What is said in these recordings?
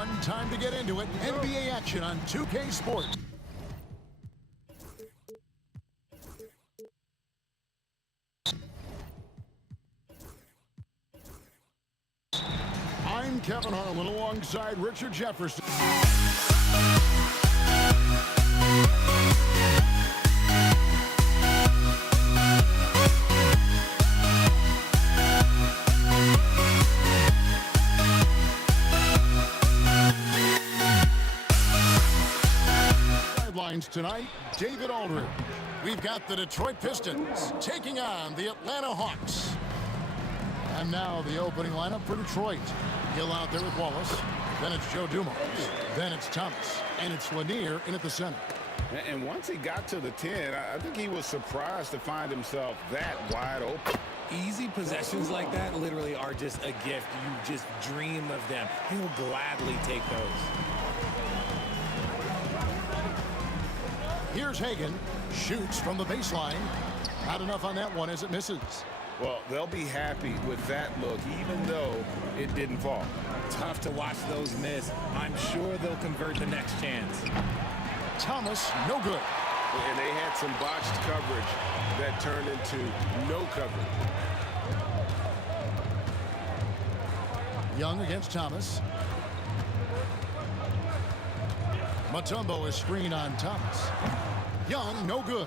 one, time to get into it. NBA action on 2K Sports. I'm Kevin Harlan alongside Richard Jefferson. Sidelines tonight, David Aldridge. We've got the Detroit Pistons taking on the Atlanta Hawks. And now the opening lineup for Detroit. Hill out there with Wallace. Then it's Joe Dumars. Then it's Thomas. And it's Lanier in at the center. And once he got to the 10, I think he was surprised to find himself that wide open. Easy possessions like that literally are just a gift. You just dream of them. He'll gladly take those. Here's Hagan. Shoots from the baseline. Not enough on that one as it misses. Well, they'll be happy with that look, even though it didn't fall. Tough to watch those miss. I'm sure they'll convert the next chance. Thomas, no good. And they had some botched coverage that turned into no coverage. Young against Thomas. Mutombo is screen on Thomas. Young, no good.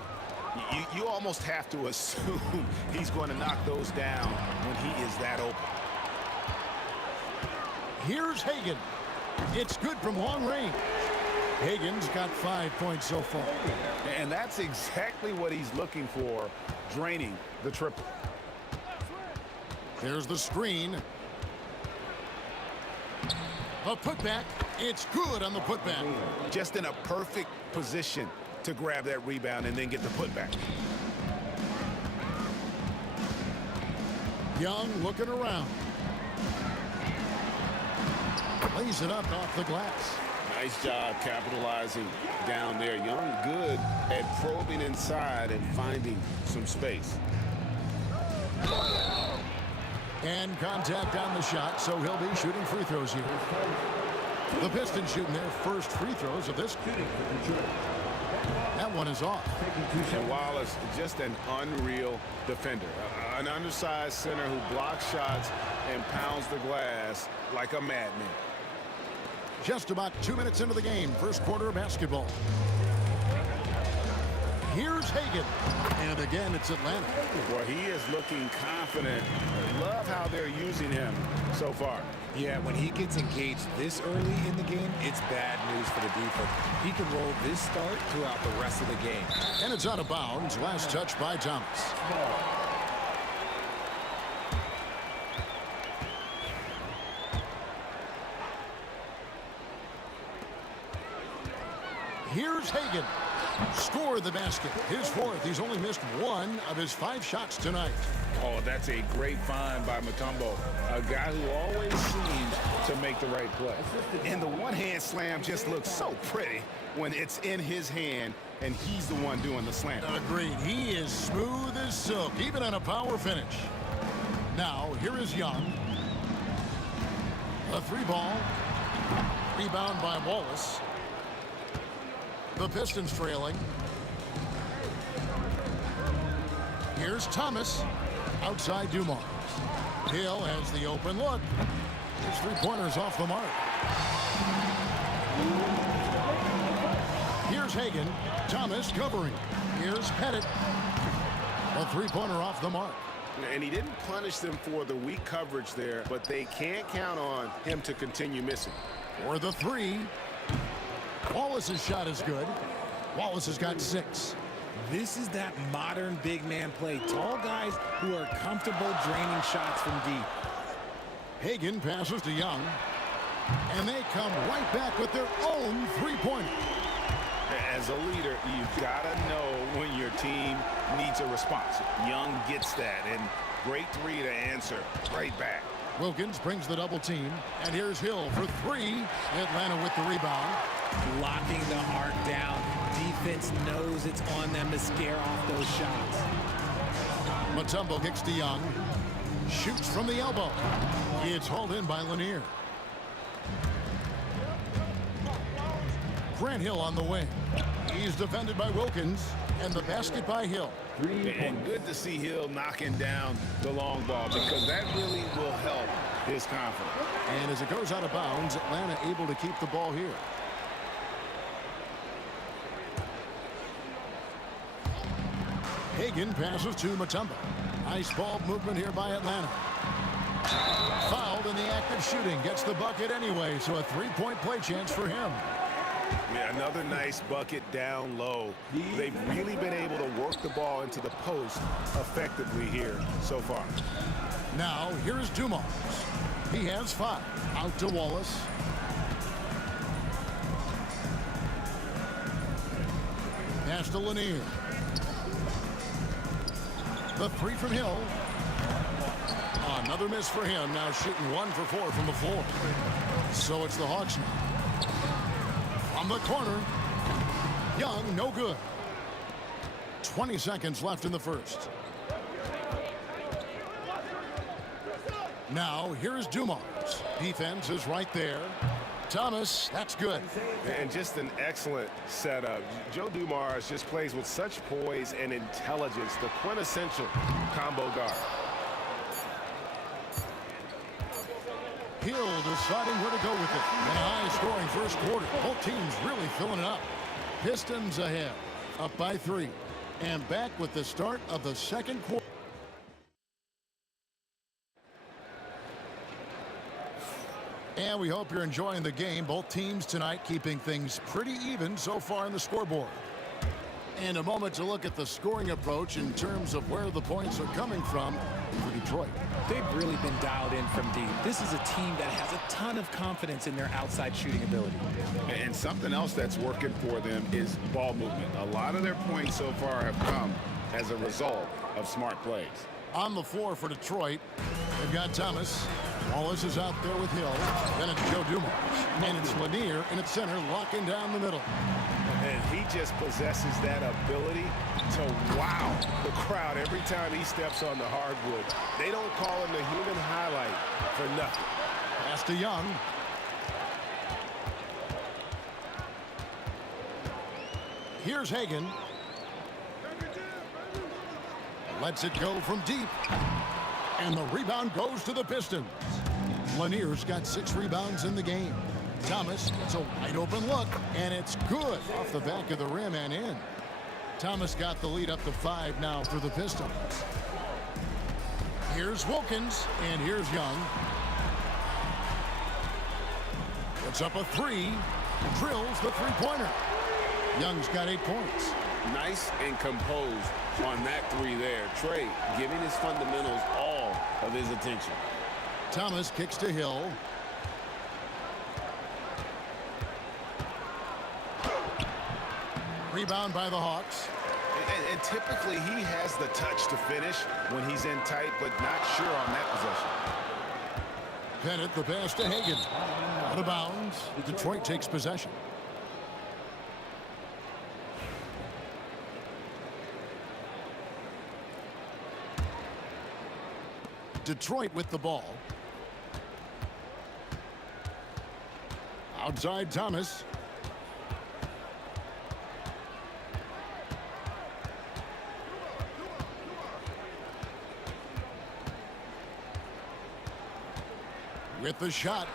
You almost have to assume he's going to knock those down when he is that open. Here's Hagan. It's good from long range. Hagan's got 5 points so far. And that's exactly what he's looking for, draining the triple. There's the screen. A putback. It's good on the putback. Just in a perfect position to grab that rebound and then get the putback. Young looking around. Lays it up off the glass. Nice job capitalizing down there. Young good at probing inside and finding some space. And contact on the shot, so he'll be shooting free throws here. The Pistons shooting their first free throws of this game. That one is off. And Wallace, just an unreal defender. An undersized center who blocks shots and pounds the glass like a madman. Just about 2 minutes into the game, first quarter of basketball. Here's Hagan. And again, it's Atlanta. Well, he is looking confident. Love how they're using him so far. Yeah, when he gets engaged this early in the game, it's bad news for the defense. He can roll this start throughout the rest of the game. And it's out of bounds. Last touch by Thomas. Here's Hagan. Scored the basket. His fourth. He's only missed one of his 5 shots tonight. Oh, that's a great find by Mutombo. A guy who always seems to make the right play. And the one-hand slam just looks so pretty when it's in his hand and he's the one doing the slam. Agreed. He is smooth as silk, even on a power finish. Now, here is Young. A 3-ball. Rebound by Wallace. The Pistons trailing. Here's Thomas. Outside Dumars. Hill has the open look. His 3-pointers off the mark. Here's Hagan. Thomas covering. Here's Pettit. A 3-pointer off the mark. And he didn't punish them for the weak coverage there, but they can't count on him to continue missing. For the 3. Wallace's shot is good. Wallace has got 6. This is that modern big man play. Tall guys who are comfortable draining shots from deep. Hagan passes to Young. And they come right back with their own 3-pointer. As a leader, you've got to know when your team needs a response. Young gets that, and great 3 to answer right back. Wilkins brings the double team. And here's Hill for 3. Atlanta with the rebound. Locking the arc down. Defense knows it's on them to scare off those shots. Mutombo kicks to Young. Shoots from the elbow. It's hauled in by Lanier. Grant Hill on the wing. He's defended by Wilkins, and the basket by Hill. And good to see Hill knocking down the long ball because that really will help his confidence. And as it goes out of bounds, Atlanta able to keep the ball here. Hagan passes to Mutombo. Nice ball movement here by Atlanta. Fouled in the act of shooting. Gets the bucket anyway, so a three-point play chance for him. Yeah, another nice bucket down low. They've really been able to work the ball into the post effectively here so far. Now, here's Dumars. He has 5. Out to Wallace. Pass to Lanier. The 3 from Hill. Another miss for him. Now shooting 1 for 4 from the floor. So it's the Hawks now. From the corner. Young, no good. 20 seconds left in the first. Now, here's Dumars. Defense is right there. Thomas, that's good. And just an excellent setup. Joe Dumars just plays with such poise and intelligence, the quintessential combo guard. Hill deciding where to go with it. And a high-scoring first quarter. Both teams really filling it up. Pistons ahead, up by 3. And back with the start of the second quarter. And we hope you're enjoying the game. Both teams tonight keeping things pretty even so far in the scoreboard. And a moment to look at the scoring approach in terms of where the points are coming from for Detroit. They've really been dialed in from deep. This is a team that has a ton of confidence in their outside shooting ability. And something else that's working for them is ball movement. A lot of their points so far have come as a result of smart plays. On the floor for Detroit, they've got Thomas. Wallace is out there with Hill. Then it's Joe Dumars. And it's Lanier in its center, locking down the middle. And he just possesses that ability to wow the crowd every time he steps on the hardwood. They don't call him the human highlight for nothing. Pass to Young. Here's Hagan. Lets it go from deep. And the rebound goes to the Pistons. Lanier's got 6 rebounds in the game. Thomas gets a wide open look, and it's good off the back of the rim and in. Thomas got the lead up to 5 now for the Pistons. Here's Wilkins, and here's Young. Puts up a 3, drills the three-pointer. Young's got 8 points. Nice and composed on that 3 there. Trey giving his fundamentals all of his attention. Thomas kicks to Hill. Rebound by the Hawks. And typically he has the touch to finish when he's in tight, but not sure on that possession. Bennett the pass to Hagan. Out of bounds. Detroit takes possession. Detroit with the ball. Outside Thomas. With the shot.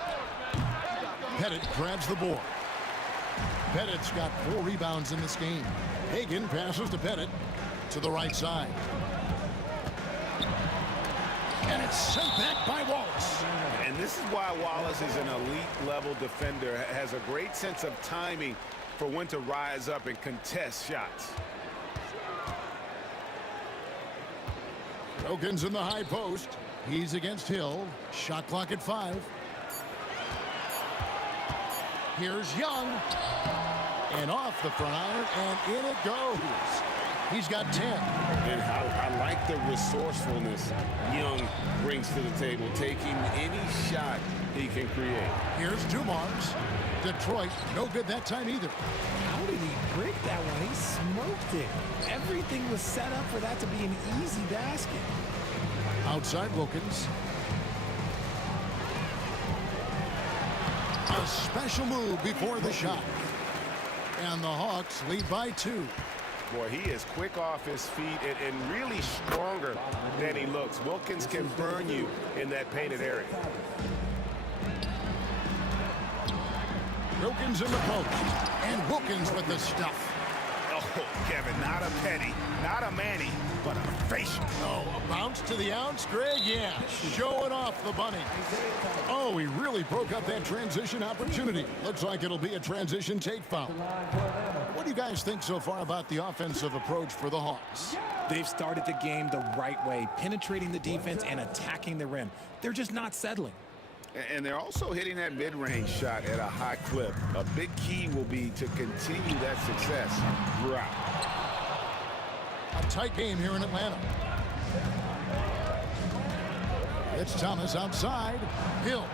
Pettit grabs the board. Pettit's got 4 rebounds in this game. Hagan passes to Pettit to the right side. And it's sent back by Wallace. And this is why Wallace is an elite level defender, has a great sense of timing for when to rise up and contest shots. Wilkins in the high post. He's against Hill. Shot clock at 5. Here's Young. And off the front iron, and in it goes. He's got 10. And I like the resourcefulness Young brings to the table, taking any shot he can create. Here's Dumars. Detroit, no good that time either. How did he break that one? He smoked it. Everything was set up for that to be an easy basket. Outside Wilkins. A special move before the shot. And the Hawks lead by 2. Boy, he is quick off his feet and really stronger than he looks. Wilkins can burn you in that painted area. Wilkins in the post. And Wilkins with the stuff. Oh, Kevin, not a penny, not a Manny, but a facial. Oh, a bounce to the outs, Greg? Yeah, showing off the bunny. Oh, he really broke up that transition opportunity. Looks like it'll be a transition take foul. What do you guys think so far about the offensive approach for the Hawks? They've started the game the right way, penetrating the defense and attacking the rim. They're just not settling. And they're also hitting that mid-range shot at a high clip. A big key will be to continue that success throughout. A tight game here in Atlanta. It's Thomas outside. Hill.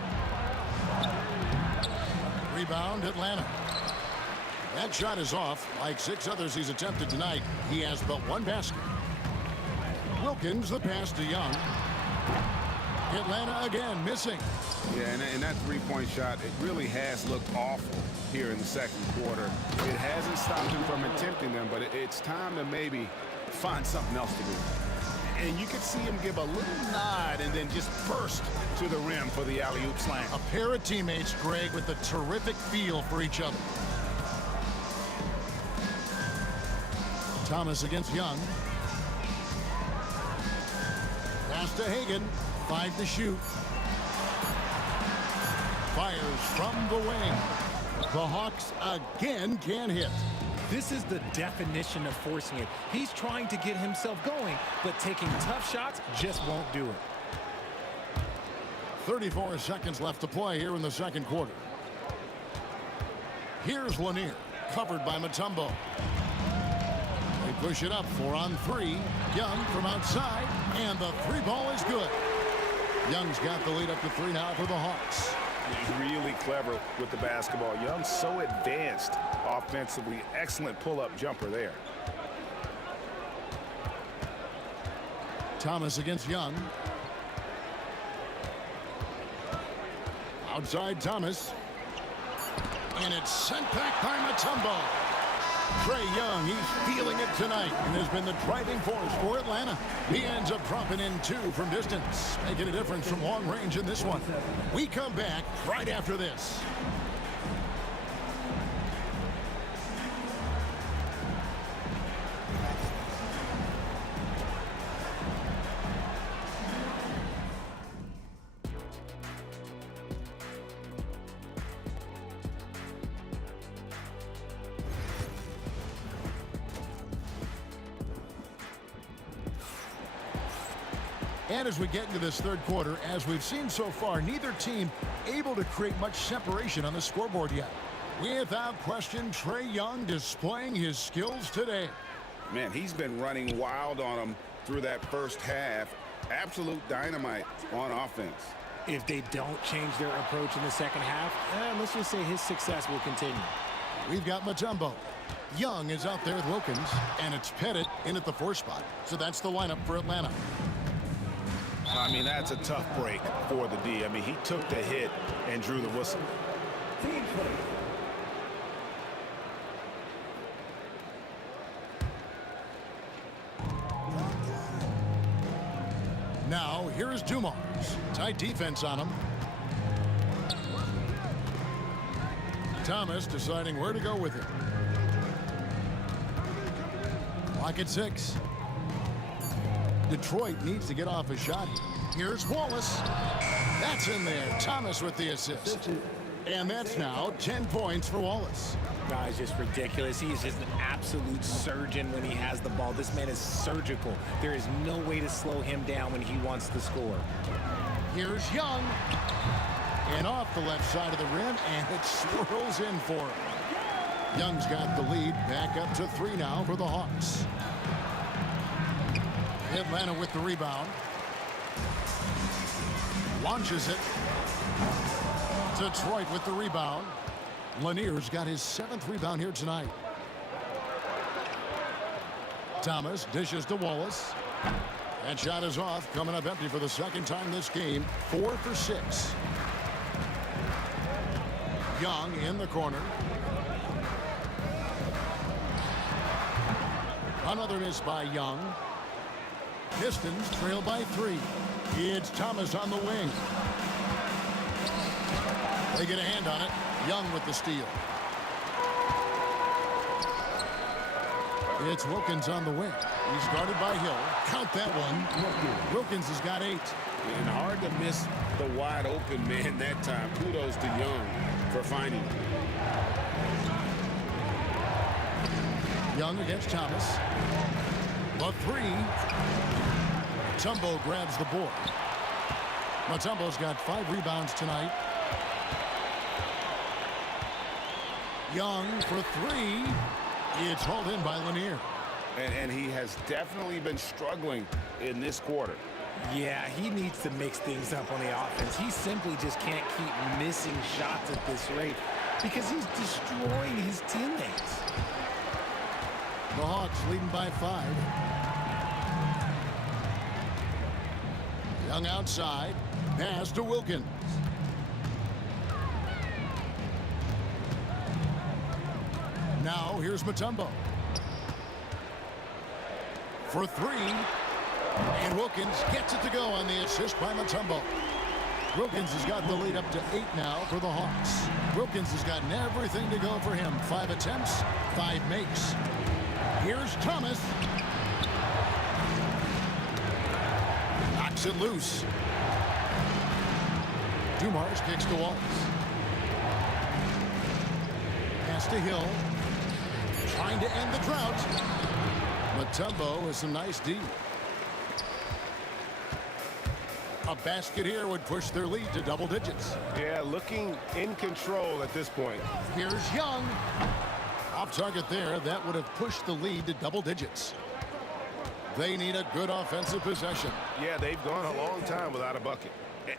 Rebound, Atlanta. That shot is off. Like 6 others he's attempted tonight, he has but 1 basket. Wilkins, the pass to Young. Atlanta again missing. Yeah, and that three-point shot, it really has looked awful here in the second quarter. It hasn't stopped him from attempting them, but it's time to maybe find something else to do. And you could see him give a little nod and then just burst to the rim for the alley-oop slam. A pair of teammates, Greg, with a terrific feel for each other. Thomas against Young. Pass to Hagan. 5 to shoot. Fires from the wing. The Hawks again can't hit. This is the definition of forcing it. He's trying to get himself going, but taking tough shots just won't do it. 34 seconds left to play here in the second quarter. Here's Lanier, covered by Mutombo. They push it up 4 on 3. Young from outside, and the 3-ball is good. Young's got the lead up to 3 now for the Hawks. He's really clever with the basketball. Young's so advanced offensively. Excellent pull-up jumper there. Thomas against Young. Outside Thomas. And it's sent back by Mutombo. Trae Young, he's feeling it tonight and has been the driving force for Atlanta. He ends up dropping in 2 from distance, making a difference from long range in this one. We come back right after this. And as we get into this third quarter, as we've seen so far, neither team able to create much separation on the scoreboard yet. Without question, Trae Young displaying his skills today. Man, he's been running wild on them through that first half. Absolute dynamite on offense. If they don't change their approach in the second half, let's just say his success will continue. We've got Mutombo. Young is out there with Wilkins, and it's Pettit in at the 4 spot. So that's the lineup for Atlanta. I mean, that's a tough break for the D. I mean, he took the hit and drew the whistle. Now, here is Dumars. Tight defense on him. Thomas deciding where to go with it. Clock at 6. Detroit needs to get off a shot here. Here's Wallace. That's in there. Thomas with the assist. And that's now 10 points for Wallace. Guy's just ridiculous. He is just an absolute surgeon when he has the ball. This man is surgical. There is no way to slow him down when he wants to score. Here's Young. And off the left side of the rim, and it swirls in for him. Young's got the lead. Back up to 3 now for the Hawks. Atlanta with the rebound. Launches it. Detroit with the rebound. Lanier's got his 7th rebound here tonight. Thomas dishes to Wallace. That shot is off, coming up empty for the second time this game. 4 for 6. Young in the corner. Another miss by Young. Pistons trail by 3. It's Thomas on the wing. They get a hand on it. Young with the steal. It's Wilkins on the wing. He's guarded by Hill. Count that one. Wilkins has got 8. And hard to miss the wide open man that time. Kudos to Young for finding him. Young against Thomas. The 3. Mutombo grabs the board. Mutombo's got 5 rebounds tonight. Young for 3. It's hauled in by Lanier. And he has definitely been struggling in this quarter. Yeah, he needs to mix things up on the offense. He simply just can't keep missing shots at this rate because he's destroying his teammates. The Hawks leading by 5. Young outside. Pass to Wilkins. Now here's Mutombo. For 3. And Wilkins gets it to go on the assist by Mutombo. Wilkins has got the lead up to 8 now for the Hawks. Wilkins has gotten everything to go for him. 5 attempts, 5 makes. Here's Thomas. Knocks it loose. Dumars kicks to Wallace. Pass to Hill. Trying to end the drought. Mutombo with some nice D. A basket here would push their lead to double digits. Yeah, looking in control at this point. Here's Young. Off target there. That would have pushed the lead to double digits. They need a good offensive possession. Yeah, they've gone a long time without a bucket.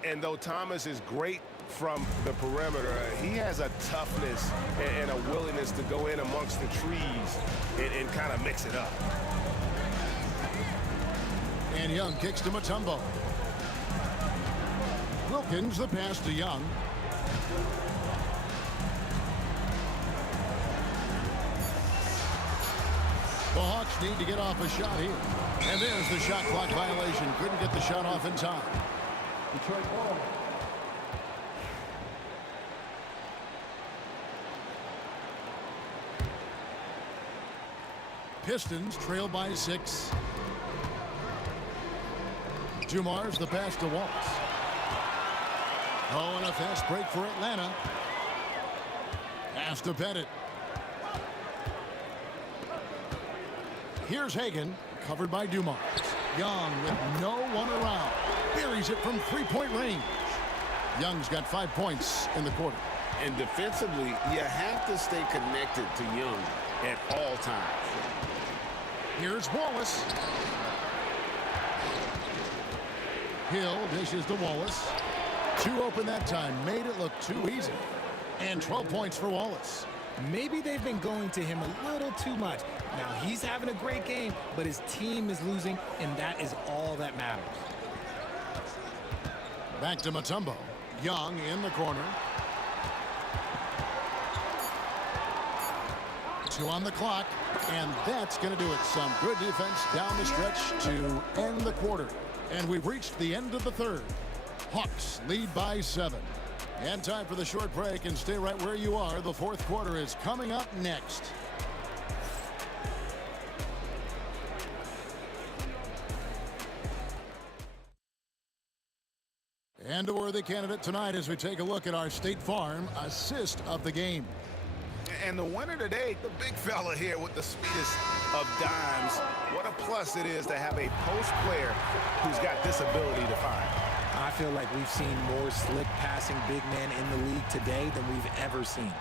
And though Thomas is great from the perimeter, he has a toughness and a willingness to go in amongst the trees and kind of mix it up. And Young kicks to Mutombo. Wilkins the pass to Young. The Hawks need to get off a shot here. And there's the shot clock violation. Couldn't get the shot off in time. Detroit ball. Pistons trail by 6. Dumars the pass to Wallace. Oh, and a fast break for Atlanta. Pass to Pettit. Here's Hagan, covered by Dumars. Young with no one around. Buries it from 3-point range. Young's got 5 points in the quarter. And defensively, you have to stay connected to Young at all times. Here's Wallace. Hill dishes to Wallace. 2 open that time. Made it look too easy. And 12 points for Wallace. Maybe they've been going to him a little too much. Now, he's having a great game, but his team is losing, and that is all that matters. Back to Mutombo. Young in the corner. 2 on the clock, and that's going to do it. Some good defense down the stretch to end the quarter. And we've reached the end of the third. Hawks lead by 7. And time for the short break, and stay right where you are. The fourth quarter is coming up next. And a worthy candidate tonight as we take a look at our State Farm assist of the game. And the winner today, the big fella here with the speedest of dimes. What a plus it is to have a post player who's got this ability to find. I feel like we've seen more slick passing big men in the league today than we've ever seen.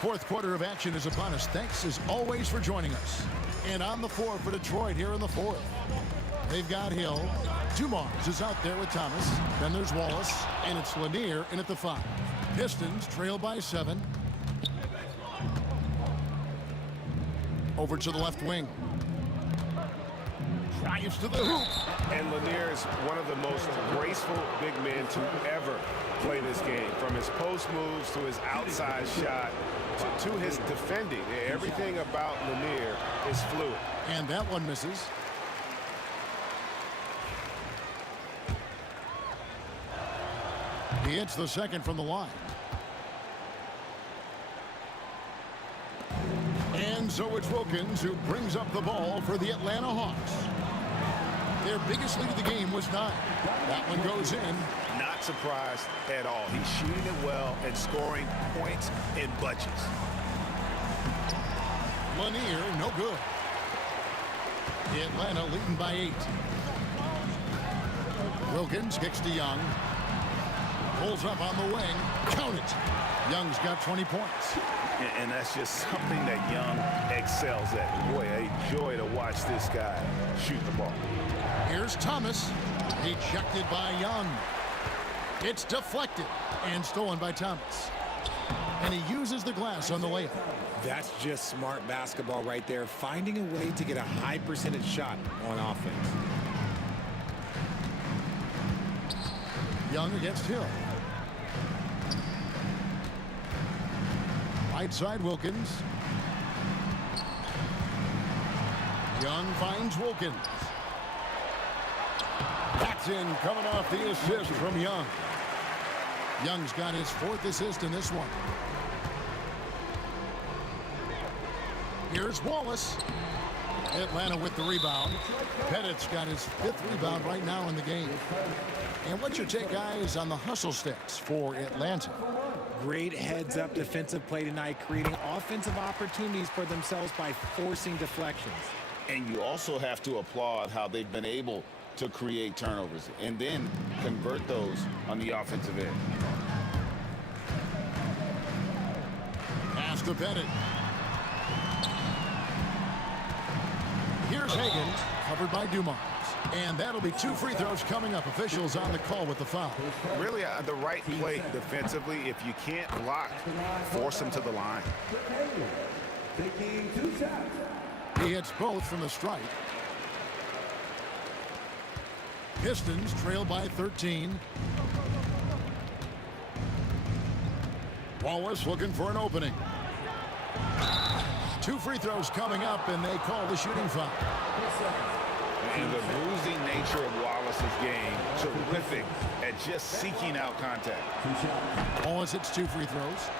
Fourth quarter of action is upon us. Thanks as always for joining us. And on the floor for Detroit here in the fourth. They've got Hill. Dumars is out there with Thomas. Then there's Wallace. And it's Lanier in at the 5. Pistons trail by 7. Over to the left wing. Drives to the hoop. And Lanier is one of the most graceful big men to ever play this game. From his post moves to his outside shot, to his defending. Everything about Lanier is fluid. And that one misses. He hits the second from the line. And so it's Wilkins who brings up the ball for the Atlanta Hawks. Their biggest lead of the game was 9. That one goes in. Not surprised at all. He's shooting it well and scoring points in bunches. Lanier, no good. Atlanta leading by 8. Wilkins kicks to Young. Pulls up on the wing. Count it. Young's got 20 points. And that's just something that Young excels at. Boy, a joy to watch this guy shoot the ball. Here's Thomas. Ejected by Young. It's deflected and stolen by Thomas. And he uses the glass on the layup. That's just smart basketball right there, finding a way to get a high percentage shot on offense. Young against Hill. Right side Wilkins. Young finds Wilkins. That's in, coming off the assist from Young. Young's got his 4th assist in this one. Here's Wallace. Atlanta with the rebound. Pettit's got his 5th rebound right now in the game. And what's your take, guys, on the hustle stats for Atlanta? Great heads-up defensive play tonight, creating offensive opportunities for themselves by forcing deflections. And you also have to applaud how they've been able to create turnovers and then convert those on the offensive end. Pass to Pettit. Here's Hagan, covered by Dumars. And that'll be 2 free throws coming up. Officials on the call with the foul. Really the right play defensively. If you can't block, force them to the line. He hits both from the stripe. Pistons trail by 13. Wallace looking for an opening. 2 free throws coming up, and they call the shooting foul. And the bruising nature of Wallace's game, terrific at just seeking out contact. Wallace hits 2 free throws.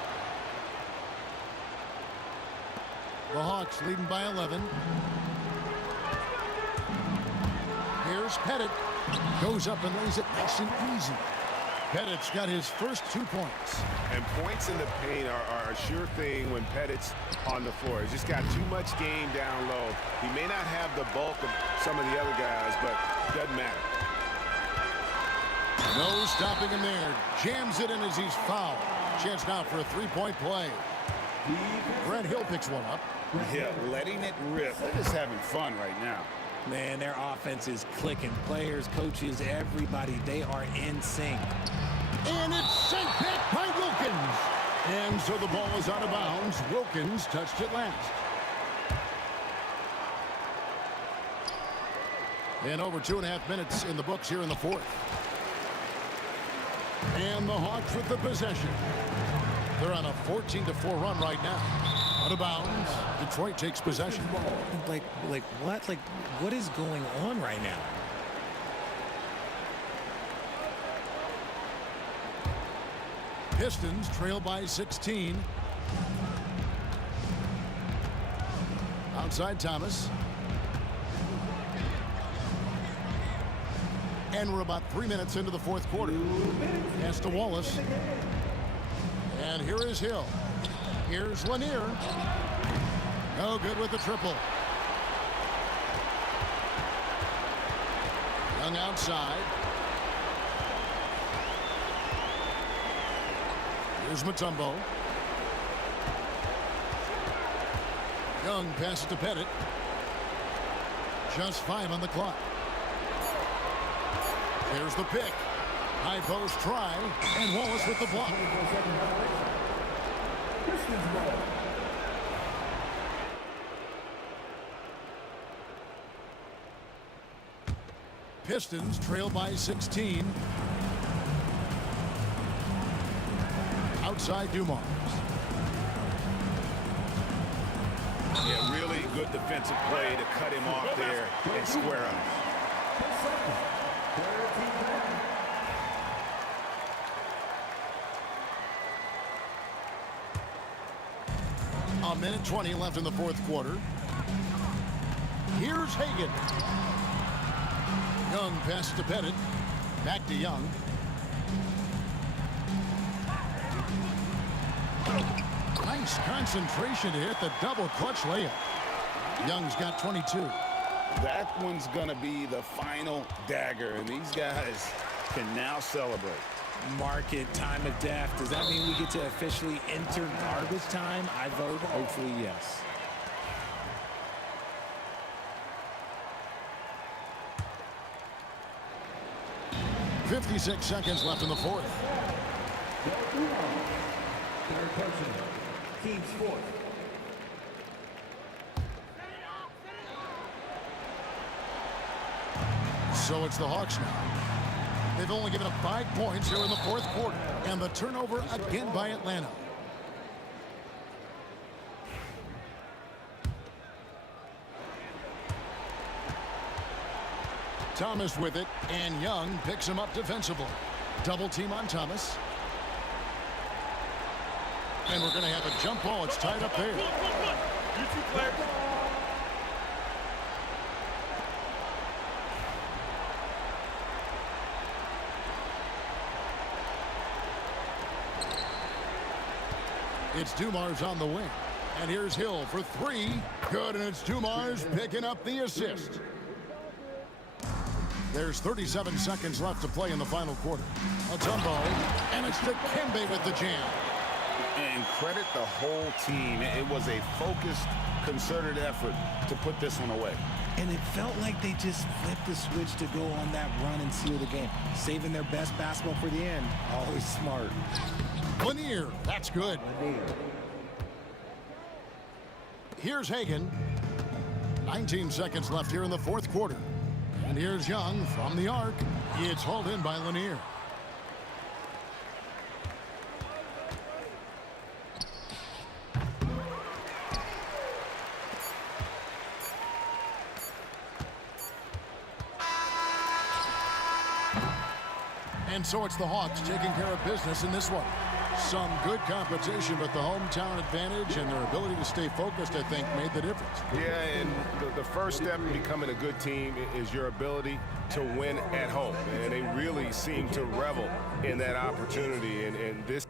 The Hawks leading by 11. Here's Pettit. Goes up and lays it nice and easy. Pettit's got his first 2 points. And points in the paint are a sure thing when Pettit's on the floor. He's just got too much game down low. He may not have the bulk of some of the other guys, but it doesn't matter. No stopping him there. Jams it in as he's fouled. Chance now for a 3-point play. Grant Hill picks one up. Yeah, letting it rip. They're just having fun right now. Man, their offense is clicking. Players, coaches, everybody, they are in sync. And it's sent back by Wilkins. And so the ball is out of bounds. Wilkins touched it last. And over 2.5 minutes in the books here in the 4th. And the Hawks with the possession. They're on a 14-4 run right now. Out of bounds. Detroit takes possession. Like what? Like, what is going on right now? Pistons trail by 16. Outside Thomas. And we're about 3 minutes into the 4th quarter. Pass to Wallace. And here is Hill. Here's Lanier. No good with the triple. Young outside. Here's Mutombo. Young passes to Pettit. Just 5 on the clock. Here's the pick. High post try. And Wallace with the block. Pistons trail by 16. Outside Dumars. Yeah, really good defensive play to cut him off there and square up. A minute 20 left in the fourth quarter. Here's Hagan. Young passes to Pettit. Back to Young. Nice concentration to hit the double clutch layup. Young's got 22. That one's going to be the final dagger, and these guys can now celebrate. Market time of death. Does that mean we get to officially enter garbage time? I vote hopefully yes. .56 seconds left in the fourth. Third person, team sport. So it's the Hawks now. They've only given up 5 points here in the fourth quarter. And the turnover again by Atlanta. Thomas with it, and Young picks him up defensively. Double team on Thomas. And we're going to have a jump ball. It's tied up there. It's Dumars on the wing. And here's Hill for 3. Good, and it's Dumars picking up the assist. There's 37 seconds left to play in the final quarter. Mutombo, and it's Dikembe with the jam. And credit the whole team. It was a focused, concerted effort to put this one away. And it felt like they just flipped the switch to go on that run and seal the game. Saving their best basketball for the end. Always smart. Lanier, that's good. Here's Hagan. 19 seconds left here in the fourth quarter. And here's Young from the arc. It's hauled in by Lanier. And so it's the Hawks taking care of business in this one. Some good competition, but the hometown advantage and their ability to stay focused, I think, made the difference. Yeah, and the first step in becoming a good team is your ability to win at home. And they really seem to revel in that opportunity. And this.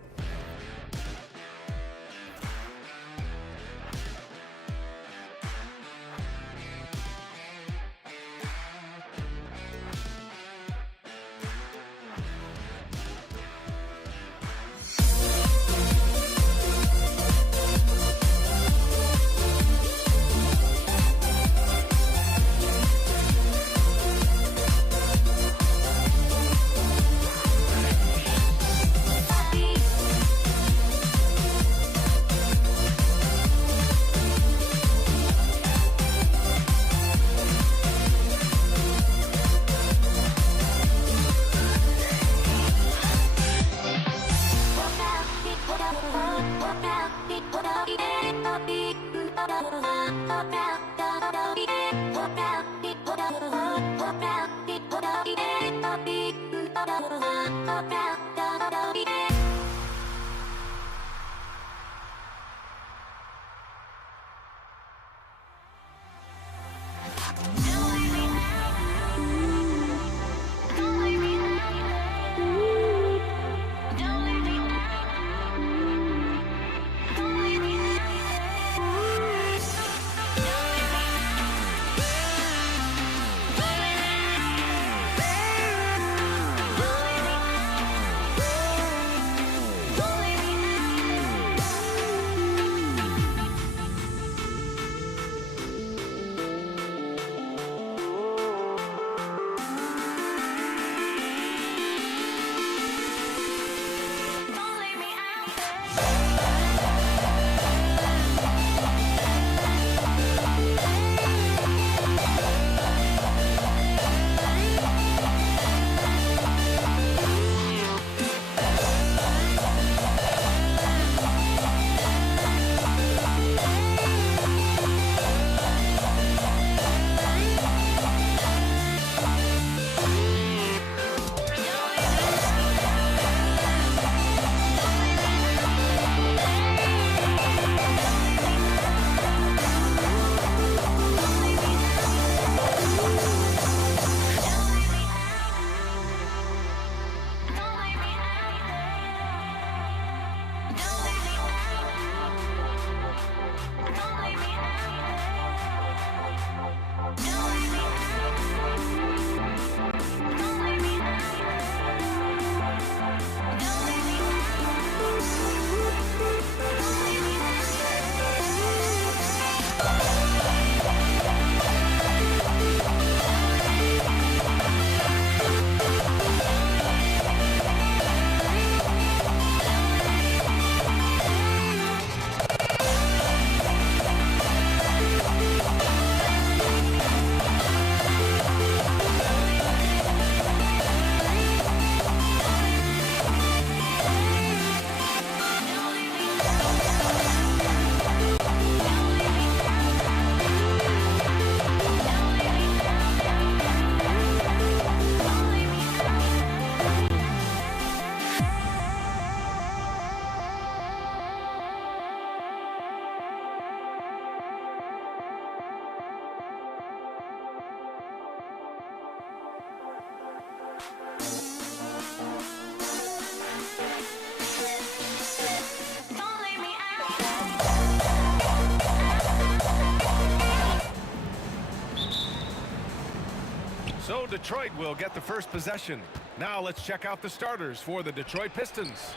Detroit will get the first possession. Now let's check out the starters for the Detroit Pistons.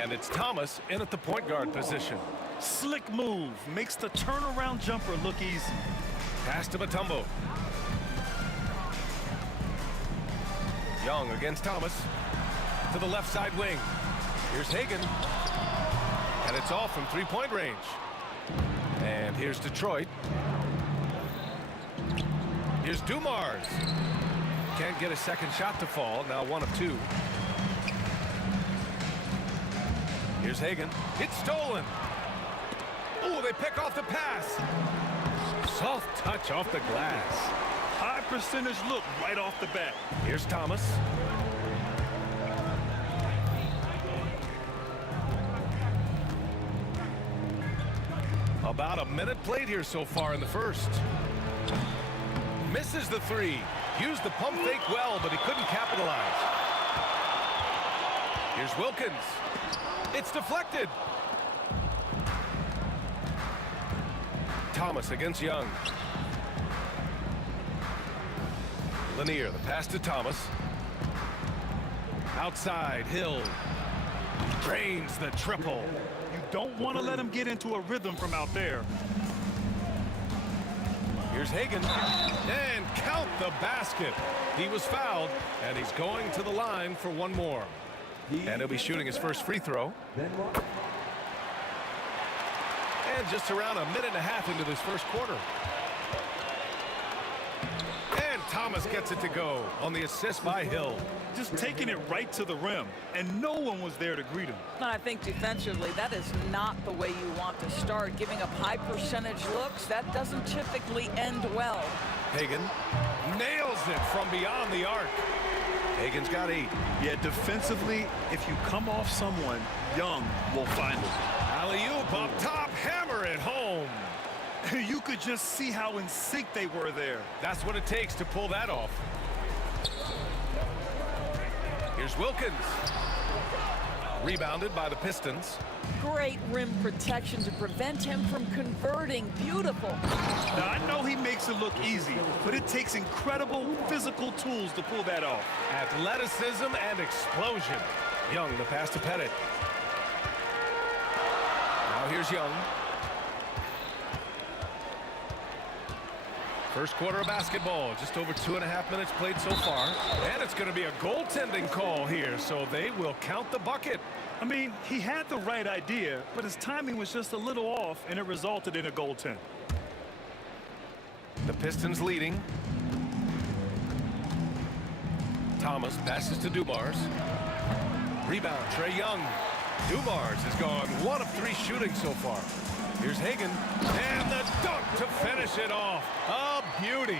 And it's Thomas in at the point guard position. Slick move. Makes the turnaround jumper look easy. Pass to Mutombo. Young against Thomas. To the left side wing. Here's Hagan. And it's off from three-point range. And here's Detroit. Here's Dumars. Can't get a second shot to fall. Now 1 of 2. Here's Hagan. It's stolen. Oh, they pick off the pass. Soft touch off the glass. High percentage look right off the bat. Here's Thomas. About a minute played here so far in the first. Misses the three. Used the pump fake well, but he couldn't capitalize. Here's Wilkins. It's deflected. Thomas against Young. Lanier, the pass to Thomas. Outside, Hill. Drains the triple. You don't want to let him get into a rhythm from out there. Here's Hagan. And count the basket. He was fouled, and he's going to the line for one more. And he'll be shooting his first free throw. And just around a minute and a half into this first quarter. And Thomas gets it to go on the assist by Hill. Just taking it right to the rim, and no one was there to greet him. I think defensively, that is not the way you want to start. Giving up high percentage looks, that doesn't typically end well. Hagan nails it from beyond the arc. Hagan's got 8. Yeah, defensively, if you come off someone, Young will find it. Alley-oop up top, hammer it home. You could just see how in sync they were there. That's what it takes to pull that off. Here's Wilkins. Rebounded by the Pistons. Great rim protection to prevent him from converting. Beautiful. Now, I know he makes it look easy, but it takes incredible physical tools to pull that off. Athleticism and explosion. Young, the pass to Pettit. Now here's Young. First quarter of basketball, just over 2.5 minutes played so far. And it's going to be a goaltending call here, so they will count the bucket. I mean, he had the right idea, but his timing was just a little off, and it resulted in a goaltend. The Pistons leading. Thomas passes to Dumars. Rebound, Trae Young. Dumars has gone 1 of 3 shooting so far. Here's Hagan, and the dunk to finish it off. A beauty.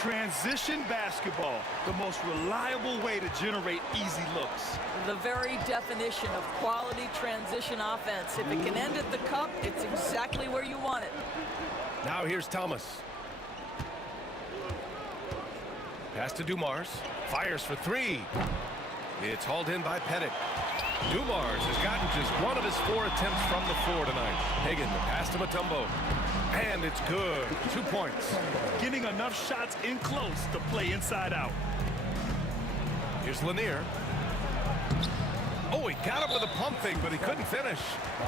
Transition basketball, the most reliable way to generate easy looks. The very definition of quality transition offense. If it can end at the cup, it's exactly where you want it. Now here's Thomas. Pass to Dumars. Fires for 3. It's hauled in by Pettit. Dumars has gotten just 1 of his 4 attempts from the floor tonight. Hagan, the pass to Mutombo. And it's good. 2 points. Getting enough shots in close to play inside out. Here's Lanier. Oh, he got him with a pump fake, but he couldn't finish.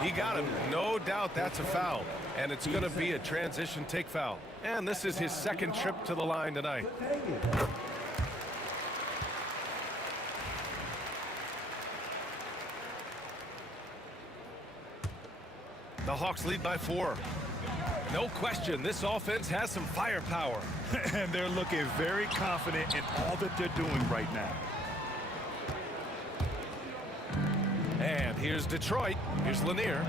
He got him. No doubt that's a foul. And it's going to be a transition take foul. And this is his second trip to the line tonight. The Hawks lead by 4. No question, this offense has some firepower. And they're looking very confident in all that they're doing right now. And here's Detroit. Here's Lanier.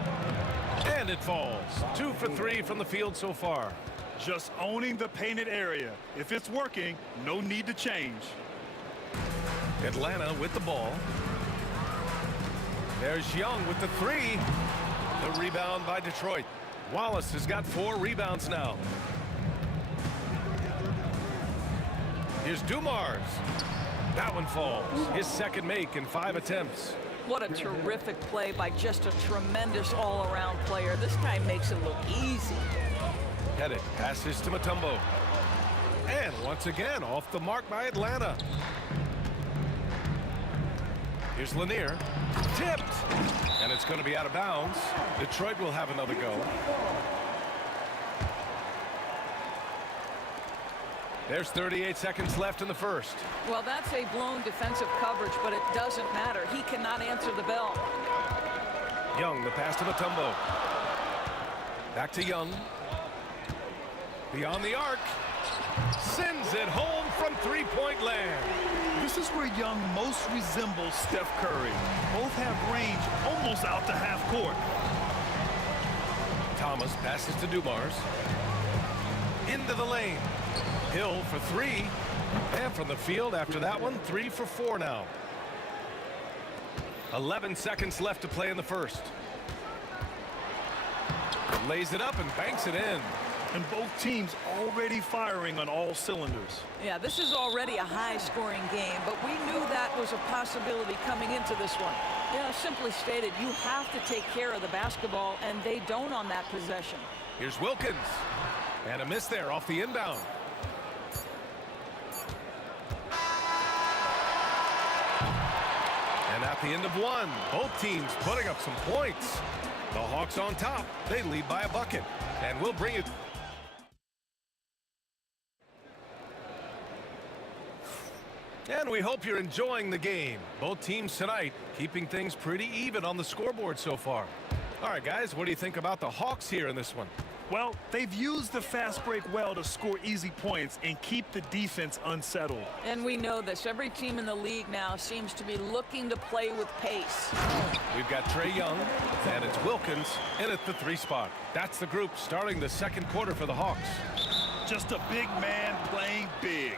And it falls. 2 for 3 from the field so far. Just owning the painted area. If it's working, no need to change. Atlanta with the ball. There's Young with the 3. The rebound by Detroit. Wallace has got 4 rebounds now. Here's Dumars. That one falls. His second make in 5 attempts. What a terrific play by just a tremendous all-around player. This guy makes it look easy. Pettit passes to Mutombo. And once again, off the mark by Atlanta. Here's Lanier. Tipped. And it's going to be out of bounds. Detroit will have another go. There's 38 seconds left in the first. Well, that's a blown defensive coverage, but it doesn't matter. He cannot answer the bell. Young, the pass to Mutombo. Back to Young. Beyond the arc. Sends it home from three-point land. This is where Young most resembles Steph Curry. Both have range almost out to half court. Thomas passes to Dumars. Into the lane. Hill for three. And from the field after that one, 3 for 4 now. 11 seconds left to play in the first. Lays it up and banks it in. And both teams already firing on all cylinders. Yeah, this is already a high-scoring game, but we knew that was a possibility coming into this one. You know, simply stated, you have to take care of the basketball, and they don't on that possession. Here's Wilkins. And a miss there off the inbound. And at the end of one, both teams putting up some points. The Hawks on top. They lead by a bucket. And we'll bring it. And we hope you're enjoying the game. Both teams tonight keeping things pretty even on the scoreboard so far. All right, guys, what do you think about the Hawks here in this one? Well, they've used the fast break well to score easy points and keep the defense unsettled. And we know this. Every team in the league now seems to be looking to play with pace. We've got Trae Young, and it's Wilkins in at the 3 spot. That's the group starting the second quarter for the Hawks. Just a big man playing big.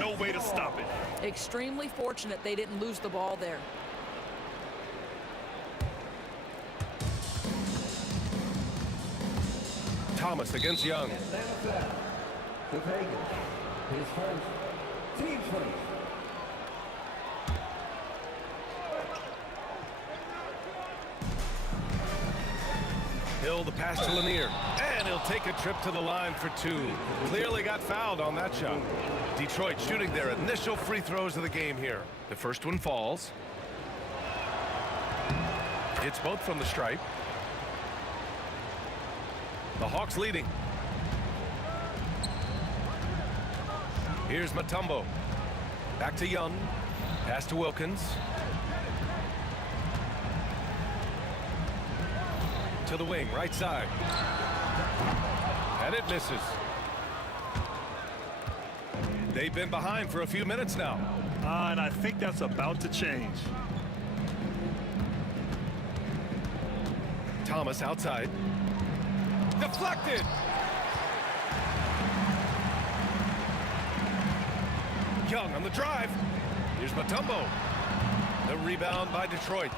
No way to stop it. Extremely fortunate they didn't lose the ball there. Thomas against Young. To Vegas, his first team first. Hill the pass to Lanier. And he'll take a trip to the line for 2. Clearly got fouled on that shot. Detroit shooting their initial free throws of the game here. The first one falls. It's both from the stripe. The Hawks leading. Here's Mutombo. Back to Young. Pass to Wilkins. To the wing, right side. And it misses. They've been behind for a few minutes now. And I think that's about to change. Thomas outside. Deflected. Young on the drive. Here's Mutombo. The rebound by Detroit.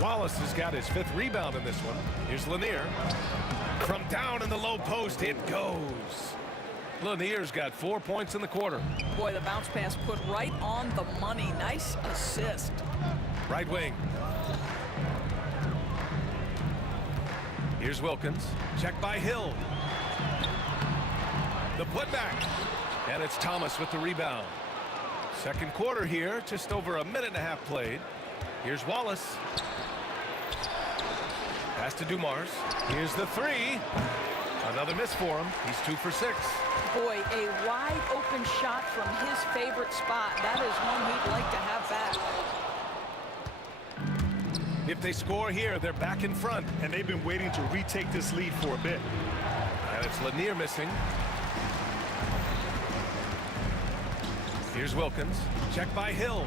Wallace has got his 5th rebound in this one. Here's Lanier. From down in the low post, it goes. Lanier's got 4 points in the quarter. Boy, the bounce pass put right on the money. Nice assist. Right wing. Here's Wilkins. Check by Hill. The putback. And it's Thomas with the rebound. Second quarter here, just over a minute and a half played. Here's Wallace. Pass to Dumars. Here's the 3. Another miss for him. He's 2 for 6. Boy, a wide open shot from his favorite spot. That is one he'd like to have back. If they score here, they're back in front. And they've been waiting to retake this lead for a bit. And it's Lanier missing. Here's Wilkins. Check by Hill.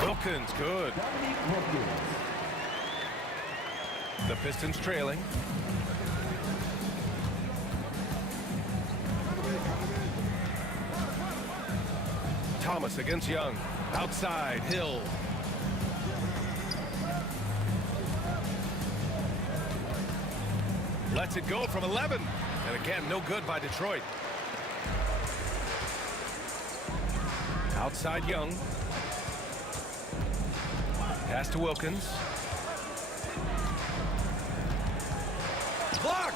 Wilkins, good. The Pistons trailing. Thomas against Young. Outside, Hill. Lets it go from 11. And again, no good by Detroit. Outside Young. Pass to Wilkins. Blocked!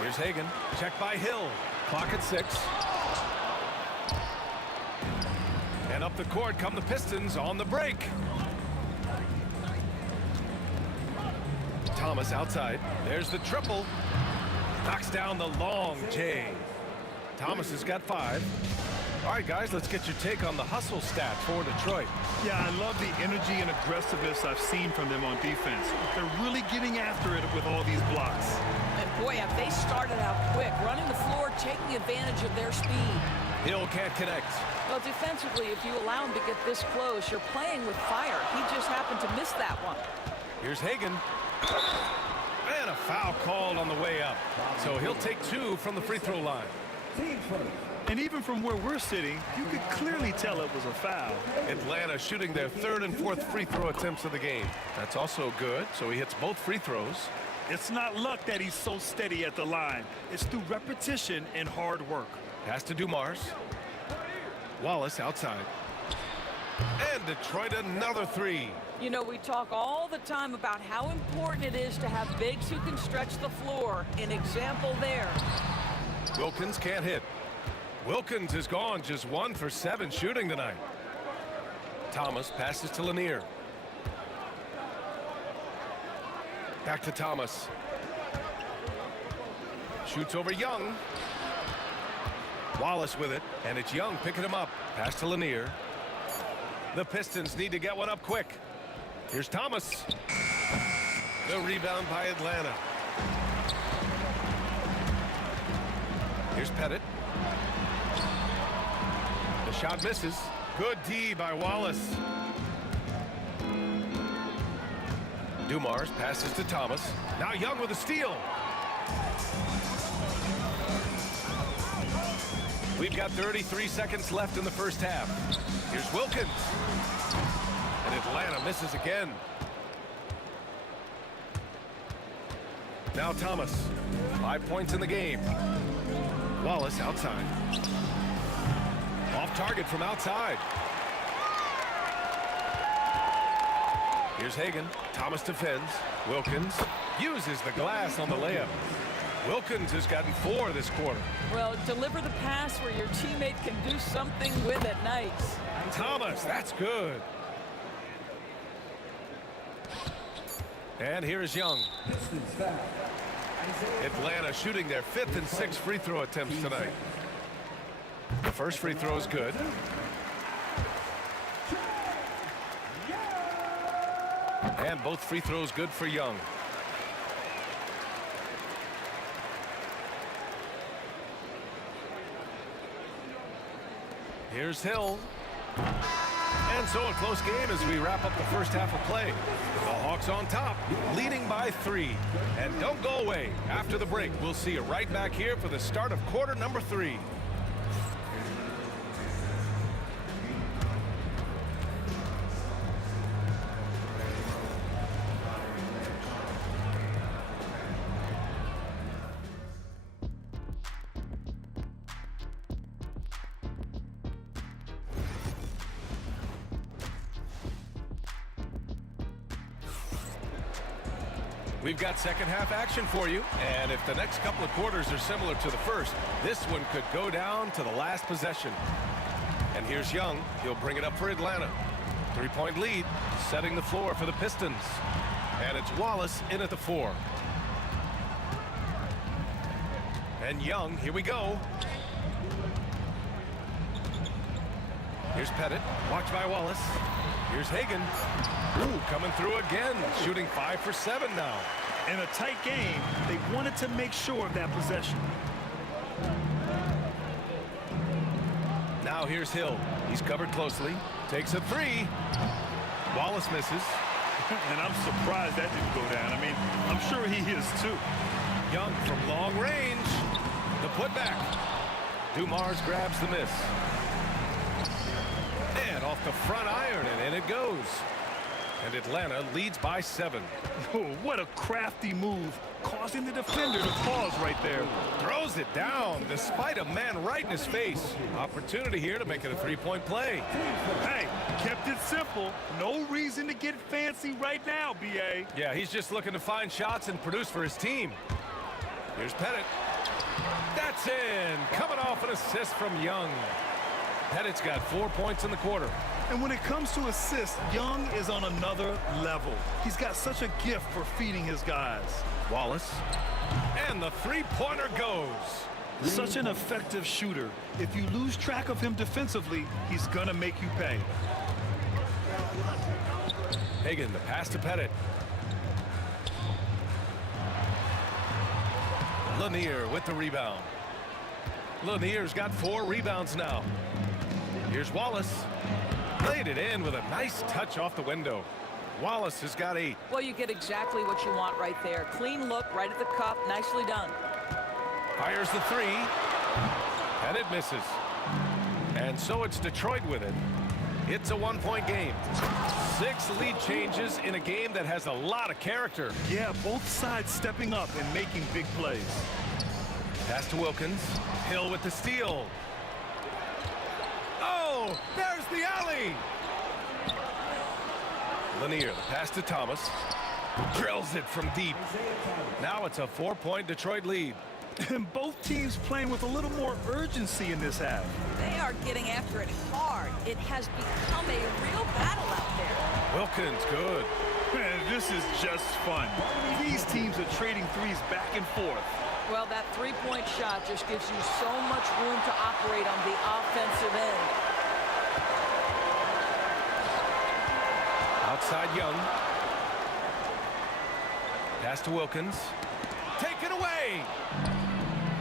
Here's Hagan. Check by Hill. Clock at 6. And up the court come the Pistons on the break. Thomas outside. There's the triple. Knocks down the long J. Thomas has got 5. All right, guys, let's get your take on the hustle stat for Detroit. Yeah, I love the energy and aggressiveness I've seen from them on defense. They're really getting after it with all these blocks. And boy, have they started out quick, running the floor, taking advantage of their speed. Hill can't connect. Well, defensively, if you allow him to get this close, you're playing with fire. He just happened to miss that one. Here's Hagan. And a foul called on the way up. So he'll take 2 from the free throw line. Team first. And even from where we're sitting, you could clearly tell it was a foul. Atlanta shooting their 3rd and 4th free throw attempts of the game. That's also good, so he hits both free throws. It's not luck that he's so steady at the line. It's through repetition and hard work. Pass to Dumars. Wallace outside. And Detroit another 3. You know, we talk all the time about how important it is to have bigs who can stretch the floor. An example there. Wilkins can't hit. Wilkins is gone, just 1 for 7 shooting tonight. Thomas passes to Lanier. Back to Thomas. Shoots over Young. Wallace with it, and it's Young picking him up. Pass to Lanier. The Pistons need to get one up quick. Here's Thomas. The rebound by Atlanta. Here's Pettit. The shot misses. Good D by Wallace. Dumars passes to Thomas. Now Young with a steal. We've got 33 seconds left in the first half. Here's Wilkins. And Atlanta misses again. Now Thomas. 5 points in the game. Wallace outside. Off target from outside. Here's Hagan. Thomas defends. Wilkins uses the glass on the layup. Wilkins has gotten 4 this quarter. Well, deliver the pass where your teammate can do something with it. Nice. Thomas, that's good. And here is Young. Pistons foul. Atlanta shooting their 5th and 6th free throw attempts tonight. The first free throw is good. And both free throws good for Young. Here's Hill. And so a close game as we wrap up the first half of play. The Hawks on top, leading by 3. And don't go away. After the break, we'll see you right back here for the start of quarter number 3. We've got second half action for you, and if the next couple of quarters are similar to the first, this one could go down to the last possession. And here's Young. He'll bring it up for Atlanta. 3-point lead, setting the floor for the Pistons. And it's Wallace in at the 4. And Young, here we go. Here's Pettit, watched by Wallace. Here's Hagan. Ooh, coming through again, shooting 5 for 7 now. In a tight game, they wanted to make sure of that possession. Now here's Hill. He's covered closely. Takes a 3. Wallace misses. And I'm surprised that didn't go down. I mean, I'm sure he is too. Young from long range. The putback. Dumars grabs the miss. And off the front iron, and in it goes. And Atlanta leads by 7. Oh, what a crafty move, causing the defender to pause right there. Throws it down despite a man right in his face. Opportunity here to make it a 3-point play. Hey, kept it simple. No reason to get fancy right now, B.A. Yeah, he's just looking to find shots and produce for his team. Here's Pettit. That's in. Coming off an assist from Young. Pettit's got 4 points in the quarter. And when it comes to assists, Young is on another level. He's got such a gift for feeding his guys. Wallace. And the three-pointer goes. Such an effective shooter. If you lose track of him defensively, he's gonna make you pay. Hagan, the pass to Pettit. Lanier with the rebound. Lanier's got 4 rebounds now. Here's Wallace. Laid it in with a nice touch off the window. Wallace has got 8. Well, you get exactly what you want right there. Clean look, right at the cup. Nicely done. Fires the 3. And it misses. And so it's Detroit with it. It's a 1-point game. 6 lead changes in a game that has a lot of character. Yeah, both sides stepping up and making big plays. Pass to Wilkins. Hill with the steal. Oh, there's the alley. Lanier, the pass to Thomas. Drills it from deep. Now it's a 4-point Detroit lead. And both teams playing with a little more urgency in this half. They are getting after it hard. It has become a real battle out there. Wilkins, good. Man, this is just fun. These teams are trading threes back and forth. Well, that three-point shot just gives you so much room to operate on the offensive end. Outside Young. Pass to Wilkins. Taken away.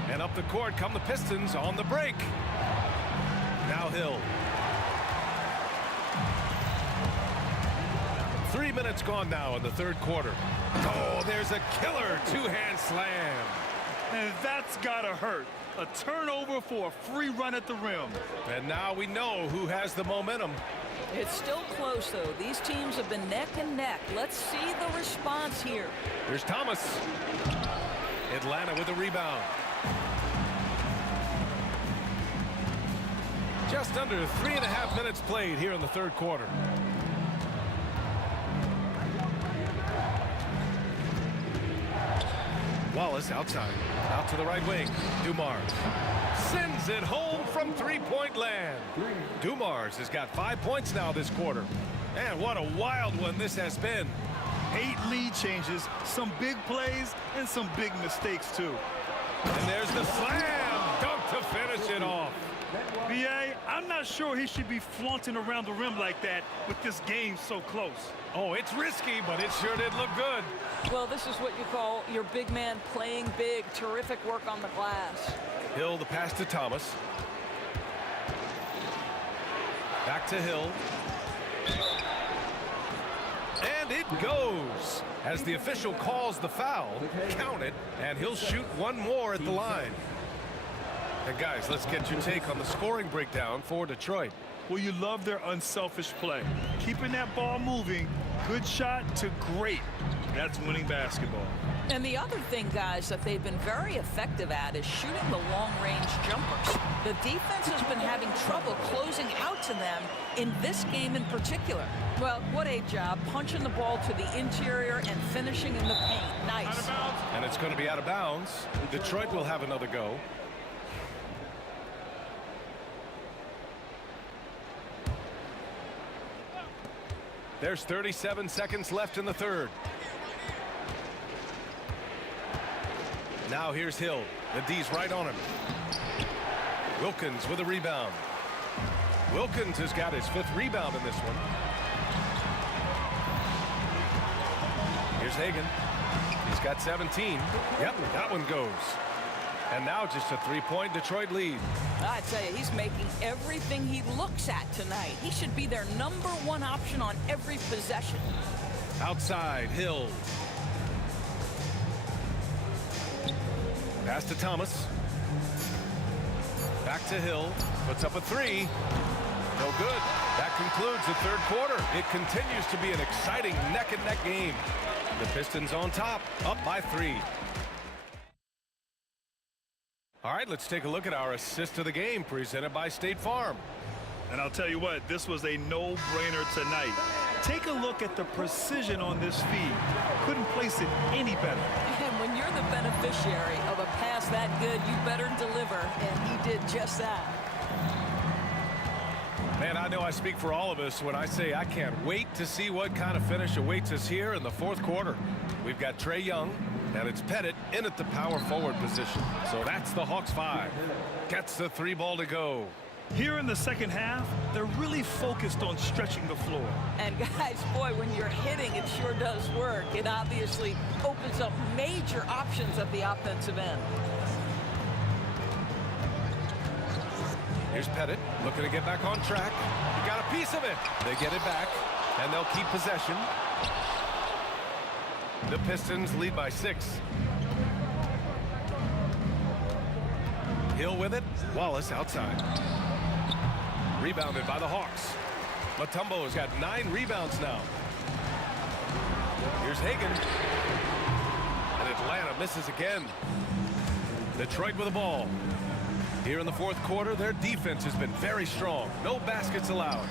And up the court come the Pistons on the break. Now Hill. 3 minutes gone now in the third quarter. Oh, there's a killer two-hand slam. And that's gotta hurt. A turnover for a free run at the rim. And now we know who has the momentum. It's still close, though. These teams have been neck and neck. Let's see the response here. Here's Thomas. Atlanta with a rebound. Just under 3.5 minutes played here in the third quarter. Wallace outside. Out to the right wing. Dumars sends it home from three-point land. Dumars has got 5 points now this quarter. And what a wild one this has been. 8 lead changes, some big plays, and some big mistakes, too. And there's the slam dunk to finish it off. B.A., I'm not sure he should be flaunting around the rim like that with this game so close. Oh, it's risky, but it sure did look good. Well, this is what you call your big man playing big. Terrific work on the glass. Hill, the pass to Thomas. Back to Hill. And it goes. As the official calls the foul, count it, and he'll shoot one more at the line. And guys, let's get your take on the scoring breakdown for Detroit. Well, you love their unselfish play. Keeping that ball moving, good shot to great. That's winning basketball. And the other thing, guys, that they've been very effective at is shooting the long-range jumpers. The defense has been having trouble closing out to them in this game in particular. Well, what a job punching the ball to the interior and finishing in the paint. Nice. And it's going to be out of bounds. Detroit will have another go. There's 37 seconds left in the third. Now here's Hill. The D's right on him. Wilkins with a rebound. Wilkins has got his 5th rebound in this one. Here's Hagan. He's got 17. Yep, that one goes. And now just a 3-point Detroit lead. I tell you, he's making everything he looks at tonight. He should be their #1 option on every possession. Outside, Hill. Pass to Thomas. Back to Hill. Puts up a 3. No good. That concludes the third quarter. It continues to be an exciting neck-and-neck game. The Pistons on top, up by 3. All right, let's take a look at our assist of the game presented by State Farm. And I'll tell you what, this was a no-brainer tonight. Take a look at the precision on this feed. Couldn't place it any better. And when you're the beneficiary of a pass that good, you better deliver, and he did just that. Man, I know I speak for all of us when I say I can't wait to see what kind of finish awaits us here in the fourth quarter. We've got Trae Young, and it's Pettit in at the power forward position. So that's the Hawks 5. Gets the 3 ball to go. Here in the second half, they're really focused on stretching the floor. And guys, boy, when you're hitting, it sure does work. It obviously opens up major options at the offensive end. Here's Pettit looking to get back on track. He got a piece of it. They get it back, and they'll keep possession. The Pistons lead by 6. Hill with it. Wallace outside. Rebounded by the Hawks. Mutombo has got 9 rebounds now. Here's Hagan. And Atlanta misses again. Detroit with the ball. Here in the fourth quarter, their defense has been very strong. No baskets allowed.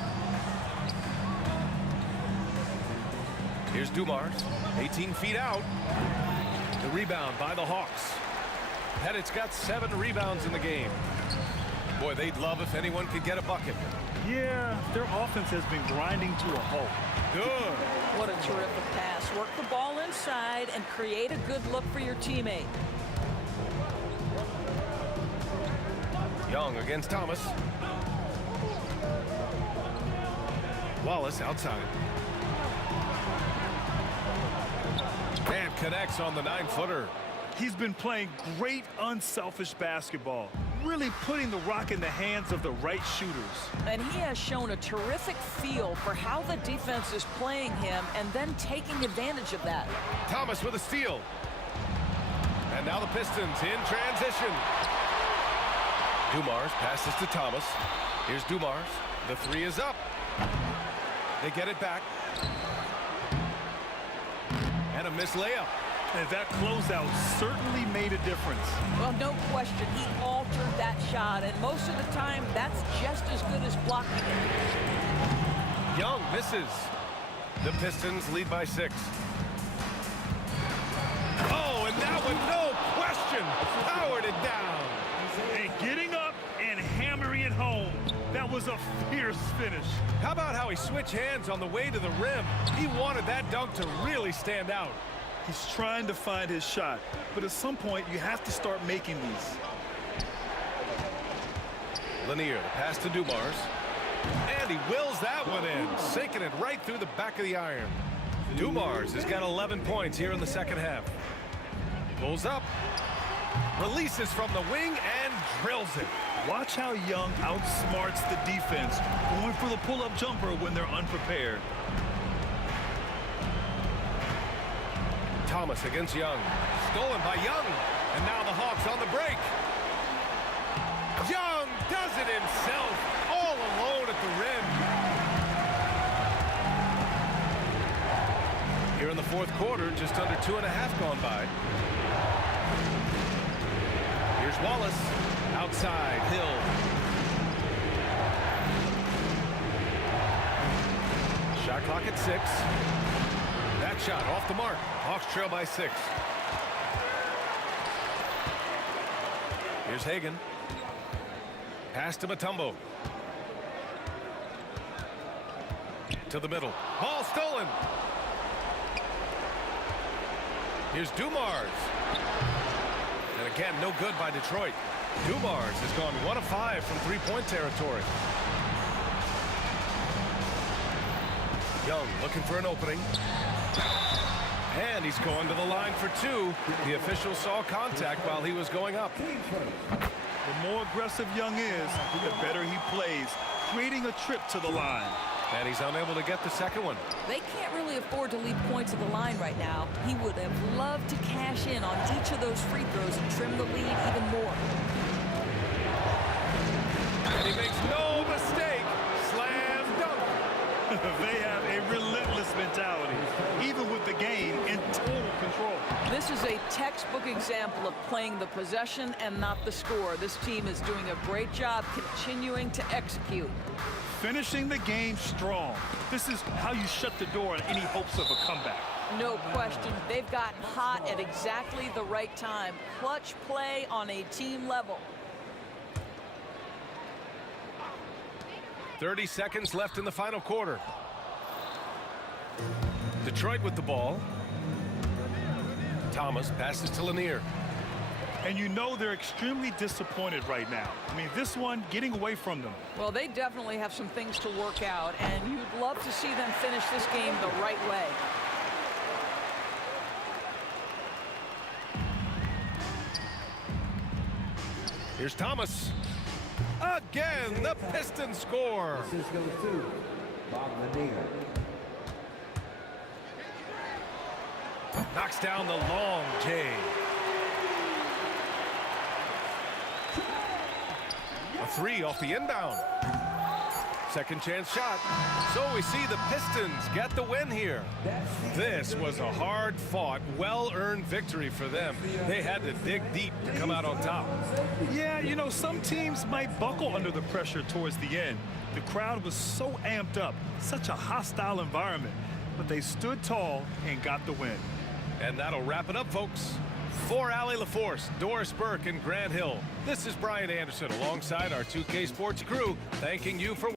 Here's Dumars, 18 feet out. The rebound by the Hawks. Pettit's got 7 rebounds in the game. Boy, they'd love if anyone could get a bucket. Yeah, their offense has been grinding to a halt. Good. What a terrific pass. Work the ball inside and create a good look for your teammate. Young against Thomas. Wallace outside. And connects on the 9-footer. He's been playing great unselfish basketball, really putting the rock in the hands of the right shooters. And he has shown a terrific feel for how the defense is playing him and then taking advantage of that. Thomas with a steal. And now the Pistons in transition. Dumars passes to Thomas. Here's Dumars. The 3 is up. They get it back. And a missed layup. And that closeout certainly made a difference. Well, no question, he altered that shot, and most of the time, that's just as good as blocking it. Young misses. The Pistons lead by 6. Oh, and that one, no question, powered it down. And getting up and hammering it home. That was a fierce finish. How about how he switched hands on the way to the rim? He wanted that dunk to really stand out. He's trying to find his shot, but at some point you have to start making these. Lanier, the pass to Dumars. And he wills that one in, sinking it right through the back of the iron. Dumars has got 11 points here in the second half. Pulls up, releases from the wing, and drills it. Watch how Young outsmarts the defense, going for the pull-up jumper when they're unprepared. Thomas against Young. Stolen by Young. And now the Hawks on the break. Young does it himself, all alone at the rim. Here in the fourth quarter, just under 2.5 gone by. Here's Wallace. Outside, Hill. Shot clock at 6. That shot off the mark. Hawks trail by 6. Here's Hagan. Pass to Mutombo. To the middle. Ball stolen. Here's Dumars. And again, no good by Detroit. Dumars has gone 1 of 5 from 3-point territory. Young looking for an opening. And he's going to the line for 2. The official saw contact while he was going up. The more aggressive Young is, the better he plays, creating a trip to the line. And he's unable to get the second one. They can't really afford to leave points at the line right now. He would have loved to cash in on each of those free throws and trim the lead even more. And he makes no mistake. Slam dunk. They have a relentless mentality, even with the game in total control. This is a textbook example of playing the possession and not the score. This team is doing a great job continuing to execute. finishing the game strong. This is how you shut the door on any hopes of a comeback. No question. They've gotten hot at exactly the right time. Clutch play on a team level. 30 seconds left in the final quarter. Detroit with the ball. Thomas passes to Lanier. And you know they're extremely disappointed right now. I mean, this one getting away from them. Well, they definitely have some things to work out, and you'd love to see them finish this game the right way. Here's Thomas. Again, the Pistons score. Assist goes to Bob Lanier. Knocks down the long J. A three off the inbound. Second chance shot. So we see the Pistons get the win here. This was a hard-fought, well-earned victory for them. They had to dig deep to come out on top. Yeah, you know, some teams might buckle under the pressure towards the end. The crowd was so amped up, such a hostile environment. But they stood tall and got the win. And that'll wrap it up, folks. For Allie LaForce, Doris Burke, and Grant Hill, this is Brian Anderson alongside our 2K Sports crew, thanking you for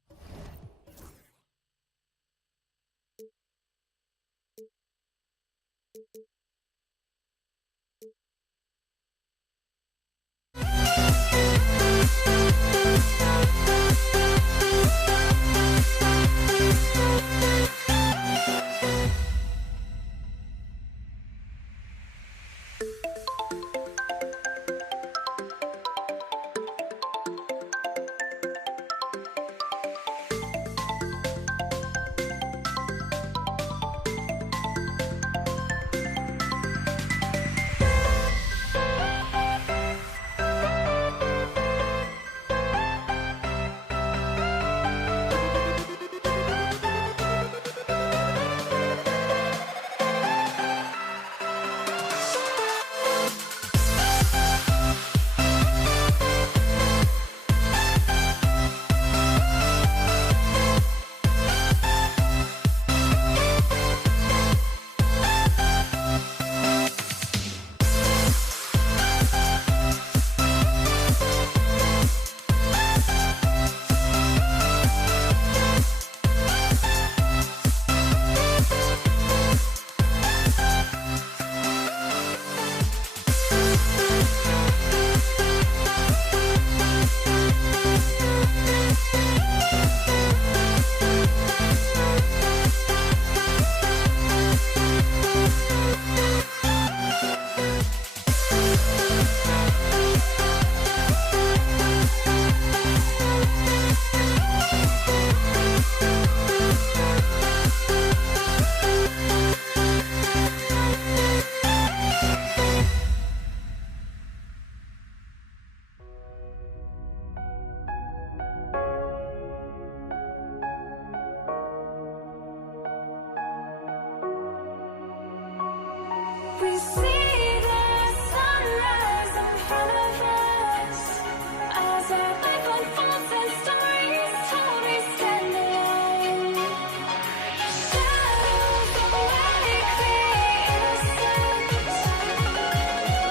We see the sunrise in front of us as our life unfolds and stories told we stand alone. Shadows awake the innocence,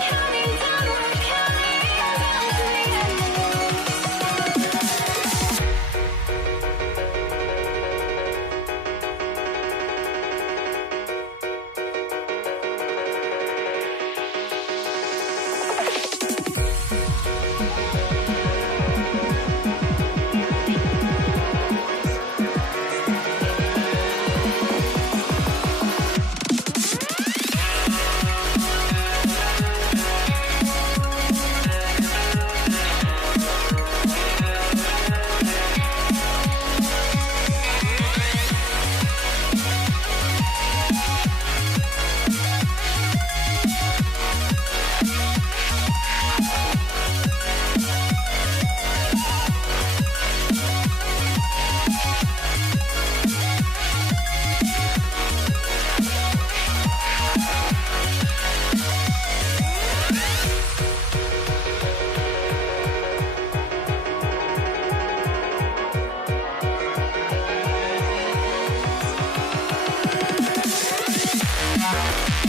counting down the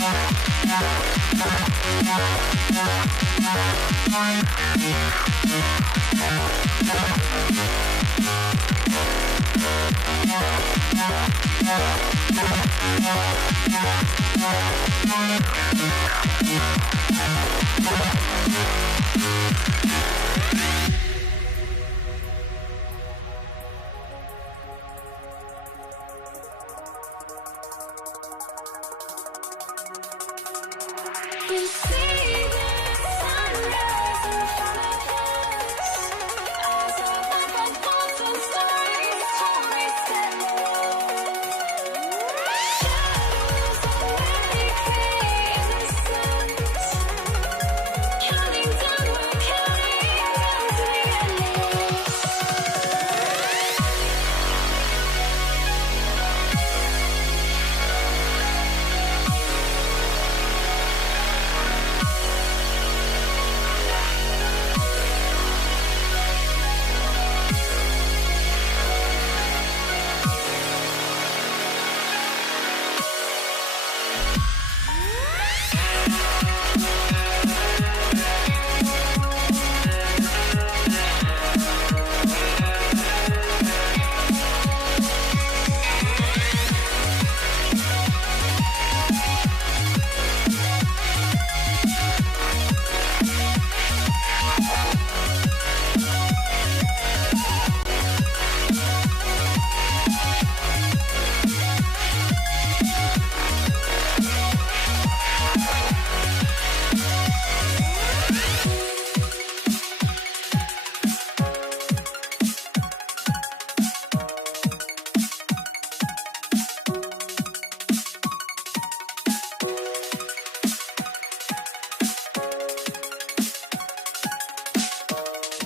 You see the sunrise in front of us as our life unfolds and stories told shadows of many crazy suns, counting down, we're counting down to the endless.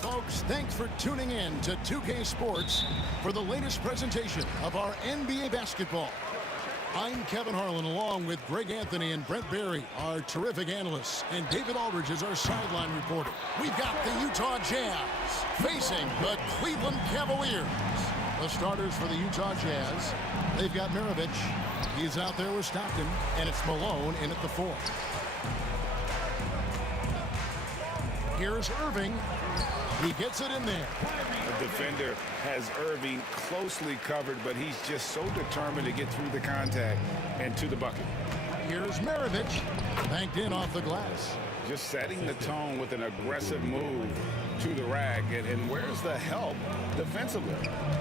Folks, thanks for tuning in to 2K Sports for the latest presentation of our NBA basketball. I'm Kevin Harlan, along with Greg Anthony and Brent Barry, our terrific analysts, and David Aldridge is our sideline reporter. We've got the Utah Jazz facing the Cleveland Cavaliers. The starters for the Utah Jazz, they've got Maravich. He's out there with Stockton, and it's Malone in at the 4. Here's Irving. He gets it in there. The defender has Irving closely covered, but he's just so determined to get through the contact and to the bucket. Here's Maravich. Banked in off the glass. Just setting the tone with an aggressive move to the rack. And where's the help defensively?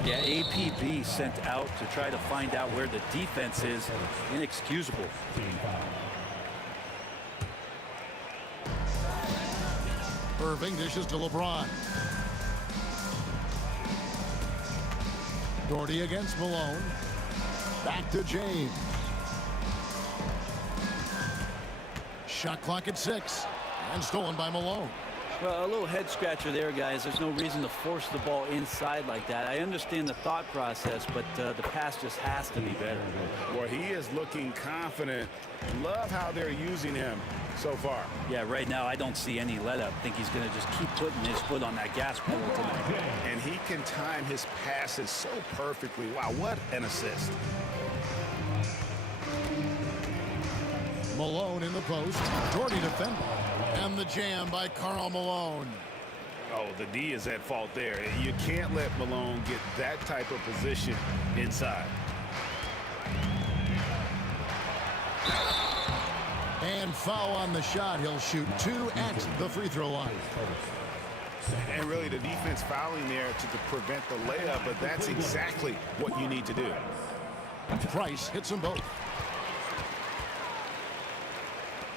Yeah, APB sent out to try to find out where the defense is. Inexcusable. Irving dishes to LeBron. Doherty against Malone. Back to James. Shot clock at 6. And stolen by Malone. Well, a little head scratcher there, guys. There's no reason to force the ball inside like that. I understand the thought process, but the pass just has to be better. Well, he is looking confident. Love how they're using him so far. Yeah, right now I don't see any let up. I think he's going to just keep putting his foot on that gas pedal tonight. And he can time his passes so perfectly. Wow, what an assist. Malone in the post. Doherty defending. And the jam by Karl Malone. Oh, the D is at fault there. You can't let Malone get that type of position inside. And foul on the shot. He'll shoot 2 at the free throw line. And really the defense fouling there to prevent the layup, but that's exactly what you need to do. Price hits them both.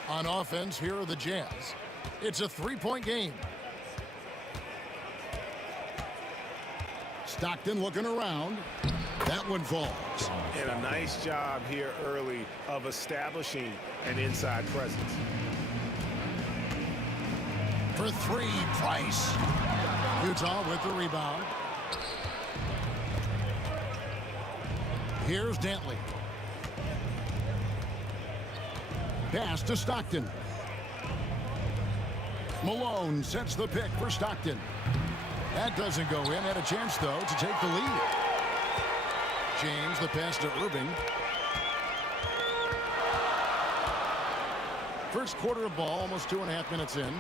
On offense, here are the Jazz. It's a 3-point game. Stockton looking around. That one falls. And a nice job here early of establishing an inside presence. For 3, Price. Utah with the rebound. Here's Dantley. Pass to Stockton. Malone sets the pick for Stockton. That doesn't go in. Had a chance, though, to take the lead. James, the pass to Irving. First quarter of ball, almost 2.5 minutes in.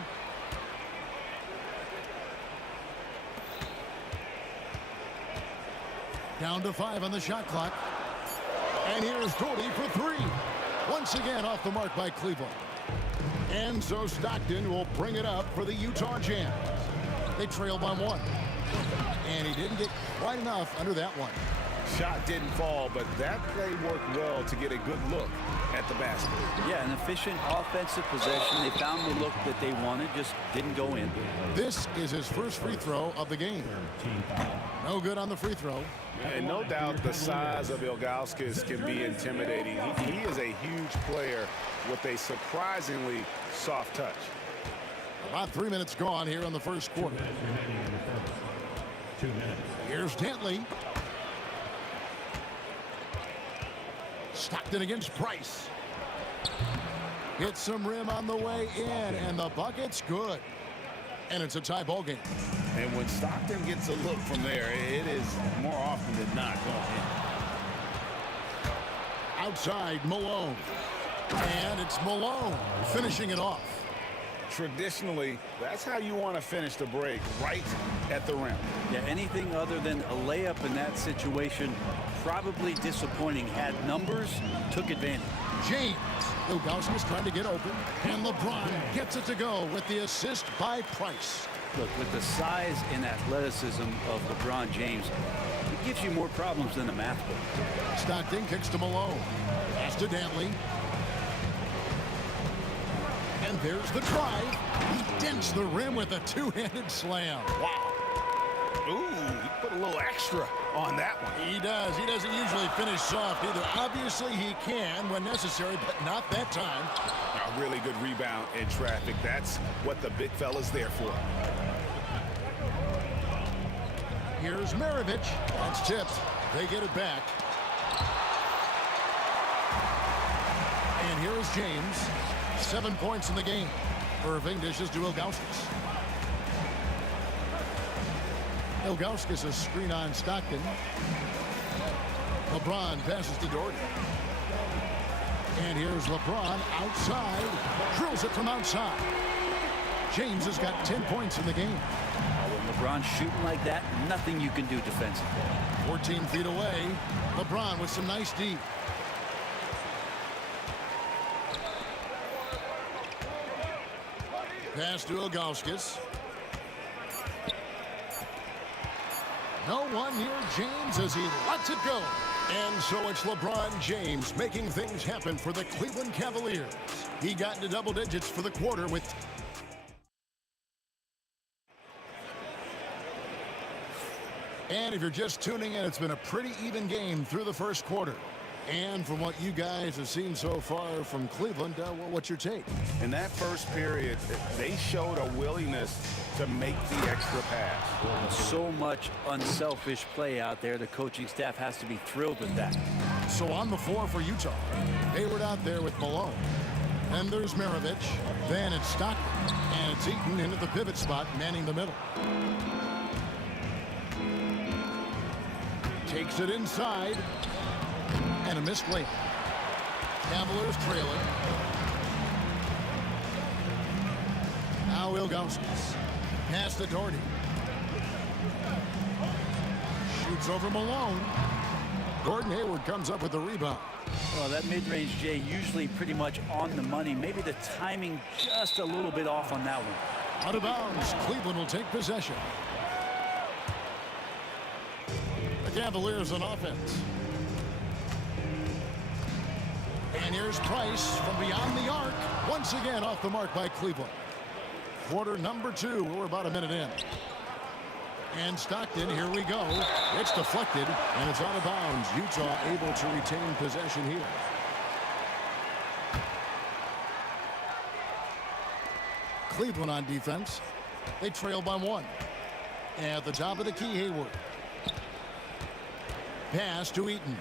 Down to 5 on the shot clock. And here's Gordy for 3. Once again off the mark by Cleveland. And so Stockton will bring it up for the Utah Jazz. They trail by 1. And he didn't get quite enough under that one. Shot didn't fall, but that play worked well to get a good look at the basket. Yeah, an efficient offensive possession. They found the look that they wanted, just didn't go in. This is his first free throw of the game. No good on the free throw. And no doubt the size of Ilgauskas can be intimidating. He is a huge player with a surprisingly soft touch. About 3 minutes gone here in the first quarter. Here's Dantley. Stockton against Price. Hits some rim on the way in, and the bucket's good. And it's a tie ball game. And when Stockton gets a look from there, it is more often than not going in. Outside, Malone. And it's Malone finishing it off. Traditionally, that's how you want to finish the break, right at the rim. Yeah, anything other than a layup in that situation, probably disappointing. Had numbers, took advantage. James. Ilgauskas trying to get open. And LeBron gets it to go with the assist by Price. Look, with the size and athleticism of LeBron James, it gives you more problems than a math book. Stockton kicks to Malone. Pass to Dantley. And there's the drive. He dents the rim with a two-handed slam. Wow. Ooh, he put a little extra on that one. He does. He doesn't usually finish soft either. Obviously, he can when necessary, but not that time. A really good rebound in traffic. That's what the big fella's there for. Here's Maravich. That's tipped. They get it back. And here is James. 7 points in the game. Irving dishes to Ilgauskas. Ilgauskas a screen on Stockton. LeBron passes to Jordan. And here's LeBron outside. Drills it from outside. James has got 10 points in the game. When LeBron's shooting like that, nothing you can do defensively. 14 feet away. LeBron with some nice D. Pass to Ilgauskas. No one near James as he lets it go. And so it's LeBron James making things happen for the Cleveland Cavaliers. He got into double digits for the quarter with... And if you're just tuning in, it's been a pretty even game through the first quarter. And from what you guys have seen so far from Cleveland, what's your take? In that first period, they showed a willingness to make the extra pass. So much unselfish play out there. The coaching staff has to be thrilled with that. So on the floor for Utah, Hayward out there with Malone. And there's Maravich. Then it's Stockton. And it's Eaton into the pivot spot, manning the middle. Takes it inside. And a missed layup. Cavaliers trailing. Now Ilgauskas. Pass to Doherty. Shoots over Malone. Gordon Hayward comes up with the rebound. Well, that mid-range, Jay, usually pretty much on the money. Maybe the timing just a little bit off on that one. Out of bounds. Cleveland will take possession. The Cavaliers on offense. And here's Price from beyond the arc. Once again off the mark by Cleveland. Quarter number 2. We're about a minute in. And Stockton, here we go. It's deflected, and it's out of bounds. Utah able to retain possession here. Cleveland on defense. They trail by 1. At the top of the key, Hayward. Pass to Eaton.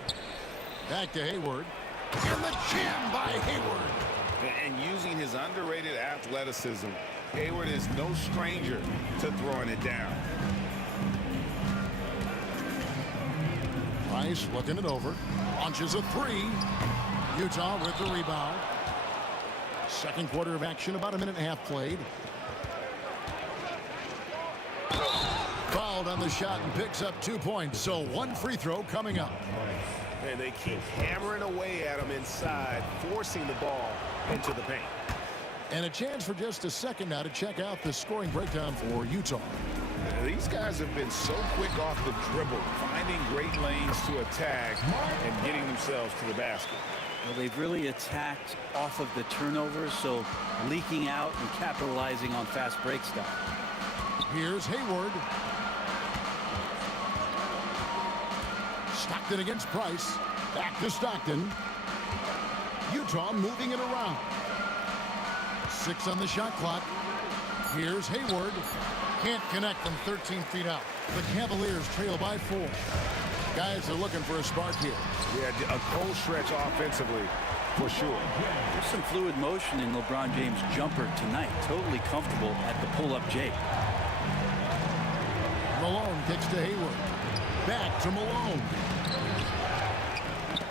Back to Hayward. And the jam by Hayward. And using his underrated athleticism, Hayward is no stranger to throwing it down. Price looking it over. Launches a 3. Utah with the rebound. Second quarter of action, about a minute and a half played. Fouled on the shot and picks up 2 points. So one free throw coming up. And they keep hammering away at him inside, forcing the ball into the paint. And a chance for just a second now to check out the scoring breakdown for Utah. These guys have been so quick off the dribble, finding great lanes to attack and getting themselves to the basket. Well, they've really attacked off of the turnovers, so leaking out and capitalizing on fast break stuff. Here's Hayward. Stockton against Price. Back to Stockton. Utah moving it around. 6 on the shot clock. Here's Hayward. Can't connect from 13 feet out. The Cavaliers trail by 4. Guys are looking for a spark here. Yeah, a cold stretch offensively, for sure. There's some fluid motion in LeBron James' jumper tonight. Totally comfortable at the pull-up J. Malone kicks to Hayward. Back to Malone.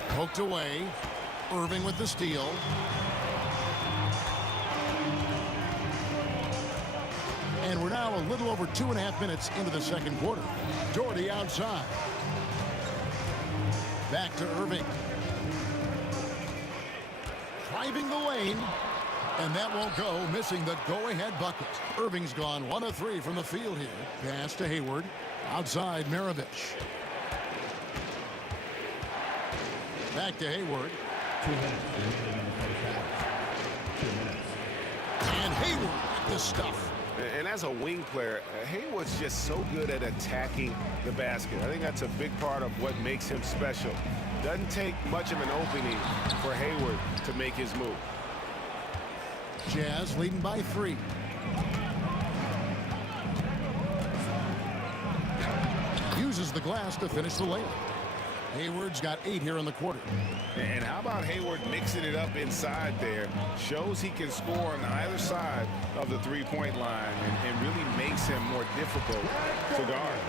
Poked away. Irving with the steal. And we're now a little over 2.5 minutes into the second quarter. Doherty outside. Back to Irving. Driving the lane. And that won't go, missing the go-ahead bucket. Irving's gone 1 of 3 from the field here. Pass to Hayward. Outside Maravich. Back to Hayward. 2 minutes. 2 minutes. And Hayward with the stuff. And as a wing player, Hayward's just so good at attacking the basket. I think that's a big part of what makes him special. Doesn't take much of an opening for Hayward to make his move. Jazz leading by 3. Uses the glass to finish the layup. Hayward's got 8 here in the quarter. And how about Hayward mixing it up inside there? Shows he can score on either side of the three-point line and really makes him more difficult to guard.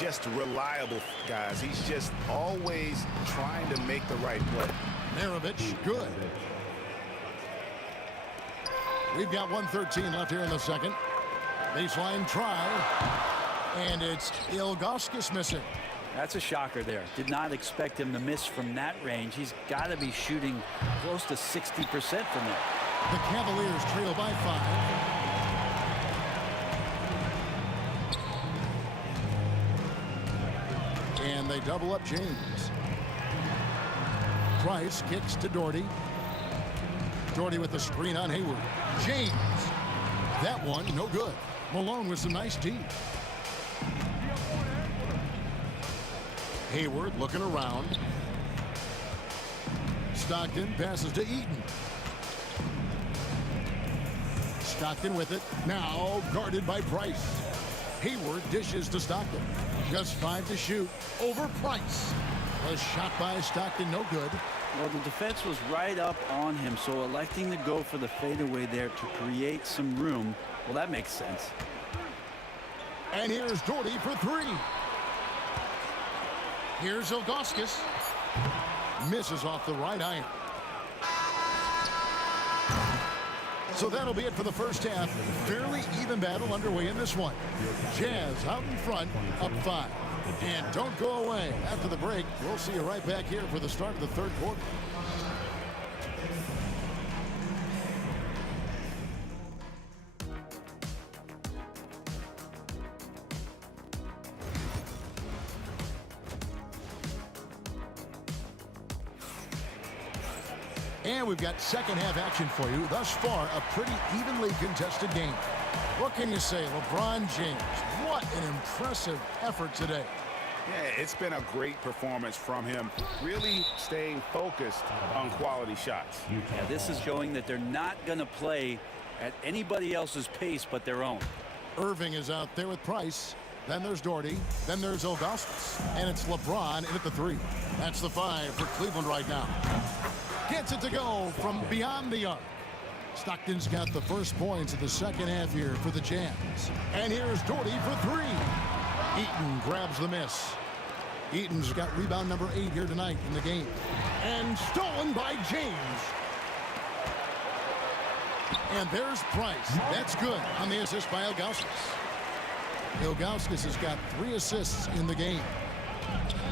Just reliable, guys. He's just always trying to make the right play. Maravich, good. We've got 1:13 left here in the second. Baseline try. And it's Ilgauskas missing. That's a shocker there. Did not expect him to miss from that range. He's got to be shooting close to 60% from there. The Cavaliers trail by 5. And they double up James. Price kicks to Doherty. Doherty with the screen on Hayward. James. That one, no good. Malone with some nice D. Hayward looking around. Stockton passes to Eaton. Stockton with it. Now guarded by Price. Hayward dishes to Stockton. Just 5 to shoot. Over Price. A shot by Stockton, no good. Well, the defense was right up on him, so electing to go for the fadeaway there to create some room, well, that makes sense. And here's Doherty for 3. Here's Ilgauskas. Misses off the right iron. So that'll be it for the first half. Fairly even battle underway in this one. Jazz out in front, up 5. And don't go away. After the break, we'll see you right back here for the start of the third quarter. And we've got second half action for you. Thus far, a pretty evenly contested game. What can you say, LeBron James? What an impressive effort today. Yeah, it's been a great performance from him, really staying focused on quality shots. Yeah, this is showing that they're not going to play at anybody else's pace but their own. Irving is out there with Price. Then there's Doherty. Then there's Ilgauskas. And it's LeBron in at the 3. That's the 5 for Cleveland right now. Gets it to go from beyond the arc. Stockton's got the first points of the second half here for the Jazz. And here's Doherty for 3. Eaton grabs the miss. Eaton's got rebound number 8 here tonight in the game. And stolen by James. And there's Price. That's good on the assist by Ilgauskas. Ilgauskas has got 3 assists in the game.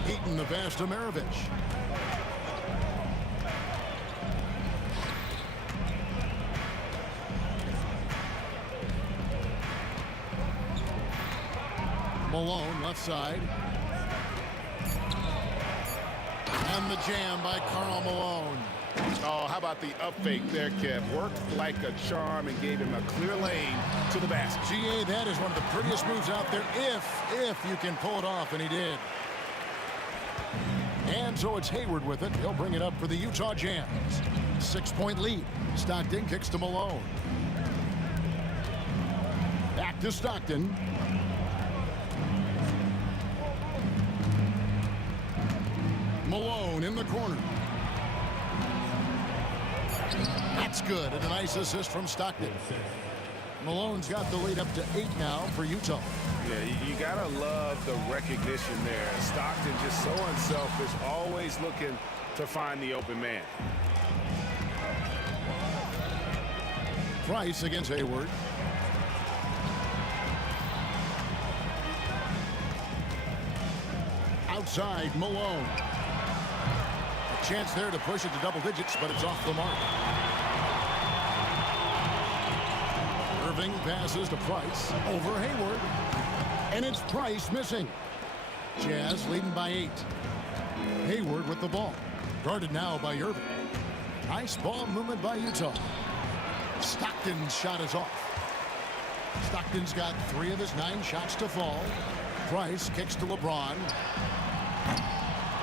Eaton the pass to Maravich. Malone, left side. And the jam by Karl Malone. Oh, how about the up fake there, Kev? Worked like a charm and gave him a clear lane to the basket. GA, that is one of the prettiest moves out there if you can pull it off, and he did. And so it's Hayward with it. He'll bring it up for the Utah Jazz. 6-point lead. Stockton kicks to Malone. Back to Stockton. Malone in the corner. That's good, and a nice assist from Stockton. Malone's got the lead up to 8 now for Utah. Yeah, you gotta love the recognition there. Stockton just so unselfish, always looking to find the open man. Price against Hayward. Outside, Malone. A chance there to push it to double digits, but it's off the mark. Irving passes to Price. Over Hayward. And it's Price missing. Jazz leading by 8. Hayward with the ball. Guarded now by Irving. Nice ball movement by Utah. Stockton's shot is off. Stockton's got 3 of his 9 shots to fall. Price kicks to LeBron.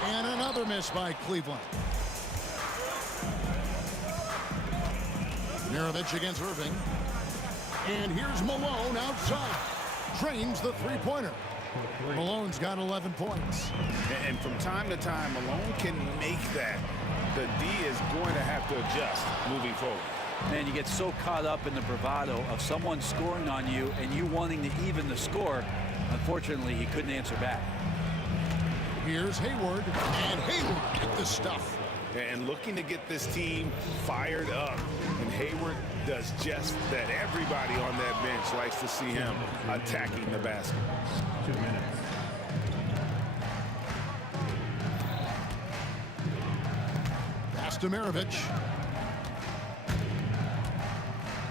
And another miss by Cleveland. Maravich against Irving. And here's Malone outside. Drains the three-pointer. Malone's got 11 points. And from time to time, Malone can make that. The D is going to have to adjust moving forward. Man, you get so caught up in the bravado of someone scoring on you and you wanting to even the score. Unfortunately, he couldn't answer back. Here's Hayward, and Hayward with the stuff. And looking to get this team fired up. And Hayward does just that. Everybody on that bench likes to see him attacking the basket. 2 minutes. Pass to Maravich.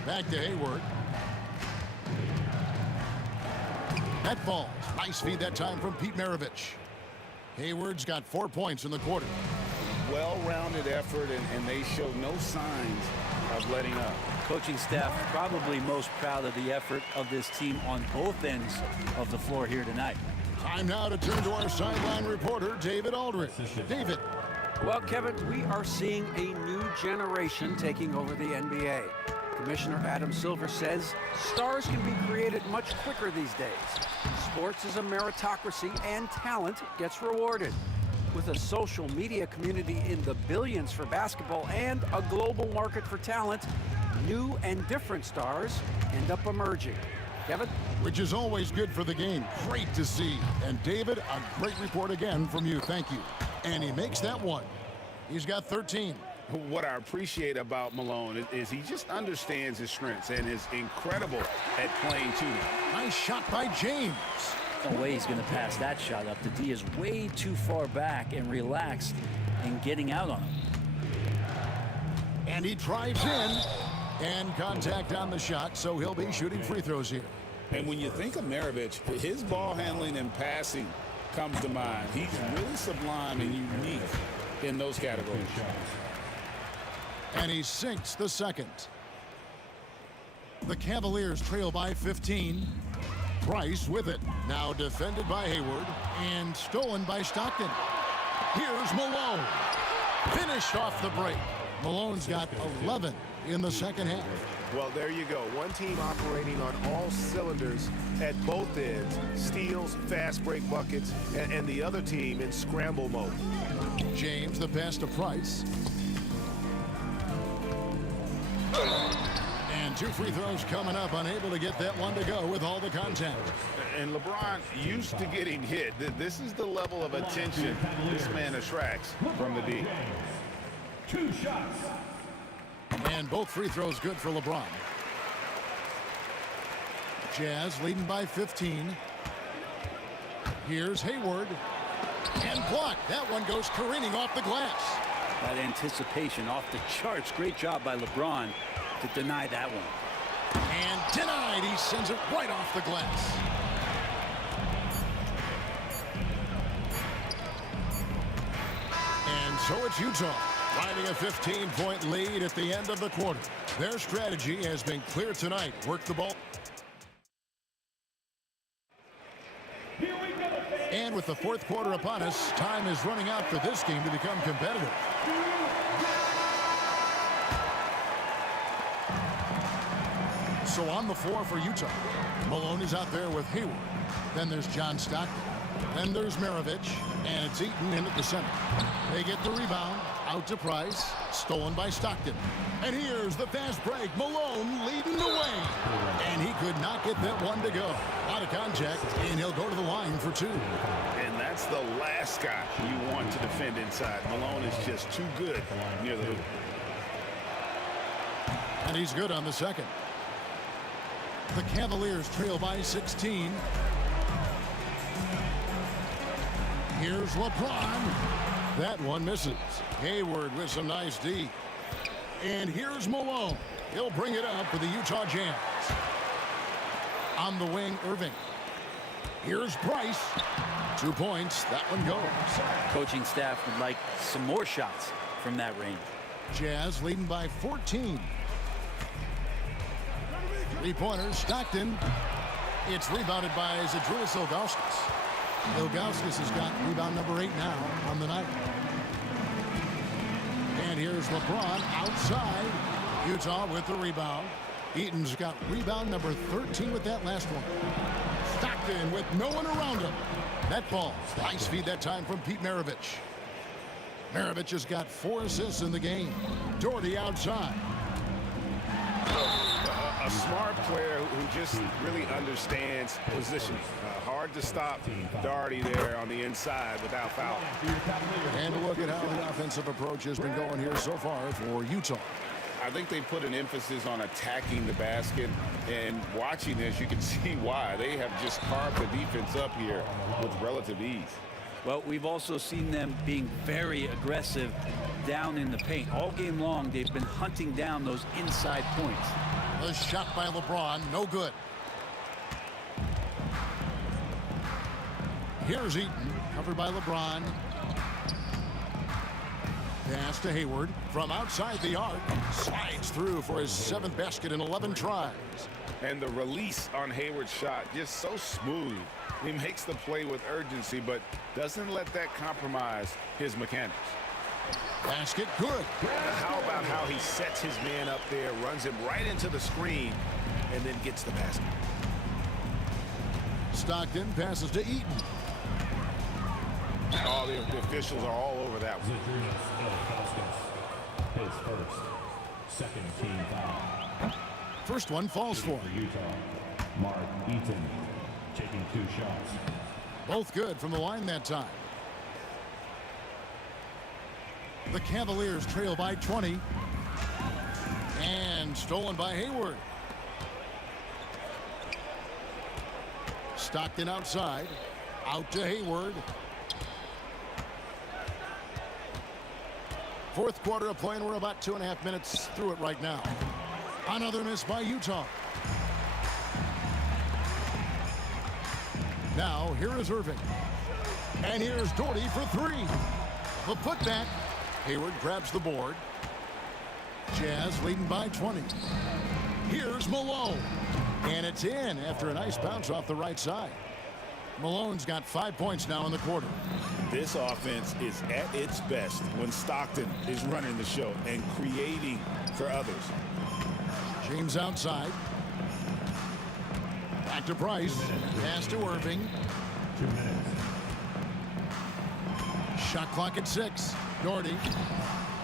Back to Hayward. That falls. Nice feed that time from Pete Maravich. Hayward's got 4 points in the quarter. Well-rounded effort, and they show no signs of letting up. Coaching staff probably most proud of the effort of this team on both ends of the floor here tonight. Time now to turn to our sideline reporter, David Aldridge. David. Well, Kevin, we are seeing a new generation taking over the NBA. Commissioner Adam Silver says stars can be created much quicker these days. Sports is a meritocracy and talent gets rewarded. With a social media community in the billions for basketball and a global market for talent, new and different stars end up emerging. Kevin? Which is always good for the game. Great to see. And David, a great report again from you. Thank you. And he makes that one. He's got 13. What I appreciate about Malone is he just understands his strengths and is incredible at playing to them. Nice shot by James. No way he's going to pass that shot up. The D is way too far back and relaxed in getting out on him. And he drives in. And contact on the shot, so he'll be shooting free throws here. And when you think of Maravich, his ball handling and passing comes to mind. He's really sublime and unique in those categories. And he sinks the second. The Cavaliers trail by 15. Price with it. Now defended by Hayward and stolen by Stockton. Here's Malone. Finished off the break. Malone's got 11 in the second half. Well, there you go. One team operating on all cylinders at both ends. Steals, fast break buckets, and the other team in scramble mode. James, the pass to Price. And 2 free throws coming up. Unable to get that one to go with all the contact. And LeBron used to getting hit. This is the level of attention this man attracts from the D. 2 shots. And both free throws good for LeBron. Jazz leading by 15. Here's Hayward. And blocked. That one goes careening off the glass. That anticipation off the charts. Great job by LeBron to deny that one. And denied. He sends it right off the glass. And so it's Utah riding a 15-point lead at the end of the quarter. Their strategy has been clear tonight. Work the ball. And with the fourth quarter upon us, time is running out for this game to become competitive. So on the floor for Utah, Malone is out there with Hayward. Then there's John Stockton. Then there's Maravich, and it's Eaton in at the center. They get the rebound, out to Price, stolen by Stockton. And here's the fast break. Malone leading the way. And he could not get that one to go. Out of contact, and he'll go to the line for two. And that's the last guy you want to defend inside. Malone is just too good near the hoop. And he's good on the second. The Cavaliers trail by 16. Here's LeBron. That one misses. Hayward with some nice D. And here's Malone. He'll bring it up for the Utah Jazz. On the wing, Irving. Here's Price. 2 points. That one goes. Coaching staff would like some more shots from that range. Jazz leading by 14. Three-pointers, Stockton. It's rebounded by Zydrunas Ilgauskas. Ilgauskas has got rebound number 8 now on the night. And here's LeBron outside. Utah with the rebound. Eaton's got rebound number 13 with that last one. Stockton with no one around him. That ball, nice feed that time from Pete Maravich. Maravich has got 4 assists in the game. Doherty outside. A smart player who just really understands positioning. Hard to stop Doherty there on the inside without fouling. And look at how the offensive approach has been going here so far for Utah. I think they put an emphasis on attacking the basket, and watching this, you can see why. They have just carved the defense up here with relative ease. Well, we've also seen them being very aggressive down in the paint. All game long, they've been hunting down those inside points. The shot by LeBron, no good. Here's Eaton, covered by LeBron. Pass to Hayward from outside the arc. Slides through for his 7th basket in 11 tries. And the release on Hayward's shot, just so smooth. He makes the play with urgency, but doesn't let that compromise his mechanics. Basket good. How about how he sets his man up there, runs him right into the screen, and then gets the basket. Stockton passes to Eaton. Oh, the officials are all over that one. His first, second team foul. First one falls for him. Utah, Mark Eaton, taking 2 shots. Both good from the line that time. The Cavaliers trail by 20. And stolen by Hayward. Stockton outside. Out to Hayward. Fourth quarter of play, and we're about 2.5 minutes through it right now. Another miss by Utah. Now, here is Irving. And here's Doherty for 3. The putback. Hayward grabs the board. Jazz leading by 20. Here's Malone. And it's in after a nice bounce off the right side. Malone's got 5 points now in the quarter. This offense is at its best when Stockton is running the show and creating for others. James outside. Back to Price. Pass to Irving. 2 minutes. Shot clock at 6. Doherty.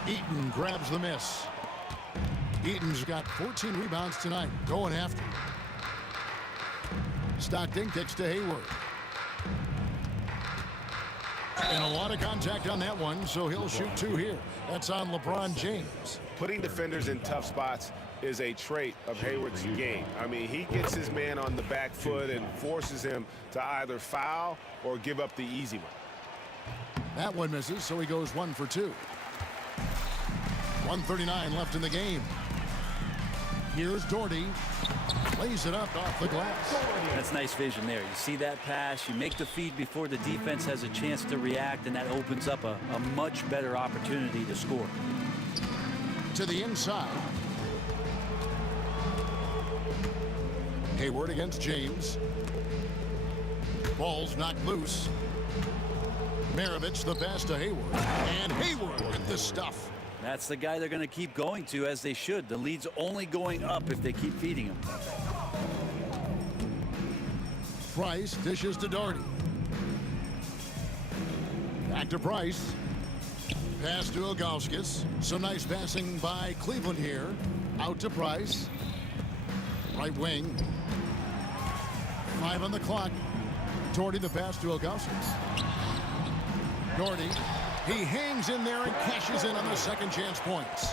Eaton grabs the miss. Eaton's got 14 rebounds tonight. Going after. Stockton kicks to Hayward. And a lot of contact on that one, so he'll shoot 2 here. That's on LeBron James. Putting defenders in tough spots is a trait of Hayward's game. I mean, he gets his man on the back foot and forces him to either foul or give up the easy one. That one misses, so he goes 1 for 2. 1:39 left in the game. Here's Doherty. Lays it up off the glass. That's nice vision there. You see that pass, you make the feed before the defense has a chance to react, and that opens up a much better opportunity to score. To the inside. Hayward against James. Ball's knocked loose. Maravich the pass to Hayward. And Hayward with the stuff. That's the guy they're going to keep going to, as they should. The lead's only going up if they keep feeding him. Price dishes to Doherty. Back to Price. Pass to Ilgauskas. Some nice passing by Cleveland here. Out to Price. Right wing. 5 on the clock. Doherty the pass to Ilgauskas. Doherty. He hangs in there and cashes in on the second chance points.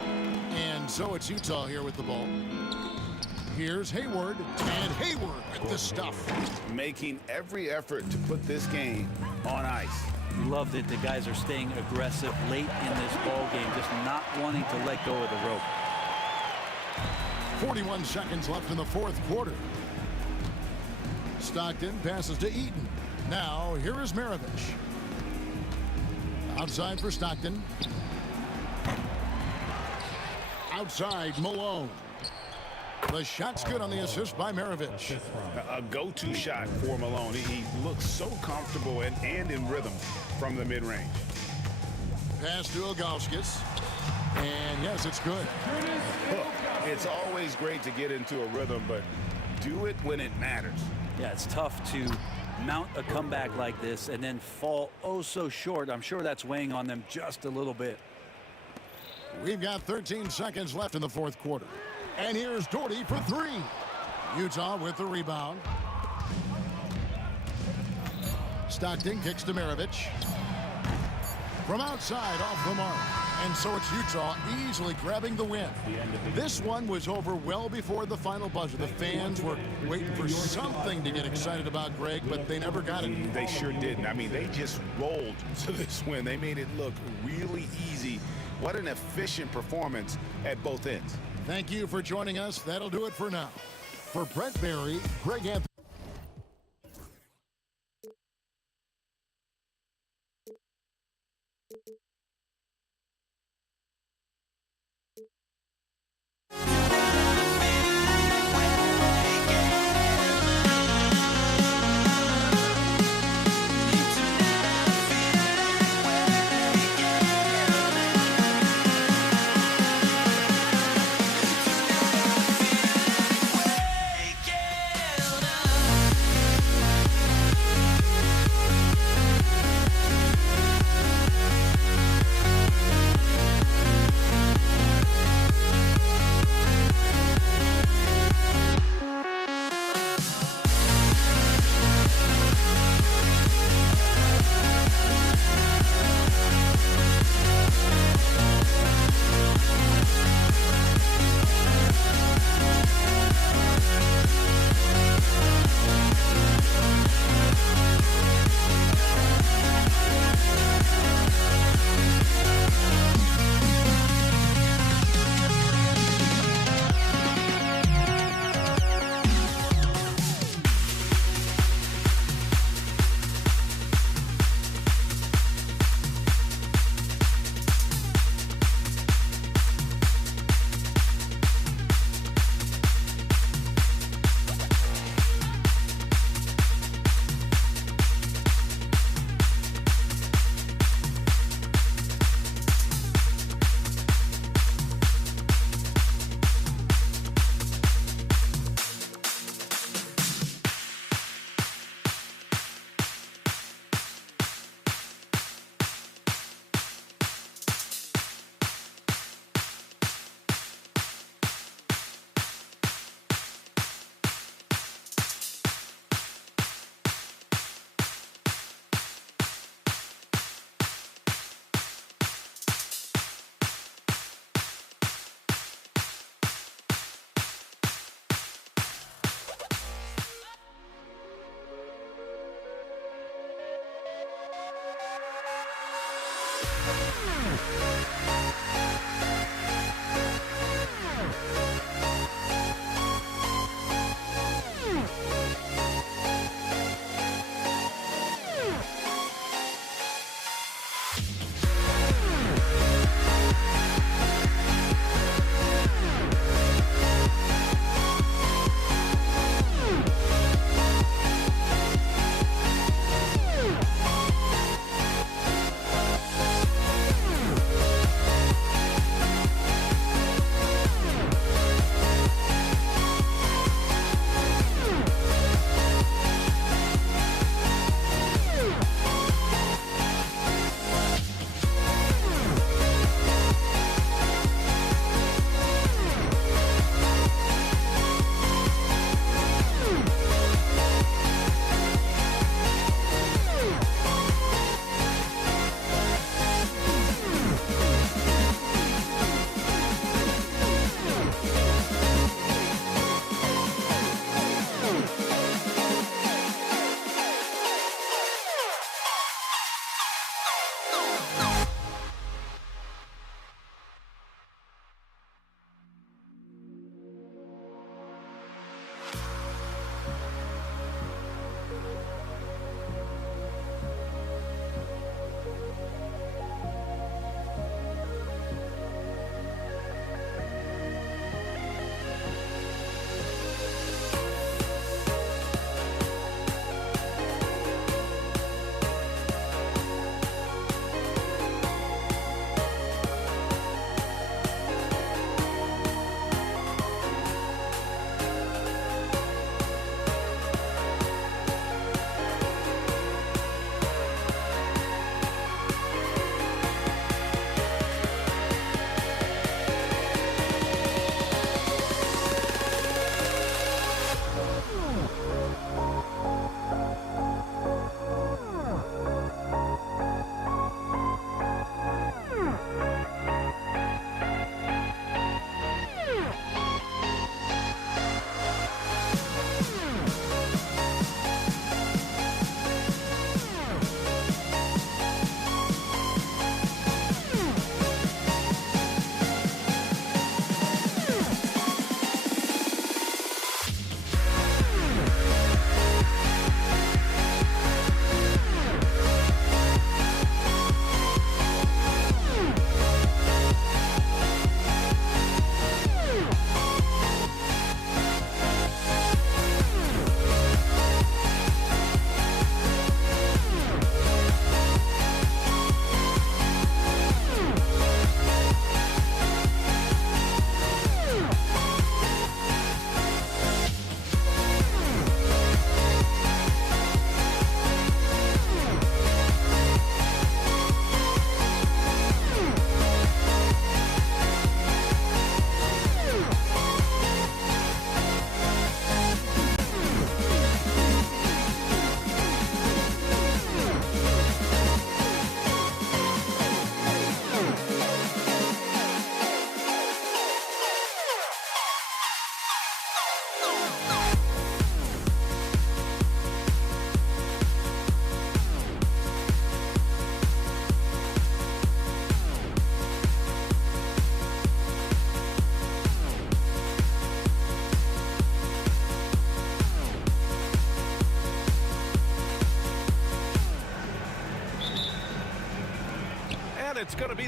And so it's Utah here with the ball. Here's Hayward, and Hayward with the stuff. Making every effort to put this game on ice. Love that the guys are staying aggressive late in this ball game, just not wanting to let go of the rope. 41 seconds left in the fourth quarter. Stockton passes to Eaton. Now here is Maravich. Outside for Stockton. Outside Malone. The shot's good on the assist by Maravich. A go-to shot for Malone. He looks so comfortable and in rhythm from the mid-range. Pass to Ilgauskas. And yes, it's good. Look, it's always great to get into a rhythm, but do it when it matters. Yeah, it's tough to mount a comeback like this and then fall oh so short. I'm sure that's weighing on them just a little bit. We've got 13 seconds left in the fourth quarter. And here's Doherty for 3. Utah with the rebound. Stockton kicks to Maravich. From outside off the mark. And so it's Utah easily grabbing the win. This one was over well before the final buzzer. The fans were waiting for something to get excited about, Greg, but they never got it. They sure didn't. I mean, they just rolled to this win. They made it look really easy. What an efficient performance at both ends. Thank you for joining us. That'll do it for now. For Brent Barry, Greg Anthony.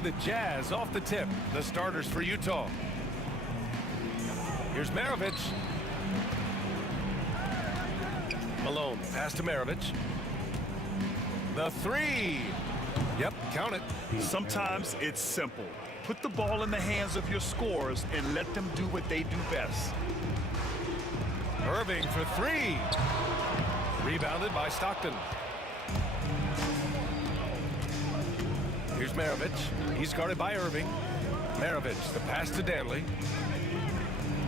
be the Jazz off the tip. The starters for Utah. Here's Maravich. Malone, pass to Maravich. The three. Yep, count it. Sometimes it's simple. Put the ball in the hands of your scorers and let them do what they do best. Irving for three. Rebounded by Stockton. Here's Maravich. He's guarded by Irving. Maravich, the pass to Danley.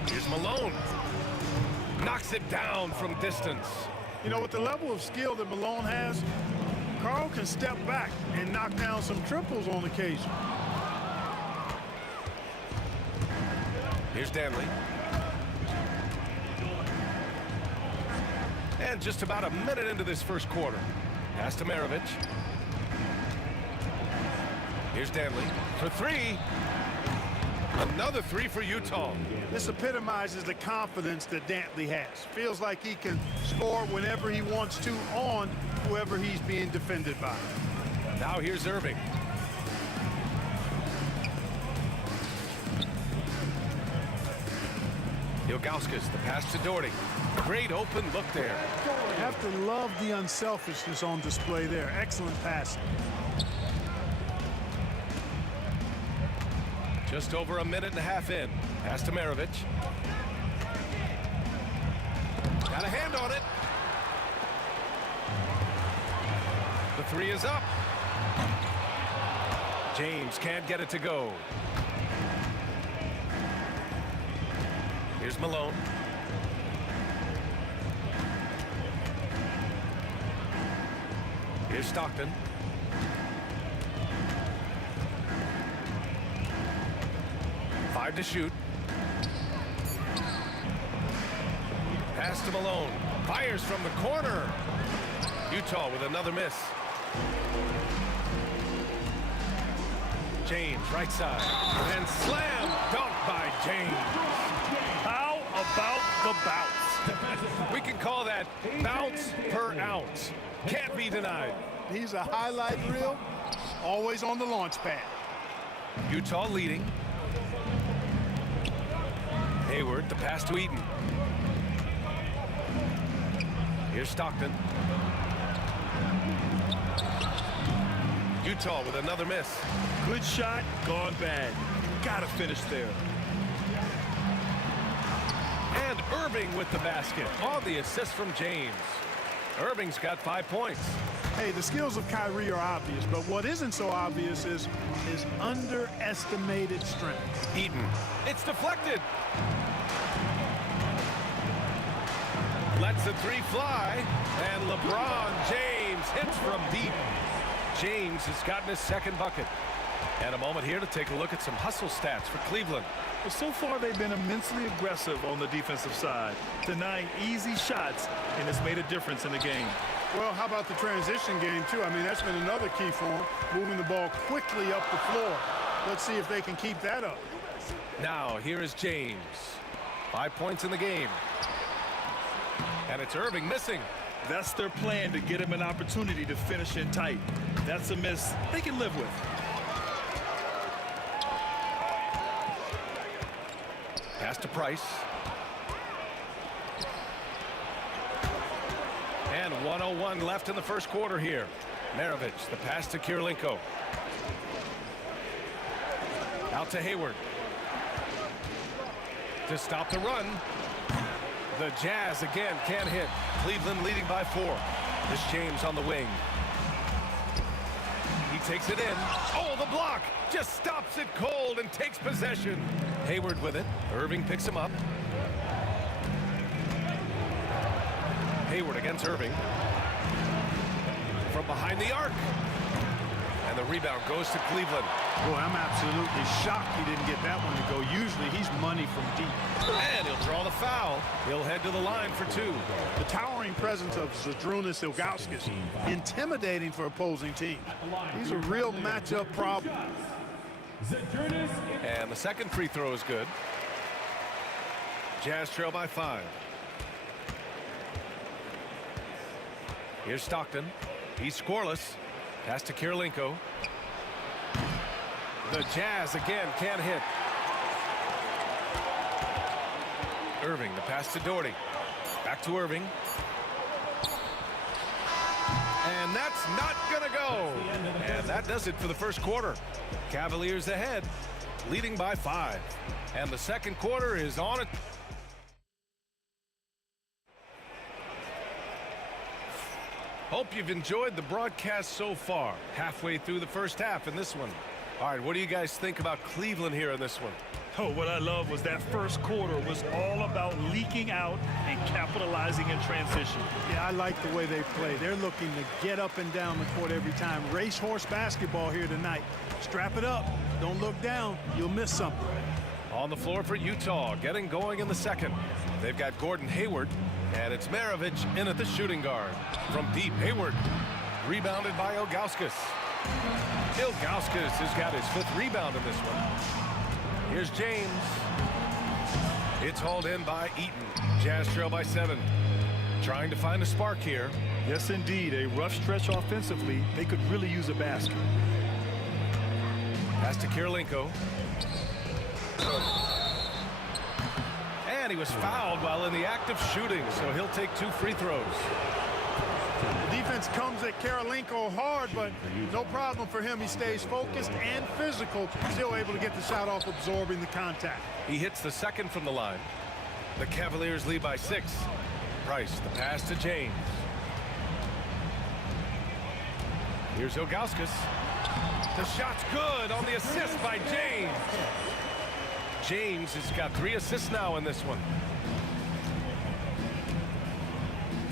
Here's Malone. Knocks it down from distance. You know, with the level of skill that Malone has, Carl can step back and knock down some triples on occasion. Here's Danley. And just about a minute into this first quarter. Pass to Maravich. Here's Danley for three. Another three for Utah. This epitomizes the confidence that Dantley has. Feels like he can score whenever he wants to on whoever he's being defended by. Now here's Irving. Ilgauskas, the pass to Doherty. Great open look there. You have to love the unselfishness on display there. Excellent passing. Just over a minute and a half in. Pass to Maravich. Got a hand on it. The three is up. James can't get it to go. Here's Malone. Here's Stockton. Five to shoot. Pass to Malone. Fires from the corner. Utah with another miss. James, right side. And slam dunk by James. How about the bounce? We can call that bounce per ounce. Can't be denied. He's a highlight reel, always on the launch pad. Utah leading. Hayward, the pass to Eaton. Here's Stockton. Utah with another miss. Good shot, gone bad. Gotta finish there. And Irving with the basket on the assist from James. Irving's got 5 points. Hey, the skills of Kyrie are obvious, but what isn't so obvious is his underestimated strength. Eaton. It's deflected. Lets the three fly. And LeBron James hits from deep. James has gotten his second bucket. And a moment here to take a look at some hustle stats for Cleveland. Well, so far they've been immensely aggressive on the defensive side, denying easy shots, and it's made a difference in the game. Well, how about the transition game, too? I mean, that's been another key for him, moving the ball quickly up the floor. Let's see if they can keep that up. Now, here is James. 5 points in the game. And it's Irving missing. That's their plan, to get him an opportunity to finish in tight. That's a miss they can live with. Pass to Price. And 1:01 left in the first quarter here. Maravich, the pass to Kirilenko. Out to Hayward. To stop the run. The Jazz again can't hit. Cleveland leading by 4. This James on the wing. He takes it in. Oh, the block! Just stops it cold and takes possession. Hayward with it. Irving picks him up. Hayward against Irving. From behind the arc. And the rebound goes to Cleveland. Boy, I'm absolutely shocked he didn't get that one to go. Usually he's money from deep. And he'll draw the foul. He'll head to the line for 2. The towering presence of Zydrunas Ilgauskas, intimidating for opposing teams. He's a real matchup problem. And the second free throw is good. Jazz trail by 5. Here's Stockton. He's scoreless. Pass to Kirilenko. The Jazz again can't hit. Irving, the pass to Doherty. Back to Irving. And that's not going to go. And that does it for the first quarter. Cavaliers ahead, leading by 5. And the second quarter is on it. Hope you've enjoyed the broadcast so far. Halfway through the first half in this one. All right, what do you guys think about Cleveland here in this one? Oh, what I love was that first quarter was all about leaking out and capitalizing in transition. Yeah, I like the way they play. They're looking to get up and down the court every time. Racehorse basketball here tonight. Strap it up. Don't look down. You'll miss something. On the floor for Utah, getting going in the second. They've got Gordon Hayward, and it's Maravich in at the shooting guard. From deep, Hayward, rebounded by Ilgauskas. Ilgauskas has got his 5th rebound in this one. Here's James. It's hauled in by Eaton. Jazz trail by 7. Trying to find a spark here. Yes, indeed. A rough stretch offensively. They could really use a basket. Pass to Kirilenko. And he was fouled while in the act of shooting, so he'll take 2 free throws. The defense comes at Kirilenko hard, but no problem for him. He stays focused and physical, still able to get the shot off, absorbing the contact. He hits the second from the line. The Cavaliers lead by 6. Price, the pass to James. Here's Ilgauskas. The shot's good on the assist by James. James has got 3 assists now in this one.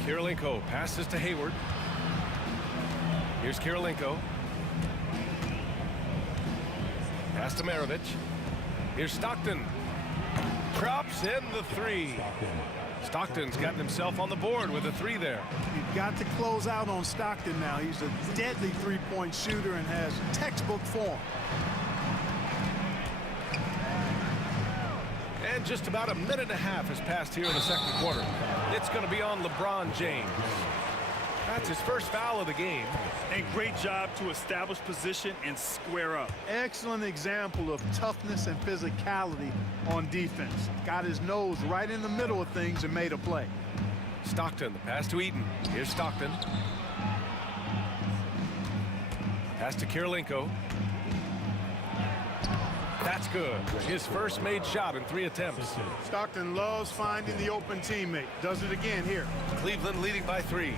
Kirilenko passes to Hayward. Here's Kirilenko. Pass to Maravich. Here's Stockton. Drops in the 3. Stockton's gotten himself on the board with a 3 there. You've got to close out on Stockton now. He's a deadly three-point shooter and has textbook form. And just about a minute and a half has passed here in the second quarter. It's going to be on LeBron James. That's his first foul of the game. And great job to establish position and square up. Excellent example of toughness and physicality on defense. Got his nose right in the middle of things and made a play. Stockton, the pass to Eaton. Here's Stockton. Pass to Kirilenko. That's good. His first made shot in 3 attempts. Stockton loves finding the open teammate. Does it again here. Cleveland leading by 3.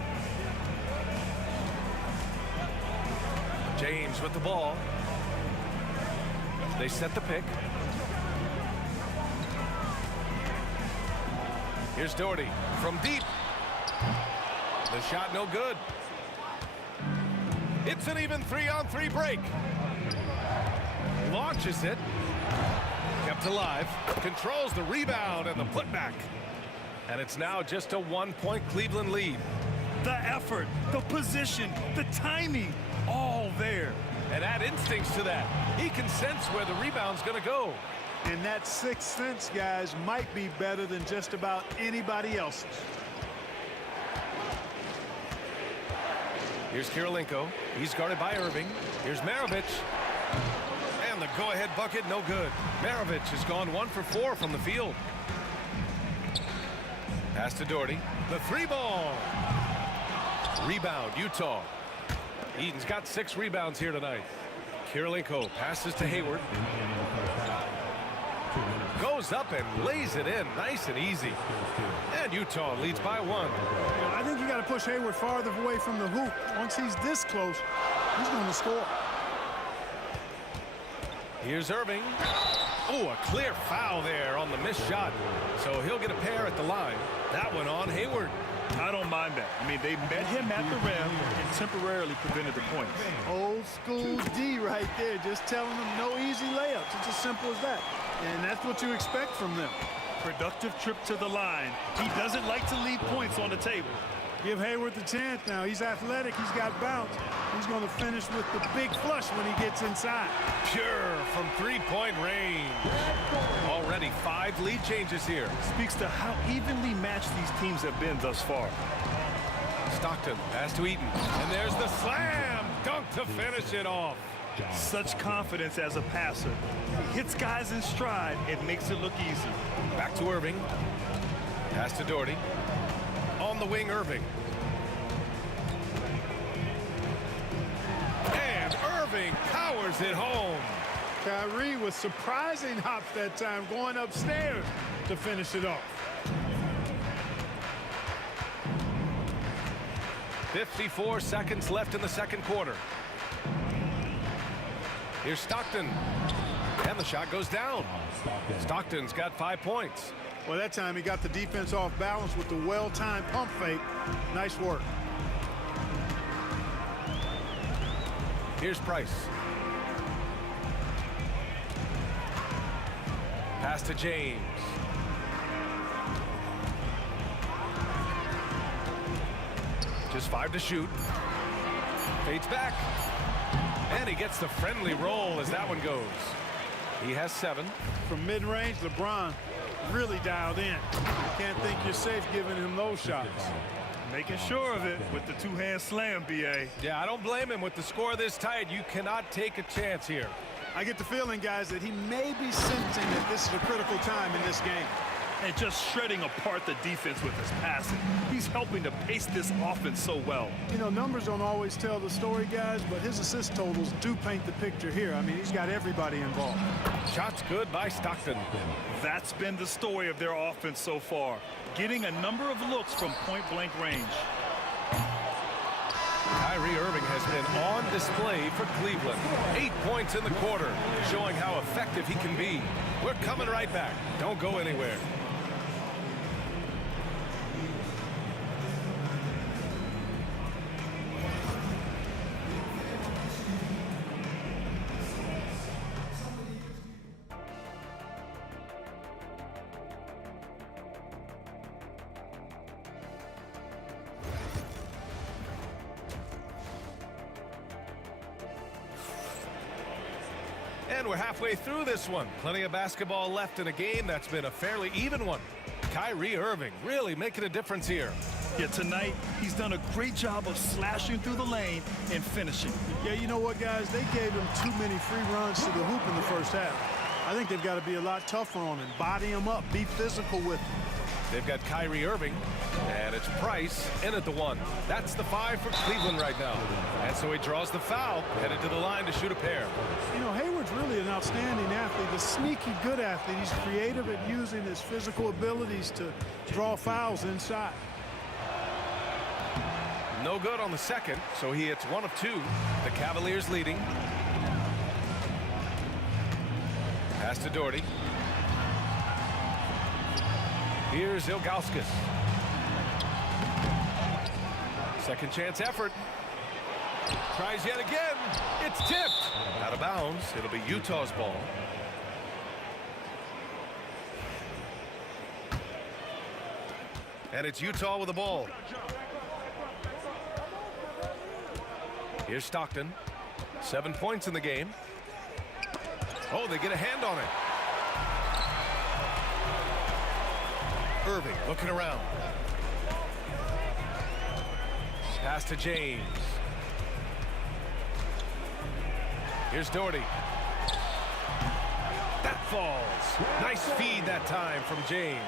James with the ball. They set the pick. Here's Doherty from deep. The shot no good. It's an even 3-on-3 break. Launches it. Kept alive. Controls the rebound and the putback. And it's now just a 1-point Cleveland lead. The effort, the position, the timing, all there. And add instincts to that. He can sense where the rebound's going to go. And that 6th sense, guys, might be better than just about anybody else's. Here's Kirilenko. He's guarded by Irving. Here's Maravich. And the go-ahead bucket, no good. Maravich has gone 1 for 4 from the field. Pass to Doherty. The 3-ball. Rebound, Utah. Eaton's got 6 rebounds here tonight. Kirilenko passes to Hayward. Goes up and lays it in nice and easy. And Utah leads by 1. I think you got to push Hayward farther away from the hoop. Once he's this close, he's going to score. Here's Irving. Oh, a clear foul there on the missed shot. So he'll get a pair at the line. That one on Hayward. I don't mind that. I mean, they met him at the rim and temporarily prevented the points. Old school D right there, just telling them no easy layups. It's as simple as that. And that's what you expect from them. Productive trip to the line. He doesn't like to leave points on the table. Give Hayward the chance now. He's athletic. He's got bounce. He's going to finish with the big flush when he gets inside. Pure from 3-point range. Already 5 lead changes here. Speaks to how evenly matched these teams have been thus far. Stockton, pass to Eaton. And there's the slam dunk to finish it off. Such confidence as a passer. He hits guys in stride and makes it look easy. Back to Irving. Pass to Doherty. On the wing, Irving. And Irving powers it home. Kyrie with surprising hops that time, going upstairs to finish it off. 54 seconds left in the second quarter. Here's Stockton. And the shot goes down. Stockton's got 5 points. Well, that time he got the defense off balance with the well-timed pump fake. Nice work. Here's Price. Pass to James. Just 5 to shoot. Fades back. And he gets the friendly roll as that one goes. He has 7. From mid-range, LeBron really dialed in. You can't think you're safe giving him those shots. Making sure of it with the two-hand slam, B.A. Yeah, I don't blame him. With the score this tight, you cannot take a chance here. I get the feeling, guys, that he may be sensing that this is a critical time in this game. And just shredding apart the defense with his passing. He's helping to pace this offense so well. You know, numbers don't always tell the story, guys, but his assist totals do paint the picture here. I mean, he's got everybody involved. Shots good by Stockton. That's been the story of their offense so far, getting a number of looks from point-blank range. Kyrie Irving has been on display for Cleveland. 8 points in the quarter, showing how effective he can be. We're coming right back. Don't go anywhere. And we're halfway through this one. Plenty of basketball left in a game that's been a fairly even one. Kyrie Irving really making a difference here. Yeah, tonight, he's done a great job of slashing through the lane and finishing. Yeah, you know what, guys? They gave him too many free runs to the hoop in the first half. I think they've got to be a lot tougher on him. Body him up. Be physical with him. They've got Kyrie Irving, and it's Price in at the 1. That's the 5 for Cleveland right now. And so he draws the foul, headed to the line to shoot a pair. You know, Hayward's really an outstanding athlete, a sneaky good athlete. He's creative at using his physical abilities to draw fouls inside. No good on the second, so he hits 1 of 2. The Cavaliers leading. Pass to Doherty. Here's Ilgauskas. Second chance effort. Tries yet again. It's tipped. Out of bounds. It'll be Utah's ball. And it's Utah with the ball. Here's Stockton. 7 points in the game. Oh, they get a hand on it. Irving looking around. Pass to James. Here's Doherty. That falls. Nice feed that time from James.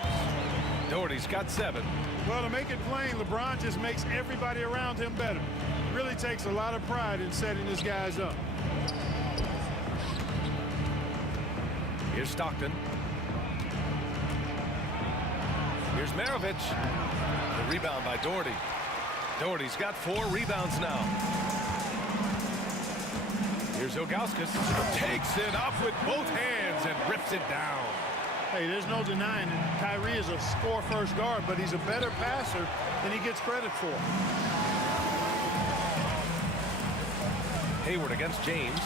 Doherty's got 7. Well, to make it plain, LeBron just makes everybody around him better. Really takes a lot of pride in setting his guys up. Here's Stockton. Here's Maravich. The rebound by Doherty. Doherty's got 4 rebounds now. Here's Ilgauskas. Takes it up with both hands and rips it down. Hey, there's no denying it. Kyrie is a score-first guard, but he's a better passer than he gets credit for. Hayward against James.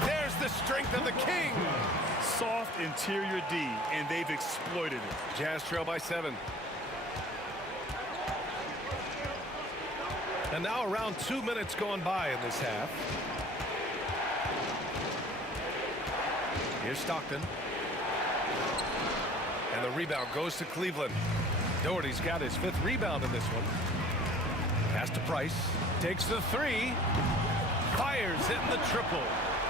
There's the strength of the King. Soft interior D, and they've exploited it. Jazz trail by 7. And now around 2 minutes gone by in this half. Here's Stockton. And the rebound goes to Cleveland. Doherty's got his 5th rebound in this one. Pass to Price. Takes the 3. Fires, hitting the triple.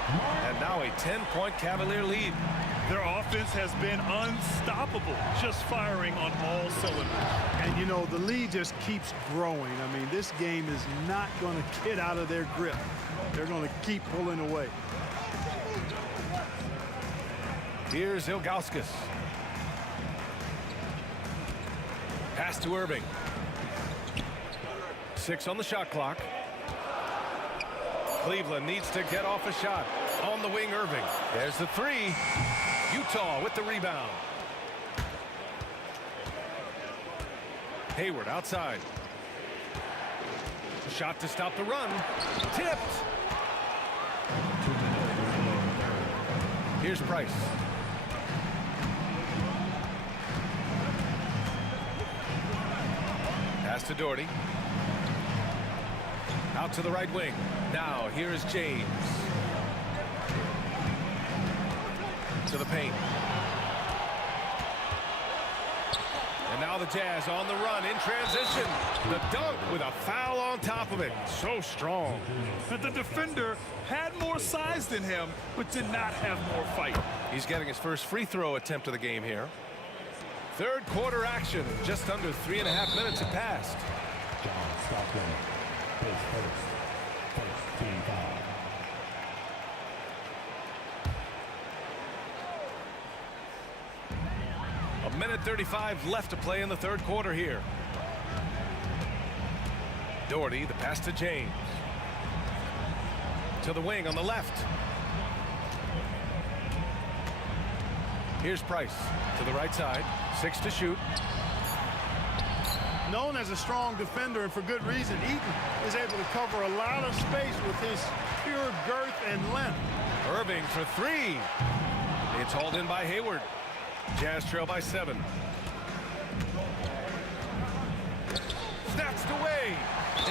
And now a 10-point Cavalier lead. Their offense has been unstoppable, just firing on all cylinders. And, you know, the lead just keeps growing. I mean, this game is not going to get out of their grip. They're going to keep pulling away. Here's Ilgauskas. Pass to Irving. 6 on the shot clock. Cleveland needs to get off a shot. On the wing, Irving. There's the 3. Utah with the rebound. Hayward outside. Shot to stop the run. Tipped. Here's Price. Pass to Doherty. Out to the right wing. Now here is James. To the paint. And now the Jazz on the run in transition. The dunk with a foul on top of it. So strong. But the defender had more size than him, but did not have more fight. He's getting his first free throw attempt of the game here. Third quarter action. Just under 3.5 minutes have passed. John Stockton, his first team foul. A minute 35 left to play in the third quarter here. Doherty, the pass to James. To the wing on the left. Here's Price to the right side. 6 to shoot. Known as a strong defender, and for good reason, Eaton is able to cover a lot of space with his pure girth and length. Irving for 3. It's hauled in by Hayward. Jazz trail by 7. Snatched away.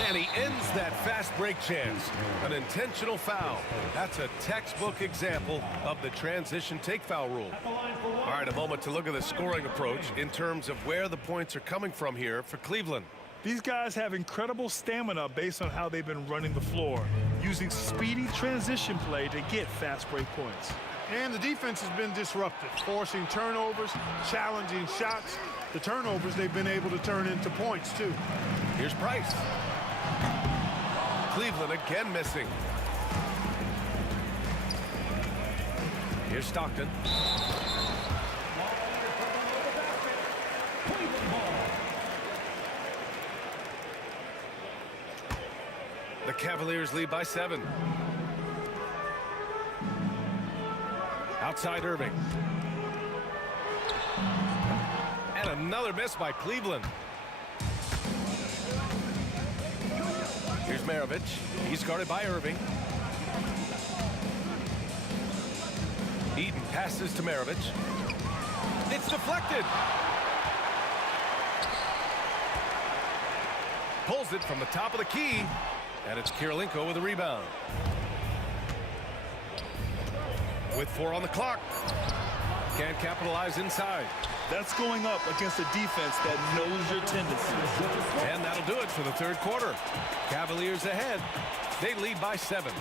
And he ends that fast break chance. An intentional foul. That's a textbook example of the transition take foul rule. All right, a moment to look at the scoring approach in terms of where the points are coming from here for Cleveland. These guys have incredible stamina based on how they've been running the floor, using speedy transition play to get fast break points. And the defense has been disruptive, forcing turnovers, challenging shots. The turnovers they've been able to turn into points, too. Here's Price. Cleveland again missing. Here's Stockton. The Cavaliers lead by 7. Outside Irving. And another miss by Cleveland. Here's Maravich. He's guarded by Irving. Eaton passes to Maravich. It's deflected. Pulls it from the top of the key. And it's Kirilenko with a rebound. With 4 on the clock. Can't capitalize inside. That's going up against a defense that knows your tendencies. And that'll do it for the third quarter. Cavaliers ahead. They lead by 7.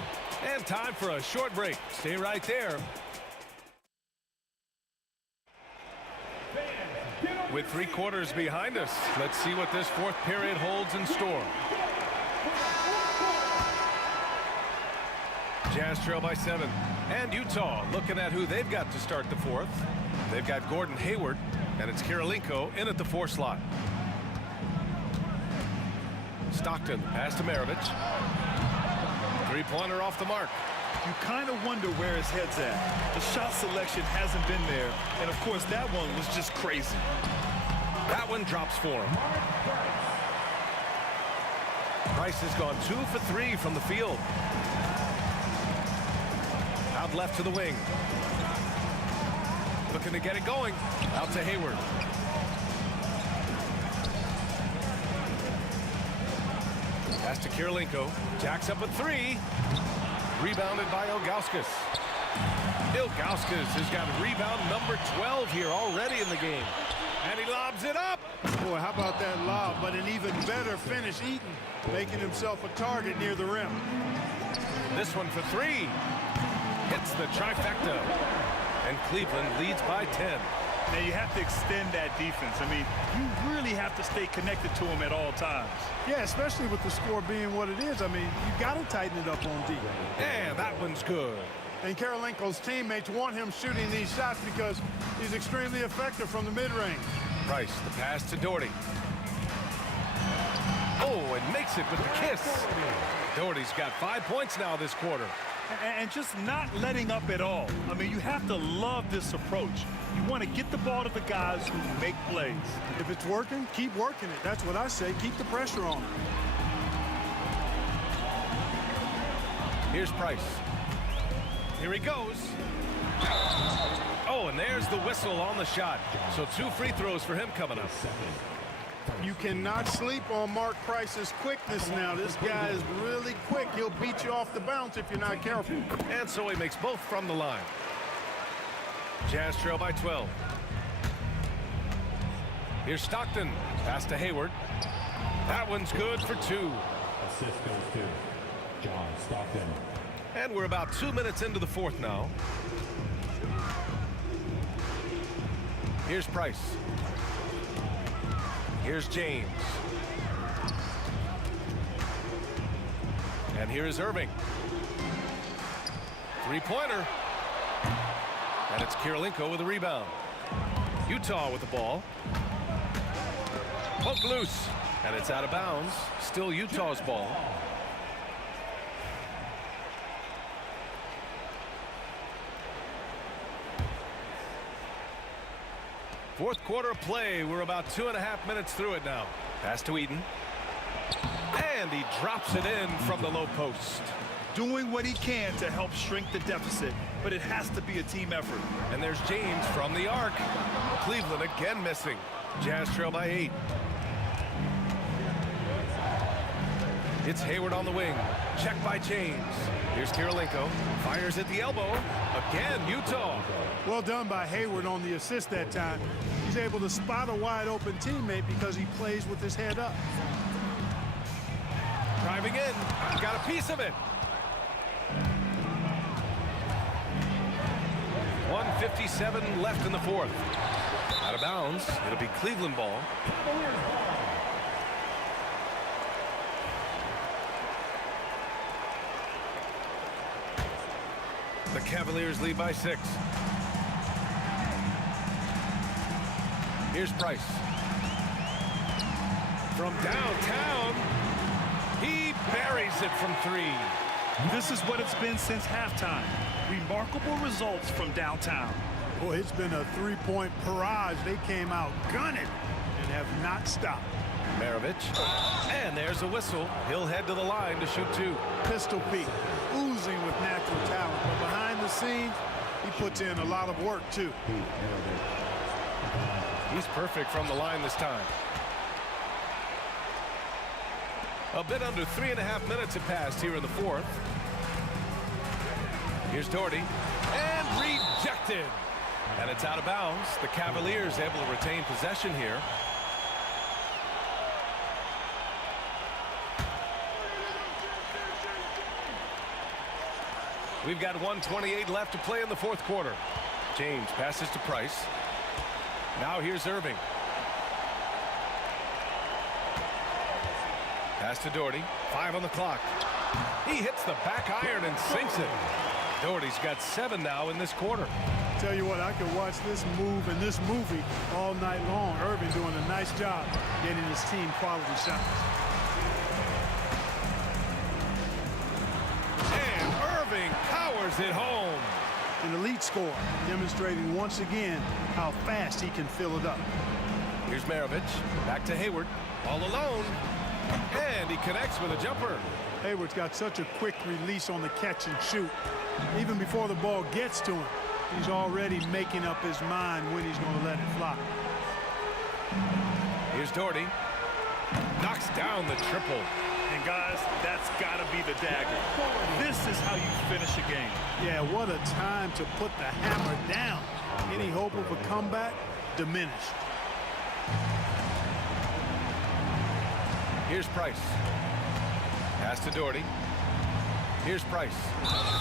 And time for a short break. Stay right there. With 3 quarters behind us, let's see what this fourth period holds in store. Jazz trail by 7. And Utah looking at who they've got to start the fourth. They've got Gordon Hayward, and it's Kirilenko in at the 4 slot. Stockton, pass to Maravich. 3-pointer off the mark. You kind of wonder where his head's at. The shot selection hasn't been there, and of course that one was just crazy. That one drops for him. Price has gone 2 for 3 from the field. Out left to the wing. Looking to get it going. Out to Hayward. Pass to Kirilenko. Jacks up at 3. Rebounded by Ilgauskas. Ilgauskas has got rebound number 12 here already in the game. And he lobs it up. Boy, how about that lob? But an even better finish. Eaton making himself a target near the rim. This one for 3. hits the trifecta. And Cleveland leads by 10. Now, you have to extend that defense. I mean, you really have to stay connected to them at all times. Yeah, especially with the score being what it is. I mean, you got to tighten it up on D. And that one's good. And Karolinko's teammates want him shooting these shots because he's extremely effective from the mid-range. Price, the pass to Doherty. Oh, and makes it with the kiss. Doherty's got 5 points now this quarter. And just not letting up at all. I mean, you have to love this approach. You want to get the ball to the guys who make plays. If it's working, keep working it. That's what I say. Keep the pressure on. Here's Price. Here he goes. Oh, and there's the whistle on the shot. So 2 free throws for him coming up. You cannot sleep on Mark Price's quickness now. This guy is really quick. He'll beat you off the bounce if you're not careful. And so he makes both from the line. Jazz trail by 12. Here's Stockton. Pass to Hayward. That one's good for 2. Assist goes to John Stockton. And we're about 2 minutes into the fourth now. Here's Price. Here's James. And here is Irving. Three-pointer. And it's Karolinko with a rebound. Utah with the ball. Poke loose. And it's out of bounds. Still Utah's ball. Fourth quarter of play. We're about 2.5 minutes through it now. Pass to Eaton. And he drops it in from the low post. Doing what he can to help shrink the deficit, but it has to be a team effort. And there's James from the arc. Cleveland again missing. Jazz trail by 8. It's Hayward on the wing. Check by James. Here's Karolinko. Fires at the elbow. Again, Utah. Well done by Hayward on the assist that time. He's able to spot a wide open teammate because he plays with his head up. Driving in. Got a piece of it. 1:57 left in the fourth. Out of bounds. It'll be Cleveland ball. The Cavaliers lead by 6. Here's Price. From downtown, he buries it from 3. This is what it's been since halftime. Remarkable results from downtown. Boy, it's been a three-point barrage. They came out gunning and have not stopped. Maravich. And there's a whistle. He'll head to the line to shoot 2. Pistol peak, oozing with natural talent. But behind the scenes, he puts in a lot of work, too. He's perfect from the line this time. A bit under 3.5 minutes have passed here in the fourth. Here's Doherty. And rejected. And it's out of bounds. The Cavaliers able to retain possession here. We've got 1:28 left to play in the fourth quarter. James passes to Price. Now here's Irving. Pass to Doherty. 5 on the clock. He hits the back iron and sinks it. Doherty's got 7 now in this quarter. Tell you what, I could watch this move and this movie all night long. Irving doing a nice job getting his team quality shots. And Irving powers it home. An elite score, demonstrating once again how fast he can fill it up. Here's Maravich. Back to Hayward. All alone. And he connects with a jumper. Hayward's got such a quick release on the catch and shoot. Even before the ball gets to him, he's already making up his mind when he's going to let it fly. Here's Doherty. Knocks down the triple. And guys, that's got to be the dagger. This is how you finish a game. Yeah, what a time to put the hammer down. Any hope of a comeback diminished. Here's Price. Pass to Doherty. Here's Price.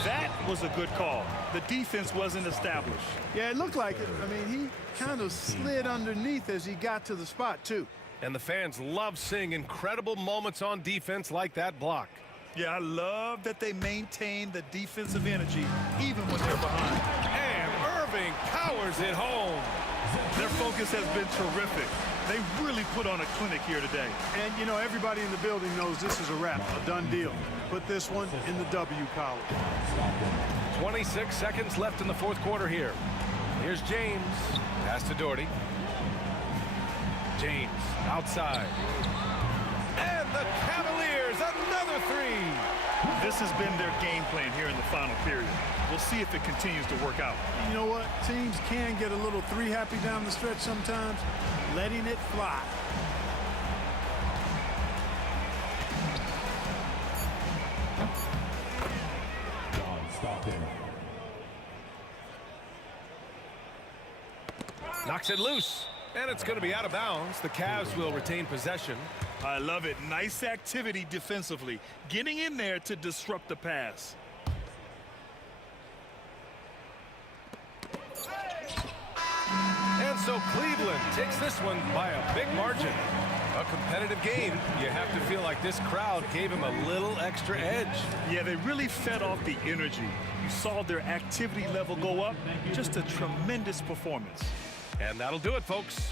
That was a good call. The defense wasn't established. Yeah, it looked like it. I mean, he kind of slid underneath as he got to the spot, too. And the fans love seeing incredible moments on defense like that block. Yeah, I love that they maintain the defensive energy even when they're behind. And Irving powers it home. Their focus has been terrific. They really put on a clinic here today. And, you know, everybody in the building knows this is a wrap, a done deal. Put this one in the W column. 26 seconds left in the fourth quarter here. Here's James. Pass to Doherty. James outside. And the Cavaliers, another three. This has been their game plan here in the final period. We'll see if it continues to work out. You know what? Teams can get a little three-happy down the stretch sometimes. Letting it fly. John Stockton. Knocks it loose. And it's going to be out of bounds. The Cavs will retain possession. I love it. Nice activity defensively. Getting in there to disrupt the pass. And so Cleveland takes this one by a big margin. A competitive game. You have to feel like this crowd gave him a little extra edge. Yeah, they really fed off the energy. You saw their activity level go up. Just a tremendous performance. And that'll do it, folks.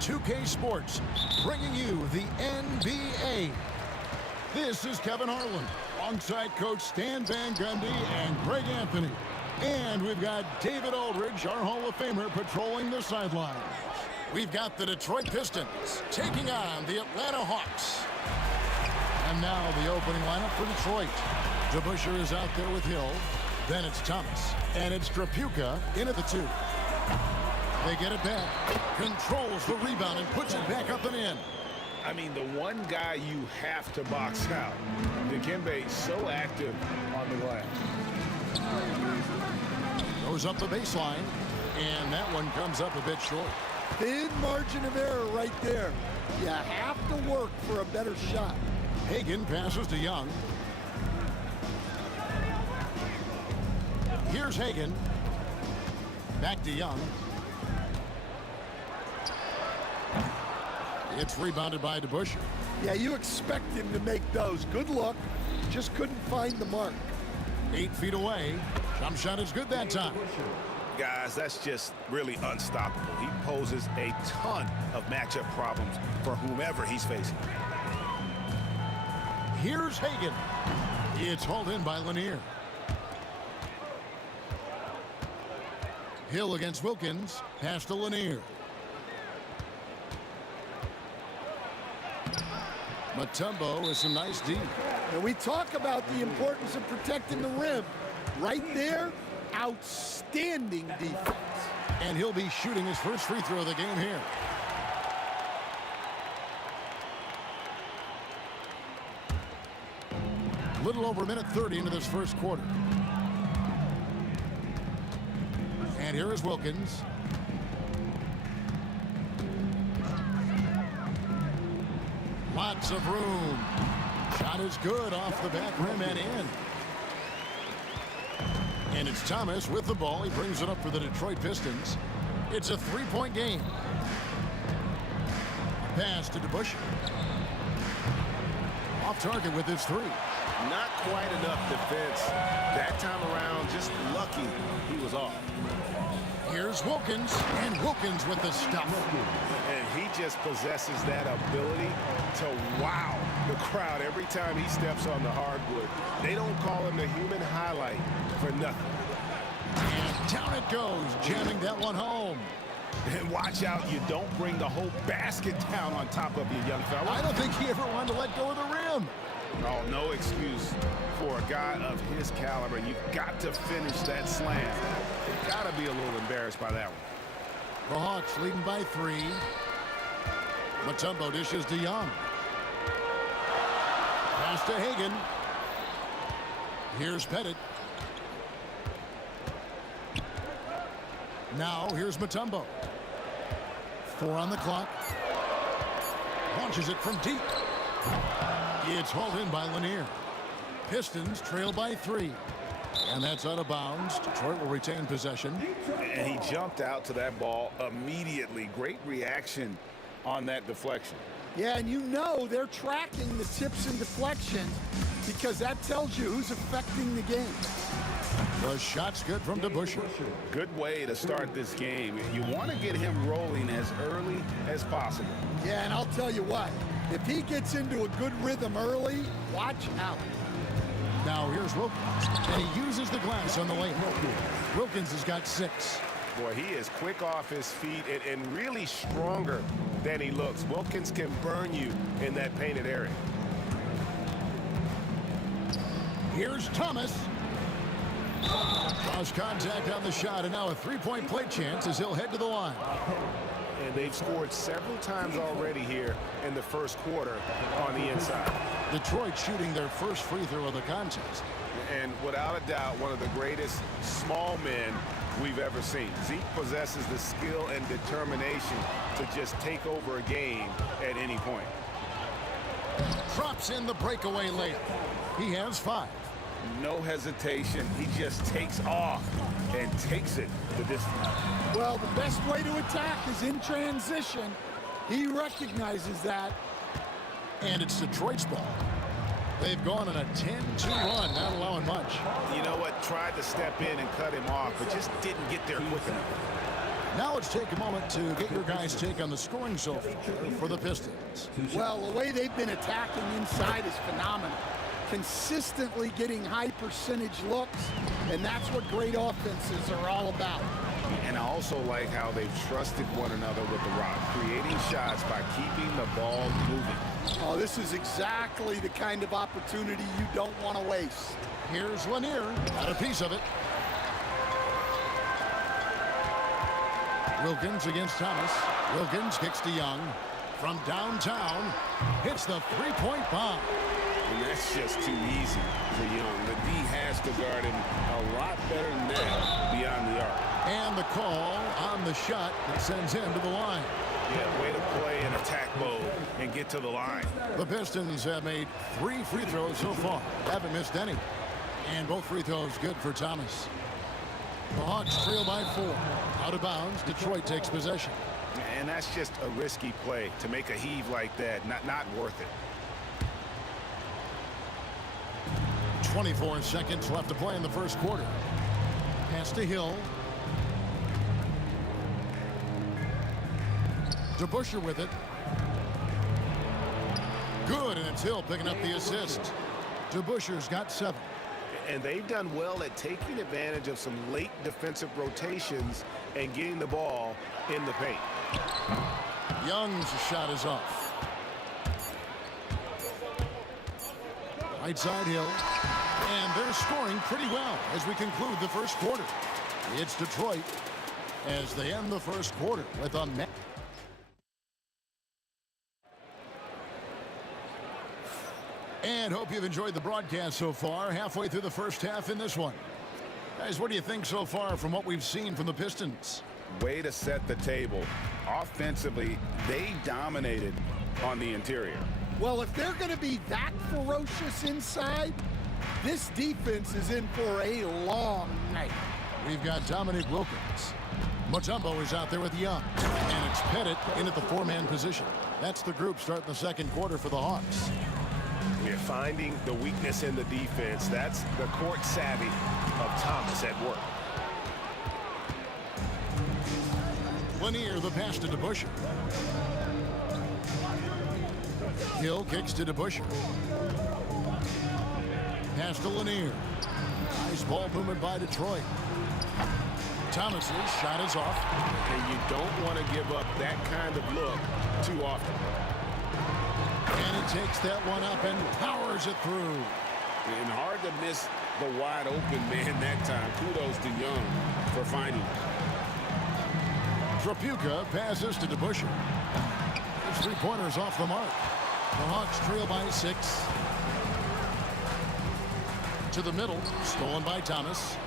2K Sports, bringing you the NBA. This is Kevin Harlan, alongside Coach Stan Van Gundy and Greg Anthony. And we've got David Aldridge, our Hall of Famer, patrolling the sidelines. We've got the Detroit Pistons taking on the Atlanta Hawks. And now the opening lineup for Detroit. DeBusschere is out there with Hill. Then it's Thomas. And it's Trapuka into the 2. They get it back. Controls the rebound and puts it back up and in. I mean, the one guy you have to box out. Dikembe so active on the glass. Goes up the baseline. And that one comes up a bit short. Thin margin of error right there. You have to work for a better shot. Hagan passes to Young. Here's Hagan. Back to Young. It's rebounded by DeBusschere. Yeah, you expect him to make those. Good luck. Just couldn't find the mark. 8 feet away. Jump shot is good that time. Guys, that's just really unstoppable. He poses a ton of matchup problems for whomever he's facing. Here's Hagan. It's hauled in by Lanier. Hill against Wilkins. Pass to Lanier. Mutombo with some nice D. And we talk about the importance of protecting the rim. Right there, outstanding defense. And he'll be shooting his first free throw of the game here. Little over a minute 30 into this first quarter. And here is Wilkins. Lots of room. Shot is good off the back rim and in. And it's Thomas with the ball. He brings it up for the Detroit Pistons. It's a 3-point game. Pass to DeBusschere. Off target with his 3. Not quite enough defense. That time around, just lucky he was off. Here's Wilkins, and Wilkins with the stuff. And he just possesses that ability to wow the crowd every time he steps on the hardwood. They don't call him the human highlight for nothing. And down it goes, jamming that one home. And watch out, you don't bring the whole basket down on top of you, young fella. I don't think he ever wanted to let go of the rim. Oh, no excuse for a guy of his caliber. You've got to finish that slam. You've got to be a little embarrassed by that one. The Hawks leading by 3. Mutombo dishes to Young. Pass to Hagan. Here's Pettit. Now here's Mutombo. 4 on the clock. Launches it from deep. It's hauled in by Lanier. Pistons trail by 3. And that's out of bounds. Detroit will retain possession. And he jumped out to that ball immediately. Great reaction on that deflection. Yeah, and you know they're tracking the tips and deflections because that tells you who's affecting the game. The shot's good from DeBusschere. Good way to start this game. You want to get him rolling as early as possible. Yeah, and I'll tell you what. If he gets into a good rhythm early, watch out. Now here's Wilkins, and he uses the glass on the layup. Wilkins has got 6. Boy, he is quick off his feet and really stronger than he looks. Wilkins can burn you in that painted area. Here's Thomas. Draws contact on the shot, and now a 3-point play chance as he'll head to the line. And they've scored several times already here in the first quarter on the inside. Detroit shooting their first free throw of the contest. And without a doubt, one of the greatest small men we've ever seen. Zeke possesses the skill and determination to just take over a game at any point. Drops in the breakaway layup. He has 5. No hesitation. He just takes off and takes it the distance. Well, the best way to attack is in transition. He recognizes that. And it's Detroit's ball. They've gone on a 10-2 run, not allowing much. You know what? Tried to step in and cut him off, but just didn't get there quick enough. Now let's take a moment to get your guys' take on the scoring so far for the Pistons. Well, the way they've been attacking inside is phenomenal. Consistently getting high percentage looks, and that's what great offenses are all about. And I also like how they've trusted one another with the rock, creating shots by keeping the ball moving. Oh, this is exactly the kind of opportunity you don't want to waste. Here's Lanier, got a piece of it. Wilkins against Thomas. Wilkins kicks to Young. From downtown, hits the three-point bomb. And that's just too easy for Young. The D has to guard him a lot better than that beyond the arc. And the call on the shot that sends him to the line. Yeah, way to play in attack mode and get to the line. The Pistons have made 3 free throws so far. Haven't missed any. And both free throws good for Thomas. The Hawks trail by 4. Out of bounds, Detroit takes possession. And that's just a risky play to make a heave like that. Not worth it. 24 seconds left to play in the first quarter. Pass to Hill. DeBusschere with it. Good, and it's Hill picking up the assist. DeBusschere's got 7. And they've done well at taking advantage of some late defensive rotations and getting the ball in the paint. Young's shot is off. Right side Hill. And they're scoring pretty well as we conclude the first quarter. It's Detroit as they end the first quarter with a net. And hope you've enjoyed the broadcast so far. Halfway through the first half in this one. Guys, what do you think so far from what we've seen from the Pistons? Way to set the table. Offensively, they dominated on the interior. Well, if they're going to be that ferocious inside, this defense is in for a long night. We've got Dominic Wilkins. Mutombo is out there with Young. And it's Pettit in at the 4-man position. That's the group starting the second quarter for the Hawks. We're finding the weakness in the defense. That's the court savvy of Thomas at work. Lanier, the pass to DeBusschere. Hill kicks to DeBusschere. Pass to Lanier. Nice ball movement by Detroit. Thomas's shot is off. And you don't want to give up that kind of look too often. And he takes that one up and powers it through. And hard to miss the wide open man that time. Kudos to Young for finding it. Trapuka passes to DeBusschere. His 3-pointers off the mark. The Hawks trail by 6. To the middle, stolen by Thomas.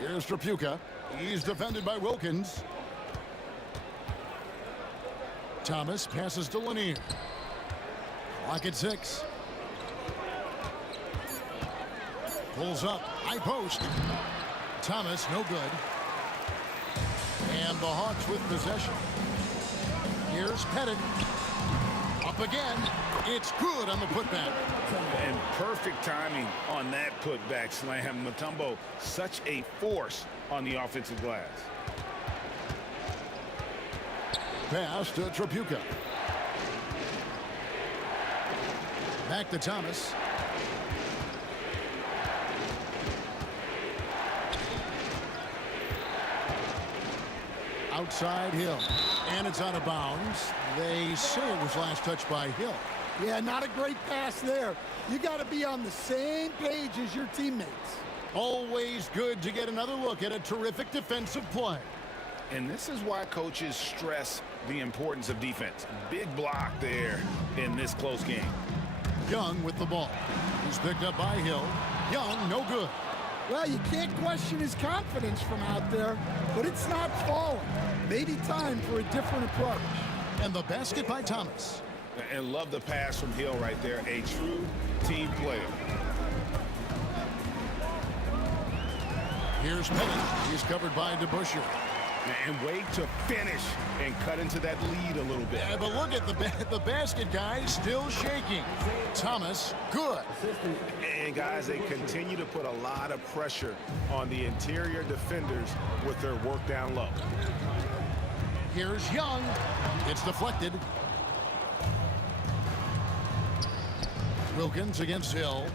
Here's Trapuka. He's defended by Wilkins. Thomas passes to Lanier. Clock at 6. Pulls up. High post. Thomas, no good. And the Hawks with possession. Here's Pettit. Up again. It's good on the putback. And perfect timing on that putback slam. Mutombo, such a force on the offensive glass. Pass to Trapuka. Back to Thomas. Outside Hill. And it's out of bounds. They say it was last touched by Hill. Yeah, not a great pass there. You got to be on the same page as your teammates. Always good to get another look at a terrific defensive play. And this is why coaches stress the importance of defense. Big block there in this close game. Young with the ball. He's picked up by Hill. Young, no good. Well, you can't question his confidence from out there, but it's not falling. Maybe time for a different approach. And the basket by Thomas. And love the pass from Hill right there. A true team player. Here's Pettit. He's covered by DeBusschere. And way to finish and cut into that lead a little bit. Yeah, but look at the basket, guys, still shaking. Thomas, good. And, guys, they continue to put a lot of pressure on the interior defenders with their work down low. Here's Young. It's deflected. Wilkins against Hill.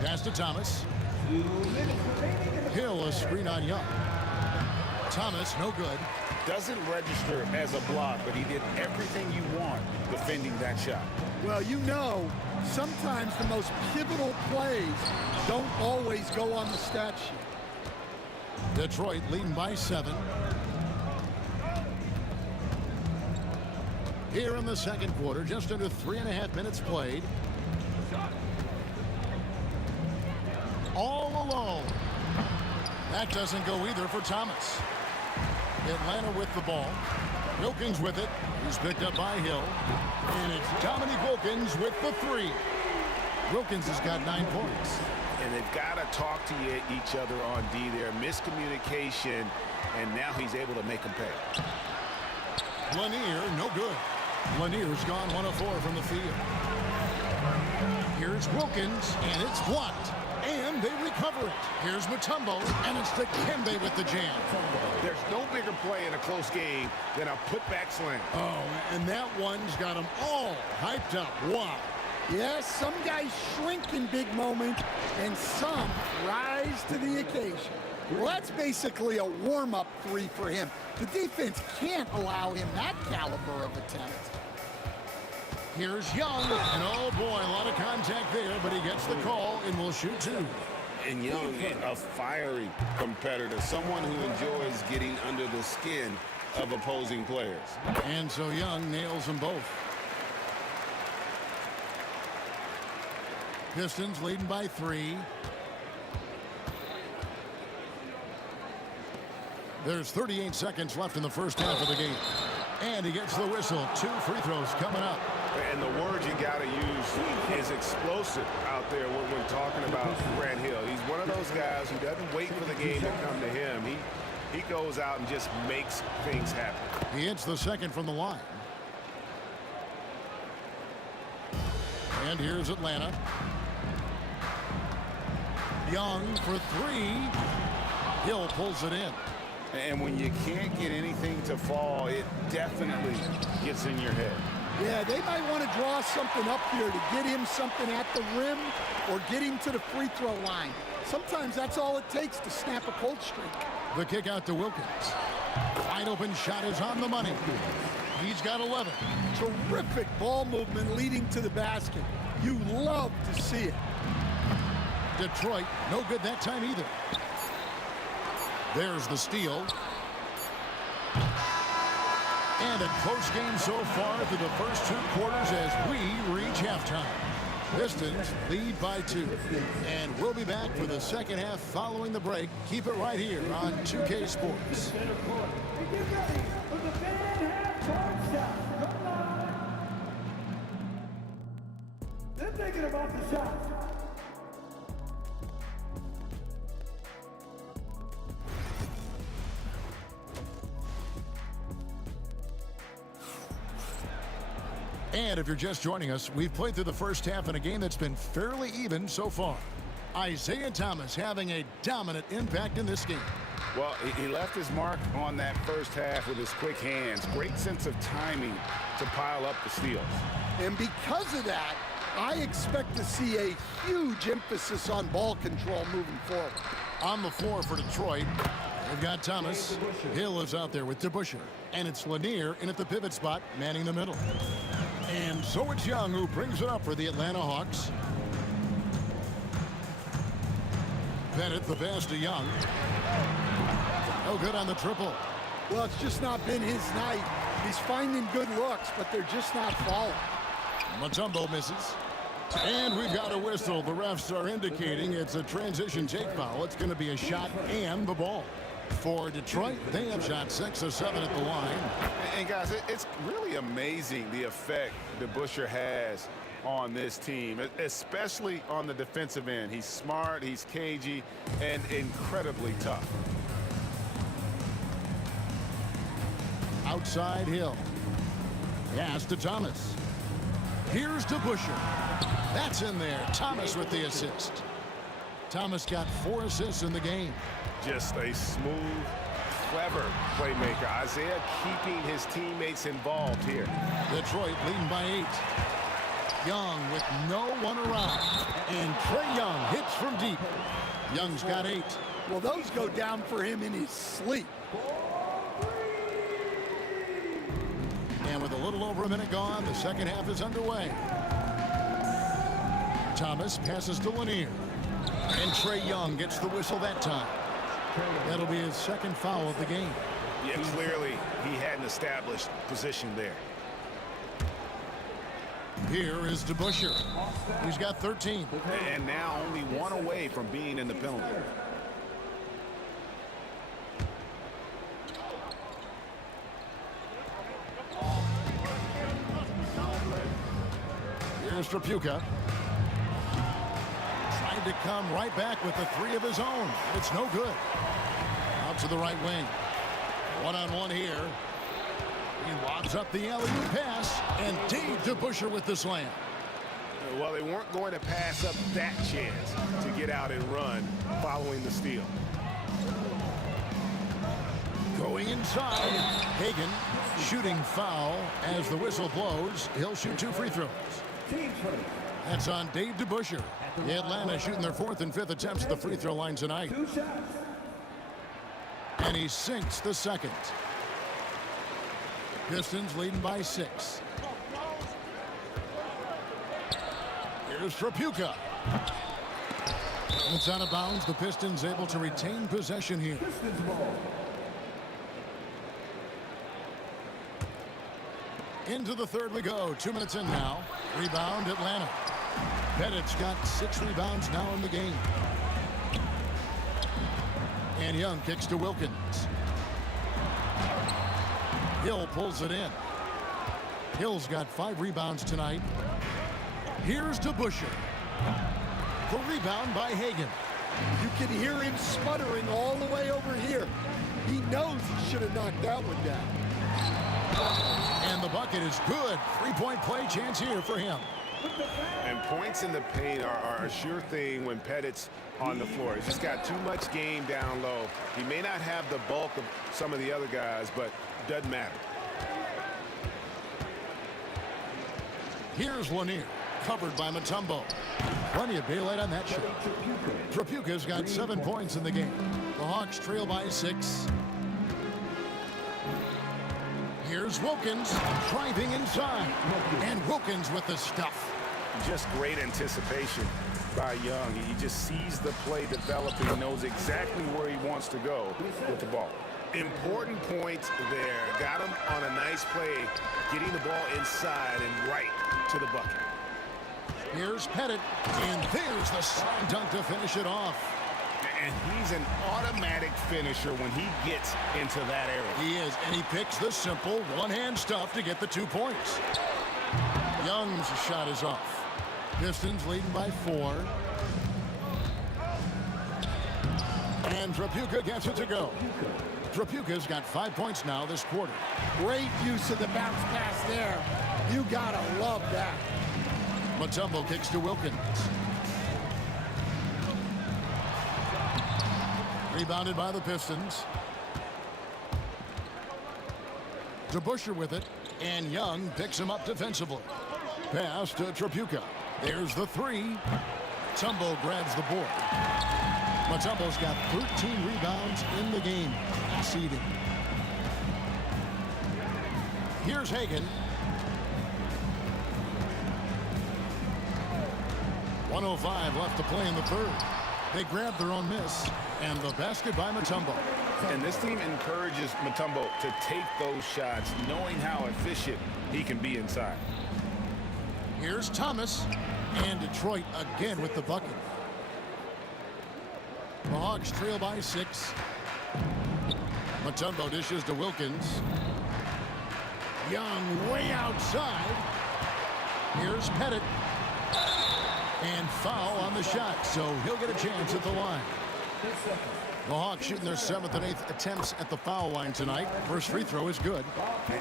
Pass to Thomas. Hill, a screen on Young. Thomas, no good. Doesn't register as a block, but he did everything you want defending that shot. Well, you know, sometimes the most pivotal plays don't always go on the stat sheet. Detroit leading by 7. Here in the second quarter, just under 3.5 minutes played. All alone. That doesn't go either for Thomas. Atlanta with the ball. Wilkins with it. He's picked up by Hill. And it's Dominique Wilkins with the 3. Wilkins has got 9 points. And they've got to talk to each other on D there. Miscommunication, and now he's able to make them pay. Lanier, no good. Lanier's gone 1 of 4 from the field. Here's Wilkins, and it's blocked. And they recover it. Here's Mutombo, and it's Dikembe with the jam. There's no bigger play in a close game than a putback slam. Oh, and that one's got them all hyped up. Wow. Yes, some guys shrink in big moments, and some rise to the occasion. Well, that's basically a warm-up 3 for him. The defense can't allow him that caliber of attempt. Here's Young, and oh boy, a lot of contact there, but he gets the call and will shoot 2. And Young, a fiery competitor, someone who enjoys getting under the skin of opposing players. And so Young nails them both. Pistons leading by 3. There's 38 seconds left in the first half of the game. And he gets the whistle. 2 free throws coming up. And the word you got to use is explosive out there when talking about Grant Hill. He's one of those guys who doesn't wait for the game to come to him. He goes out and just makes things happen. He hits the second from the line. And here's Atlanta. Young for 3. Hill pulls it in. And when you can't get anything to fall, it definitely gets in your head. Yeah, they might want to draw something up here to get him something at the rim or get him to the free throw line. Sometimes that's all it takes to snap a cold streak. The kick out to Wilkins. Wide open shot is on the money. He's got 11. Terrific ball movement leading to the basket. You love to see it. Detroit, no good that time either. There's the steal. And a close game so far through the first 2 quarters as we reach halftime. Pistons lead by 2. And we'll be back for the second half following the break. Keep it right here on 2K Sports. They're thinking about the shot. And if you're just joining us, we've played through the first half in a game that's been fairly even so far. Isaiah Thomas having a dominant impact in this game. Well, he left his mark on that first half with his quick hands. Great sense of timing to pile up the steals. And because of that, I expect to see a huge emphasis on ball control moving forward. On the floor for Detroit, they've got Thomas. Hill is out there with DeBusschere. And it's Lanier in at the pivot spot, manning the middle. And so it's Young who brings it up for the Atlanta Hawks. Bennett, the pass to Young. No good on the triple. Well, it's just not been his night. He's finding good looks, but they're just not falling. Mutombo misses. And we've got a whistle. The refs are indicating it's a transition take foul. It's going to be a shot and the ball. For Detroit, they have shot 6 of 7 at the line. And guys, it's really amazing the effect DeBusschere has on this team, especially on the defensive end. He's smart, he's cagey, and incredibly tough. outside Hill. Pass to Thomas. Here's to Busher. That's in there. Thomas with the assist. Thomas got 4 assists in the game. Just a smooth, clever playmaker. Isaiah keeping his teammates involved here. Detroit leading by 8. Young with no one around. And Trae Young hits from deep. Young's got 8. Well, those go down for him in his sleep. And with a little over a minute gone, the second half is underway. Thomas passes to Lanier. And Trae Young gets the whistle that time. That'll be his second foul of the game. Yeah, clearly he hadn't established position there. Here is DeBuscher. He's got 13. And now only 1 away from being in the penalty. Here's Trapuka. Tried to come right back with the 3 of his own. It's no good. Out to the right wing. One-on-one here. He lobs up the alley-oop pass, and Dave DeBuscher with the slam. Well, they weren't going to pass up that chance to get out and run following the steal. Going inside, Hagan shooting foul as the whistle blows. He'll shoot 2 free throws. That's on Dave DeBuscher. Atlanta shooting their 4th and 5th attempts at the free throw line tonight. And he sinks the second. Pistons leading by 6. Here's Trapuka. It's out of bounds. The Pistons able to retain possession here. Into the third we go. 2 minutes in now. Rebound Atlanta. Pettit's got 6 rebounds now in the game. And Young kicks to Wilkins. Hill pulls it in. Hill's got 5 rebounds tonight. Here's DeBuscher. The rebound by Hagan. You can hear him sputtering all the way over here. He knows he should have knocked that one down. And the bucket is good. 3-point play chance here for him. And points in the paint are a sure thing when Pettit's on the floor. He's just got too much game down low. He may not have the bulk of some of the other guys, but doesn't matter. Here's Lanier, covered by Mutombo. Plenty of daylight on that shot. Trapuka's got 7 points in the game. The Hawks trail by 6. Here's Wilkins driving inside. And Wilkins with the stuff. Just great anticipation by Young. He just sees the play developing, knows exactly where he wants to go with the ball. Important points there. Got him on a nice play, getting the ball inside and right to the bucket. Here's Pettit, and there's the slam dunk to finish it off. And he's an automatic finisher when he gets into that area. He is, and he picks the simple one-hand stuff to get the 2 points. Young's shot is off. Pistons leading by 4. And Trapuka gets it to go. Trapuka's got 5 points now this quarter. Great use of the bounce pass there. You gotta love that. Mutombo kicks to Wilkins. Rebounded by the Pistons. DeBuscher with it, and Young picks him up defensively. Pass to Trapuka. There's the 3. Mutombo grabs the board. Mutombo's got 13 rebounds in the game. Seeding. Here's Hagan. 1:05 left to play in the third. They grab their own miss, and the basket by Mutombo. And this team encourages Mutombo to take those shots, knowing how efficient he can be inside. Here's Thomas, and Detroit again with the bucket. The Hawks trail by 6. Mutombo dishes to Wilkins. Young way outside. Here's Pettit. And foul on the shot, so he'll get a chance at the line. The Hawks shooting their 7th and 8th attempts at the foul line tonight. First free throw is good.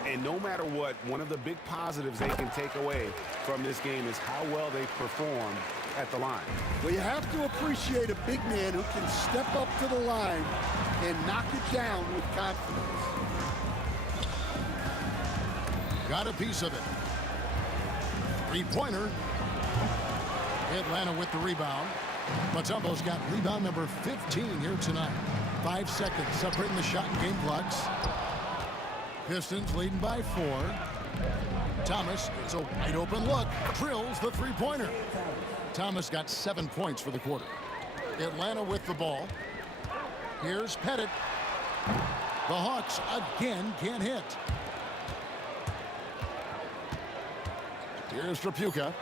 And no matter what, one of the big positives they can take away from this game is how well they perform at the line. Well, you have to appreciate a big man who can step up to the line and knock it down with confidence. Got a piece of it. Three-pointer. Atlanta with the rebound. Mutombo's got rebound number 15 here tonight. 5 seconds separating the shot and game clocks. Pistons leading by 4. Thomas, it's a wide open look, drills the three-pointer. Thomas got 7 points for the quarter. Atlanta with the ball. Here's Pettit. The Hawks again can't hit. Here's Trapuka.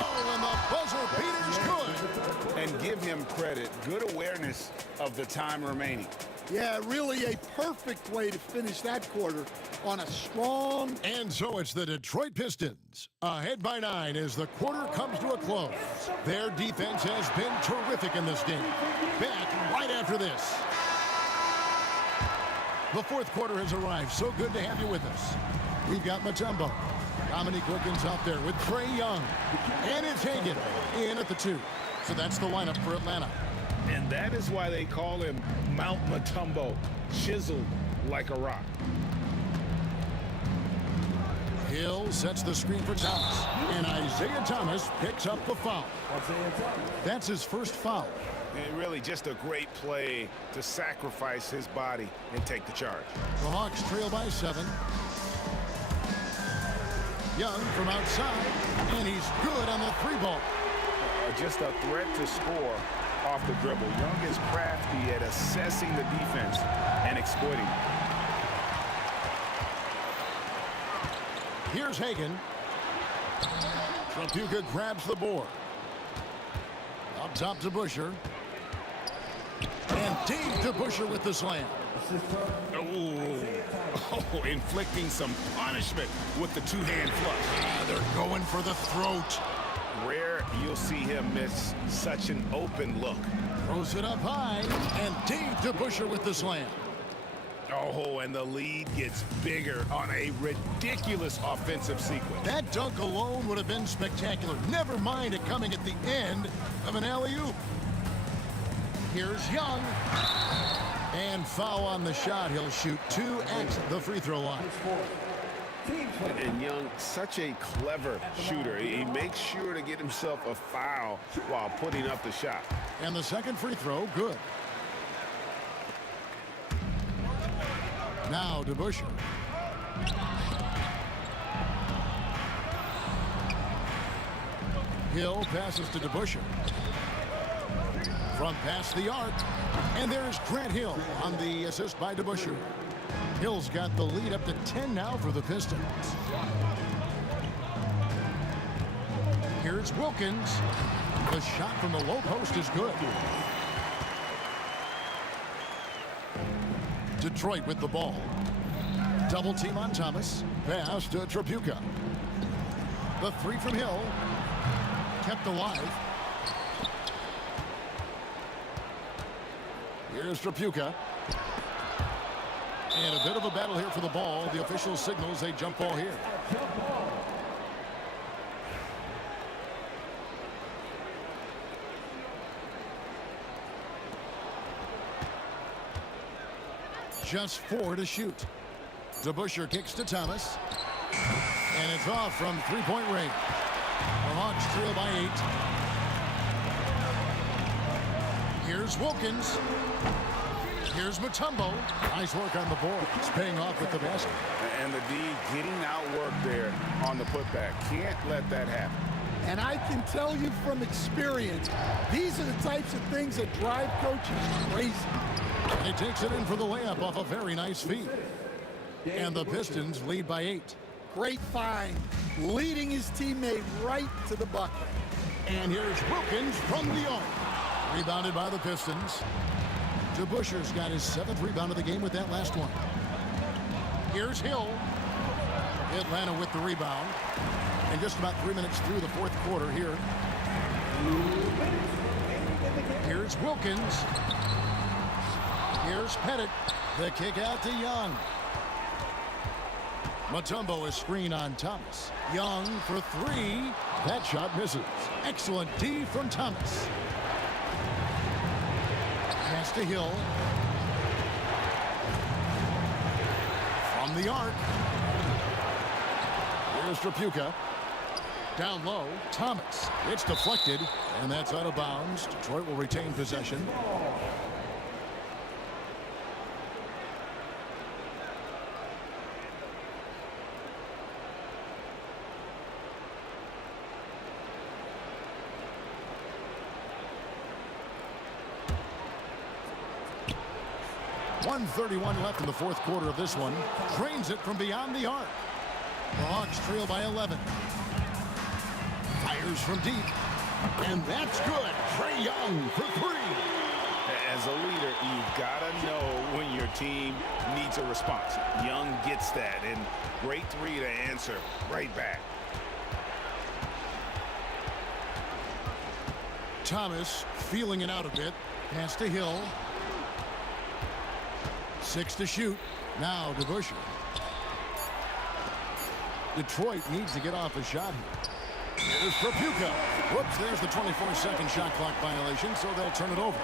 Oh, and the buzzer beater's good. And give him credit. Good awareness of the time remaining. Yeah, really a perfect way to finish that quarter on a strong... And so it's the Detroit Pistons ahead by 9 as the quarter comes to a close. Their defense has been terrific in this game. Back right after this. The fourth quarter has arrived. So good to have you with us. We've got Mutombo. Dominique Wilkins out there with Trae Young. And it's Hagan in at the 2. So that's the lineup for Atlanta. And that is why they call him Mount Mutombo, chiseled like a rock. Hill sets the screen for Thomas. And Isaiah Thomas picks up the foul. That's his first foul. And really just a great play to sacrifice his body and take the charge. The Hawks trail by 7. Young from outside, and he's good on the 3-ball. Just a threat to score off the dribble. Young is crafty at assessing the defense and exploiting it. Here's Hagan. Trapuka grabs the board. Up top to Busher. And deep to Busher with the slam. Oh, inflicting some punishment with the two-hand flush. They're going for the throat. Rare you'll see him miss such an open look. Throws it up high and deep to Busher with the slam. Oh, and the lead gets bigger on a ridiculous offensive sequence. That dunk alone would have been spectacular. Never mind it coming at the end of an alley-oop. Here's Young. And foul on the shot. He'll shoot 2 at the free throw line. And Young, such a clever shooter. He makes sure to get himself a foul while putting up the shot. And the second free throw, good. Now to Busher. Hill passes to DeBuscher. From past the arc. And there's Grant Hill on the assist by DeBuscher. Hill's got the lead up to 10 now for the Pistons. Here's Wilkins. The shot from the low post is good. Detroit with the ball. Double team on Thomas. Pass to Trapuka. The 3 from Hill. Kept alive. Here's Trapuka. And a bit of a battle here for the ball. The official signals a jump ball here. Just 4 to shoot. DeBuscher kicks to Thomas. And it's off from three-point range. The Hawks trail by 8. Here's Wilkins. Here's Mutombo. Nice work on the board. It's paying off with the basket. And the D getting outwork there on the putback. Can't let that happen. And I can tell you from experience, these are the types of things that drive coaches crazy. And he takes it in for the layup off a very nice feed. And the Pistons lead by 8. Great find, leading his teammate right to the bucket. And here's Wilkins from the arc. Rebounded by the Pistons. DeBuscher's got his 7th rebound of the game with that last one. Here's Hill. Atlanta with the rebound. And just about 3 minutes through the fourth quarter here. Here's Wilkins. Here's Pettit. The kick out to Young. Mutombo is screen on Thomas. Young for three. That shot misses. Excellent D from Thomas. Pass to Hill. From the arc. Here's Trapuka. Down low, Thomas. It's deflected, and that's out of bounds. Detroit will retain possession. .131 left in the fourth quarter of this one. Drains it from beyond the arc. The Hawks trail by 11. Fires from deep. And that's good. Trae Young for three. As a leader, you've got to know when your team needs a response. Young gets that, and great three to answer right back. Thomas feeling it out a bit. Pass to Hill. 6 to shoot. Now to Busher. Detroit needs to get off a shot here. Here's Trapuka. Whoops, there's the 24-second shot clock violation, so they'll turn it over.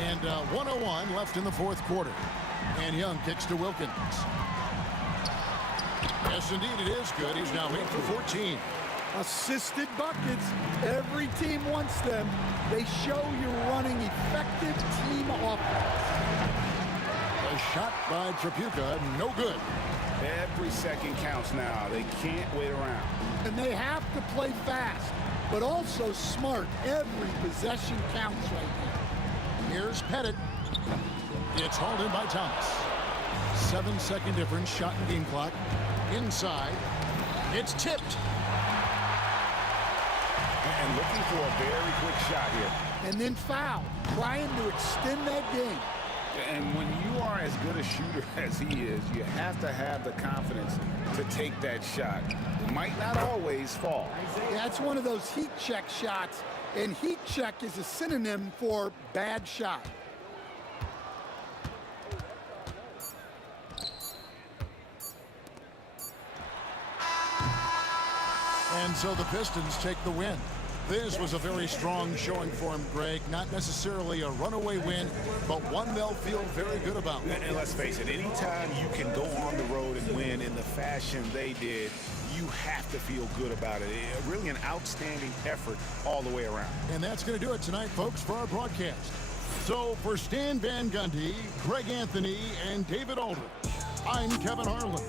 And 1:01 left in the fourth quarter. And Young kicks to Wilkins. Yes, indeed, it is good. He's now 8 for 14. Assisted buckets. Every team wants them. They show you're running effective team offense. A shot by Trapuka, no good. Every second counts now. They can't wait around. And they have to play fast, but also smart. Every possession counts right now. Here's Pettit. It's hauled in by Thomas. 7-second difference, shot and game clock. Inside. It's tipped. And looking for a very quick shot here. And then foul, trying to extend that game. And when you are as good a shooter as he is, you have to have the confidence to take that shot. It might not always fall. That's one of those heat check shots, and heat check is a synonym for bad shot. And so the Pistons take the win. This was a very strong showing for him, Greg. Not necessarily a runaway win, but one they'll feel very good about. And let's face it, anytime you can go on the road and win in the fashion they did, you have to feel good about it. Really an outstanding effort all the way around. And that's going to do it tonight, folks, for our broadcast. So for Stan Van Gundy, Greg Anthony, and David Aldridge, I'm Kevin Harlan.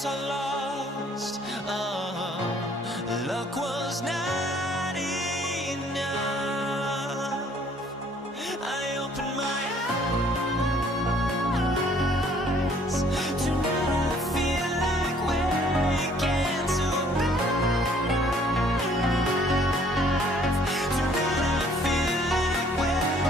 hopes are lost. Luck was not enough. I opened my eyes. Tonight I feel like waking to a better life. Tonight I feel like waking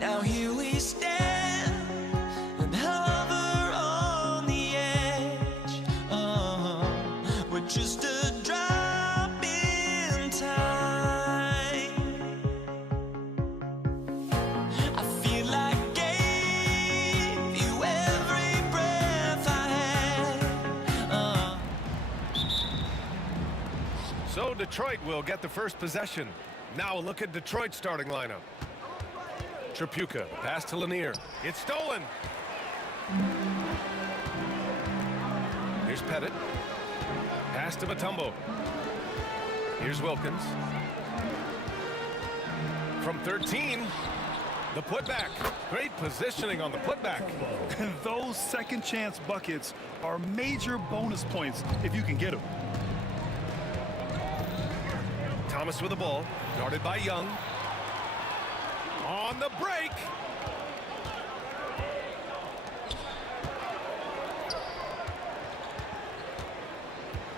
Now here we stand and hover on the edge. We're just a drop in time. I feel like gave you every breath I had. So Detroit will get the first possession. Now look at Detroit's starting lineup. Tripucka, pass to Lanier. It's stolen. Here's Pettit. Pass to Mutombo. Here's Wilkins. From 13, the putback. Great positioning on the putback. And those second chance buckets are major bonus points if you can get them. Thomas with the ball, guarded by Young. On the break.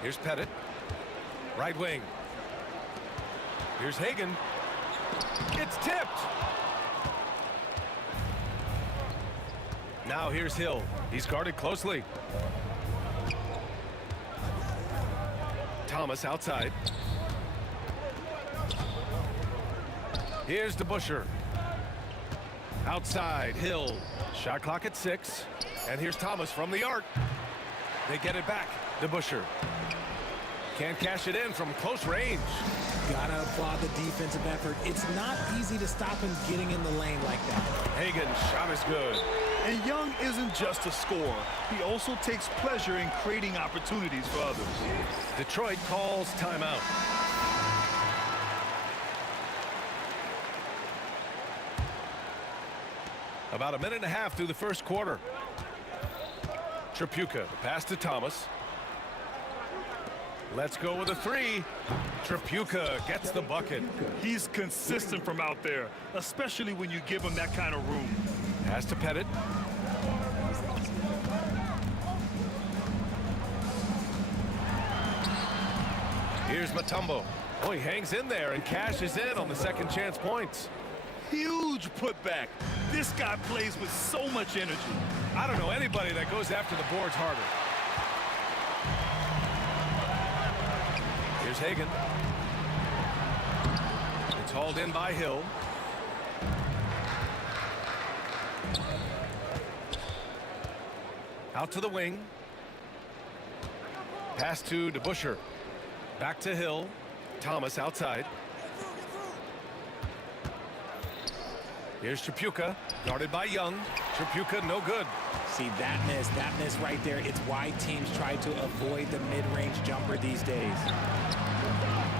Here's Pettit. Right wing. Here's Hagan. It's tipped. Now here's Hill. He's guarded closely. Thomas outside. Here's DeBusschere. Outside, Hill. Shot clock at 6. And here's Thomas from the arc. They get it back. DeBusschere. Can't cash it in from close range. Gotta applaud the defensive effort. It's not easy to stop him getting in the lane like that. Hagan's shot is good. And Young isn't just a scorer. He also takes pleasure in creating opportunities for others. Detroit calls timeout. About a minute and a half through the first quarter. Tripucka, pass to Thomas. Let's go with a 3. Tripucka gets the bucket. He's consistent from out there, especially when you give him that kind of room. Pass to Pettit. Here's Mutombo. Oh, he hangs in there and cashes in on the second chance points. Huge putback. This guy plays with so much energy. I don't know anybody that goes after the boards harder. Here's Hagan. It's hauled in by Hill. Out to the wing. Pass to DeBusschere. Back to Hill. Thomas outside. Here's Tripucka, guarded by Young. Tripucka, no good. See, that miss right there, it's why teams try to avoid the mid-range jumper these days.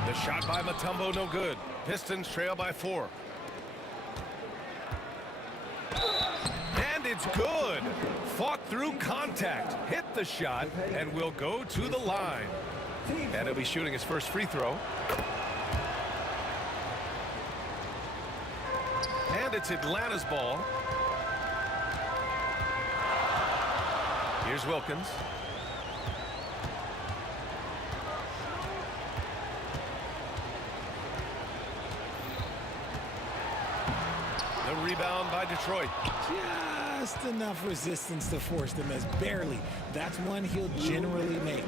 The shot by Mutombo, no good. Pistons trail by 4. And it's good. Fought through contact, hit the shot, and will go to the line. And he'll be shooting his first free throw. And it's Atlanta's ball. Here's Wilkins. The rebound by Detroit. Just enough resistance to force the miss. Barely. That's one he'll generally make.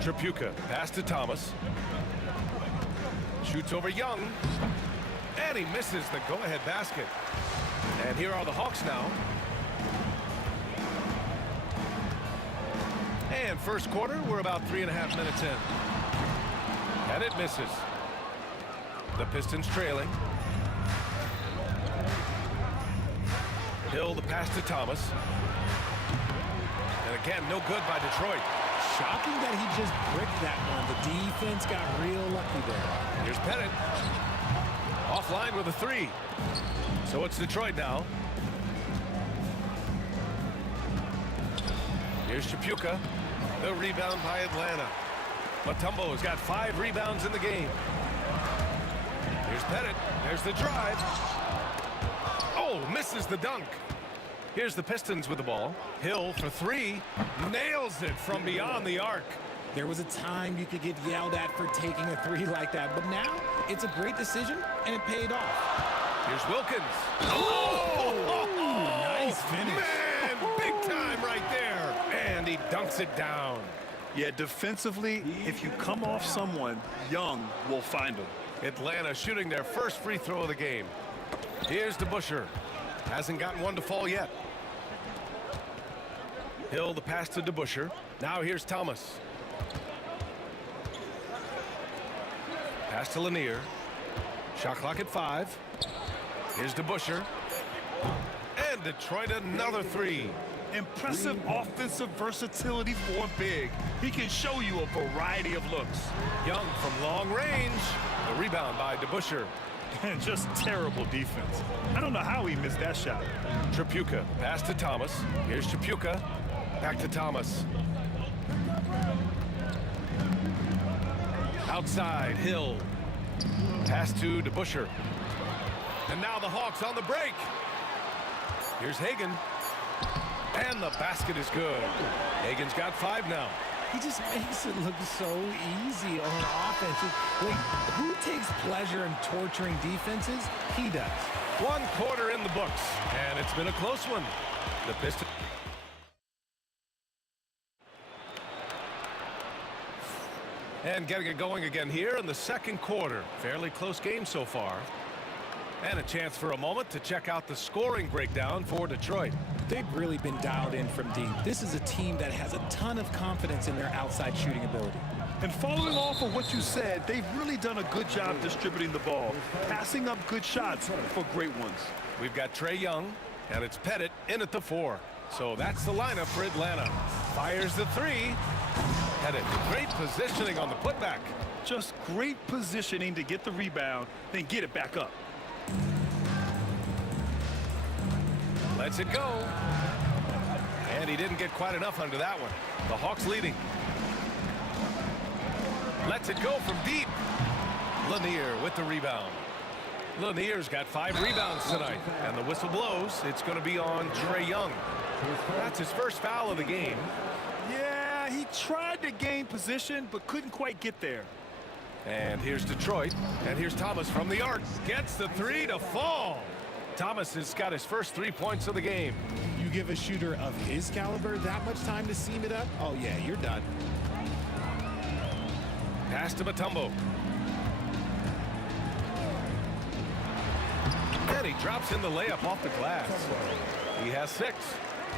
Tripucka, pass to Thomas. Shoots over Young. And he misses the go-ahead basket. And here are the Hawks now. And first quarter, we're about 3.5 minutes in. And it misses. The Pistons trailing. Hill, the pass to Thomas. And again, no good by Detroit. Shocking that he just bricked that one. The defense got real lucky there. Here's Pettit. Offline with a three. So it's Detroit now. Here's Tripucka. The rebound by Atlanta. Mutombo has got 5 rebounds in the game. Here's Pettit. There's the drive. Oh, misses the dunk. Here's the Pistons with the ball. Hill for 3. Nails it from beyond the arc. There was a time you could get yelled at for taking a 3 like that, but now it's a great decision, and it paid off. Here's Wilkins. Oh, nice finish. Man, big time right there. And he dunks it down. Yeah, defensively, if you come off someone, Young will find him. Atlanta shooting their first free throw of the game. Here's DeBusschere. Hasn't gotten one to fall yet. Hill, the pass to DeBusschere. Now here's Thomas. Pass to Lanier. Shot clock at 5. Here's DeBusschere. And Detroit another 3. Impressive offensive versatility for big. He can show you a variety of looks. Young from long range. The rebound by DeBusschere. And just terrible defense. I don't know how he missed that shot. Tripucka, pass to Thomas. Here's Tripucka. Back to Thomas. Outside, Hill. Pass to DeBusschere. And now the Hawks on the break. Here's Hagan. And the basket is good. Hagan's got 5 now. He just makes it look so easy on offense. Like, who takes pleasure in torturing defenses? He does. 1 quarter in the books, and it's been a close one. The Pistons. And getting it going again here in the second quarter. Fairly close game so far. And a chance for a moment to check out the scoring breakdown for Detroit. They've really been dialed in from deep. This is a team that has a ton of confidence in their outside shooting ability. And following off of what you said, they've really done a good job distributing the ball, passing up good shots for great ones. We've got Trae Young, and it's Pettit in at the 4. So that's the lineup for Atlanta. Fires the 3. Pettit, great positioning on the putback. Just great positioning to get the rebound, then get it back up. Lets it go. And he didn't get quite enough under that one. The Hawks leading. Lets it go from deep. Lanier with the rebound. Lanier's got 5 rebounds tonight. And the whistle blows. It's going to be on Trae Young. That's his first foul of the game. Yeah, he tried to gain position, but couldn't quite get there. And here's Detroit. And here's Thomas from the arc. Gets the 3 to fall. Thomas has got his first 3 points of the game. You give a shooter of his caliber that much time to seam it up? Oh, yeah, you're done. Pass to Mutombo. And he drops in the layup off the glass. He has 6.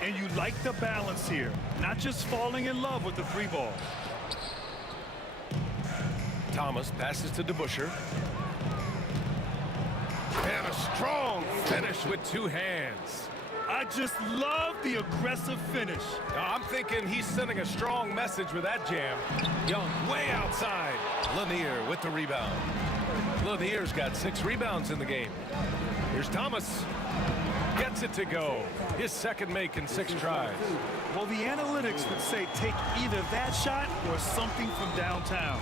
And you like the balance here, not just falling in love with the 3 ball. Thomas passes to DeBusschere. And a strong finish with 2 hands. I just love the aggressive finish. I'm thinking he's sending a strong message with that jam. Young way outside. Lanier with the rebound. Lanier's got 6 rebounds in the game. Here's Thomas. Gets it to go. His second make in 6 tries. Well, the analytics would say take either that shot or something from downtown.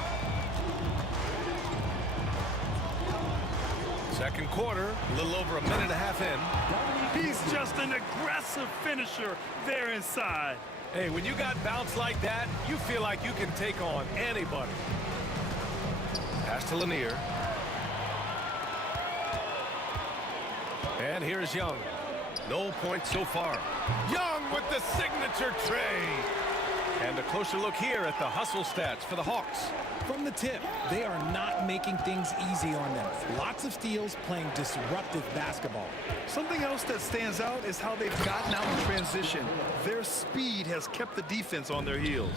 Second quarter, a little over a minute and a half in. He's just an aggressive finisher there inside. Hey, when you got bounce like that, you feel like you can take on anybody. Pass to Lanier. And here's Young. No points so far. Young with the signature tray. And a closer look here at the hustle stats for the Hawks. From the tip, they are not making things easy on them. Lots of steals, playing disruptive basketball. Something else that stands out is how they've gotten out in transition. Their speed has kept the defense on their heels.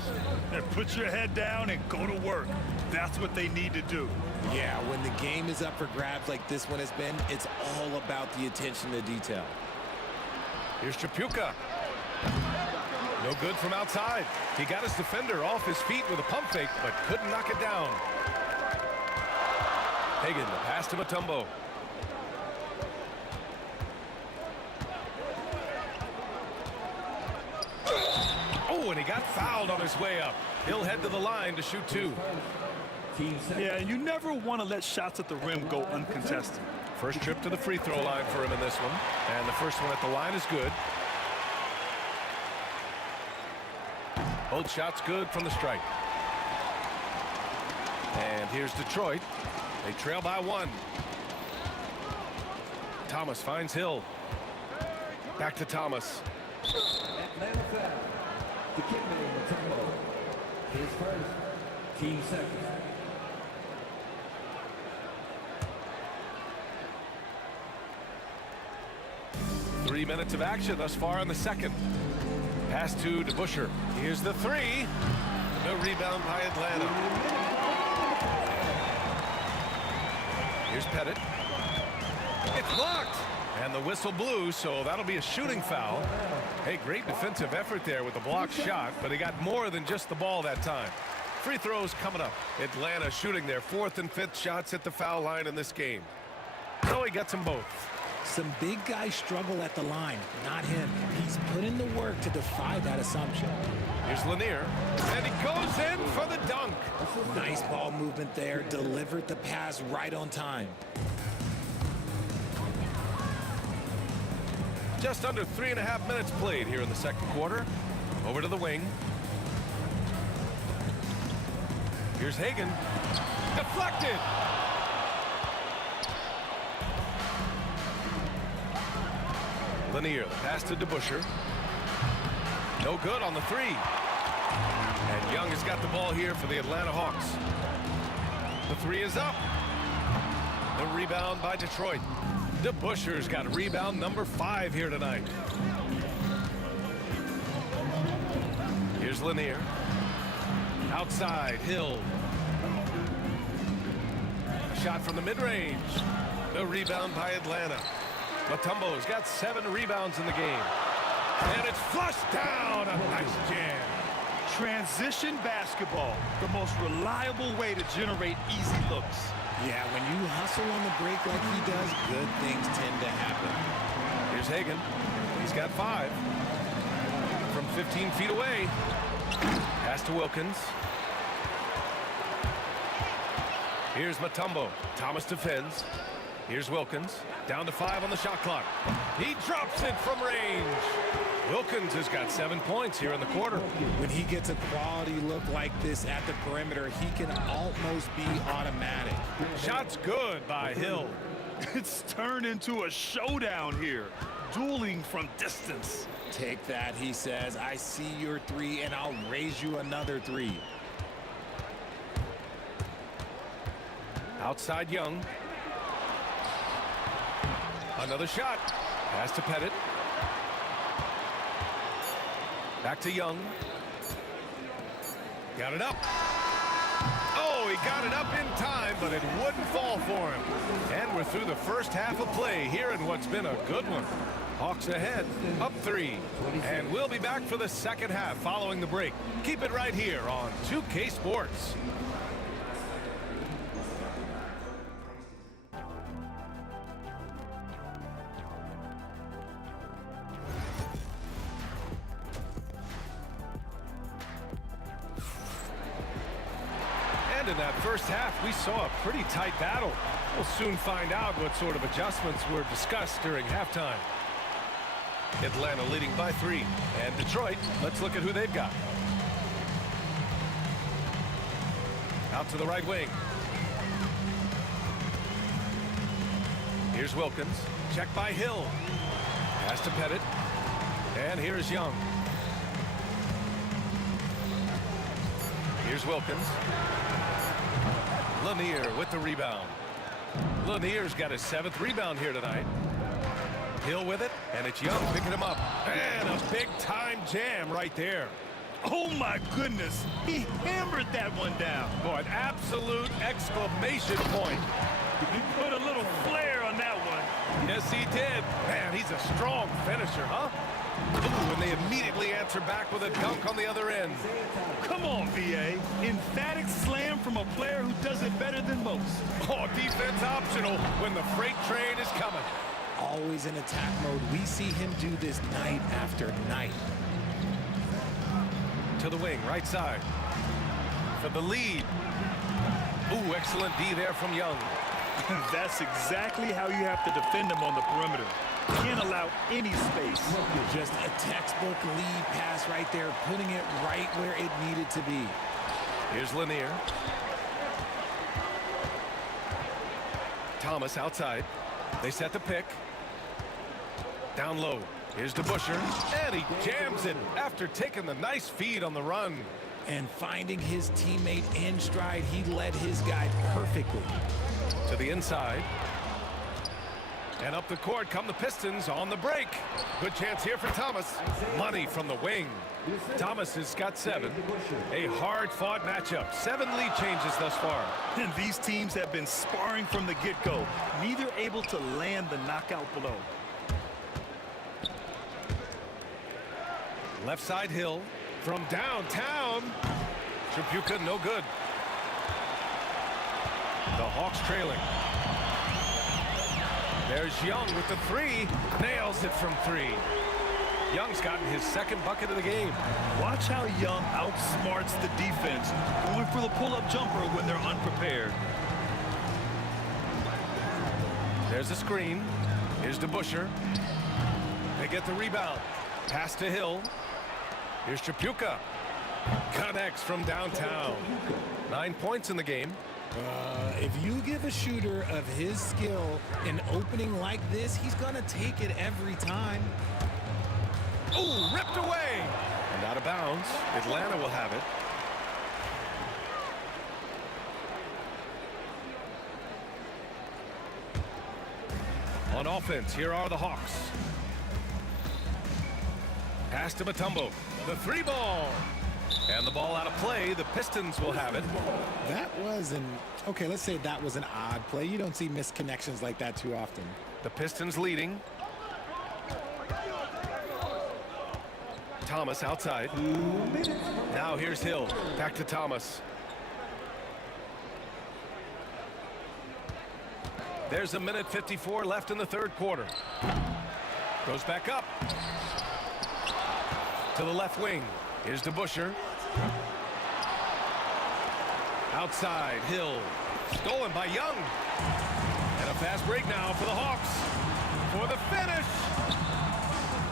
And put your head down and go to work. That's what they need to do. Yeah, when the game is up for grabs like this one has been, it's all about the attention to detail. Here's Chapuka. No good from outside. He got his defender off his feet with a pump fake, but couldn't knock it down. Hagan, the pass to Mutombo. Oh, and he got fouled on his way up. He'll head to the line to shoot 2. Yeah, and you never want to let shots at the rim go uncontested. First trip to the free throw line for him in this one. And the first one at the line is good. Both shots good from the stripe. And here's Detroit. They trail by 1. Thomas finds Hill. Back to Thomas. Atlanta foul. The kidman in the tempo. His first. Team second. Three minutes of action thus far in the second. Pass to DeBuscher. Here's the 3. No rebound by Atlanta. Here's Pettit. It's blocked. And the whistle blew, so that'll be a shooting foul. Hey, great defensive effort there with the blocked shot, but he got more than just the ball that time. Free throws coming up. Atlanta shooting their 4th and 5th shots at the foul line in this game. So he gets them both. Some big guys struggle at the line, not him. He's put in the work to defy that assumption. Here's Lanier, and he goes in for the dunk. Nice ball movement there, delivered the pass right on time. Just under 3.5 minutes played here in the second quarter. Over to the wing. Here's Hagan. Deflected. Lanier, the pass to DeBuscher. No good on the 3. And Young has got the ball here for the Atlanta Hawks. The 3 is up. The rebound by Detroit. DeBuscher's got rebound number 5 here tonight. Here's Lanier. Outside, Hill. A shot from the mid-range. The rebound by Atlanta. Mutombo's got 7 rebounds in the game. And it's flushed down. A nice jam. Transition basketball, the most reliable way to generate easy looks. Yeah, when you hustle on the break like he does, good things tend to happen. Here's Hagan. He's got 5. From 15 feet away. Pass to Wilkins. Here's Mutombo. Thomas defends. Here's Wilkins. Down to 5 on the shot clock. He drops it from range. Wilkins has got 7 points here in the quarter. When he gets a quality look like this at the perimeter, he can almost be automatic. Shot's good by Hill. It's turned into a showdown here. Dueling from distance. Take that, he says. I see your 3, and I'll raise you another 3. Outside Young. Another shot. Pass to Pettit. Back to Young. Got it up. Oh, he got it up in time, but it wouldn't fall for him. And we're through the first half of play here in what's been a good one. Hawks ahead, up 3. And we'll be back for the second half following the break. Keep it right here on 2K Sports. In that first half, we saw a pretty tight battle. We'll soon find out what sort of adjustments were discussed during halftime. Atlanta leading by 3. And Detroit, let's look at who they've got. Out to the right wing. Here's Wilkins. Check by Hill. Pass to Pettit. And here's Young. Here's Wilkins. Lanier with the rebound. Lanier's got his 7th rebound here tonight. Hill with it, and it's Young picking him up. And a big-time jam right there. Oh, my goodness. He hammered that one down. Boy, an absolute exclamation point. He put a little flair on that one. Yes, he did. Man, he's a strong finisher, huh? Ooh, and they immediately answer back with a dunk on the other end. Come on, VA. Emphatic slam from a player who does it better than most. Oh, defense optional when the freight train is coming. Always in attack mode. We see him do this night after night. To the wing, right side. For the lead. Ooh, excellent D there from Young. That's exactly how you have to defend him on the perimeter. Can't allow any space. Just a textbook lead pass right there, putting it right where it needed to be. Here's Lanier. Thomas outside. They set the pick. Down low. Here's DeBuscher. And he jams it after taking the nice feed on the run. And finding his teammate in stride, he led his guy perfectly. To the inside. And up the court come the Pistons on the break. Good chance here for Thomas. Money from the wing. Thomas has got 7. A hard-fought matchup. 7 lead changes thus far. And these teams have been sparring from the get-go. Neither able to land the knockout blow. Left side Hill. From downtown. Tripucka no good. The Hawks trailing. There's Young with the 3. Nails it from 3. Young's gotten his 2nd bucket of the game. Watch how Young outsmarts the defense, going for the pull-up jumper when they're unprepared. There's a screen. Here's DeBuscher. They get the rebound. Pass to Hill. Here's Tripucka. Connects from downtown. 9 points in the game. If you give a shooter of his skill an opening like this, he's going to take it every time. Ooh, ripped away. And out of bounds. Atlanta will have it. On offense, here are the Hawks. Pass to Mutombo. The 3 ball. And the ball out of play. The Pistons will have it. That was okay, let's say that was an odd play. You don't see missed connections like that too often. The Pistons leading. Thomas outside. Now here's Hill. Back to Thomas. There's 1:54 left in the 3rd quarter. Goes back up. To the left wing. Here's DeBuscher. Outside, Hill. Stolen by Young. And a fast break now for the Hawks. For the finish.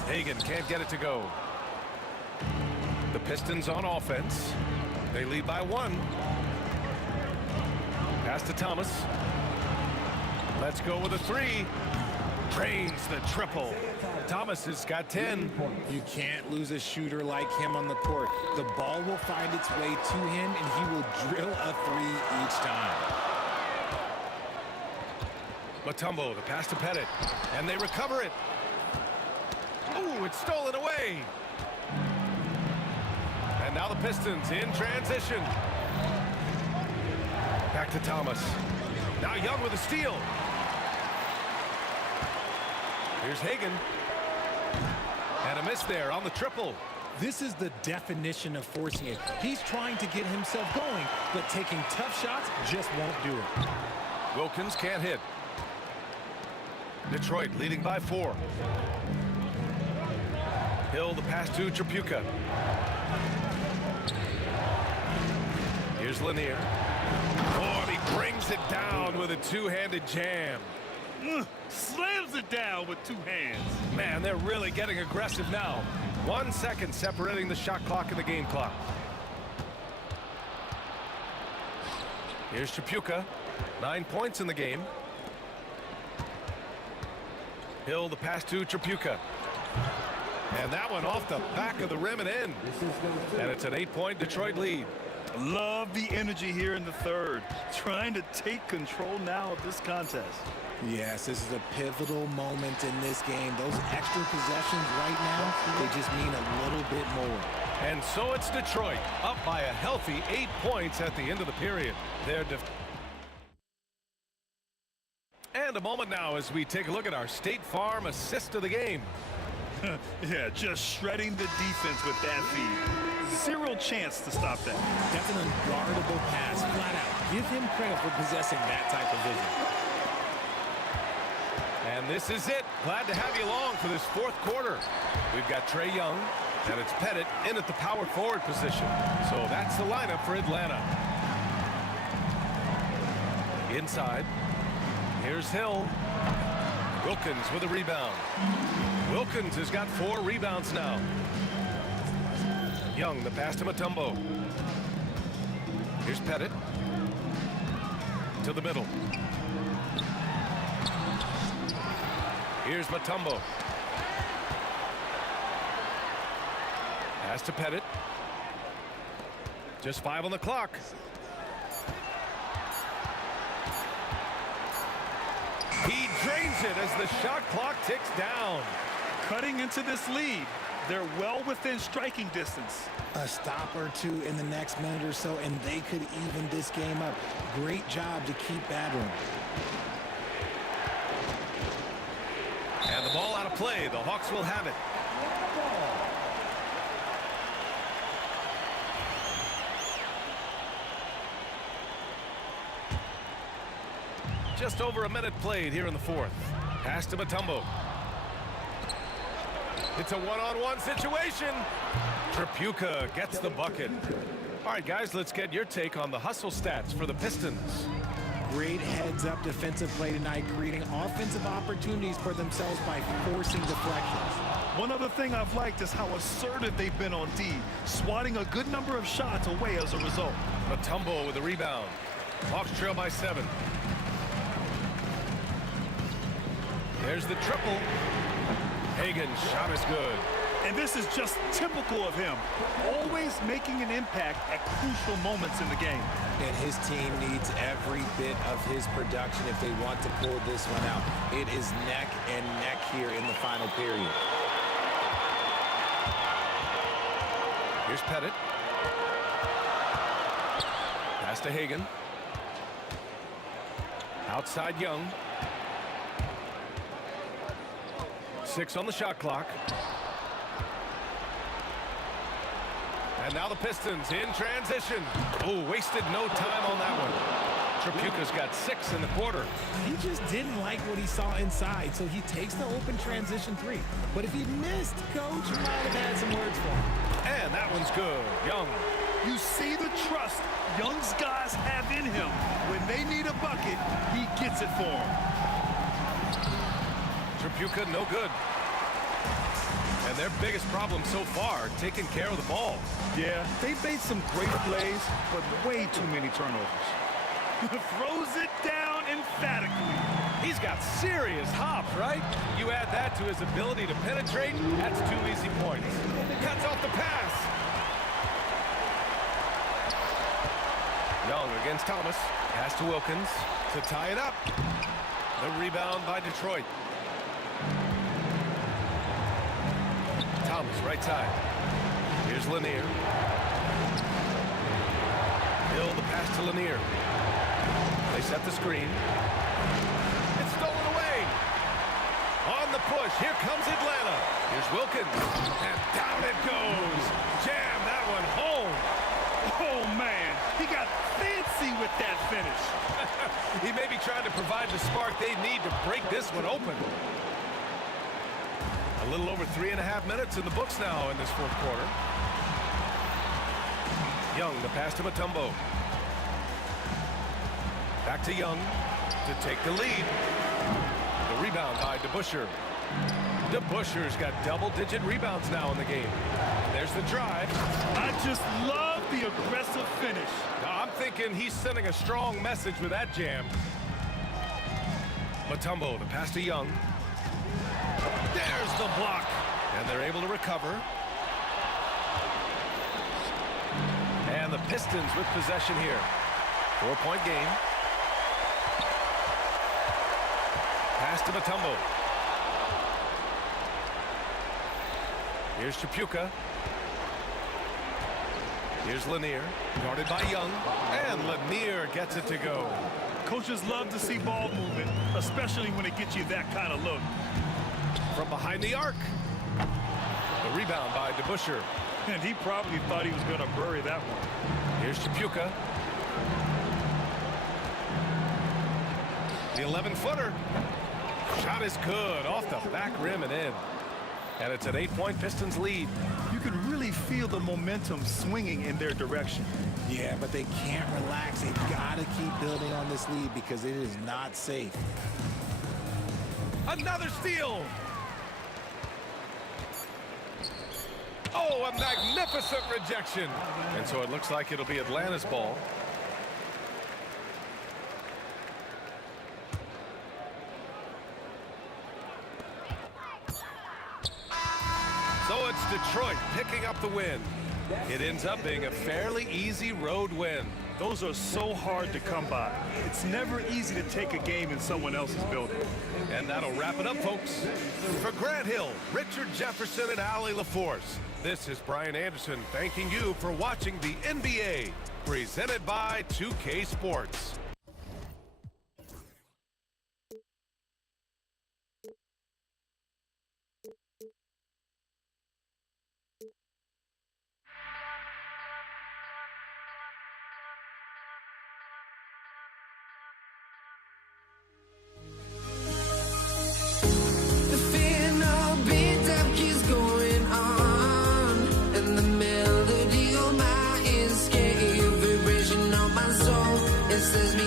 Hagan can't get it to go. The Pistons on offense. They lead by 1. Pass to Thomas. Let's go with a 3. Drains the triple. Thomas has got 10. You can't lose a shooter like him on the court. The ball will find its way to him, and he will drill a 3 each time. Mutombo, the pass to Pettit. And they recover it. Ooh, it's stolen away. And now the Pistons in transition. Back to Thomas. Now Young with a steal. Here's Hagan. And a miss there on the triple. This is the definition of forcing it. He's trying to get himself going, but taking tough shots just won't do it. Wilkins can't hit. Detroit leading by 4. Hill the pass to Tripucka. Here's Lanier. Oh, and he brings it down with a 2-handed jam. Slams it down with 2 hands. Man, they're really getting aggressive now. 1 second separating the shot clock and the game clock. Here's Tripucka. 9 points in the game. Hill, the pass to Tripucka. And that one off the back of the rim and in. And it's an 8-point Detroit lead. Love the energy here in the third. Trying to take control now of this contest. Yes, this is a pivotal moment in this game. Those extra possessions right now, they just mean a little bit more. And so it's Detroit, up by a healthy 8 points at the end of the period. And a moment now as we take a look at our State Farm assist of the game. Yeah, just shredding the defense with that feed. Zero chance to stop that. That's an unguardable pass, flat out. Give him credit for possessing that type of vision. And this is it. Glad to have you along for this fourth quarter. We've got Trae Young, and it's Pettit in at the power forward position. So that's the lineup for Atlanta. Inside, here's Hill. Wilkins with a rebound. Wilkins has got 4 rebounds now. Young, the pass to Mutombo. Here's Pettit. To the middle. Here's Mutombo. Pass to Pettit. Just 5 on the clock. He drains it as the shot clock ticks down. Cutting into this lead. They're well within striking distance. A stop or two in the next minute or so, and they could even this game up. Great job to keep battling. And the ball out of play. The Hawks will have it. Just over a minute played here in the fourth. Pass to Mutombo. It's a one-on-one situation. Tripucka gets the bucket. All right, guys, let's get your take on the hustle stats for the Pistons. Great heads-up defensive play tonight, creating offensive opportunities for themselves by forcing deflections. One other thing I've liked is how assertive they've been on D, swatting a good number of shots away as a result. Mutombo with a rebound. Hawks trail by 7. There's the triple. Hagen's shot is good. And this is just typical of him, always making an impact at crucial moments in the game. And his team needs every bit of his production if they want to pull this one out. It is neck and neck here in the final period. Here's Pettit. Pass to Hagen. Outside Young. 6 on the shot clock. And now the Pistons in transition. Oh, wasted no time on that one. Tripucka's got 6 in the quarter. He just didn't like what he saw inside, so he takes the open transition 3. But if he missed, Coach might have had some words for him. And that one's good. Young. You see the trust Young's guys have in him. When they need a bucket, he gets it for them. Tripucka no good. And their biggest problem so far, taking care of the ball. Yeah, they've made some great plays, but way too many turnovers. Throws it down emphatically. He's got serious hops, right? You add that to his ability to penetrate, that's 2 easy points. Cuts off the pass. Young against Thomas. Pass to Wilkins to tie it up. The rebound by Detroit. Thomas, right side. Here's Lanier. Hill, the pass to Lanier. They set the screen. It's stolen away. On the push, here comes Atlanta. Here's Wilkins. And down it goes. Jam that one home. Oh, man. He got fancy with that finish. He may be trying to provide the spark they need to break this one open. A little over 3.5 minutes in the books now in this fourth quarter. Young, the pass to Mutombo. Back to Young to take the lead. The rebound by DeBusschere. DeBusschere's got double-digit rebounds now in the game. There's the drive. I just love the aggressive finish. Now, I'm thinking he's sending a strong message with that jam. Mutombo, the pass to Young. There's the block. And they're able to recover. And the Pistons with possession here. 4-point game. Pass to Mutombo. Here's Chapuka. Here's Lanier, guarded by Young, and Lanier gets it to go. Coaches love to see ball movement, especially when it gets you that kind of look. From behind the arc. The rebound by DeBusschere. And he probably thought he was going to bury that one. Here's Chapuka. The 11-footer. Shot is good, off the back rim and in. And it's an 8-point Pistons lead. You can really feel the momentum swinging in their direction. Yeah, but they can't relax. They've got to keep building on this lead because it is not safe. Another steal. Oh, a magnificent rejection. And so it looks like it'll be Atlanta's ball. So it's Detroit picking up the win. It ends up being a fairly easy road win. Those are so hard to come by. It's never easy to take a game in someone else's building. And that'll wrap it up, folks. For Grant Hill, Richard Jefferson, and Allie LaForce, this is Brian Anderson thanking you for watching the NBA, presented by 2K Sports. Says me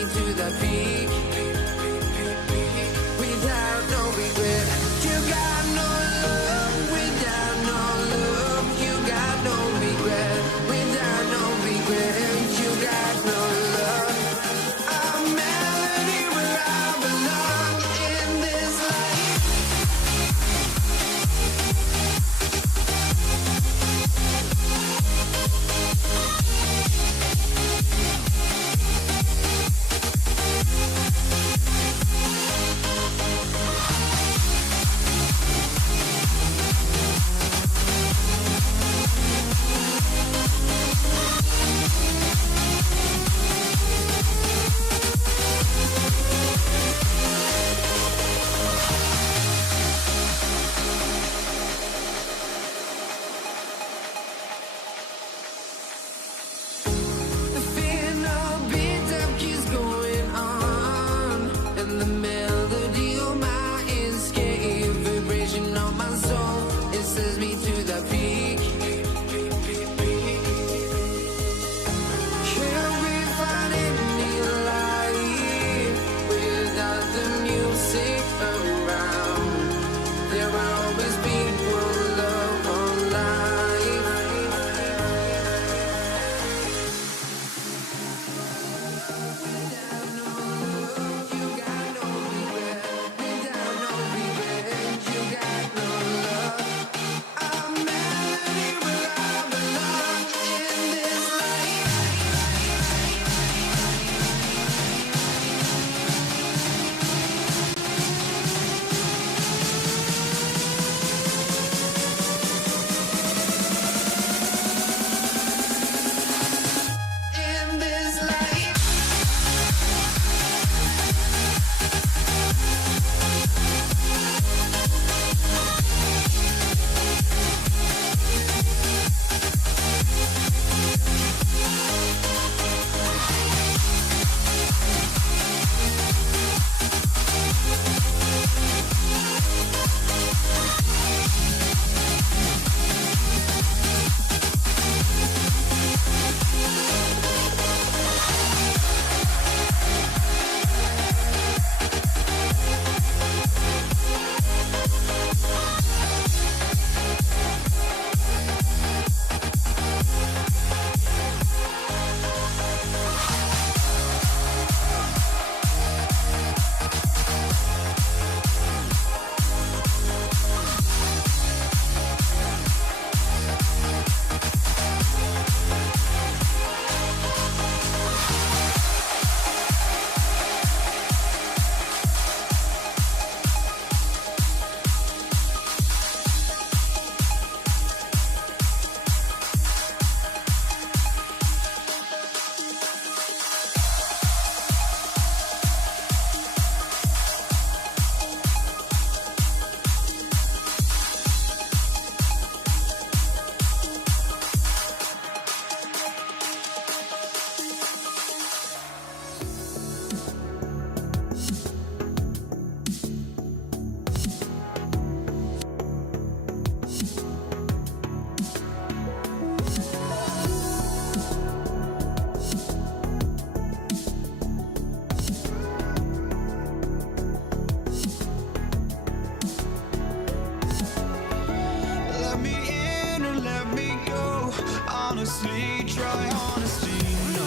honestly, try honesty. No,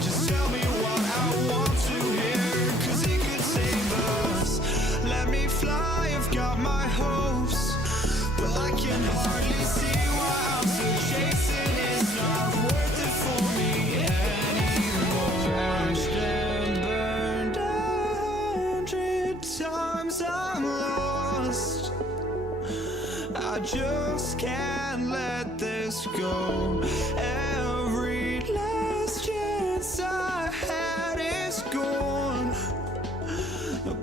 just tell me what I want to hear, 'cause it could save us. Let me fly, I've got my hopes, but I can hardly see why I'm still chasing. It's not worth it for me anymore. Crashed and burned 100 times, I'm lost. I just can't let this go. Every last chance I had is gone,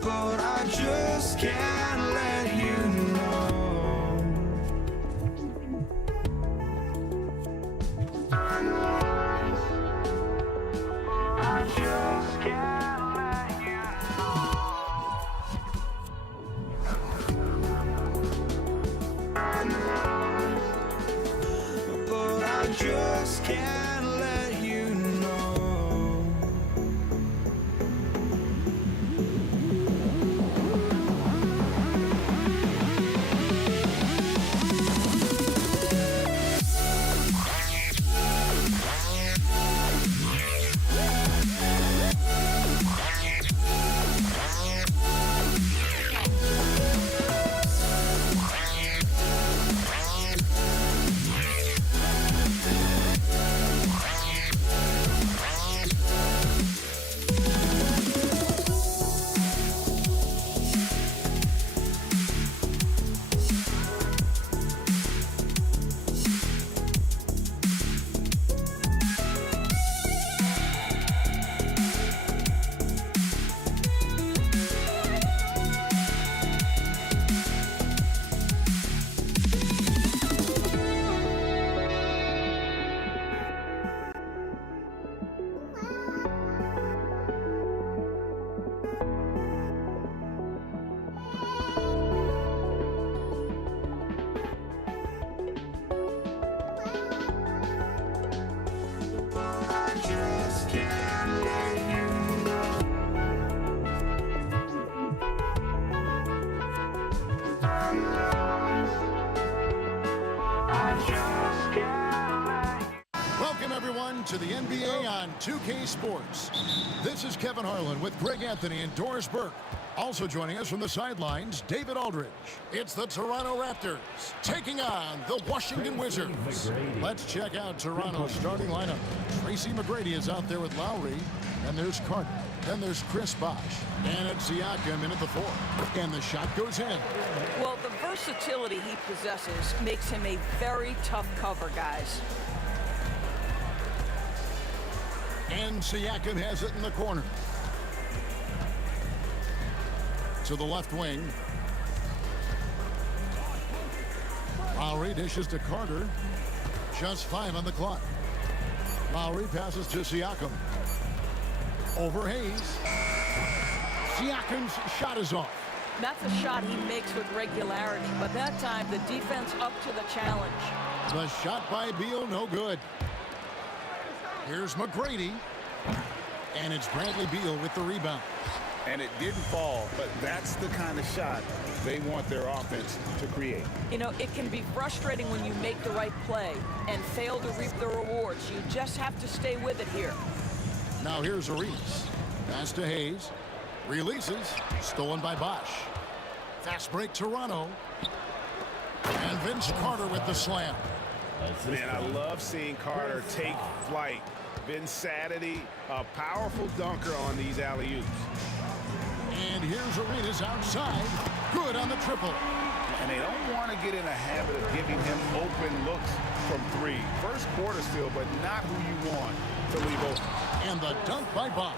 but I just can't let you know. I just can't let you know. But I just can't let you know. Welcome, everyone, to the NBA on 2K Sports. This is Kevin Harlan with Greg Anthony and Doris Burke. Also joining us from the sidelines, David Aldridge. It's the Toronto Raptors taking on the Washington Wizards. Let's check out Toronto's starting lineup. Tracy McGrady is out there with Lowry, and there's Carter. Then there's Chris Bosh, and it's Siakam in at the 4. And the shot goes in. Well, the versatility he possesses makes him a very tough cover, guys. And Siakam has it in the corner. To the left wing. Lowry dishes to Carter. Just 5 on the clock. Lowry passes to Siakam. Over Hayes. Siakam's shot is off. That's a shot he makes with regularity, but that time the defense up to the challenge. The shot by Beal, no good. Here's McGrady. And it's Bradley Beal with the rebound. And it didn't fall, but that's the kind of shot they want their offense to create. You know, it can be frustrating when you make the right play and fail to reap the rewards. You just have to stay with it here. Now here's Ariz. Pass to Hayes. Releases. Stolen by Bosh. Fast break Toronto. And Vince Carter with the slam. Man, I love seeing Carter take flight. Insanity, a powerful dunker on these alley-oops. And here's Ariz outside. Good on the triple. And they don't want to get in a habit of giving him open looks from 3. First quarter still, but not who you want to leave open. And the dunk by Bosh.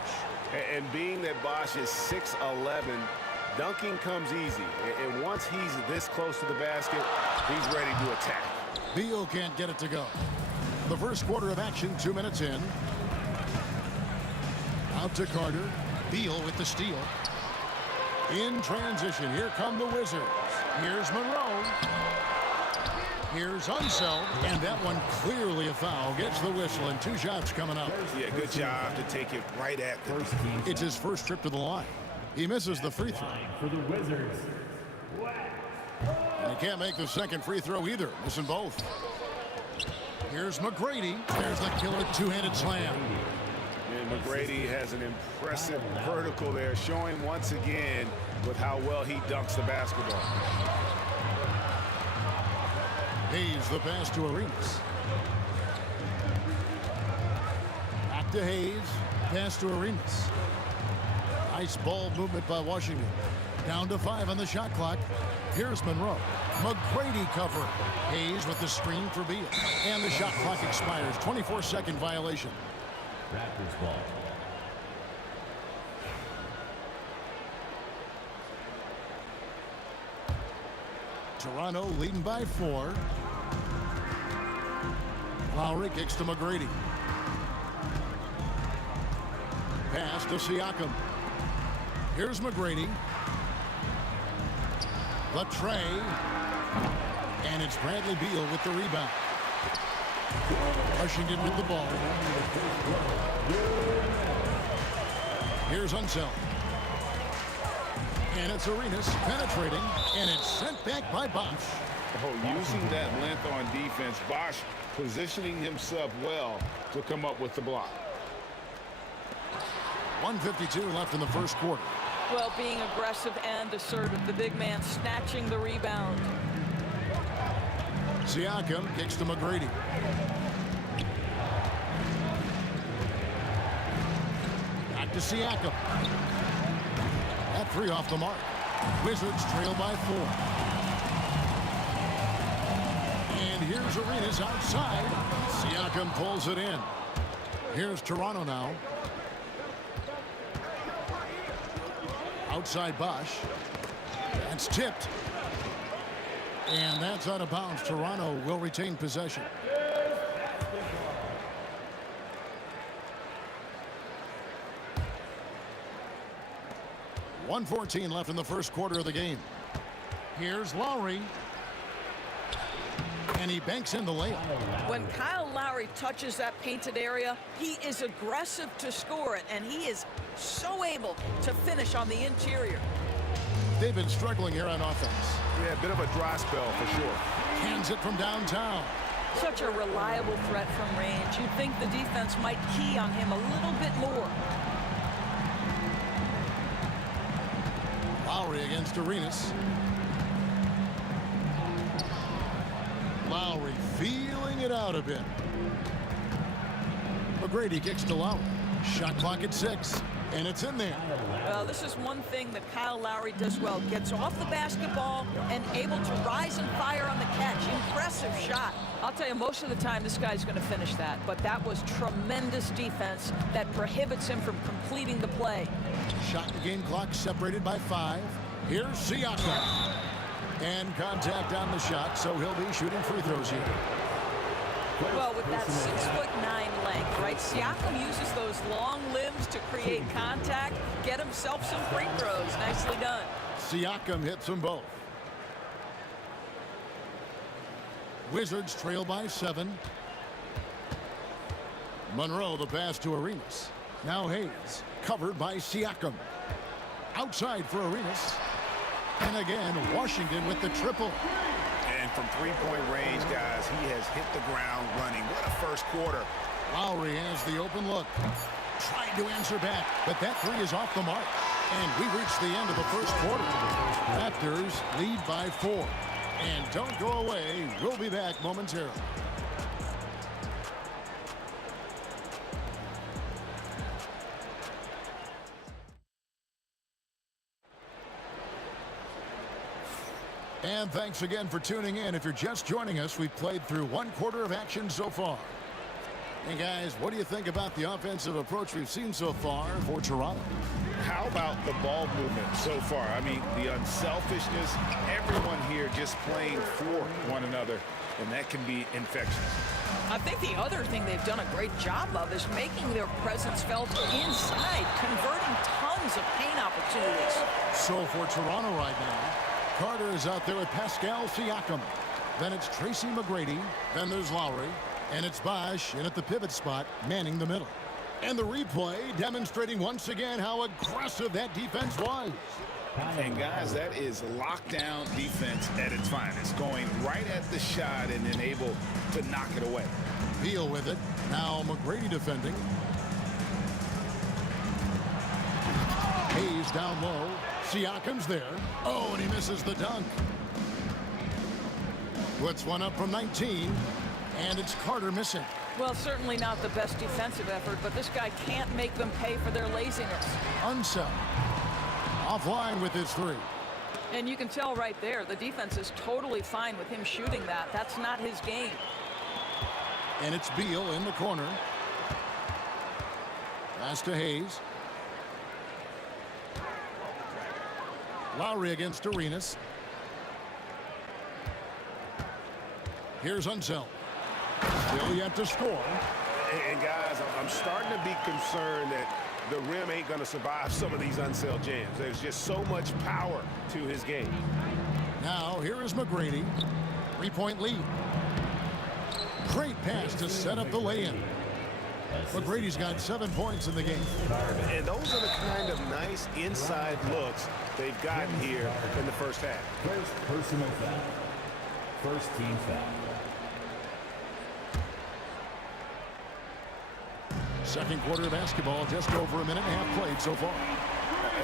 And being that Bosh is 6'11", dunking comes easy. And once he's this close to the basket, he's ready to attack. Beal can't get it to go. The first quarter of action, 2 minutes in. Out to Carter. Beal with the steal. In transition, here come the Wizards. Here's Monroe. Here's Unseld. And that one clearly a foul. Gets the whistle and 2 shots coming up. Yeah, good job to take it right at them. It's his first trip to the line. He misses the free throw. For the Wizards. And he can't make the second free throw either. Missing both. Here's McGrady. There's the killer two-handed slam. And McGrady has an impressive vertical there, showing once again with how well he dunks the basketball. Hayes, the pass to Arenas. Back to Hayes. Pass to Arenas. Nice ball movement by Washington. Down to 5 on the shot clock. Here's Monroe. McGrady cover. Hayes with the screen for Beal. And the shot clock expires. 24-second violation. Raptors ball. Toronto leading by 4. Lowry kicks to McGrady. Pass to Siakam. Here's McGrady. The tray. And it's Bradley Beal with the rebound. Washington with the ball. Here's Unseld. And it's Arenas penetrating. And it's sent back by Bosch. Oh, using that length on defense, Bosch positioning himself well to come up with the block. 1:52 left in the first quarter. Well, being aggressive and assertive, the big man snatching the rebound. Siakam kicks to McGrady. Back to Siakam. That 3 off the mark. Wizards trail by 4. And here's Arenas outside. Siakam pulls it in. Here's Toronto now. Outside Bosch. That's tipped. And that's out of bounds. Toronto will retain possession. .114 left in the first quarter of the game. Here's Lowry. And he banks in the layup. When Kyle Lowry touches that painted area, he is aggressive to score it, and he is so able to finish on the interior. They've been struggling here on offense. Yeah, a bit of a dry spell for sure. Hands it from downtown. Such a reliable threat from range. You'd think the defense might key on him a little bit more. Lowry against Arenas. Lowry feeling it out a bit. McGrady kicks to Lowry. Shot clock at 6. And it's in there. Well, this is one thing that Kyle Lowry does well. Gets off the basketball and able to rise and fire on the catch. Impressive shot. I'll tell you, most of the time this guy's going to finish that. But that was tremendous defense that prohibits him from completing the play. Shot and game clock separated by 5. Here's Siakam. And contact on the shot, so he'll be shooting free throws here. Well, with that 6'9" length, right? Siakam uses those long limbs to create contact, get himself some free throws. Nicely done. Siakam hits them both. Wizards trail by 7. Monroe, the pass to Arenas. Now Hayes, covered by Siakam. Outside for Arenas. And again, Washington with the triple. And from three-point range, guys, he has hit the ground running. What a first quarter. Lowry has the open look. Tried to answer back, but that 3 is off the mark. And we reach the end of the first quarter. Raptors lead by 4. And don't go away. We'll be back momentarily. And thanks again for tuning in. If you're just joining us, we've played through 1 quarter of action so far. Hey guys, what do you think about the offensive approach we've seen so far for Toronto? How about the ball movement so far? I mean, the unselfishness, everyone here just playing for one another, and that can be infectious. I think the other thing they've done a great job of is making their presence felt inside, converting tons of paint opportunities. So for Toronto right now, Carter is out there with Pascal Siakam. Then it's Tracy McGrady. Then there's Lowry. And it's Bosch in at the pivot spot, manning the middle. And the replay demonstrating once again how aggressive that defense was. And guys, that is lockdown defense at its finest. Going right at the shot and then able to knock it away. Beal with it. Now McGrady defending. Hayes down low. Siakam's there. Oh, and he misses the dunk. Puts one up from 19, and it's Carter missing. Well, certainly not the best defensive effort, but this guy can't make them pay for their laziness. Unseld. Offline with his three. And you can tell right there, the defense is totally fine with him shooting that. That's not his game. And it's Beal in the corner. Pass to Hayes. Lowry against Arenas. Here's Unseld. Still yet to score. And guys, I'm starting to be concerned that the rim ain't going to survive some of these Unseld jams. There's just so much power to his game. Now here is McGrady. 3-point lead. Great pass to set up the lay-in. McGrady's got 7 points in the game. And those are the kind of nice inside looks they've gotten here in the first half. First personal foul. First team foul. Second quarter of basketball, just over a minute and a half played so far.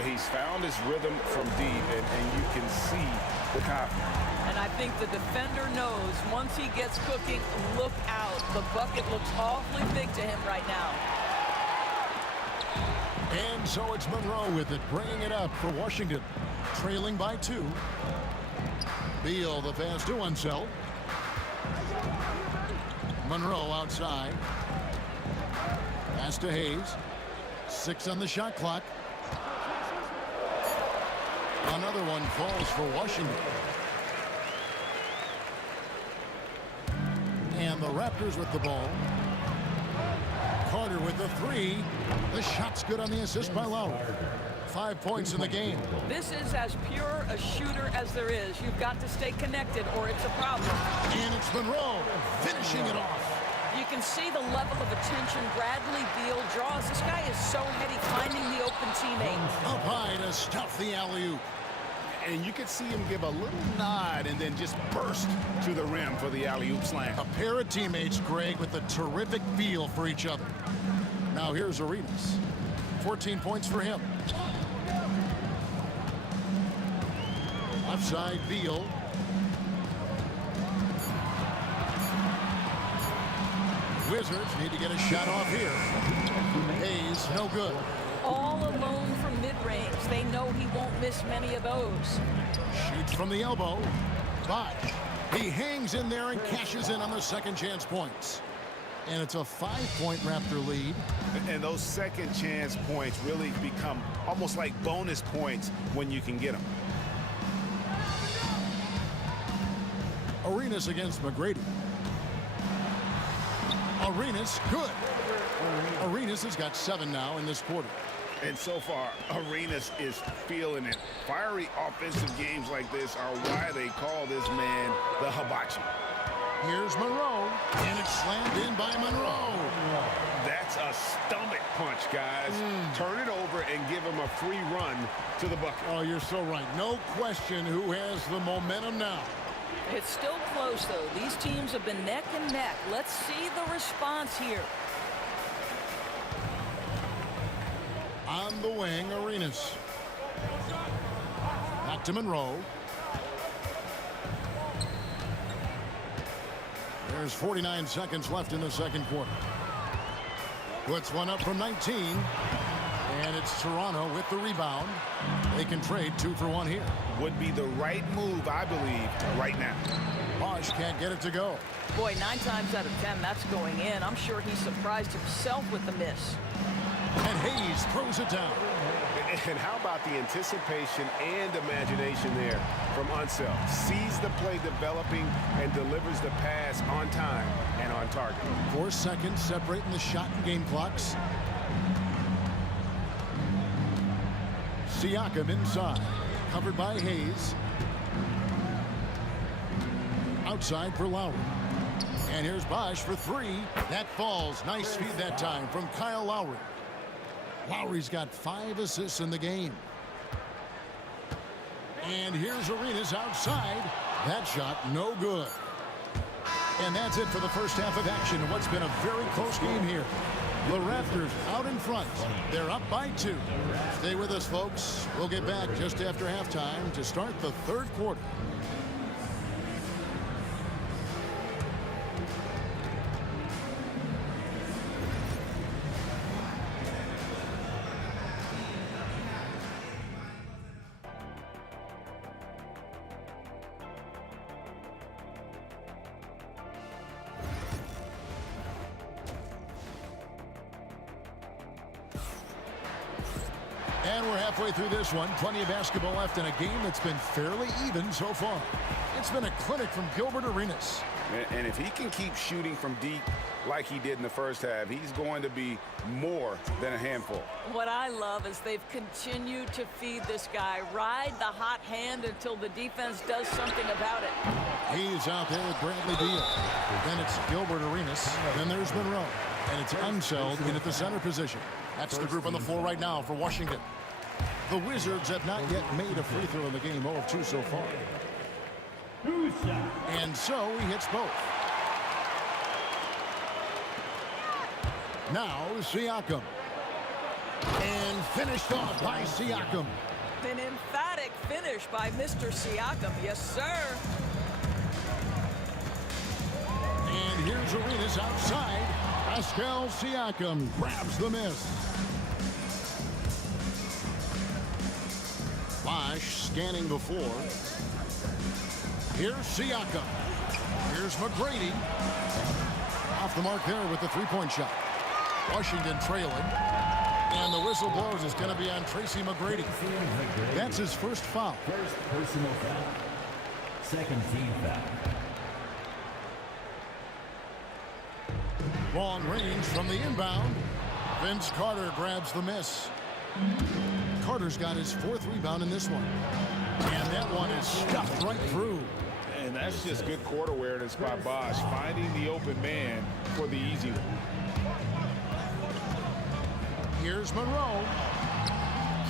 He's found his rhythm from deep, and you can see the confidence. And I think the defender knows once he gets cooking, look out. The bucket looks awfully big to him right now. And so it's Monroe with it, bringing it up for Washington. Trailing by 2. Beal the pass to Unseld. Monroe outside. Pass to Hayes. 6 on the shot clock. Another one falls for Washington. And the Raptors with the ball. Carter with the 3. The shot's good on the assist by Lowry. 5 points in the game. This is as pure a shooter as there is. You've got to stay connected or it's a problem. And it's Monroe finishing it off. You can see the level of attention Bradley Beal draws. This guy is so heady finding the open teammate. Up high to stuff the alley-oop. And you could see him give a little nod and then just burst to the rim for the alley-oop slam. A pair of teammates, Greg, with a terrific feel for each other. Now here's Arenas. 14 points for him. Left side, Beal. Wizards need to get a shot off here. Hayes, no good. All alone from mid-range. They know he won't miss many of those. Shoots from the elbow. Bosh. He hangs in there and cashes in on the second chance points. And it's a 5-point Raptor lead. And those second chance points really become almost like bonus points when you can get them. Arenas against McGrady. Arenas, good. Arenas has got 7 now in this quarter. And so far, Arenas is feeling it. Fiery offensive games like this are why they call this man the hibachi. Here's Monroe, and it's slammed in by Monroe. That's a stomach punch, guys. Turn it over and give him a free run to the bucket. Oh, you're so right. No question who has the momentum now. It's still close, though. These teams have been neck and neck. Let's see the response here. On the wing, Arenas. Back to Monroe. There's 49 seconds left in the second quarter. Puts one up from 19. And it's Toronto with the rebound. They can trade 2 for 1 here. Would be the right move, I believe, right now. Bosh can't get it to go. Boy, 9 times out of 10, that's going in. I'm sure he surprised himself with the miss. And Hayes throws it down. And how about the anticipation and imagination there from Unseld? Sees the play developing and delivers the pass on time and on target. 4 seconds separating the shot and game clocks. Siakam inside, covered by Hayes. Outside for Lowry. And here's Bosh for 3. That falls. Nice feed that time from Kyle Lowry. Lowry's got 5 assists in the game. And here's Arenas outside. That shot no good. And that's it for the first half of action in what's been a very close game here. The Raptors out in front. They're up by 2. Stay with us, folks. We'll get back just after halftime to start the third quarter. And we're halfway through this one. Plenty of basketball left in a game that's been fairly even so far. It's been a clinic from Gilbert Arenas. And if he can keep shooting from deep like he did in the first half, he's going to be more than a handful. What I love is they've continued to feed this guy, ride the hot hand until the defense does something about it. He's out there with Bradley Beal. Then it's Gilbert Arenas. Then there's Monroe. And it's Unseld in at the center position. That's the group on the floor right now for Washington. The Wizards have not yet made a free throw in the game, 0 of 2 so far. And so he hits both. Now Siakam. And finished off by Siakam. An emphatic finish by Mr. Siakam. Yes, sir. And here's Arenas outside. Pascal Siakam grabs the miss. Bosh scanning the floor. Here's Siakam. Here's McGrady. Off the mark there with the three-point shot. Washington trailing. And the whistle blows. It's going to be on Tracy McGrady. That's his first foul. First personal foul. Second team foul. Long range from the inbound. Vince Carter grabs the miss. Carter's got his 4th rebound in this one. And that one is stuffed right through. And that's just good court awareness by Bosh, finding the open man for the easy one. Here's Monroe.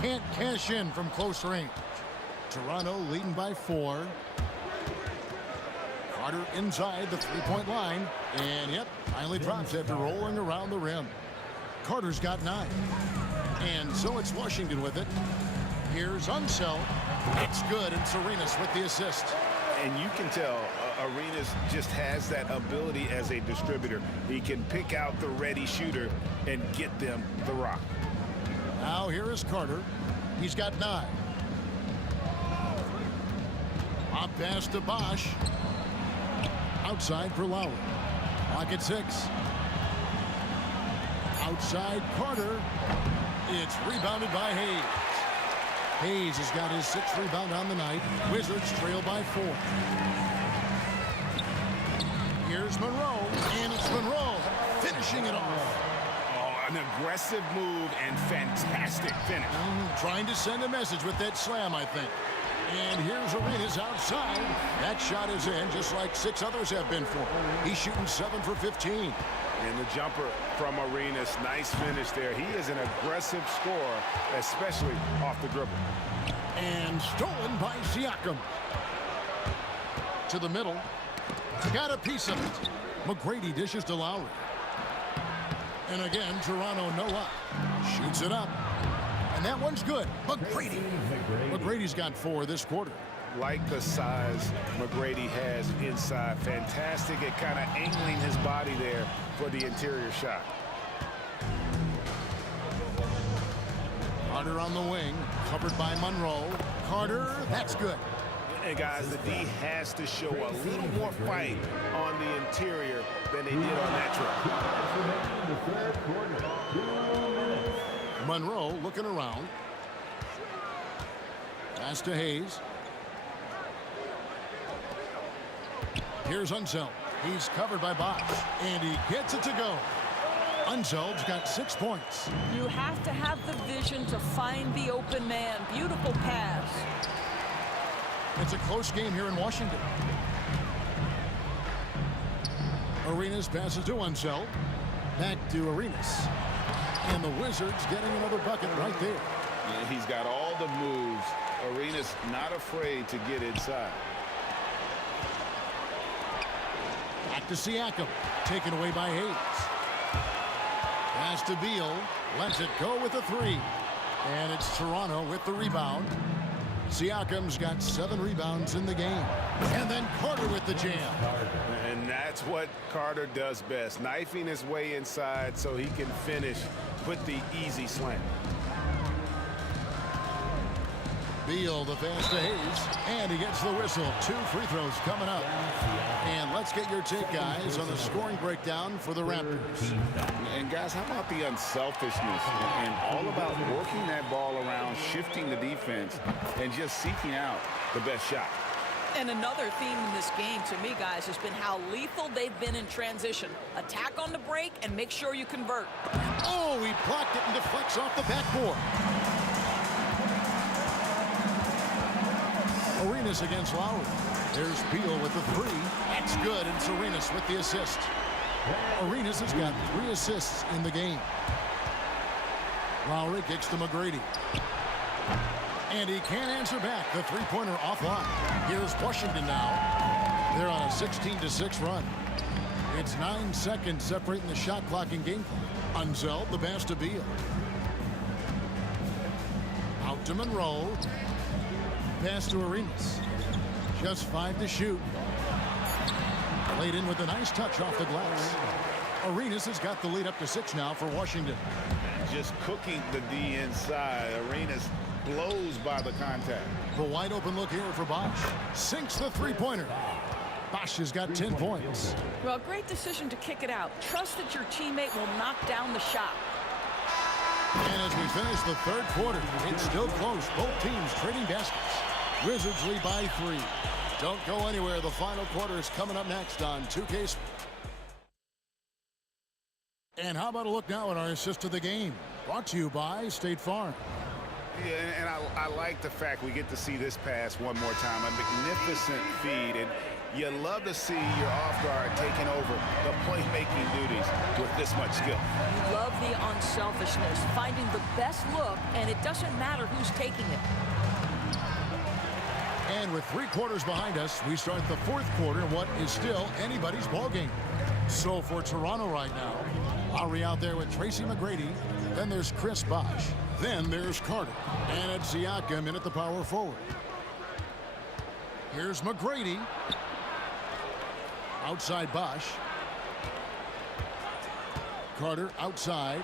Can't cash in from close range. Toronto leading by 4. Carter inside the three-point line. And, yep, finally drops after rolling around the rim. Carter's got 9. And so it's Washington with it. Here's Unseld. It's good, and Arenas with the assist. And you can tell Arenas just has that ability as a distributor. He can pick out the ready shooter and get them the rock. Now here is Carter. He's got 9. Up pass to Bosh. Outside for Lowry. Clock at 6. Outside Carter. It's rebounded by Hayes. Hayes has got his 6th rebound on the night. Wizards trail by 4. Here's Monroe, and it's Monroe finishing it off. Oh, an aggressive move and fantastic finish. Trying to send a message with that slam, I think. And here's Arenas outside. That shot is in, just like 6 others have been for him. He's shooting 7 for 15. And the jumper from Arenas, nice finish there. He is an aggressive scorer, especially off the dribble. And stolen by Siakam. To the middle. Got a piece of it. McGrady dishes to Lowry. And again, Toronto no luck. Shoots it up. And that one's good. McGrady. McGrady's got 4 this quarter. Like the size McGrady has inside. Fantastic at kind of angling his body there for the interior shot. Carter on the wing, covered by Monroe. Carter, that's good. And guys, the D has to show a little more fight on the interior than they did on that trip. Monroe looking around. Pass to Hayes. Here's Unseld. He's covered by Bosh, and he gets it to go. Unseld's got 6 points. You have to have the vision to find the open man. Beautiful pass. It's a close game here in Washington. Arenas passes to Unseld. Back to Arenas. And the Wizards getting another bucket right there. Yeah, he's got all the moves. Arenas not afraid to get inside. Back to Siakam. Taken away by Hayes. Pass to Beal. Lets it go with a three. And it's Toronto with the rebound. Siakam's got 7 rebounds in the game. And then Carter with the jam. And that's what Carter does best. Knifing his way inside so he can finish with the easy slam. Beal, the pass to Hayes, and he gets the whistle. 2 free throws coming up. And let's get your take, guys, on the scoring breakdown for the Raptors. And, guys, how about the unselfishness and all about working that ball around, shifting the defense, and just seeking out the best shot. And another theme in this game, to me, guys, has been how lethal they've been in transition. Attack on the break and make sure you convert. Oh, he blocked it and deflects off the backboard. Arenas against Lowry. There's Beal with the 3. That's good, and Arenas with the assist. Arenas has got 3 assists in the game. Lowry kicks to McGrady. And he can't answer back. The three-pointer offline. Here's Washington now. They're on a 16-6 run. It's 9 seconds separating the shot clock and game clock. Unzeld, the pass to Beal. Out to Monroe. Pass to Arenas. Just 5 to shoot. Laid in with a nice touch off the glass. Arenas has got the lead up to 6 now for Washington. Just cooking the D inside. Arenas blows by the contact. The wide open look here for Bosch. Sinks the three-pointer. Bosch has got 10 points. Well, great decision to kick it out. Trust that your teammate will knock down the shot. And as we finish the third quarter, it's still close. Both teams trading baskets. Wizards lead by 3. Don't go anywhere. The final quarter is coming up next on 2K. And how about a look now at our assist of the game? Brought to you by State Farm. Yeah, and I like the fact we get to see this pass one more time. A magnificent feed, and you love to see your off guard taking over the playmaking duties with this much skill. You love the unselfishness, finding the best look, and it doesn't matter who's taking it. And with 3 quarters behind us, we start the fourth quarter in what is still anybody's ball game. So for Toronto right now, Lowry out there with Tracy McGrady. Then there's Chris Bosh. Then there's Carter. And it's Siakam in at the power forward. Here's McGrady. Outside Bosh. Carter outside.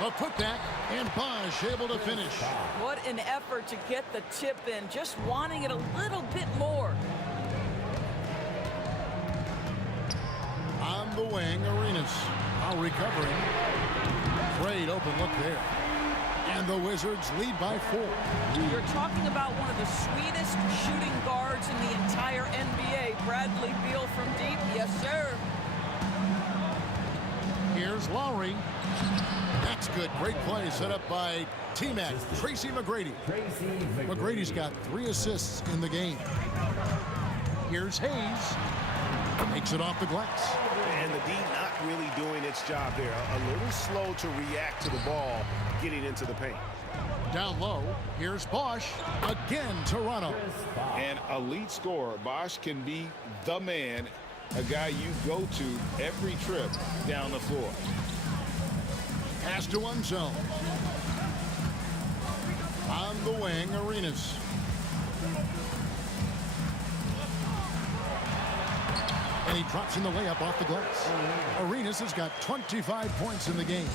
The putback, and Bosh able to finish. What an effort to get the tip in, just wanting it a little bit more. On the wing, Arenas. Now recovering. Great open look there. And the Wizards lead by 4. You're talking about one of the sweetest shooting guards in the entire NBA. Bradley Beal from deep. Yes, sir. Here's Lowry. That's good. Great play set up by T-Mac, Tracy McGrady. McGrady's got 3 assists in the game. Here's Hayes. Makes it off the glass. And the D not really doing its job there. A little slow to react to the ball getting into the paint. Down low, here's Bosh. Again, Toronto. An elite scorer. Bosh can be the man, a guy you go to every trip down the floor. Pass to one zone. On the wing, Arenas. And he drops in the layup off the glass. Arenas has got 25 points in the game.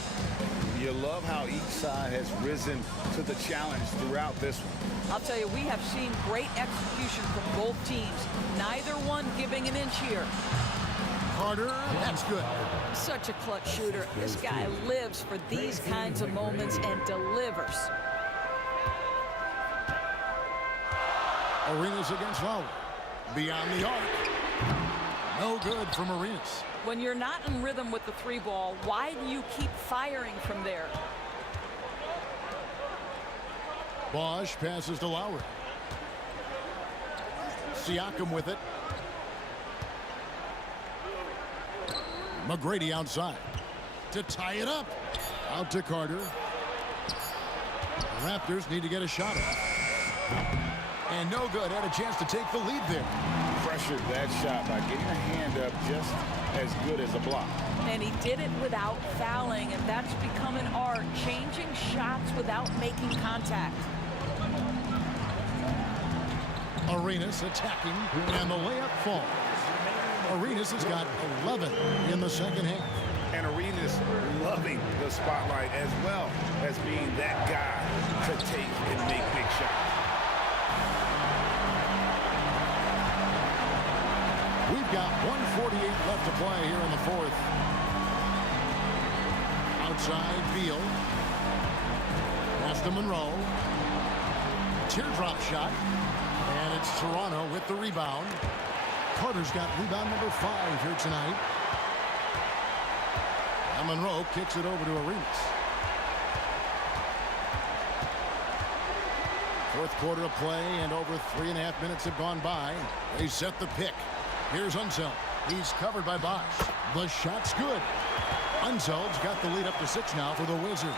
You love how each side has risen to the challenge throughout this one. I'll tell you, we have seen great execution from both teams. Neither one giving an inch here. Carter, that's good. Such a clutch shooter. This guy lives for these kinds of moments and delivers. Arenas against Lowry. Beyond the arc. No good from Arenas. When you're not in rhythm with the 3 ball, why do you keep firing from there? Bosh passes to Lowry. Siakam with it. McGrady outside to tie it up. Out to Carter. The Raptors need to get a shot off. And no good. Had a chance to take the lead there. captured that shot by getting a hand up just as good as a block. And he did it without fouling, and that's become an art, changing shots without making contact. Arenas attacking, and the layup falls. Arenas has got 11 in the second half. And Arenas loving the spotlight as well as being that guy to take and make big shots. We've got 1:48 left to play here in the fourth. Outside Beal. Pass to Monroe. Teardrop shot. And it's Toronto with the rebound. Carter's got rebound number 5 here tonight. And Monroe kicks it over to Arenas. Fourth quarter of play, and over 3.5 minutes have gone by. They set the pick. Here's Unseld. He's covered by Bosch. The shot's good. Unseld's got the lead up to 6 now for the Wizards.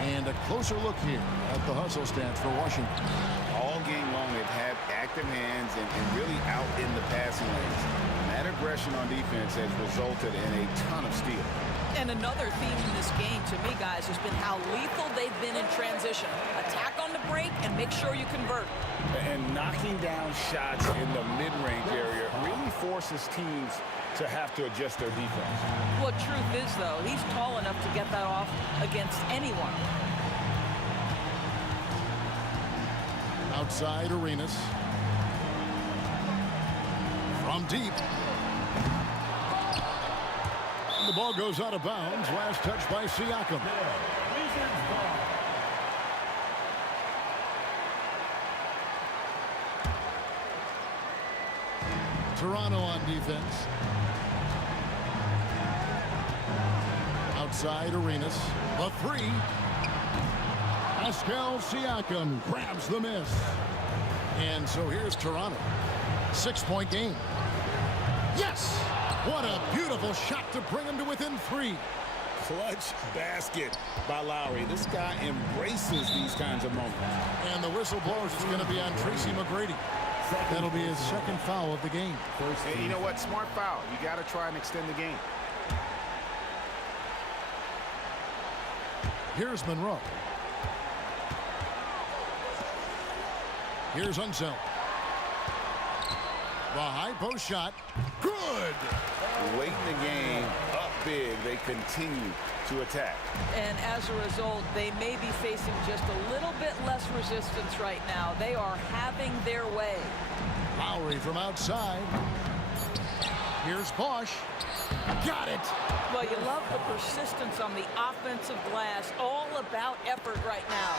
And a closer look here at the hustle stats for Washington. All game long, they've had active hands and really out in the passing lanes. That aggression on defense has resulted in a ton of steals. And another theme in this game, to me, guys, has been how lethal they've been in transition. Attack on the break and make sure you convert. And knocking down shots in the mid-range area really forces teams to have to adjust their defense. Well, truth is, though, he's tall enough to get that off against anyone. Outside Arenas. From deep. And the ball goes out of bounds. Last touch by Siakam. Toronto on defense. Outside Arenas. The 3. Pascal Siakam grabs the miss. And so here's Toronto. 6-point game. Yes! What a beautiful shot to bring him to within 3. Clutch basket by Lowry. This guy embraces these kinds of moments. And the whistle blows is going to be on Tracy McGrady. That'll be his second foul of the game. And you know what? Smart foul. You got to try and extend the game. Here's Monroe. Here's Unseld. The high post shot. Good! Late in the game, up big, they continue to attack. And as a result, they may be facing just a little bit less resistance right now. They are having their way. Lowry from outside. Here's Bosch. Got it! Well, you love the persistence on the offensive glass. All about effort right now.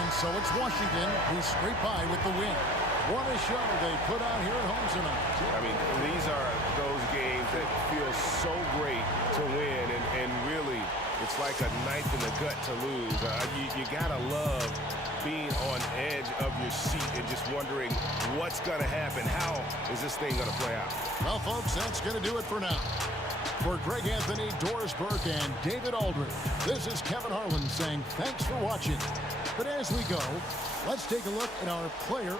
And so it's Washington who scrape by with the win. What a show they put on here at home tonight. I mean, these are those games that feel so great to win, and really, it's like a knife in the gut to lose. You gotta love being on edge of your seat and just wondering what's gonna happen. How is this thing gonna play out? Well, folks, that's gonna do it for now. For Greg Anthony, Doris Burke, and David Aldridge, this is Kevin Harlan saying thanks for watching. But as we go, let's take a look at our player.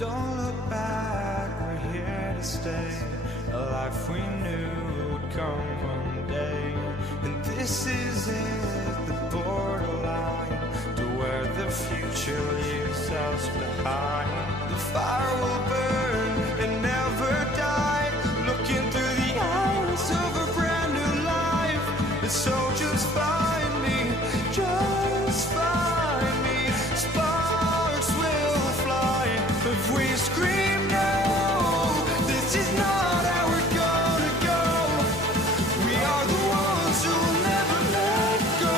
Don't look back, we're here to stay. A life we knew would come one day. And this is it, the borderline to where the future leaves us behind. The fire will burn and never die, looking through the eyes of a brand new life. And so just find me, just find me. Sparks will fly if we scream no. This is not how we're gonna go. We are the ones who'll never let go.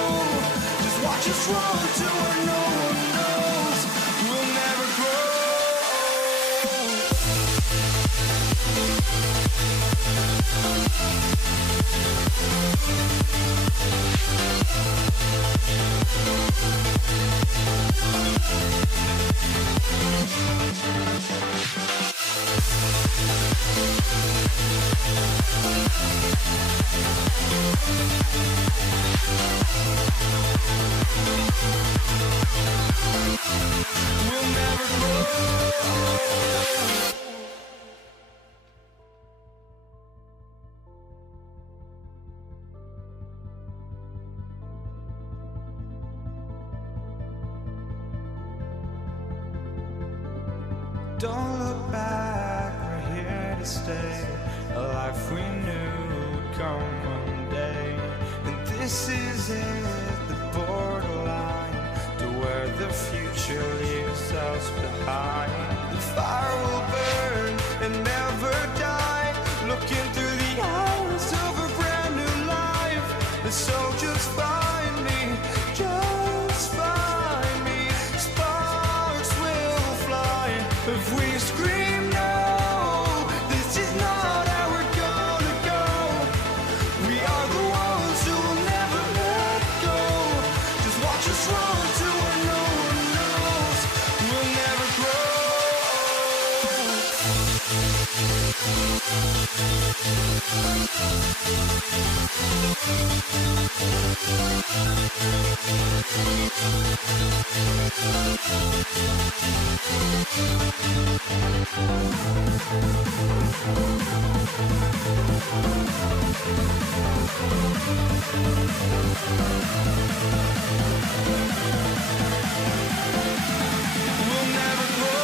Just watch us run to where no one knows. We'll never grow. We'll never grow. Don't look back, we're here to stay. A life we knew would come one day. And this is it, the borderline to where the future leaves us behind. The fire will burn and never die, looking through the eyes of a brand new life. And so just find me, just find me. Sparks will fly if we scream no. This is not how we're gonna go. We are the ones who'll never let go. Just watch us run to where no one knows. We'll never grow. We'll never grow. We'll never grow.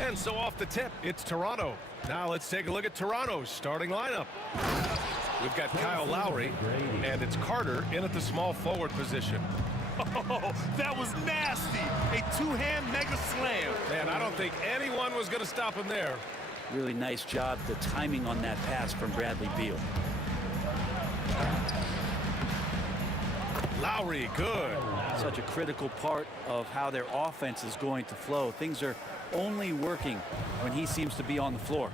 And so off the tip, it's Toronto. Now let's take a look at Toronto's starting lineup. We've got Kyle Lowry, and it's Carter in at the small forward position. Oh, that was nasty. A two-hand mega slam. Man, I don't think anyone was going to stop him there. Really nice job, the timing on that pass from Bradley Beal. Lowry, good. Such a critical part of how their offense is going to flow. Things are only working when he seems to be on the floor.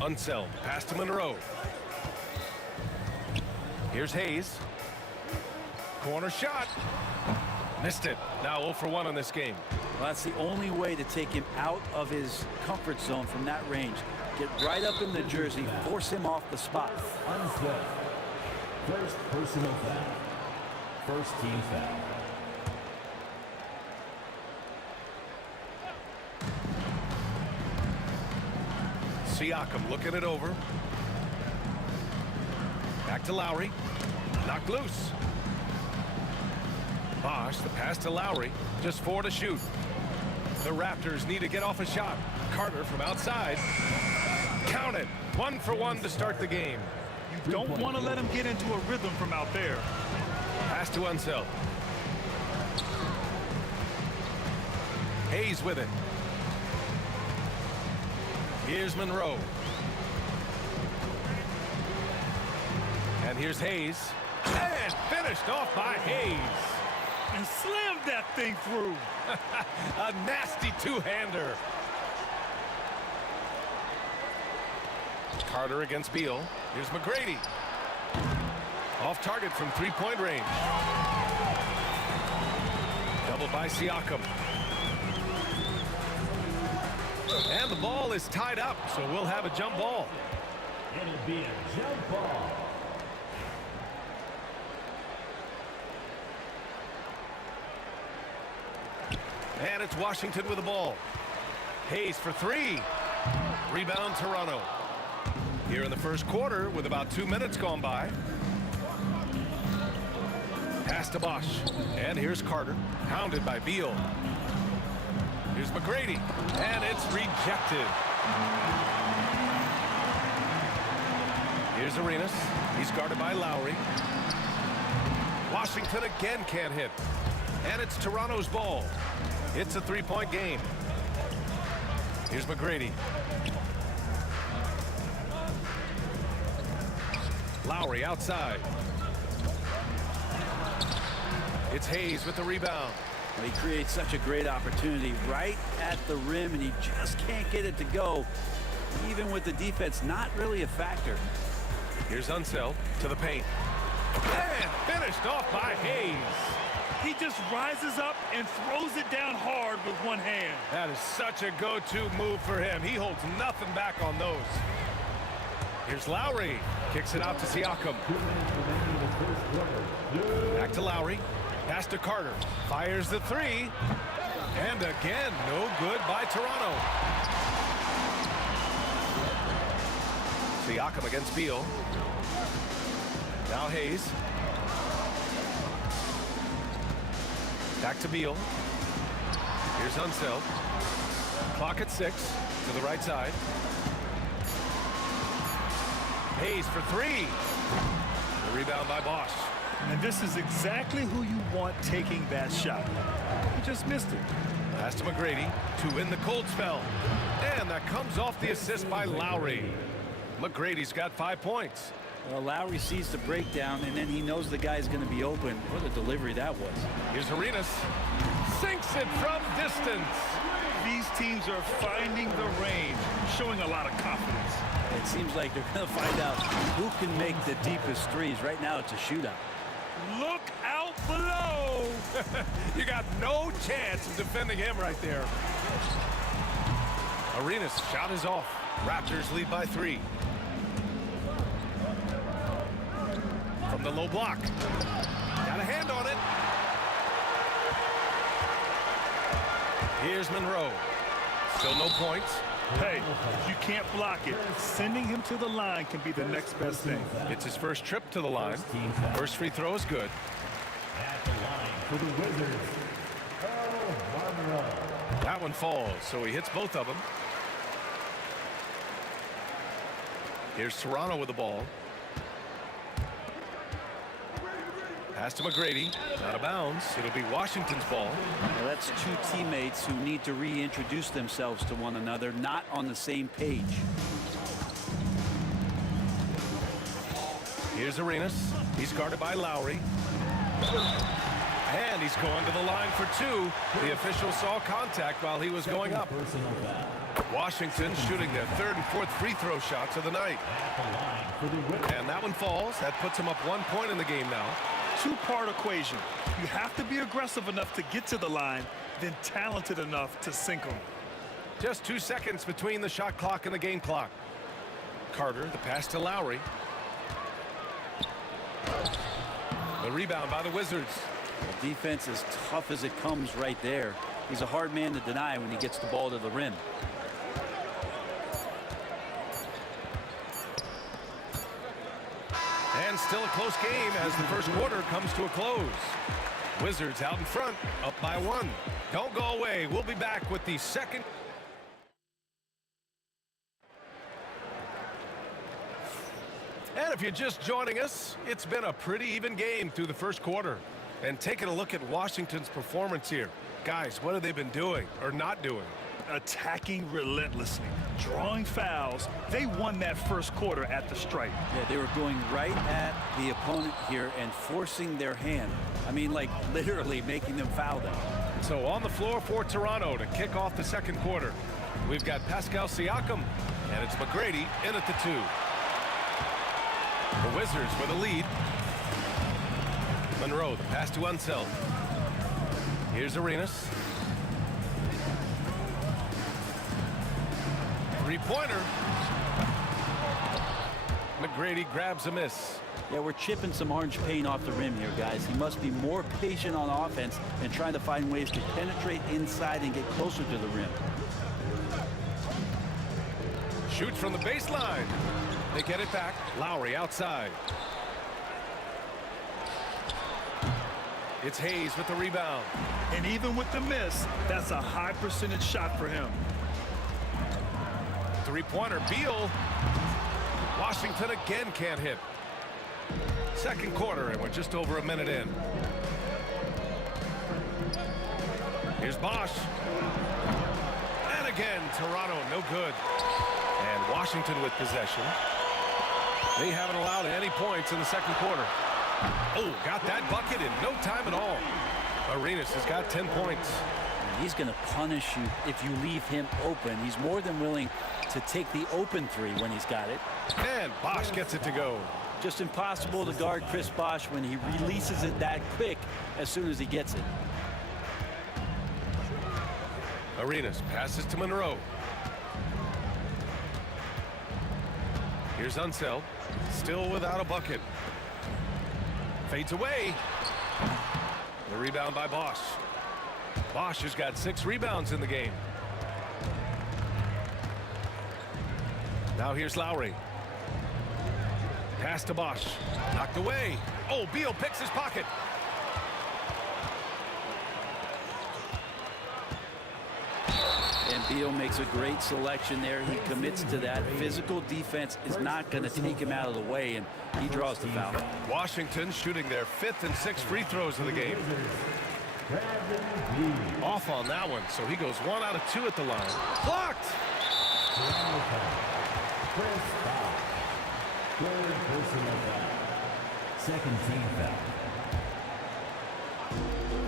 Unseld, pass to Monroe. Here's Hayes. Corner shot. Missed it. Now 0 for 1 on this game. Well, that's the only way to take him out of his comfort zone from that range. Get right up in the jersey, force him off the spot. Unseld. First personal foul. First team foul. Siakam looking it over. Back to Lowry. Knocked loose. Bosch, the pass to Lowry. Just 4 to shoot. The Raptors need to get off a shot. Carter from outside. Count it. 1 for 1 to start the game. You don't want to let him get into a rhythm from out there. Pass to Unseld. Hayes with it. Here's Monroe. And here's Hayes. And finished off by Hayes. And slammed that thing through. A nasty two-hander. Carter against Beal. Here's McGrady. Off target from three-point range. Double by Siakam. And the ball is tied up, so we'll have a jump ball. It'll be a jump ball. And it's Washington with the ball. Hayes for 3. Rebound Toronto. Here in the first quarter with about 2 minutes gone by. Pass to Bosch. And here's Carter. Hounded by Beal. Here's McGrady. And it's rejected. Here's Arenas. He's guarded by Lowry. Washington again can't hit. And it's Toronto's ball. It's a 3-point game. Here's McGrady. Lowry outside. It's Hayes with the rebound. Well, he creates such a great opportunity right at the rim, and he just can't get it to go, even with the defense not really a factor. Here's Unseld to the paint. And finished off by Hayes. He just rises up and throws it down hard with one hand. That is such a go-to move for him. He holds nothing back on those. Here's Lowry. Kicks it out to Siakam. Back to Lowry. Pass to Carter. Fires the 3. And again, no good by Toronto. Siakam against Beal. Now Hayes. Back to Beal. Here's Unseld. Clock at 6 to the right side. Hayes for 3. The rebound by Bosch. And this is exactly who you want taking that shot. He just missed it. Pass to McGrady to win the cold spell. And that comes off the assist by Lowry. McGrady's got 5 points. Well, Lowry sees the breakdown, and then he knows the guy's going to be open. What a delivery that was. Here's Arenas. Sinks it from distance. These teams are finding the range, showing a lot of confidence. It seems like they're going to find out who can make the deepest threes. Right now, it's a shootout. Look out below. You got no chance of defending him right there. Arenas' shot is off. Raptors lead by 3. From the low block. Got a hand on it. Here's Monroe. Still no points. Hey, if you can't block it, sending him to the line can be the next best thing. It's his first trip to the line. First free throw is good. At the line for the Wizards, Earl Monroe. That one falls, so he hits both of them. Here's Toronto with the ball. Pass to McGrady. Out of bounds. It'll be Washington's ball. Well, that's two teammates who need to reintroduce themselves to one another, not on the same page. Here's Here's Arenas. He's guarded by Lowry. And he's going to the line for two. The official saw contact while he was going up. Washington shooting their third and fourth free throw shots of the night. And that one falls. That puts him up 1 point in the game now. Two-part equation. You have to be aggressive enough to get to the line, then talented enough to sink them. Just 2 seconds between the shot clock and the game clock. Carter, the pass to Lowry. The rebound by the Wizards. The defense is tough as it comes right there. He's a hard man to deny when he gets the ball to the rim. And still a close game as the first quarter comes to a close. Wizards out in front, up by 1. Don't go away. We'll be back with the second. And if you're just joining us, it's been a pretty even game through the first quarter. And taking a look at Washington's performance here. Guys, what have they been doing or not doing? Attacking relentlessly, drawing fouls. They won that first quarter at the stripe. Yeah, they were going right at the opponent here and forcing their hand. I mean, like literally making them foul them. So on the floor for Toronto to kick off the second quarter, we've got Pascal Siakam, and it's McGrady in at the 2. The Wizards with a lead. Monroe, the pass to Unseld. Here's Arenas. Three-pointer. McGrady grabs a miss. Yeah, we're chipping some orange paint off the rim here, guys. He must be more patient on offense and trying to find ways to penetrate inside and get closer to the rim. Shoots from the baseline. They get it back. Lowry outside. It's Hayes with the rebound. And even with the miss, that's a high percentage shot for him. Three-pointer, Beal. Washington again can't hit. Second quarter, and we're just over a minute in. Here's Bosch. And again, Toronto, no good. And Washington with possession. They haven't allowed any points in the second quarter. Oh, got that bucket in no time at all. Arenas has got 10 points. He's going to punish you if you leave him open. He's more than willing to take the open three when he's got it. And Bosch gets it to go. Just impossible to guard Chris Bosch when he releases it that quick as soon as he gets it. Arenas passes to Monroe. Here's Unseld, still without a bucket. Fades away. The rebound by Bosch. Bosch has got 6 rebounds in the game. Now here's Lowry. Pass to Bosch. Knocked away. Oh, Beal picks his pocket. And Beal makes a great selection there. He commits to that. Physical defense is not going to take him out of the way, and he draws the foul. Washington shooting their 5th and 6th free throws of the game. Off on that one, so he goes 1 out of 2 at the line. Blocked! Third personal foul. Second team foul.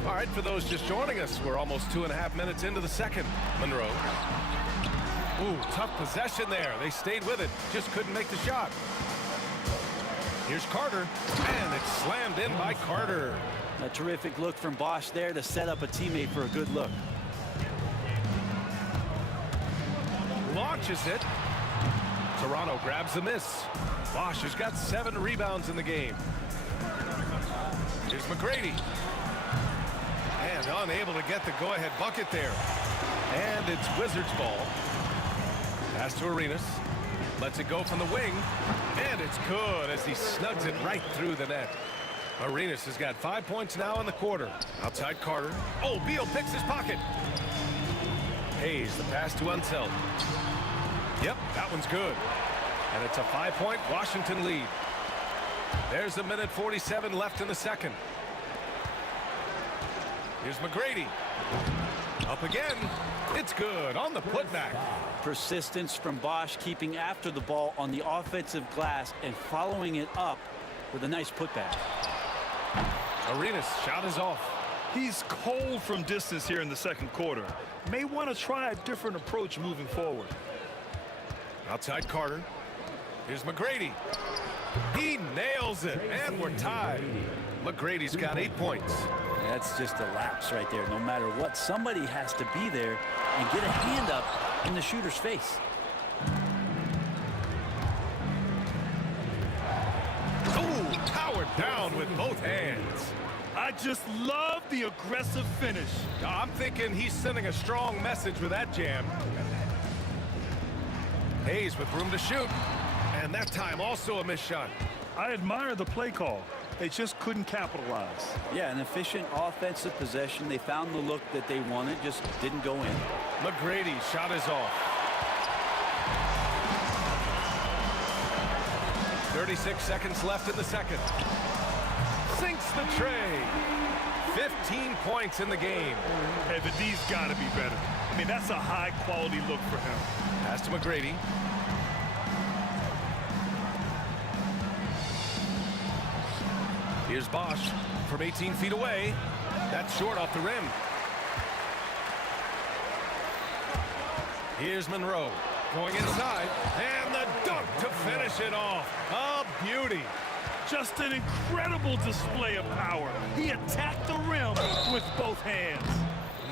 All right, for those just joining us, we're almost 2.5 minutes into the second. Monroe. Ooh, tough possession there. They stayed with it, just couldn't make the shot. Here's Carter, and it's slammed in by Carter. A terrific look from Bosch there to set up a teammate for a good look. Launches it. Toronto grabs the miss. Bosch has got 7 rebounds in the game. Here's McGrady. And unable to get the go-ahead bucket there. And it's Wizards ball. Pass to Arenas. Lets it go from the wing. And it's good as he snugs it right through the net. Arenas has got 5 points now in the quarter. Outside Carter. Oh, Beal picks his pocket. Hayes, the pass to Unseld. Yep, that one's good. And it's a 5-point Washington lead. There's a minute 47 left in the second. Here's McGrady. Up again. It's good on the putback. Persistence from Bosch, keeping after the ball on the offensive glass and following it up with a nice putback. Arenas' shot is off. He's cold from distance here in the second quarter. May want to try a different approach moving forward. Outside Carter. Here's McGrady. He nails it, and we're tied. McGrady's got 8 points. That's just a lapse right there. No matter what, somebody has to be there and get a hand up in the shooter's face. Oh, powered down with both hands. I just love the aggressive finish. I'm thinking he's sending a strong message with that jam. Hayes with room to shoot. And that time also a missed shot. I admire the play call. They just couldn't capitalize. Yeah, an efficient offensive possession. They found the look that they wanted, just didn't go in. McGrady's shot is off. 36 seconds left in the second. Sinks the tray. 15 points in the game. Hey, the D's got to be better. I mean, that's a high-quality look for him. Pass to McGrady. Here's Bosch from 18 feet away. That's short off the rim. Here's Monroe going inside. And the dunk to finish it off. A beauty. Just an incredible display of power. He attacked the rim with both hands.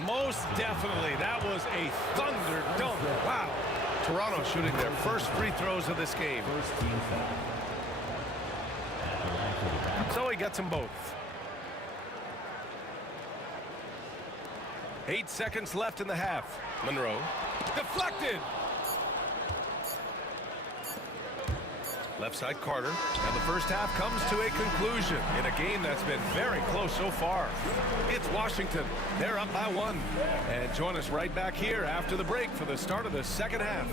Most definitely. That was a thunder dunk. Wow. Toronto shooting their first free throws of this game. So he gets them both. 8 seconds left in the half. Monroe. Deflected. Left side Carter. And the first half comes to a conclusion in a game that's been very close so far. It's Washington. They're up by 1. And join us right back here after the break for the start of the second half.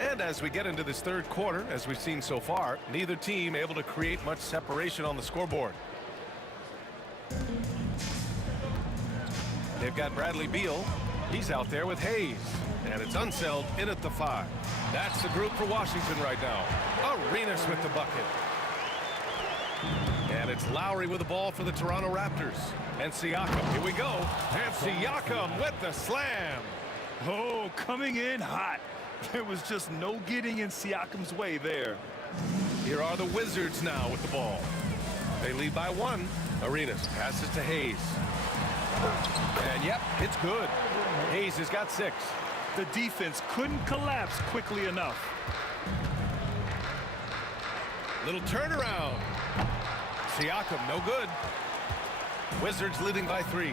And as we get into this third quarter, as we've seen so far, neither team able to create much separation on the scoreboard. They've got Bradley Beal. He's out there with Hayes. And it's Unseld in at the 5. That's the group for Washington right now. Arenas with the bucket. And it's Lowry with the ball for the Toronto Raptors. And Siakam, here we go. And Siakam with the slam. Oh, coming in hot. There was just no getting in Siakam's way there. Here are the Wizards now with the ball. They lead by 1. Arenas passes to Hayes. And yep, it's good. Hayes has got 6. The defense couldn't collapse quickly enough. Little turnaround. Siakam, no good. Wizards leading by 3.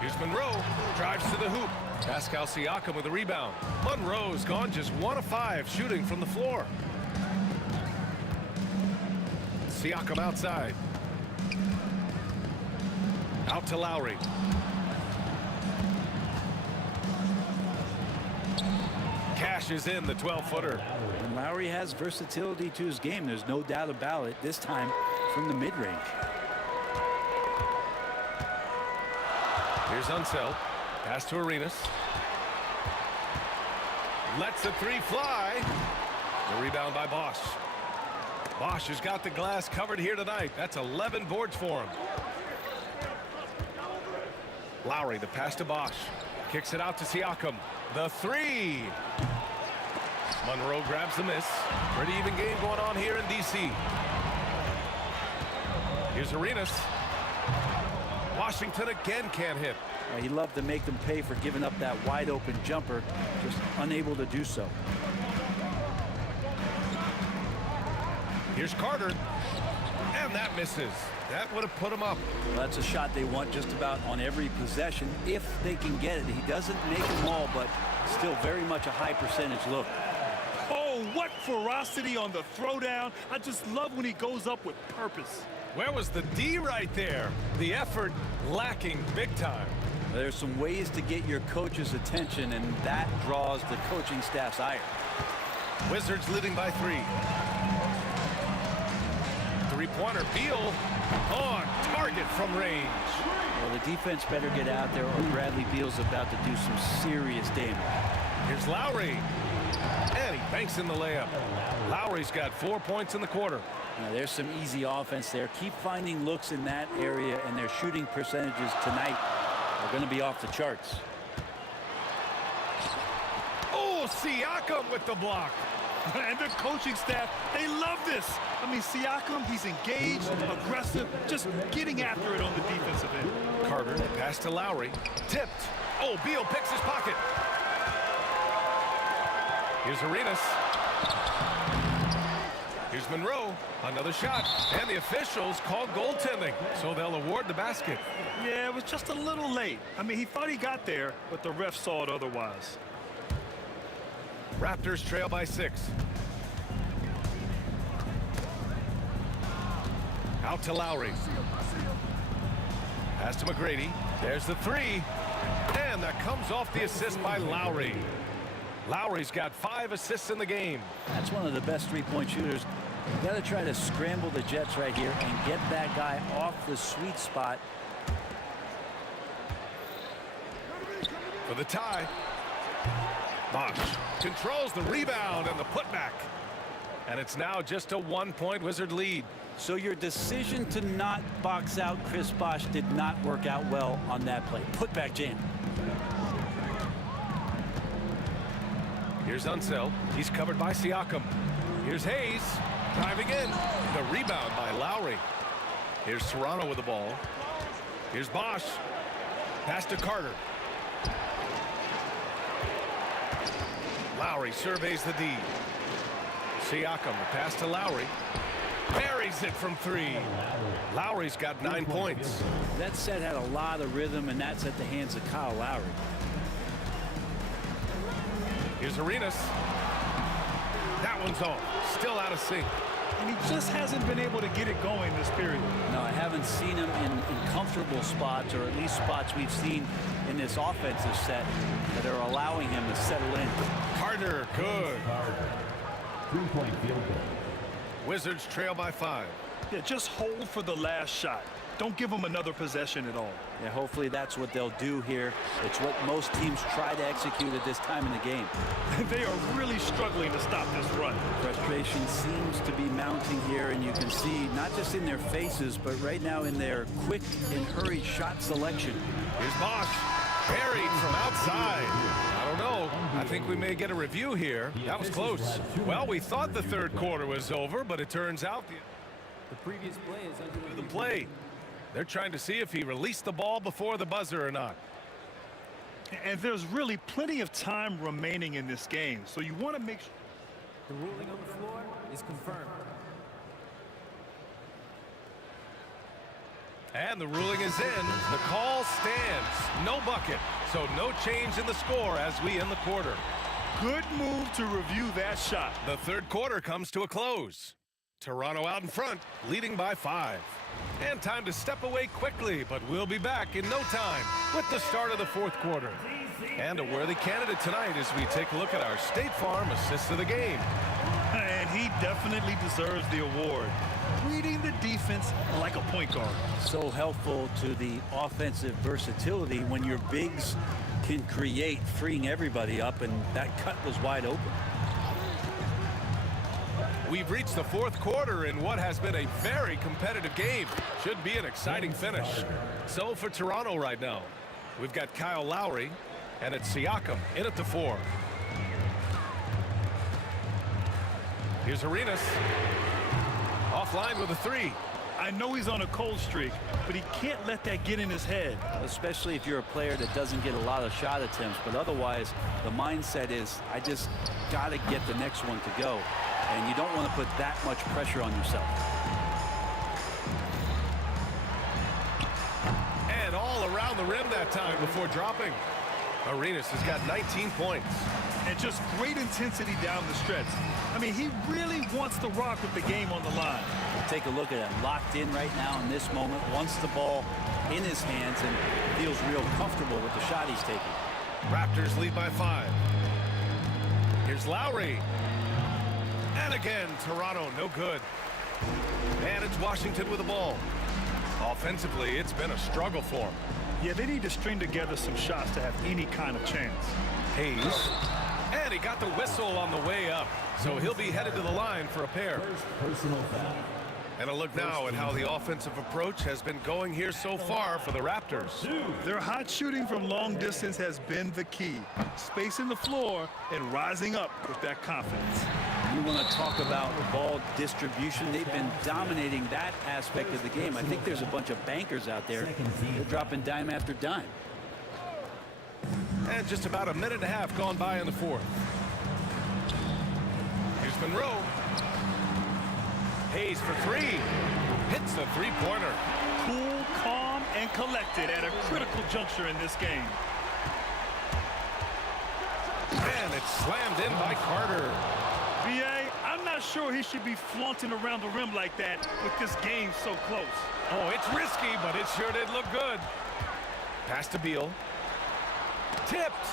Here's Monroe, drives to the hoop. Pascal Siakam with a rebound. Monroe's gone just 1 of 5 shooting from the floor. Siakam outside. Out to Lowry. Cashes in the 12-footer. And Lowry has versatility to his game. There's no doubt about it. This time from the mid-range. Here's Unseld. Pass to Arenas. Lets the 3 fly. The rebound by Bosch. Bosch has got the glass covered here tonight. That's 11 boards for him. Lowry, the pass to Bosch. Kicks it out to Siakam. The 3. Monroe grabs the miss. Pretty even game going on here in D.C. Here's Arenas. Washington again can't hit. He loved to make them pay for giving up that wide open jumper, just unable to do so. Here's Carter, and that misses. That would have put him up. Well, that's a shot they want just about on every possession if they can get it. He doesn't make them all, but still very much a high percentage look. Oh, what ferocity on the throwdown. I just love when he goes up with purpose. Where was the D right there? The effort lacking big time. There's some ways to get your coach's attention, and that draws the coaching staff's ire. Wizards leading by 3. Three-pointer, Beal on target from range. Well, the defense better get out there, or Bradley Beal's about to do some serious damage. Here's Lowry, and he banks in the layup. Lowry's got 4 points in the quarter. Now, there's some easy offense there. Keep finding looks in that area, and their shooting percentages tonight are going to be off the charts. Oh, Siakam with the block. And the coaching staff, they love this. I mean, Siakam, he's engaged, aggressive, just getting after it on the defensive end. Carter, pass to Lowry, tipped. Oh, Beal picks his pocket. Here's Arenas. Here's Monroe, another shot, and the officials called goaltending, so they'll award the basket. Yeah, it was just a little late. I mean, he thought he got there, but the ref saw it otherwise. Raptors trail by 6. Out to Lowry. Pass to McGrady. There's the 3. And that comes off the assist by Lowry. Lowry's got 5 assists in the game. That's one of the best three-point shooters. You got to try to scramble the Jets right here and get that guy off the sweet spot. For the tie. Bosch controls the rebound and the putback. And it's now just a 1-point Wizard lead. So your decision to not box out Chris Bosch did not work out well on that play. Putback jam. Here's Unseld. He's covered by Siakam. Here's Hayes driving in. The rebound by Lowry. Here's Toronto with the ball. Here's Bosch. Pass to Carter. Lowry surveys the D. Siakam, the pass to Lowry. Buries it from 3. Lowry's got 9 points. That set had a lot of rhythm, and that's at the hands of Kyle Lowry. Here's Arenas. That one's off. Still out of sync. And he just hasn't been able to get it going this period. No, I haven't seen him in comfortable spots, or at least spots we've seen in this offensive set that are allowing him to settle in. Carter, good. 3-point field goal. Wizards trail by 5. Yeah, just hold for the last shot. Don't give them another possession at all. Yeah, hopefully that's what they'll do here. It's what most teams try to execute at this time in the game. They are really struggling to stop this run. Frustration seems to be mounting here, and you can see not just in their faces, but right now in their quick and hurried shot selection. Here's Bosch. Buried from outside. I don't know. I think we may get a review here. That was close. Well, we thought the third quarter was over, but it turns out the previous play is under the play. They're trying to see if he released the ball before the buzzer or not. And there's really plenty of time remaining in this game, so you want to make sure. The ruling on the floor is confirmed. And the ruling is in. The call stands. No bucket. So no change in the score as we end the quarter. Good move to review that shot. The third quarter comes to a close. Toronto out in front, leading by 5. And time to step away quickly, but we'll be back in no time with the start of the fourth quarter. And a worthy candidate tonight as we take a look at our State Farm assist of the game. And he definitely deserves the award. Reading the defense like a point guard. So helpful to the offensive versatility when your bigs can create, freeing everybody up, and that cut was wide open. We've reached the fourth quarter in what has been a very competitive game. Should be an exciting finish. So for Toronto right now, we've got Kyle Lowry, and it's Siakam in at the 4. Here's Arenas. Offline with a 3. I know he's on a cold streak, but he can't let that get in his head. Especially if you're a player that doesn't get a lot of shot attempts, but otherwise the mindset is, I just got to get the next one to go. And you don't want to put that much pressure on yourself. And all around the rim that time before dropping. Arenas has got 19 points. And just great intensity down the stretch. I mean, he really wants to rock with the game on the line. Take a look at it. Locked in right now in this moment. Wants the ball in his hands and feels real comfortable with the shot he's taking. Raptors lead by 5. Here's Lowry. And again, Toronto, no good. And it's Washington with the ball. Offensively, it's been a struggle for them. Yeah, they need to string together some shots to have any kind of chance. Hayes. And he got the whistle on the way up. So he'll be headed to the line for a pair. Personal foul. And a look now at how the offensive approach has been going here so far for the Raptors. Their hot shooting from long distance has been the key. Spacing the floor and rising up with that confidence. You want to talk about ball distribution. They've been dominating that aspect of the game. I think there's a bunch of bankers out there. They're dropping dime after dime. And just about a minute and a half gone by in the fourth. Here's Monroe. Hayes for 3. Hits the three-pointer. Cool, calm, and collected at a critical juncture in this game. And it's slammed in by Carter. B.A., I'm not sure he should be flaunting around the rim like that with this game so close. Oh, it's risky, but it sure did look good. Pass to Beal. Tipped.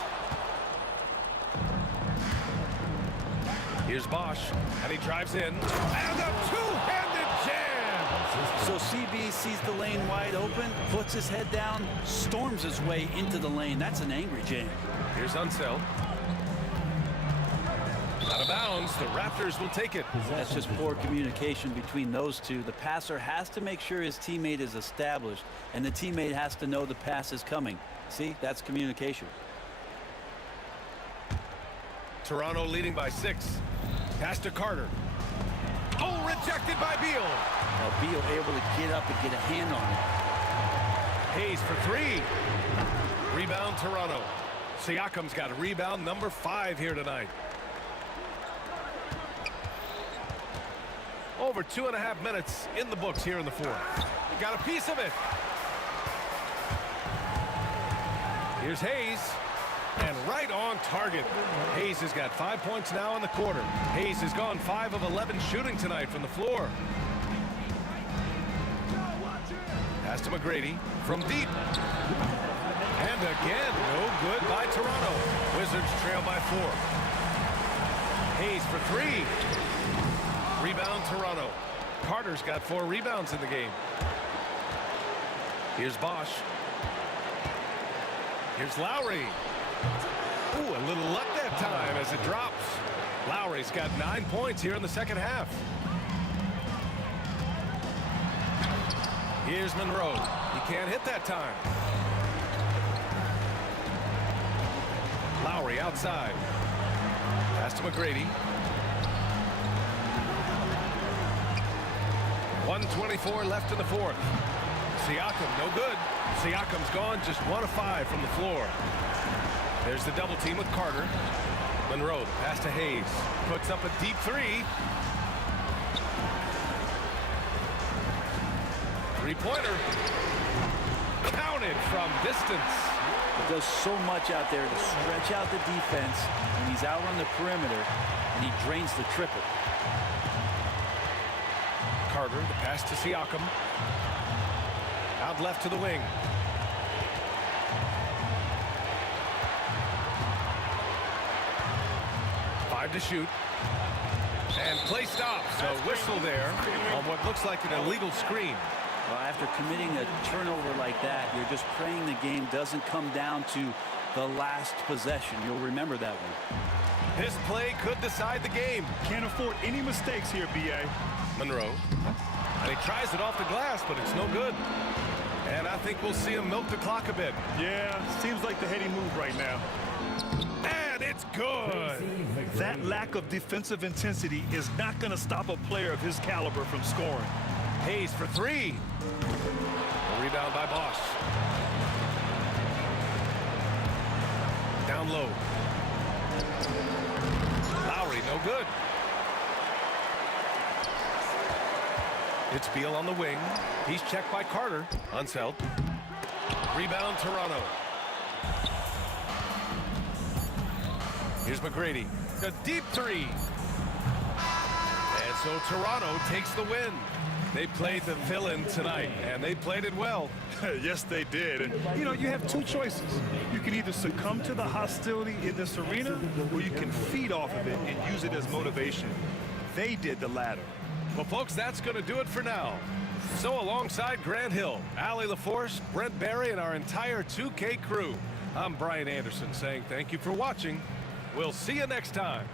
Here's Bosch, and he drives in. And a two-handed jam! So CB sees the lane wide open, puts his head down, storms his way into the lane. That's an angry jam. Here's Unseld. Out of bounds, the Raptors will take it. That's just poor communication between those two. The passer has to make sure his teammate is established, and the teammate has to know the pass is coming. See, that's communication. Toronto leading by 6. Pass to Carter. Oh, rejected by Beal. Now Beal able to get up and get a hand on it. Hayes for 3. Rebound Toronto. Siakam's got a rebound number 5 here tonight. Over 2.5 minutes in the books here in the fourth. He got a piece of it. Here's Hayes. And right on target. Hayes has got 5 points now in the quarter. Hayes has gone 5 of 11 shooting tonight from the floor. Pass to McGrady from deep. And again, no good by Toronto. Wizards trail by 4. Hayes for 3. Rebound Toronto. Carter's got 4 rebounds in the game. Here's Bosch. Here's Lowry. Ooh, a little luck that time as it drops. Lowry's got 9 points here in the second half. Here's Monroe. He can't hit that time. Lowry outside. Pass to McGrady. 1:24 left in the fourth. Siakam, no good. Siakam's gone just 1 of 5 from the floor. There's the double team with Carter. Monroe, the pass to Hayes. Puts up a deep 3. Three-pointer. Counted from distance. He does so much out there to stretch out the defense when he's out on the perimeter, and he drains the triple. Carter, the pass to Siakam. Out left to the wing. To shoot. And play stops. So whistle there on what looks like an illegal screen. Well, after committing a turnover like that, you're just praying the game doesn't come down to the last possession. You'll remember that one. This play could decide the game. Can't afford any mistakes here, B.A. Monroe. And he tries it off the glass, but it's no good. And I think we'll see him milk the clock a bit. Yeah, seems like the heady move right now. And it's good. That lack of defensive intensity is not going to stop a player of his caliber from scoring. Hayes for 3. A rebound by Bosch. Down low. Lowry, no good. It's Beal on the wing. He's checked by Carter. Unseld. Rebound Toronto. Here's McGrady. A deep 3. And so Toronto takes the win. They played the villain tonight, and they played it well. Yes, they did. And, you know, you have two choices. You can either succumb to the hostility in this arena, or you can feed off of it and use it as motivation. They did the latter. Well, folks, that's going to do it for now. So alongside Grant Hill, Allie LaForce, Brent Barry, and our entire 2K crew, I'm Brian Anderson saying thank you for watching. We'll see you next time.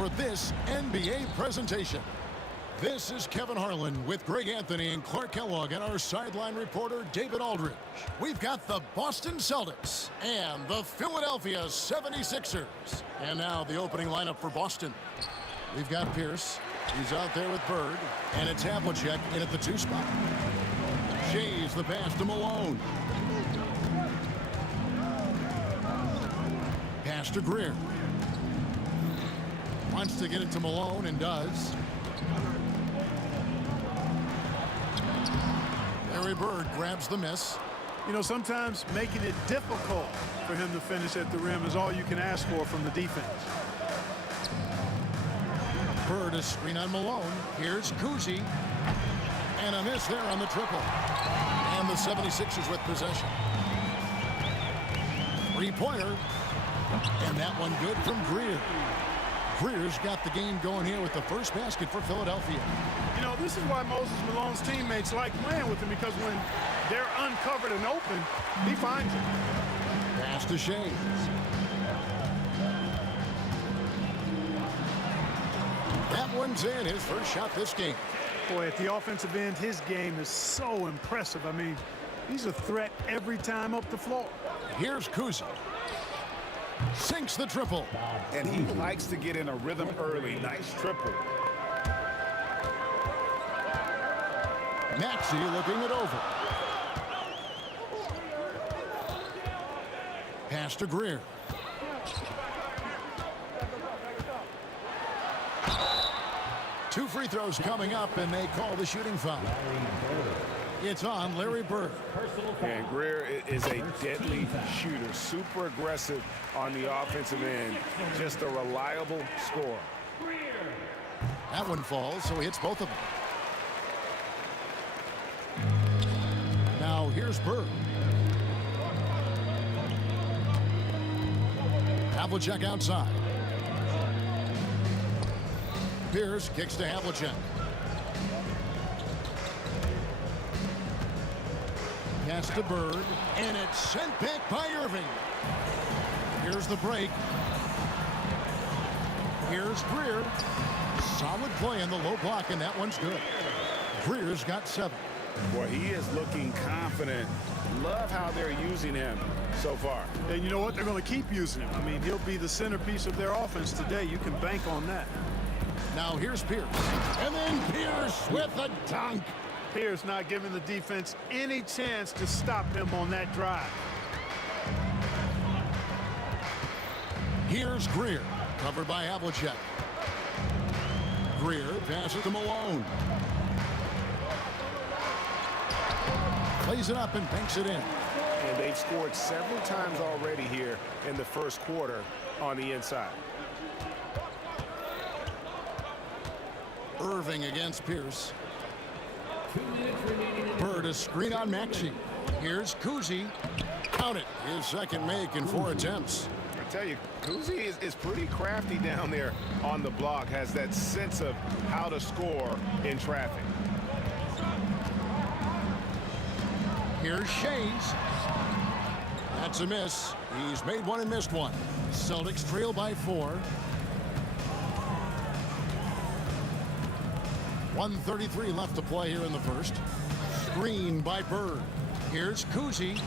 for this NBA presentation. This is Kevin Harlan with Greg Anthony and Clark Kellogg and our sideline reporter David Aldridge. We've got the Boston Celtics and the Philadelphia 76ers. And now the opening lineup for Boston. We've got Pierce. He's out there with Bird. And it's Havlicek in at the 2 spot. Shays the pass to Malone. Pass to Greer. Wants to get it to Malone and does. Larry Bird grabs the miss. You know, sometimes making it difficult for him to finish at the rim is all you can ask for from the defense. Bird a screen on Malone. Here's Kuzi. And a miss there on the triple. And the 76ers with possession. 3-pointer. And that one good from Greer. Greer's got the game going here with the first basket for Philadelphia. You know, this is why Moses Malone's teammates like playing with him, because when they're uncovered and open, he finds it. Pass to Shays. That one's in, his first shot this game. Boy, at the offensive end, his game is so impressive. I mean, he's a threat every time up the floor. Here's Kuzi. Sinks the triple. And he likes to get in a rhythm early. Nice triple. Maxey looking it over. Pass to Greer. Two free throws coming up, and they call the shooting foul. It's on Larry Bird. And Greer is a deadly shooter, super aggressive on the offensive end, just a reliable scorer. That one falls, so he hits both of them. Now here's Bird. Havlicek outside. Pierce kicks to Havlicek. Pass to Bird, and it's sent back by Irving. Here's the break. Here's Greer. Solid play in the low block, and that one's good. Greer's got 7. Boy, he is looking confident. Love how they're using him so far. And you know what? They're going to keep using him. I mean, he'll be the centerpiece of their offense today. You can bank on that. Now here's Pierce. And then Pierce with a dunk. Pierce not giving the defense any chance to stop him on that drive. Here's Greer, covered by Havlicek. Greer passes to Malone. Plays it up and banks it in. And they've scored several times already here in the first quarter on the inside. Irving against Pierce. Bird a screen on Maxey. Here's Kuzi. Count it. His second make in 4 attempts. I tell you, Kuzi is pretty crafty down there on the block. Has that sense of how to score in traffic. Here's Shays. That's a miss. He's made one and missed one. Celtics trail by 4. 1:33 left to play here in the first. Screen by Bird. Here's Kuzi.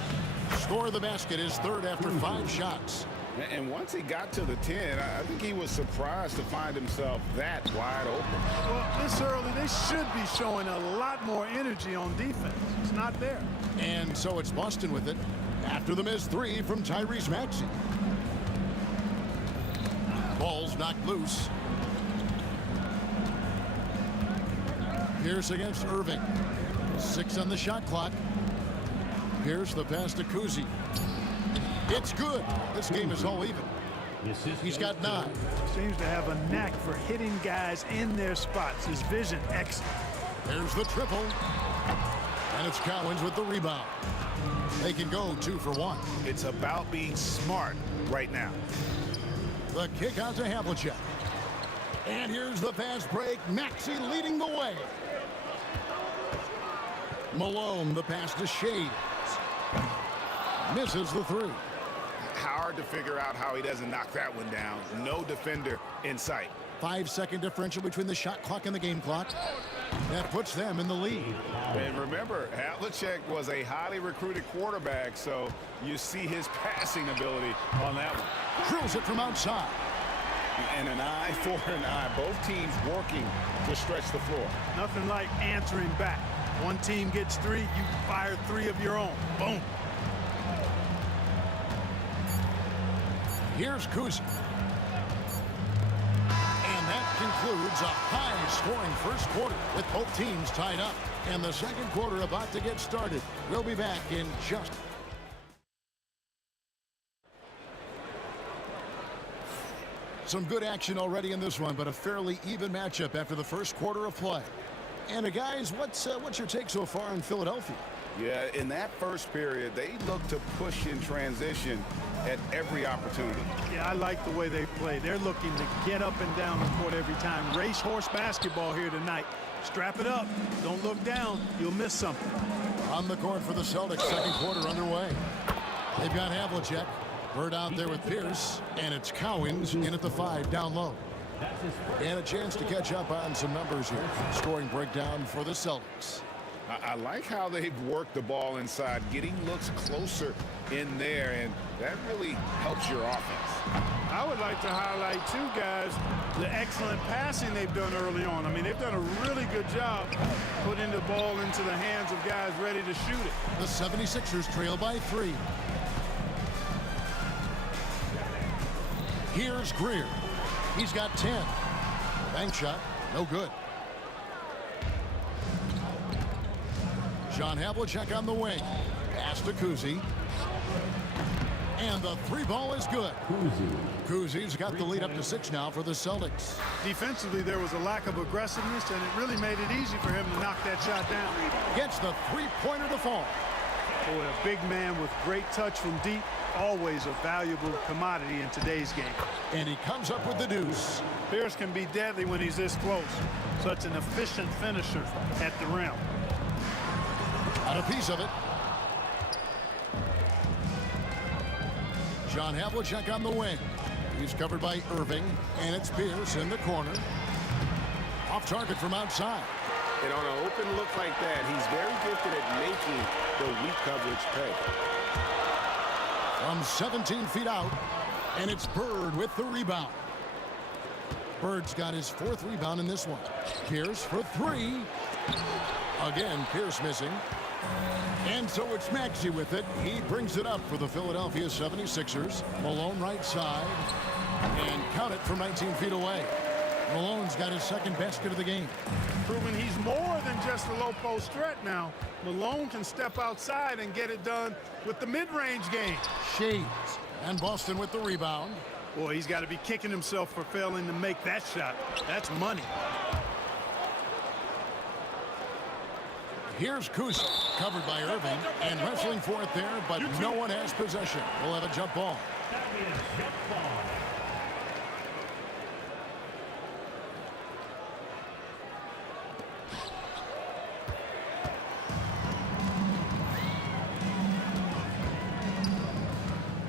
Score the basket, his third after 5 shots. And once he got to the 10, I think he was surprised to find himself that wide open. Well, this early, they should be showing a lot more energy on defense. It's not there. And so it's Boston with it after the missed 3 from Tyrese Maxey. Ball's knocked loose. Pierce against Irving. 6 on the shot clock. Pierce the pass to Kuzi. It's good. This game is all even. He's got 9. Seems to have a knack for hitting guys in their spots. His vision excellent. There's the triple. And it's Cowens with the rebound. They can go 2 for 1. It's about being smart right now. The kick out to Havlicek. And here's the fast break. Maxey leading the way. Malone, the pass to Shades. Misses the 3. Hard to figure out how he doesn't knock that one down. No defender in sight. 5-second differential between the shot clock and the game clock. That puts them in the lead. And remember, Havlicek was a highly recruited quarterback, so you see his passing ability on that one. Drills it from outside. And an eye for an eye. Both teams working to stretch the floor. Nothing like answering back. One team gets 3, you fire 3 of your own. Boom. Here's Kuzi. And that concludes a high-scoring first quarter with both teams tied up. And the second quarter about to get started. We'll be back in just... Some good action already in this one, but a fairly even matchup after the first quarter of play. And guys, what's your take so far on Philadelphia? Yeah, in that first period, they look to push in transition at every opportunity. Yeah, I like the way they play. They're looking to get up and down the court every time. Racehorse basketball here tonight. Strap it up. Don't look down. You'll miss something. On the court for the Celtics, second quarter underway. They've got Havlicek. Bird out there with Pierce, and it's Cowens in at the 5 down low. And a chance to catch up on some numbers here. Scoring breakdown for the Celtics. I like how they've worked the ball inside, getting looks closer in there, and that really helps your offense. I would like to highlight, too, guys, the excellent passing they've done early on. I mean, they've done a really good job putting the ball into the hands of guys ready to shoot it. The 76ers trail by 3. Here's Greer. He's got 10. Bank shot, no good. John Havlicek on the wing. Pass to Kuzi. And the 3 ball is good. Kuzi's got the lead up to 6 now for the Celtics. Defensively, there was a lack of aggressiveness, and it really made it easy for him to knock that shot down. Gets the 3-pointer to fall. Boy, a big man with great touch from deep, always a valuable commodity in today's game. And he comes up with the deuce. Pierce can be deadly when he's this close. Such an efficient finisher at the rim. Got a piece of it. John Havlicek on the wing. He's covered by Irving, and it's Pierce in the corner. Off target from outside. And on an open look like that, he's very gifted at making the weak coverage pay. From 17 feet out, and it's Bird with the rebound. Bird's got his 4th rebound in this one. Pierce for 3. Again, Pierce missing. And so it's Maxey with it. He brings it up for the Philadelphia 76ers. Malone right side. And count it from 19 feet away. Malone's got his 2nd basket of the game. Proving he's more than just a low post threat now. Malone can step outside and get it done with the mid-range game. Shades. And Boston with the rebound. Boy, he's got to be kicking himself for failing to make that shot. That's money. Here's Kuzi, covered by Irving, and wrestling for it there, but no one has possession. We'll have a jump ball.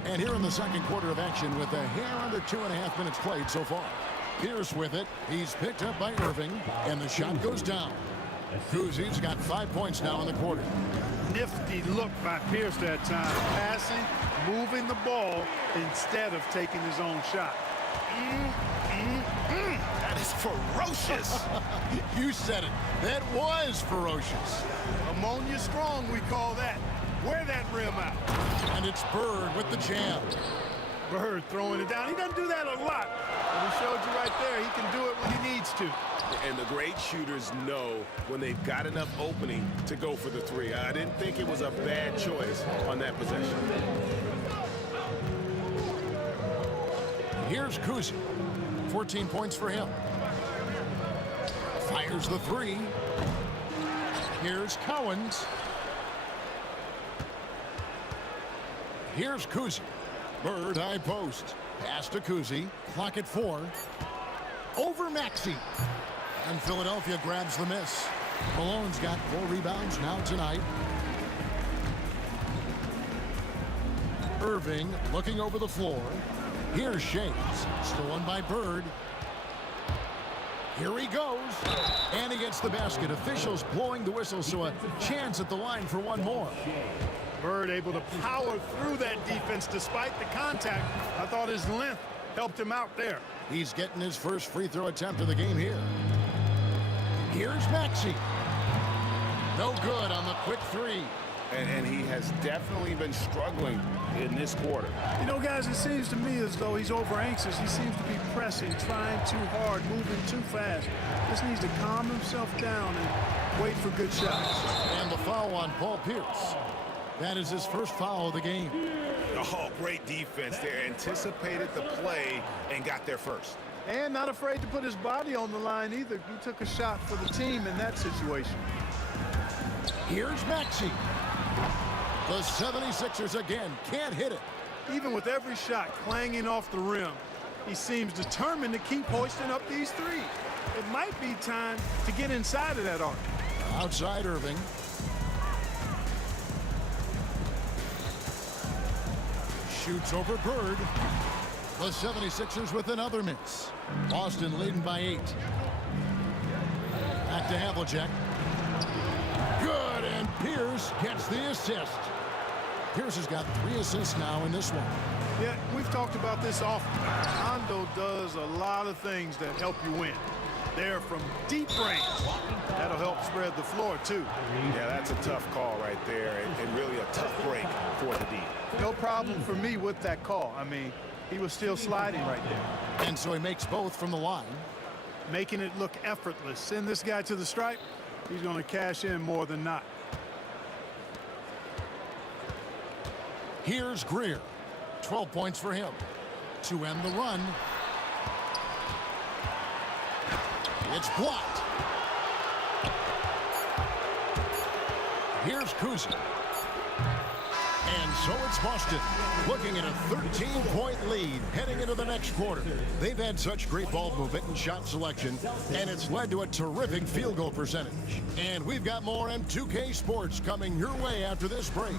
And here in the second quarter of action with a hair under 2.5 minutes played so far. Pierce with it. He's picked up by Irving, and the shot goes down. Kuzi's got 5 points now in the quarter. Nifty look by Pierce that time. Passing, moving the ball instead of taking his own shot. That is ferocious. You said it. That was ferocious. Ammonia strong, we call that. Wear that rim out. And it's Bird with the jam. Bird throwing it down. He doesn't do that a lot. But he showed you right there. He can do it when he needs to. And the great shooters know when they've got enough opening to go for the 3. I didn't think it was a bad choice on that possession. Here's Kuzi. 14 points for him. Fires the 3. Here's Cowens. Here's Kuzi. Bird high post. Pass to Kuzi. Clock at 4. Over Maxey. And Philadelphia grabs the miss. Malone's got 4 rebounds now tonight. Irving looking over the floor. Here's Shades. Stolen by Bird. Here he goes. And he gets the basket. Officials blowing the whistle, so a chance at the line for one more. Bird able to power through that defense despite the contact. I thought his length helped him out there. He's getting his first free throw attempt of the game here. Here's Maxey. No good on the quick three. And he has definitely been struggling in this quarter. You know, guys, it seems to me as though he's over anxious. He seems to be pressing, trying too hard, moving too fast. Just needs to calm himself down and wait for good shots. And the foul on Paul Pierce. That is his first foul of the game. Oh, great defense there. Anticipated the play and got there first. And not afraid to put his body on the line either. He took a shot for the team in that situation. Here's Maxey. The 76ers again can't hit it. Even with every shot clanging off the rim, he seems determined to keep hoisting up these threes. It might be time to get inside of that arc. Outside Irving. Shoots over Bird. The 76ers with another miss. Boston leading by 8. Back to Havlicek. Good, and Pierce gets the assist. Pierce has got 3 assists now in this one. Yeah, we've talked about this often. Hondo does a lot of things that help you win. They're from deep range. That'll help spread the floor, too. Yeah, that's a tough call right there, and really a tough break for the D. No problem for me with that call. I mean, he was still sliding right there. And so he makes both from the line. Making it look effortless. Send this guy to the stripe. He's going to cash in more than not. Here's Greer. 12 points for him. To end the run. It's blocked. Here's Kuzi. And so it's Boston, looking at a 13-point lead heading into the next quarter. They've had such great ball movement and shot selection, and it's led to a terrific field goal percentage. And we've got more M2K Sports coming your way after this break.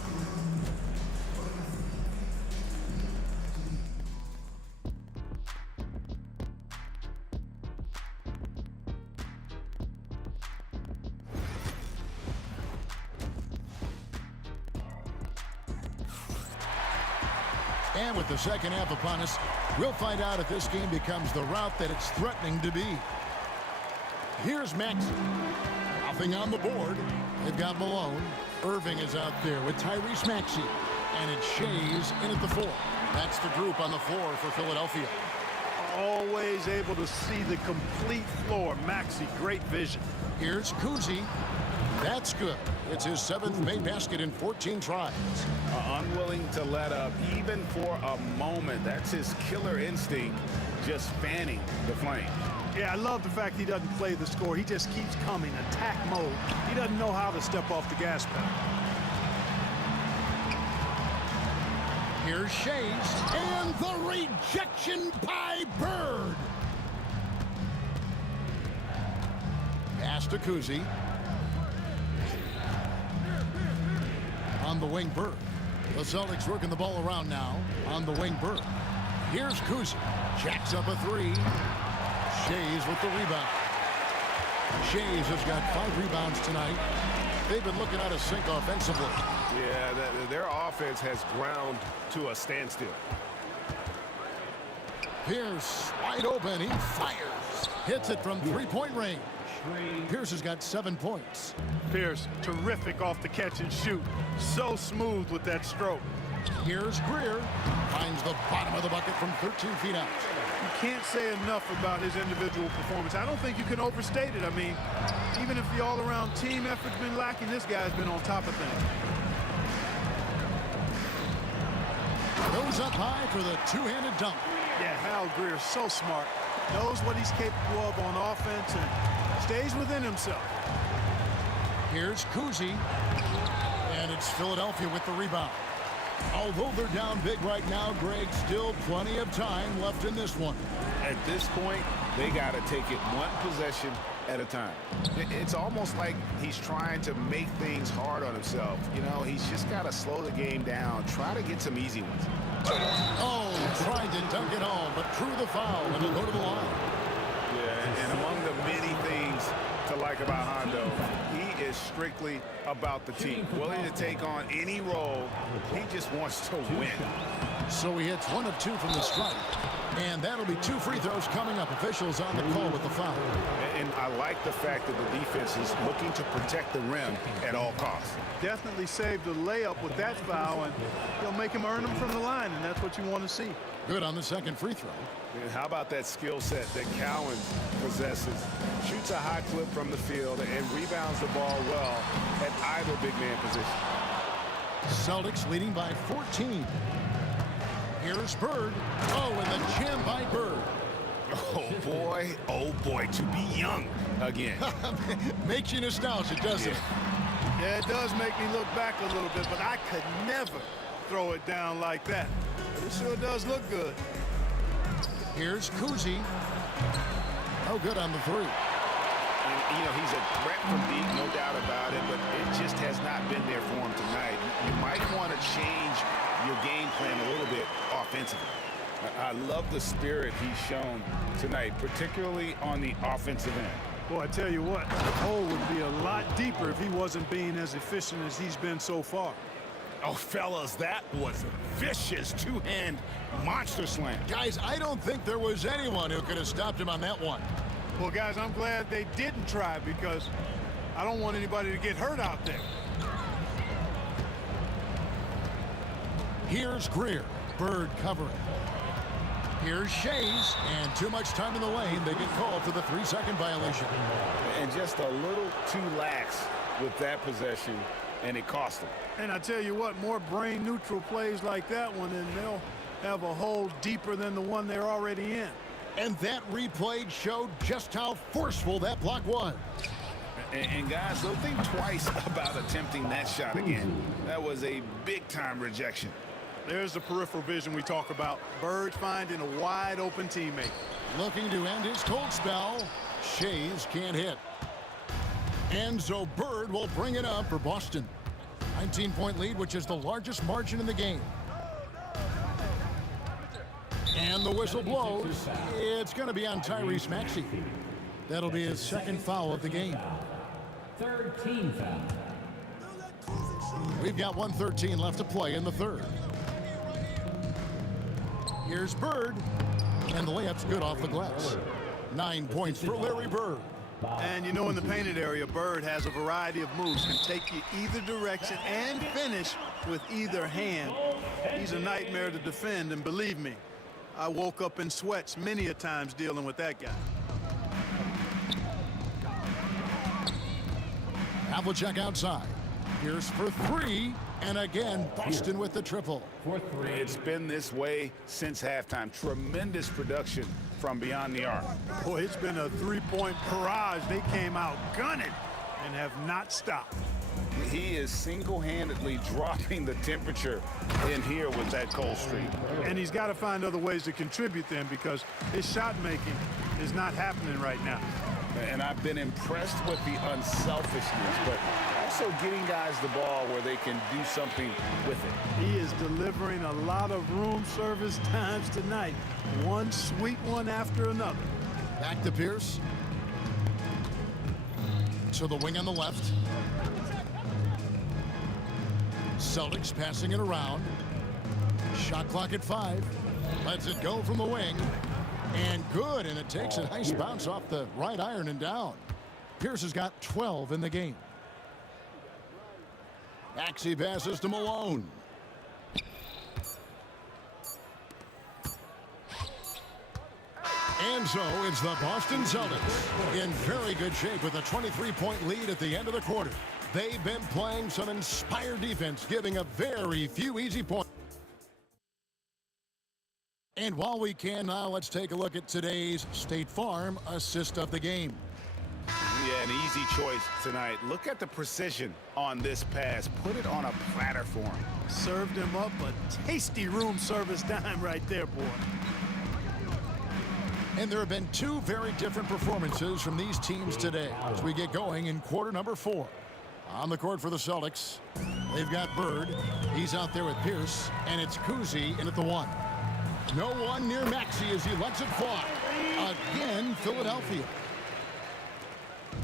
And with the second half upon us, we'll find out if this game becomes the route that it's threatening to be. Here's Maxey. Nothing on the board. They've got Malone. Irving is out there with Tyrese Maxey. And it's Shays in at the 4. That's the group on the floor for Philadelphia. Always able to see the complete floor. Maxey, great vision. Here's Kuzi. That's good. It's his 7th made basket in 14 tries. Unwilling to let up even for a moment. That's his killer instinct, just fanning the flame. Yeah, I love the fact he doesn't play the score. He just keeps coming, attack mode. He doesn't know how to step off the gas pedal. Here's Shays, and the rejection by Bird. Pass to Kuzi. On the wing, Bird. The Celtics working the ball around now. On the wing, Bird. Here's Kuzi. Jacks up a 3. Shays with the rebound. Shays has got 5 rebounds tonight. They've been looking out of sync offensively. Yeah, their offense has ground to a standstill. Pierce wide open. He fires. Hits it from 3-point range. Pierce has got 7 points. Pierce, terrific off the catch and shoot. So smooth with that stroke. Here's Greer. Finds the bottom of the bucket from 13 feet out. You can't say enough about his individual performance. I don't think you can overstate it. I mean, even if the all-around team effort's been lacking, this guy's been on top of things. Goes up high for the two-handed dunk. Yeah, Hal Greer's so smart. Knows what he's capable of on offense and stays within himself. Here's Kuzi. And it's Philadelphia with the rebound. Although they're down big right now, Greg, still plenty of time left in this one. At this point, they got to take it one possession at a time. It's almost like he's trying to make things hard on himself. You know, he's just got to slow the game down, try to get some easy ones. Oh, tried to dunk it home, but drew the foul and will go to the line. Yeah, And among the many things to like about Hondo, he is strictly about the team. Willing to take on any role. He just wants to win. So he hits 1 of 2 from the stripe. And that'll be 2 free throws coming up. Officials on the call with the foul. And I like the fact that the defense is looking to protect the rim at all costs. Definitely saved the layup with that foul, and he'll make him earn them from the line, and that's what you want to see. Good on the second free throw. And how about that skill set that Cowan possesses? Shoots a high clip from the field and rebounds the ball well at either big man position. Celtics leading by 14. Here's Bird. Oh, and the jam by Bird. Oh boy, to be young again. Makes you nostalgic, doesn't it? Yeah, it does make me look back a little bit, but I could never throw it down like that. But it sure does look good. Here's Kuzi. Oh, good on the 3. And, you know, he's a threat from deep, no doubt about it, but it just has not been there for him tonight. You might want to change your game plan a little bit offensively. I love the spirit he's shown tonight, particularly on the offensive end. Boy, I tell you what, the hole would be a lot deeper if he wasn't being as efficient as he's been so far. Oh, fellas, that was a vicious two-hand monster slam. Guys, I don't think there was anyone who could have stopped him on that one. Well, guys, I'm glad they didn't try because I don't want anybody to get hurt out there. Here's Greer. Bird covering. Here's Shays, and too much time in the lane. They get called for the 3-second violation. And just a little too lax with that possession, and it cost them. And I tell you what, more brain-neutral plays like that one, and they'll have a hole deeper than the one they're already in. And that replay showed just how forceful that block was. And guys, don't think twice about attempting that shot again. That was a big-time rejection. There's the peripheral vision we talk about. Bird finding a wide-open teammate. Looking to end his cold spell. Shays can't hit. And so Bird will bring it up for Boston. 19-point lead, which is the largest margin in the game. And the whistle blows. It's going to be on Tyrese Maxey. That'll be his second foul of the game. Third team foul. We've got 1:13 left to play in the third. Here's Bird, and the layup's good off the glass. 9 points for Larry Bird. And you know, in the painted area, Bird has a variety of moves, can take you either direction and finish with either hand. He's a nightmare to defend, and believe me, I woke up in sweats many a times dealing with that guy. Havlicek outside. Here's for 3, and again, Boston with the triple. It's been this way since halftime. Tremendous production from beyond the arc. Boy, it's been a three-point barrage. They came out gunning and have not stopped. He is single-handedly dropping the temperature in here with that cold streak. And he's got to find other ways to contribute then, because his shot making is not happening right now. And I've been impressed with the unselfishness, but also getting guys the ball where they can do something with it. He is delivering a lot of room service times tonight. One sweet one after another. Back to Pierce. To the wing on the left. Celtics passing it around. Shot clock at 5. Lets it go from the wing. And good, and it takes a nice bounce off the right iron and down. Pierce has got 12 in the game. Maxey passes to Malone. And so it's the Boston Celtics in very good shape with a 23-point lead at the end of the quarter. They've been playing some inspired defense, giving up very few easy points. And while we can now, let's take a look at today's State Farm assist of the game. Yeah, an easy choice tonight. Look at the precision on this pass. Put it on a platter for him. Served him up a tasty room service dime right there, boy. And there have been 2 very different performances from these teams today as we get going in quarter number 4. On the court for the Celtics, they've got Bird. He's out there with Pierce, and it's Kuzi in at the 1. No one near Maxey as he lets it fly. Again, Philadelphia.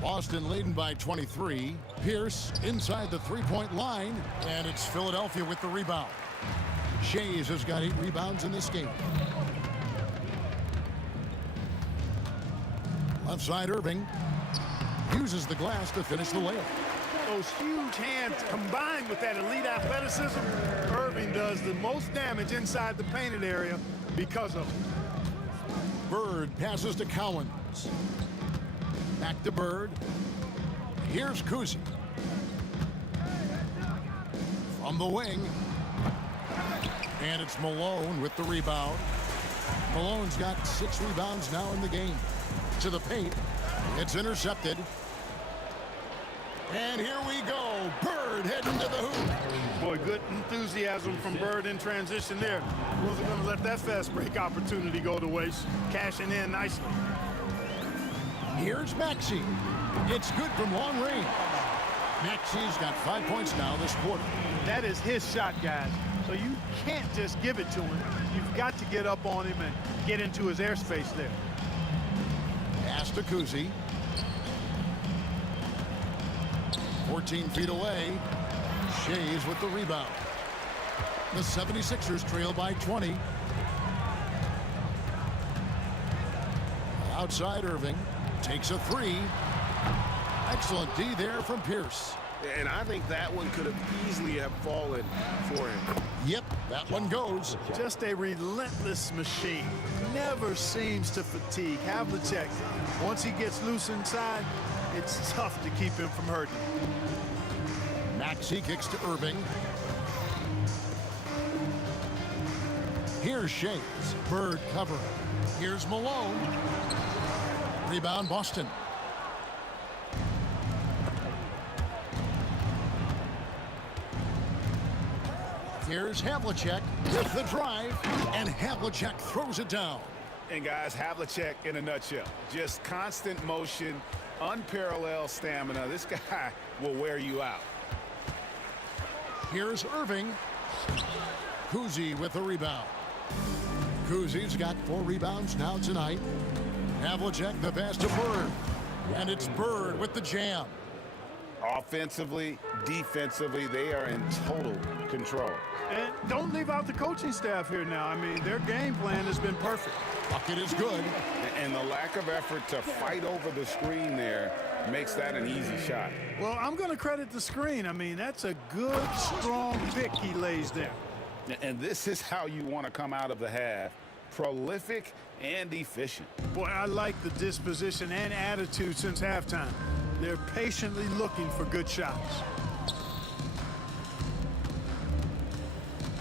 Boston leading by 23. Pierce inside the three-point line, and it's Philadelphia with the rebound. Shays has got 8 rebounds in this game. Left side, Irving uses the glass to finish the layup. Those huge hands combined with that elite athleticism, Irving does the most damage inside the painted area because of it. Bird passes to Cowens. Back to Bird. Here's Kuzi. From the wing. And it's Malone with the rebound. Malone's got 6 rebounds now in the game. To the paint. It's intercepted. And here we go. Bird heading to the hoop. Boy, good enthusiasm from Bird in transition there. Wasn't going to let that fast break opportunity go to waste. Cashing in nicely. Here's Maxey. It's good from long range. Maxey's got 5 points now this quarter. That is his shot, guys. So you can't just give it to him. You've got to get up on him and get into his airspace there. Pass to Kuzi. 14 feet away. Shays with the rebound. The 76ers trail by 20. Outside Irving. Takes a 3. Excellent D there from Pierce. And I think that one could have easily have fallen for him. Yep, that one goes. Just a relentless machine. Never seems to fatigue. Havlicek, once he gets loose inside, it's tough to keep him from hurting. Maxey kicks to Irving. Here's Shays. Bird covering. Here's Malone. Rebound Boston. Here's Havlicek with the drive, and Havlicek throws it down. And guys, Havlicek in a nutshell. Just constant motion, unparalleled stamina. This guy will wear you out. Here's Irving. Kuzi with the rebound. Kuzi's got 4 rebounds now tonight. Havlicek the pass to Bird. And it's Bird with the jam. Offensively, defensively, they are in total control. And don't leave out the coaching staff here now. I mean, their game plan has been perfect. Bucket is good. And the lack of effort to fight over the screen there makes that an easy shot. Well, I'm going to credit the screen. I mean, that's a good, strong pick he lays there. And this is how you want to come out of the half. Prolific and efficient. Boy, I like the disposition and attitude since halftime. They're patiently looking for good shots.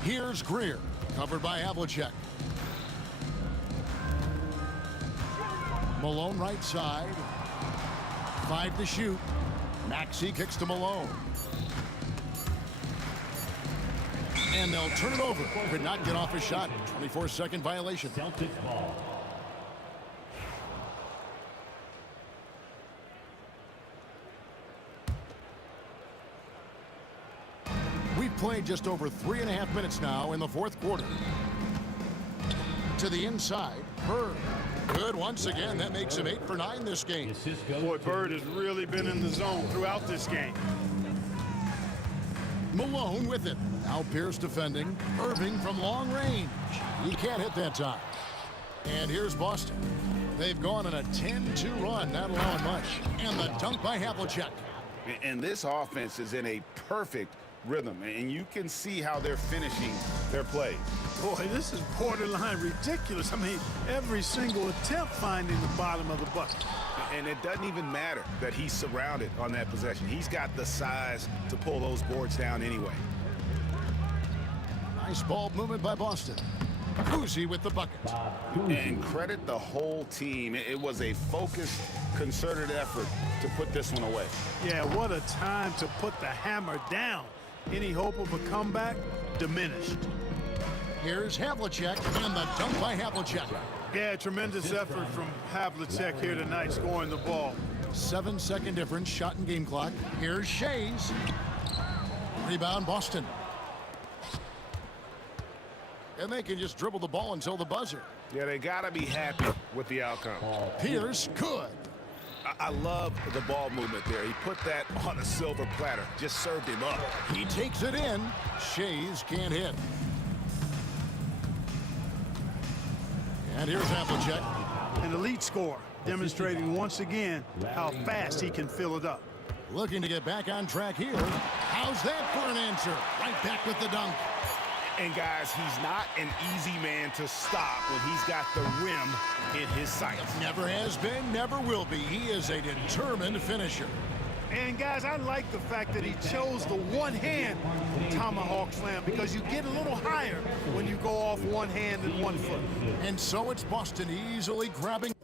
Here's Greer, covered by Havlicek. Malone right side. 5 to shoot. Maxey kicks to Malone. And they'll turn it over. Could not get off a shot. 24-second violation. Celtics ball. We've played just over 3.5 minutes now in the fourth quarter. To the inside, Bird. Good once again. That makes him 8 for 9 this game. Boy, Bird has really been in the zone throughout this game. Malone with it. Now Pierce defending. Irving from long range. He can't hit that time. And here's Boston. They've gone on a 10-2 run, not allowing much. And the dunk by Havlicek. And this offense is in a perfect rhythm, and you can see how they're finishing their plays. Boy, this is borderline ridiculous. I mean, every single attempt finding the bottom of the bucket. And it doesn't even matter that he's surrounded on that possession. He's got the size to pull those boards down anyway. Nice ball movement by Boston. Kuzi with the bucket. And credit the whole team. It was a focused, concerted effort to put this one away. Yeah, what a time to put the hammer down. Any hope of a comeback? Diminished. Here's Havlicek, and the dunk by Havlicek. Yeah, tremendous effort from Havlicek here tonight, scoring the ball. 7-second difference, shot and game clock. Here's Shays. Rebound, Boston. and they can just dribble the ball until the buzzer. Yeah, they got to be happy with the outcome. Pierce good. I love the ball movement there. He put that on a silver platter, just served him up. He takes it in. Shays can't hit. And here's Havlicek. An elite scorer, demonstrating once again how fast he can fill it up. Looking to get back on track here. How's that for an answer? Right back with the dunk. And guys, he's not an easy man to stop when he's got the rim in his sights. Never has been, never will be. He is a determined finisher. And guys, I like the fact that he chose the one-hand tomahawk slam because you get a little higher when you go off one hand and one foot. And so it's Boston easily grabbing.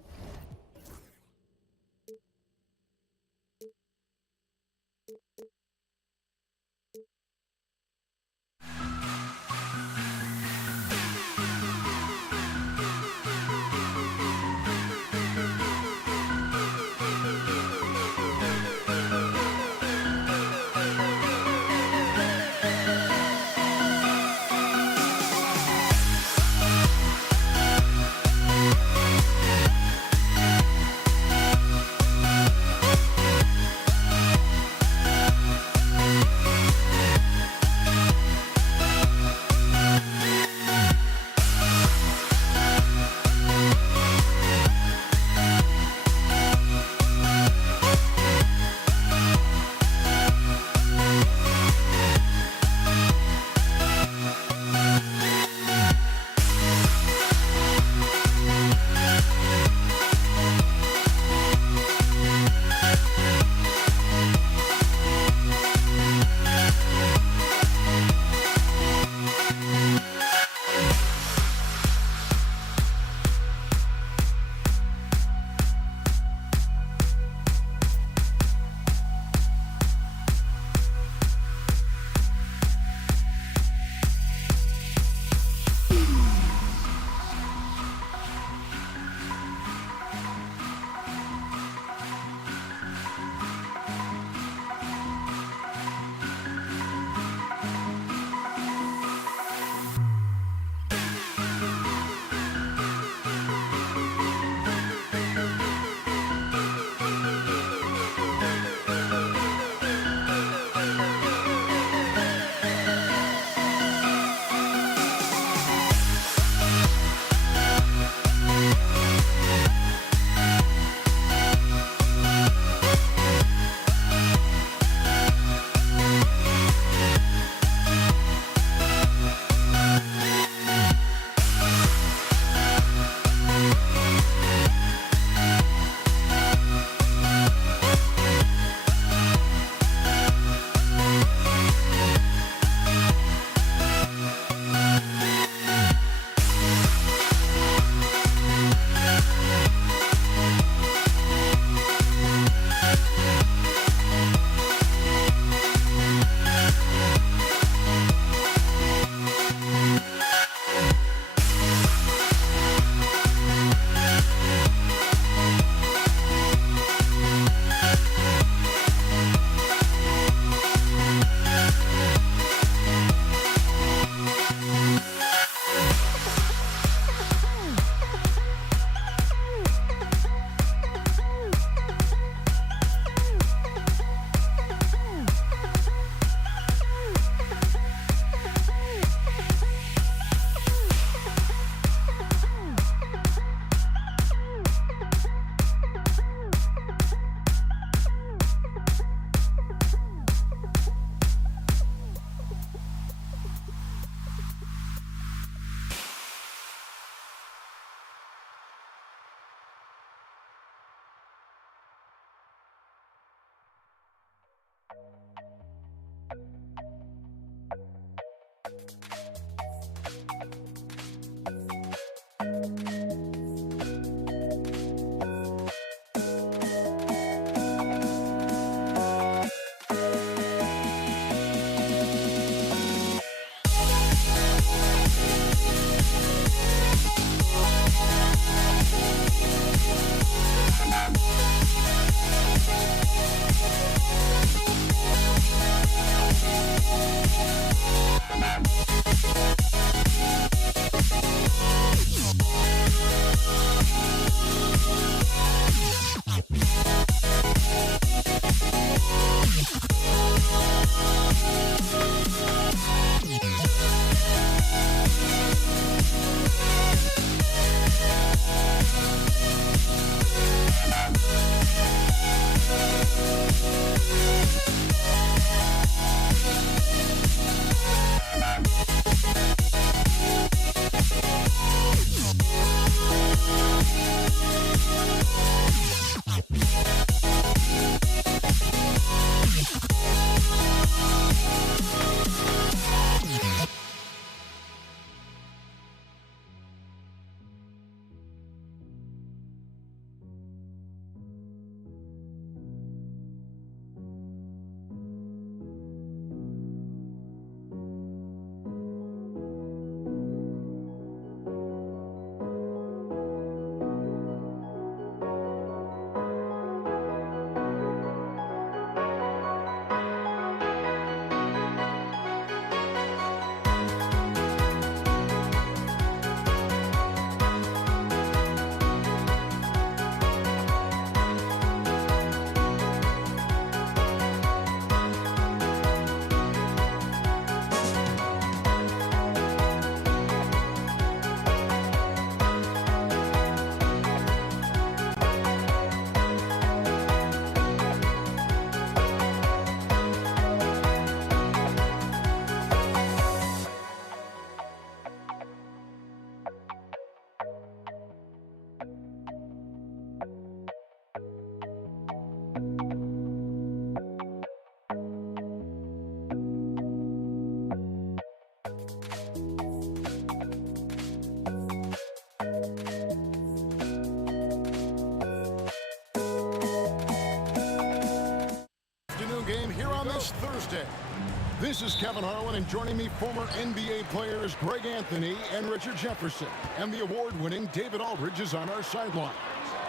This is Kevin Harlan, and joining me, former NBA players Greg Anthony and Richard Jefferson. And the award-winning David Aldridge is on our sideline.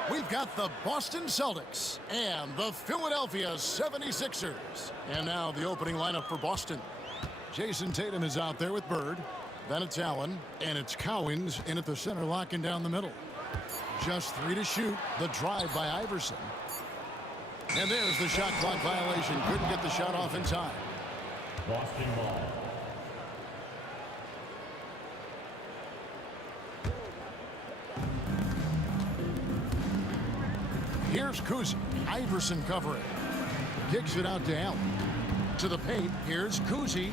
We've got the Boston Celtics and the Philadelphia 76ers. And now the opening lineup for Boston. Jason Tatum is out there with Bird. Then it's Allen, and it's Cowens in at the center, locking down the middle. Just 3 to shoot. The drive by Iverson. And there's the shot clock violation. Couldn't get the shot off in time. Boston ball. Here's Kuzi. Iverson covering. Kicks it out to Allen. To the paint. Here's Kuzi.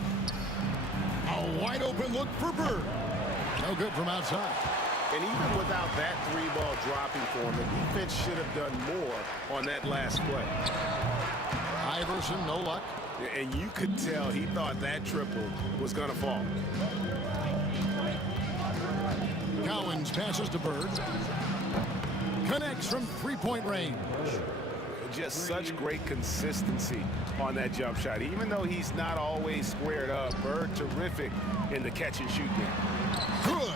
A wide open look for Bird. No good from outside. And even without that 3-ball dropping for him, the defense should have done more on that last play. Iverson, no luck. And you could tell he thought that triple was going to fall. Cowens passes to Bird. Connects from 3-point range. Just such great consistency on that jump shot. Even though he's not always squared up, Bird terrific in the catch-and-shoot game. Good.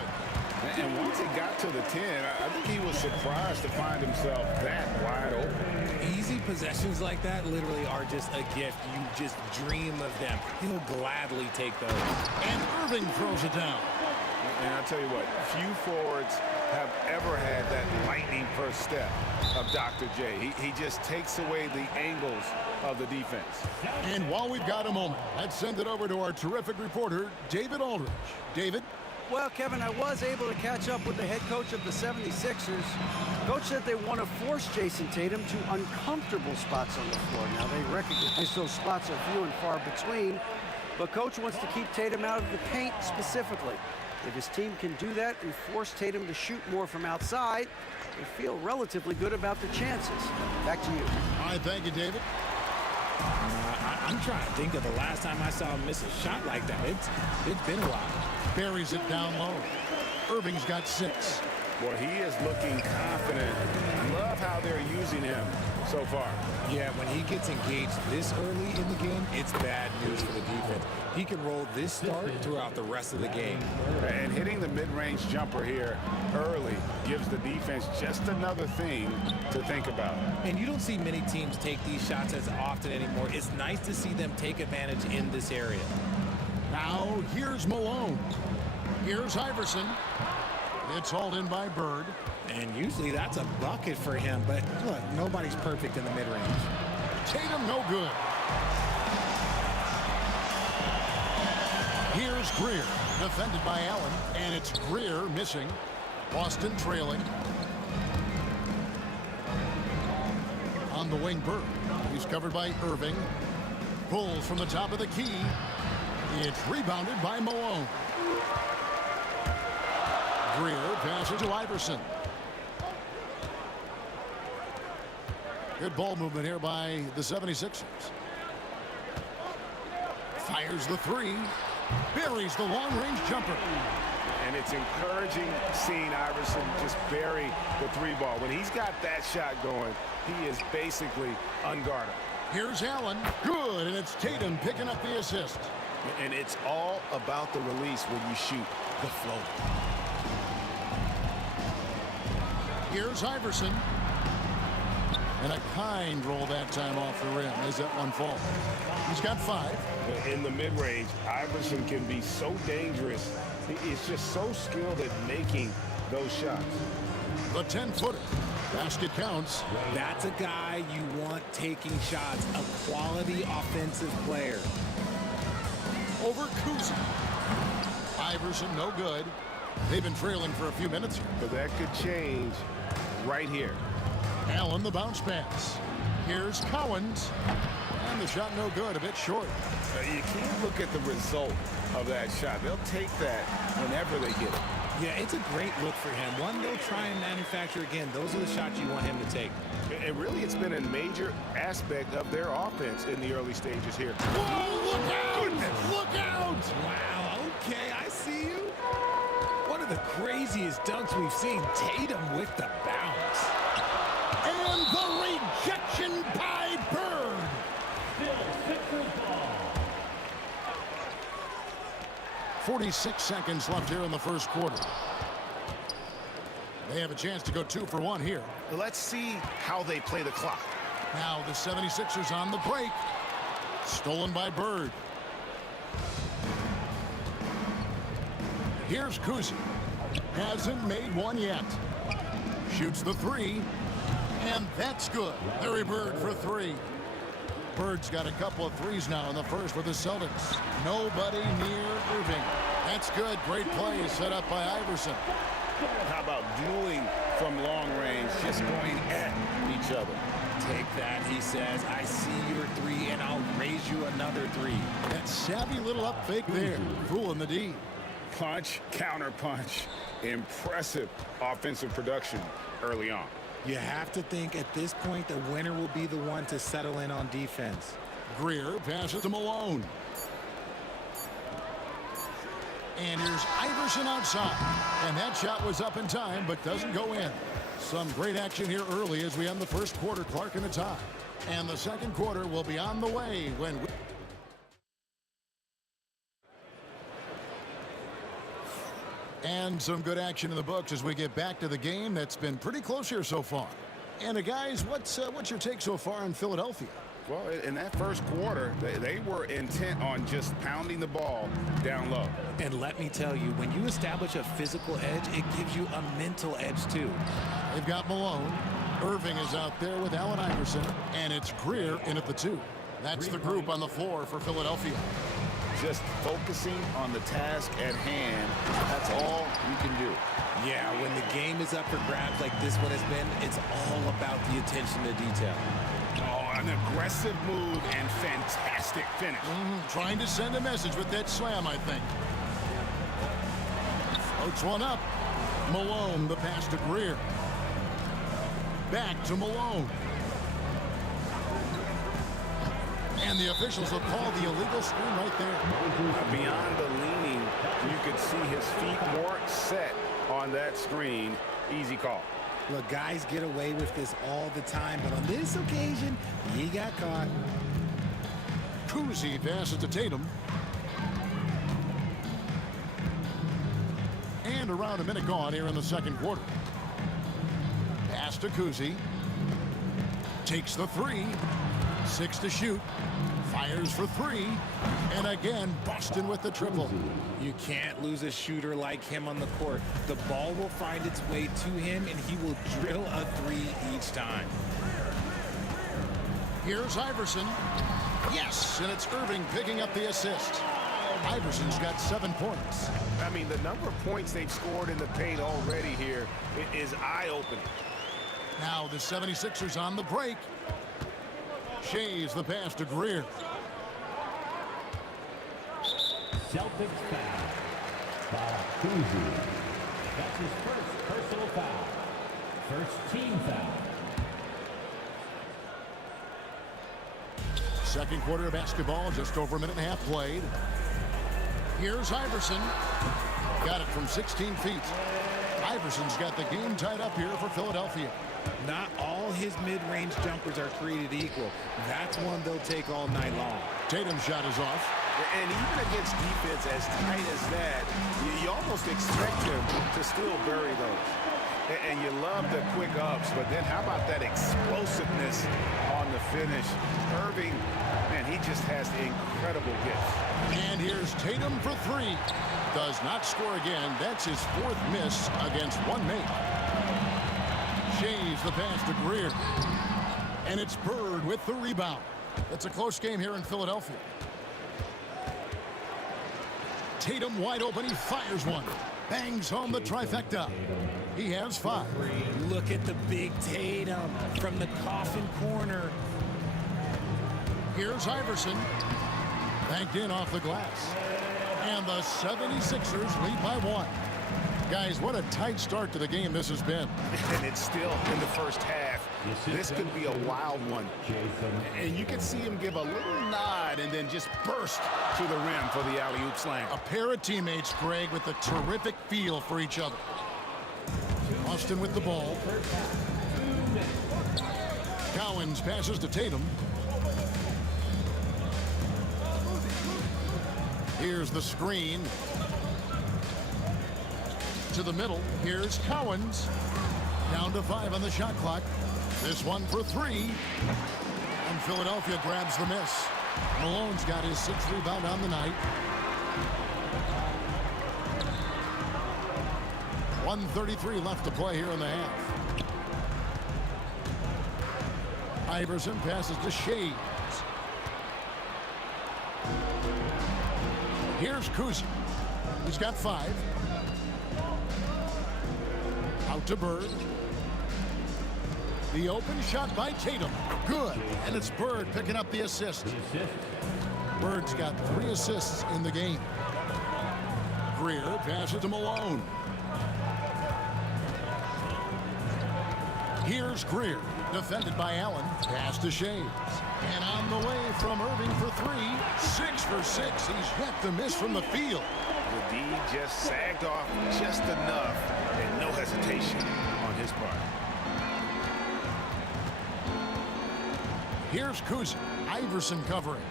And once he got to the 10, I think he was surprised to find himself that wide open. Easy possessions like that literally are just a gift. You just dream of them. He'll gladly take those. And Irving throws it down. And I'll tell you what, few forwards have ever had that lightning first step of Dr. J. He just takes away the angles of the defense. And while we've got a moment, let's send it over to our terrific reporter, David Aldridge. David? Well, Kevin, I was able to catch up with the head coach of the 76ers. Coach said they want to force Jason Tatum to uncomfortable spots on the floor. Now, they recognize those spots are few and far between, but Coach wants to keep Tatum out of the paint specifically. If his team can do that and force Tatum to shoot more from outside, they feel relatively good about their chances. Back to you. All right, thank you, David. I'm trying to think of the last time I saw him miss a shot like that. It's been a while. Buries it down low. Irving's got 6. Well, he is looking confident. Love how they're using him so far. Yeah, when he gets engaged this early in the game, it's bad news for the defense. He can roll this start throughout the rest of the game. And hitting the mid-range jumper here early gives the defense just another thing to think about. And you don't see many teams take these shots as often anymore. It's nice to see them take advantage in this area. Now, here's Malone. Here's Iverson. It's hauled in by Bird. And usually that's a bucket for him, but look, nobody's perfect in the mid-range. Tatum, no good. Here's Greer, defended by Allen, and it's Greer missing. Boston trailing. On the wing, Bird. He's covered by Irving. Pulls from the top of the key. It's rebounded by Malone. Greer passes to Iverson. Good ball movement here by the 76ers. Fires the 3. Buries the long-range jumper. And it's encouraging seeing Iverson just bury the 3-ball. When he's got that shot going, he is basically unguardable. Here's Allen. Good, and it's Tatum picking up the assist. And it's all about the release when you shoot the float. Here's Iverson. And a kind roll that time off the rim as that one falls. He's got 5. In the mid-range, Iverson can be so dangerous. He's just so skilled at making those shots. The 10-footer. Basket counts. That's a guy you want taking shots, a quality offensive player. Over Kuzi. Iverson, no good. They've been trailing for a few minutes here. But that could change right here. Allen, the bounce pass. Here's Cowens. And the shot no good, a bit short. You can't look at the result of that shot. They'll take that whenever they get it. Yeah, it's a great look for him. One they'll try and manufacture again. Those are the shots you want him to take. And really, it's been a major aspect of their offense in the early stages here. Whoa, look out! Goodness. Look out! Wow, okay, I see you. One of the craziest dunks we've seen. Tatum with the bounce. And the rejection by Bird. 46 seconds left here in the first quarter. They have a chance to go 2 for 1 here. Let's see how they play the clock. Now the 76ers on the break. Stolen by Bird. Here's Kuzi. Hasn't made one yet. Shoots the 3. And that's good. Larry Bird for 3. Bird's got a couple of threes now in the first with the Celtics. Nobody near Irving. That's good. Great play set up by Iverson. How about dueling from long range, just going at each other? Take that, he says. I see your 3, and I'll raise you another 3. That savvy little up fake there. Fooling the D. Punch, counter punch. Impressive offensive production early on. You have to think at this point the winner will be the one to settle in on defense. Greer passes to Malone. And here's Iverson outside. And that shot was up in time, but doesn't go in. Some great action here early as we end the first quarter. Clark in a tie. And the second quarter will be on the way when... And some good action in the books as we get back to the game that's been pretty close here so far. And guys, what's your take so far in Philadelphia? Well, in that first quarter, they were intent on just pounding the ball down low. And let me tell you, when you establish a physical edge, it gives you a mental edge too. They've got Malone. Irving is out there with Allen Iverson. And it's Greer in at the 2. That's the group on the floor for Philadelphia. Just focusing on the task at hand, that's all you can do. Yeah, when the game is up for grabs like this one has been, it's all about the attention to detail. Oh, an aggressive move and fantastic finish. Trying to send a message with that slam, I think. Floats one up. Malone, the pass to Greer. Back to Malone. And the officials will call the illegal screen right there. Beyond the leaning, you could see his feet weren't set on that screen. Easy call. Look, guys get away with this all the time, but on this occasion, he got caught. Kuzi passes to Tatum. And around a minute gone here in the second quarter. Pass to Kuzi. Takes the 3. 6 to shoot. Fires for 3. And again, Boston with the triple. You can't lose a shooter like him on the court. The ball will find its way to him, and he will drill a 3 each time. Here's Iverson. Yes, and it's Irving picking up the assist. Iverson's got 7 points. I mean, the number of points they've scored in the paint already here is eye-opening. Now the 76ers on the break. Shays the pass to Greer. Celtics foul. By Kuzi. That's his first personal foul. First team foul. Second quarter of basketball, just over a minute and a half played. Here's Iverson. Got it from 16 feet. Iverson's got the game tied up here for Philadelphia. Not all his mid-range jumpers are created equal. That's one they'll take all night long. Tatum's shot is off. And even against defense as tight as that, you almost expect him to still bury those. And you love the quick ups, but then how about that explosiveness on the finish? Irving, man, he just has incredible gifts. And here's Tatum for 3. Does not score again. That's his 4th miss against one make. Shays the pass to Greer. And it's Bird with the rebound. It's a close game here in Philadelphia. Tatum wide open. He fires one. Bangs home the trifecta. He has 5. Look at the big Tatum from the coffin corner. Here's Iverson. Banked in off the glass. And the 76ers lead by 1. Guys, what a tight start to the game this has been. And it's still in the first half. This could be a wild one. And you can see him give a little nod and then just burst to the rim for the alley-oop slam. A pair of teammates, Greg, with a terrific feel for each other. Austin with the ball. Cowens passes to Tatum. Here's the screen. to the middle. Here's Cowens. Down to 5 on the shot clock. This one for 3. And Philadelphia grabs the miss. Malone's got his 6th rebound on the night. 1:33 left to play here in the half. Iverson passes to Shades. Here's Kuzi. He's got 5. Out to Bird. The open shot by Tatum. Good. And it's Bird picking up the assist. Bird's got 3 assists in the game. Greer passes to Malone. Here's Greer. Defended by Allen. Pass to Shades. And on the way from Irving for 3. 6 for 6. He's yet to miss from the field. The D just sagged off just enough and no hesitation on his part. Here's Kuzi. Iverson covering.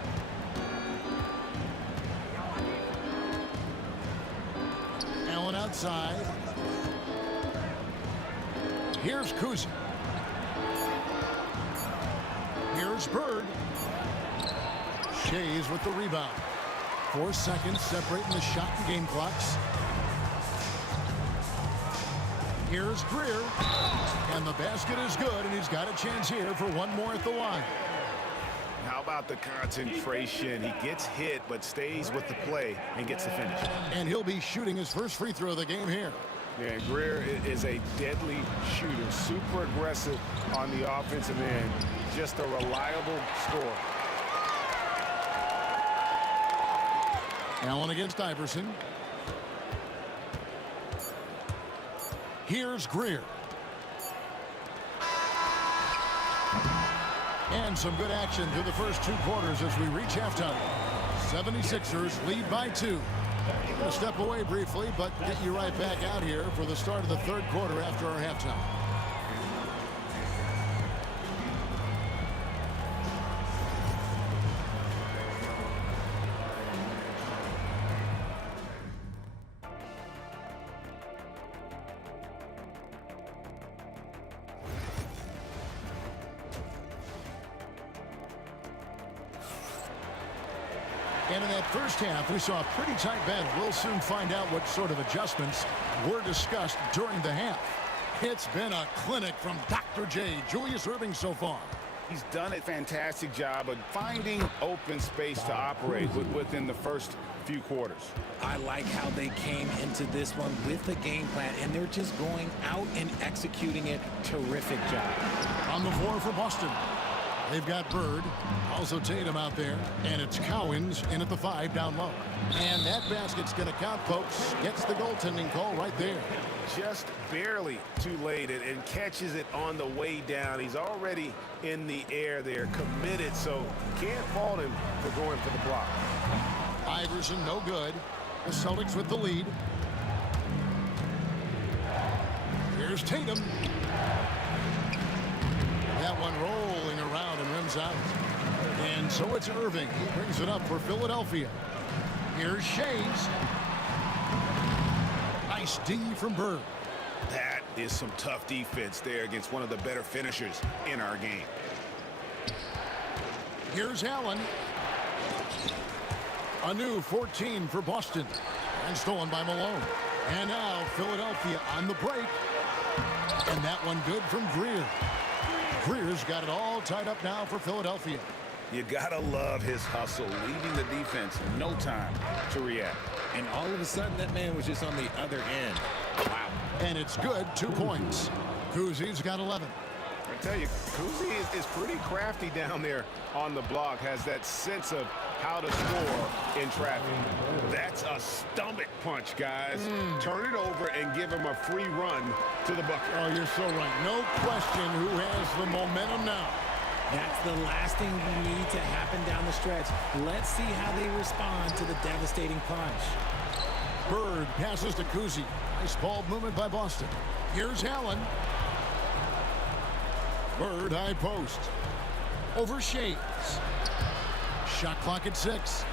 Allen outside. Here's Kuzi. Here's Bird. Shays with the rebound. 4 seconds separating the shot and game clocks. Here's Greer. And the basket is good, and he's got a chance here for one more at the line. How about the concentration? He gets hit, but stays with the play and gets the finish. And he'll be shooting his first free throw of the game here. Yeah, Greer is a deadly shooter, super aggressive on the offensive end, just a reliable scorer. Allen against Iverson. Here's Greer. And some good action through the first 2 quarters as we reach halftime. 76ers lead by 2. We'll step away briefly, but get you right back out here for the start of the 3rd quarter after our halftime. And in that first half, we saw a pretty tight battle. We'll soon find out what sort of adjustments were discussed during the half. It's been a clinic from Dr. J, Julius Erving so far. He's done a fantastic job of finding open space to operate within the first few quarters. I like how they came into this one with a game plan, and they're just going out and executing it. Terrific job. On the floor for Boston. They've got Bird, also Tatum out there, and it's Cowens in at the 5 down low. And that basket's going to count, folks. Gets the goaltending call right there. Just barely too late and catches it on the way down. He's already in the air there, committed, so can't fault him for going for the block. Iverson no good. The Celtics with the lead. Here's Tatum. That one rolling around and rims out. And so it's Irving. He brings it up for Philadelphia. Here's Shays. Nice D from Bird. That is some tough defense there against one of the better finishers in our game. Here's Allen. A new 14 for Boston. And stolen by Malone. And now Philadelphia on the break. And that one good from Greer. Greer's got it all tied up now for Philadelphia. You gotta love his hustle, leaving the defense no time to react. And all of a sudden, that man was just on the other end. Wow. And it's good, 2 points. Kuzi's got 11. I tell you, Kuzi is pretty crafty down there on the block, has that sense of how to score in traffic. That's a stomach punch, guys. Turn it over and give him a free run to the bucket. Oh, you're so right. No question who has the momentum now. That's the last thing we need to happen down the stretch. Let's see how they respond to the devastating punch. Bird passes to Kuzi. Nice ball movement by Boston. Here's Allen. Bird high post. Over Shades. Shot clock at 6.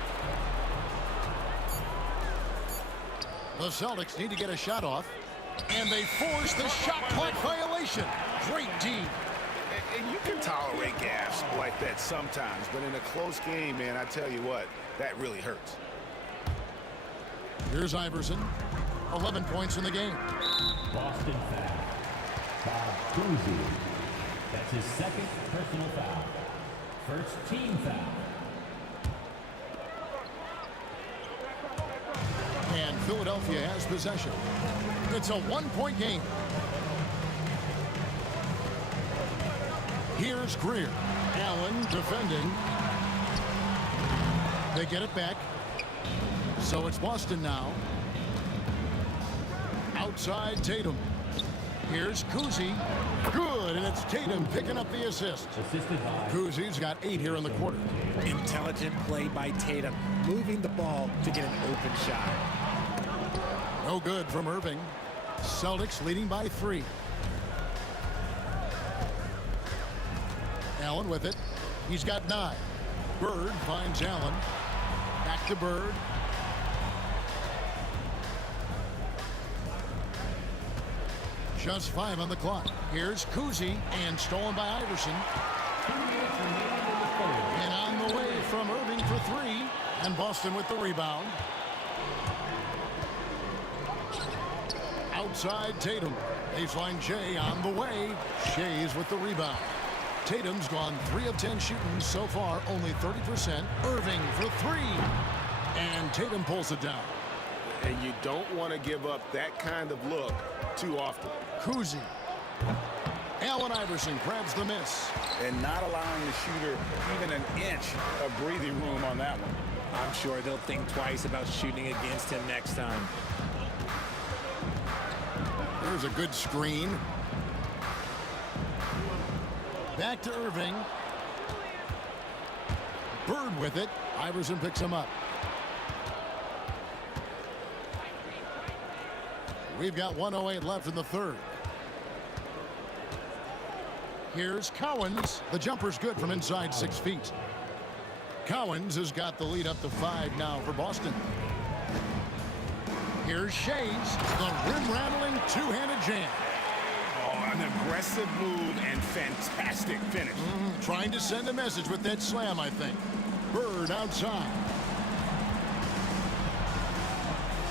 The Celtics need to get a shot off. And they force the shot clock violation. Great D. And you can tolerate gaffes like that sometimes, but in a close game, man, I tell you what, that really hurts. Here's Iverson. 11 points in the game. Boston foul. Bob Cousy. That's his second personal foul. First team foul. And Philadelphia has possession. It's a one-point game. Here's Greer. Allen defending. They get it back. So it's Boston now. Outside Tatum. Here's Cousy. Good, and it's Tatum picking up the assist. Cousy's got 8 here in the quarter. Intelligent play by Tatum, moving the ball to get an open shot. No good from Irving. Celtics leading by 3. Allen with it. He's got 9. Bird finds Allen. Back to Bird. Just 5 on the clock. Here's Cousy, and stolen by Iverson. And on the way from Irving for 3. And Boston with the rebound. Outside Tatum. Baseline Jay on the way. Shay's with the rebound. Tatum's gone 3 of 10 shooting so far, only 30%. Irving for 3. And Tatum pulls it down. And you don't want to give up that kind of look too often. Cousy. Allen Iverson grabs the miss. And not allowing the shooter even an inch of breathing room on that one. I'm sure they'll think twice about shooting against him next time. There's a good screen. Back to Irving. Bird with it. Iverson picks him up. We've got 1:08 left in the third. Here's Cowens. The jumper's good from inside 6 feet. Cowens has got the lead up to 5 now for Boston. Here's Shays. The rim-rattling two-handed jam. Oh, an aggressive move and fantastic finish. Trying to send a message with that slam, I think. Bird outside.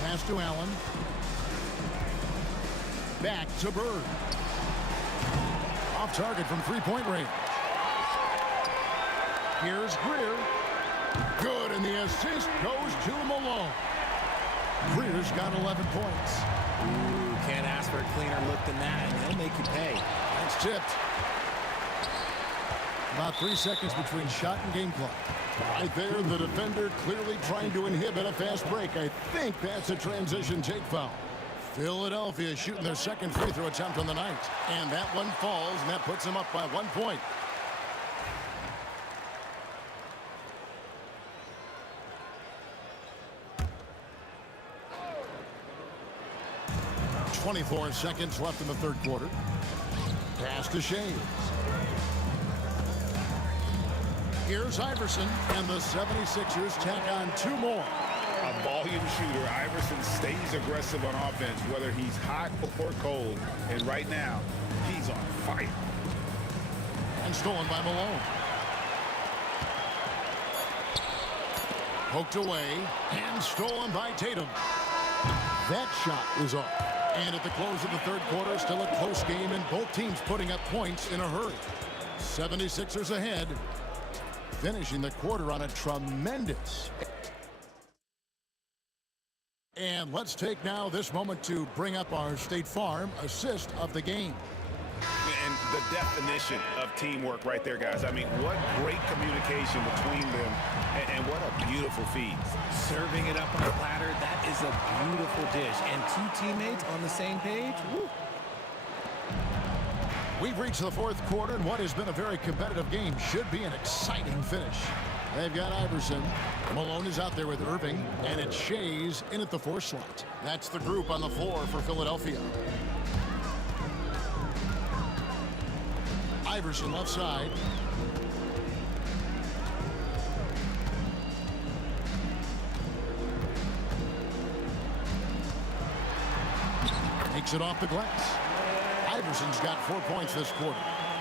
Pass to Allen. Back to Bird. Off target from three-point range. Here's Greer. Good, and the assist goes to Malone. Greer's got 11 points. Ooh, can't ask for a cleaner look than that, and he'll make you pay. That's tipped. About 3 seconds between shot and game clock. Right there, the defender clearly trying to inhibit a fast break. I think that's a transition take foul. Philadelphia shooting their second free throw attempt on the night. And that one falls, and that puts them up by 1 point. .24 seconds left in the third quarter. Pass to Shays. Here's Iverson, and the 76ers tack on 2 more. A volume shooter. Iverson stays aggressive on offense, whether he's hot or cold. And right now, he's on fire. And stolen by Malone. Poked away, and stolen by Tatum. That shot is off. And at the close of the third quarter, still a close game, and both teams putting up points in a hurry. 76ers ahead, finishing the quarter on a tremendous. And let's take now this moment to bring up our State Farm assist of the game. And the definition of teamwork right there, guys. I mean, what great communication between them, and what a beautiful feed. Serving it up on a platter, that is a beautiful dish. And 2 teammates on the same page, woo. We've reached the fourth quarter, and what has been a very competitive game should be an exciting finish. They've got Iverson. Malone is out there with Irving, and it's Shays in at the 4 slot. That's the group on the floor for Philadelphia. Iverson left side. Kicks it off the glass. Iverson's got 4 points this quarter.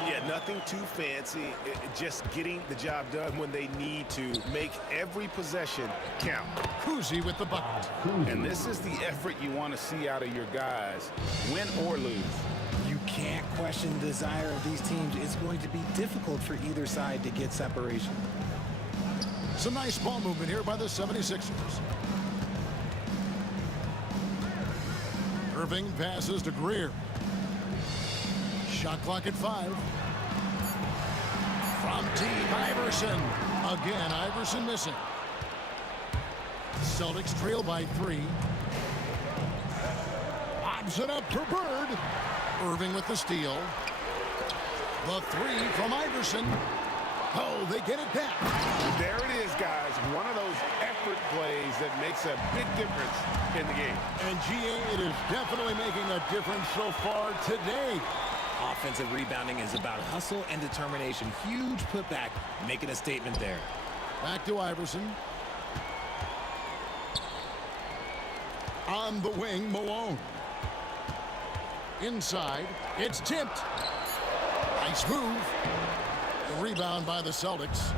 Yeah, nothing too fancy. Just getting the job done when they need to. Make every possession count. Kuzi with the bucket. And this is the effort you want to see out of your guys, win or lose. You can't question the desire of these teams. It's going to be difficult for either side to get separation. Some nice ball movement here by the 76ers. Irving passes to Greer. Shot clock at 5. From deep, Iverson. Again, Iverson missing. Celtics trail by 3. Lobs it up for Bird. Irving with the steal. The 3 from Iverson. Oh, they get it back. There it is, guys. One of those effort plays that makes a big difference in the game. And GA, it is definitely making a difference so far today. Offensive rebounding is about hustle and determination. Huge putback, making a statement there. Back to Iverson. On the wing, Malone. Inside, it's tipped. Nice move. Rebound by the Celtics.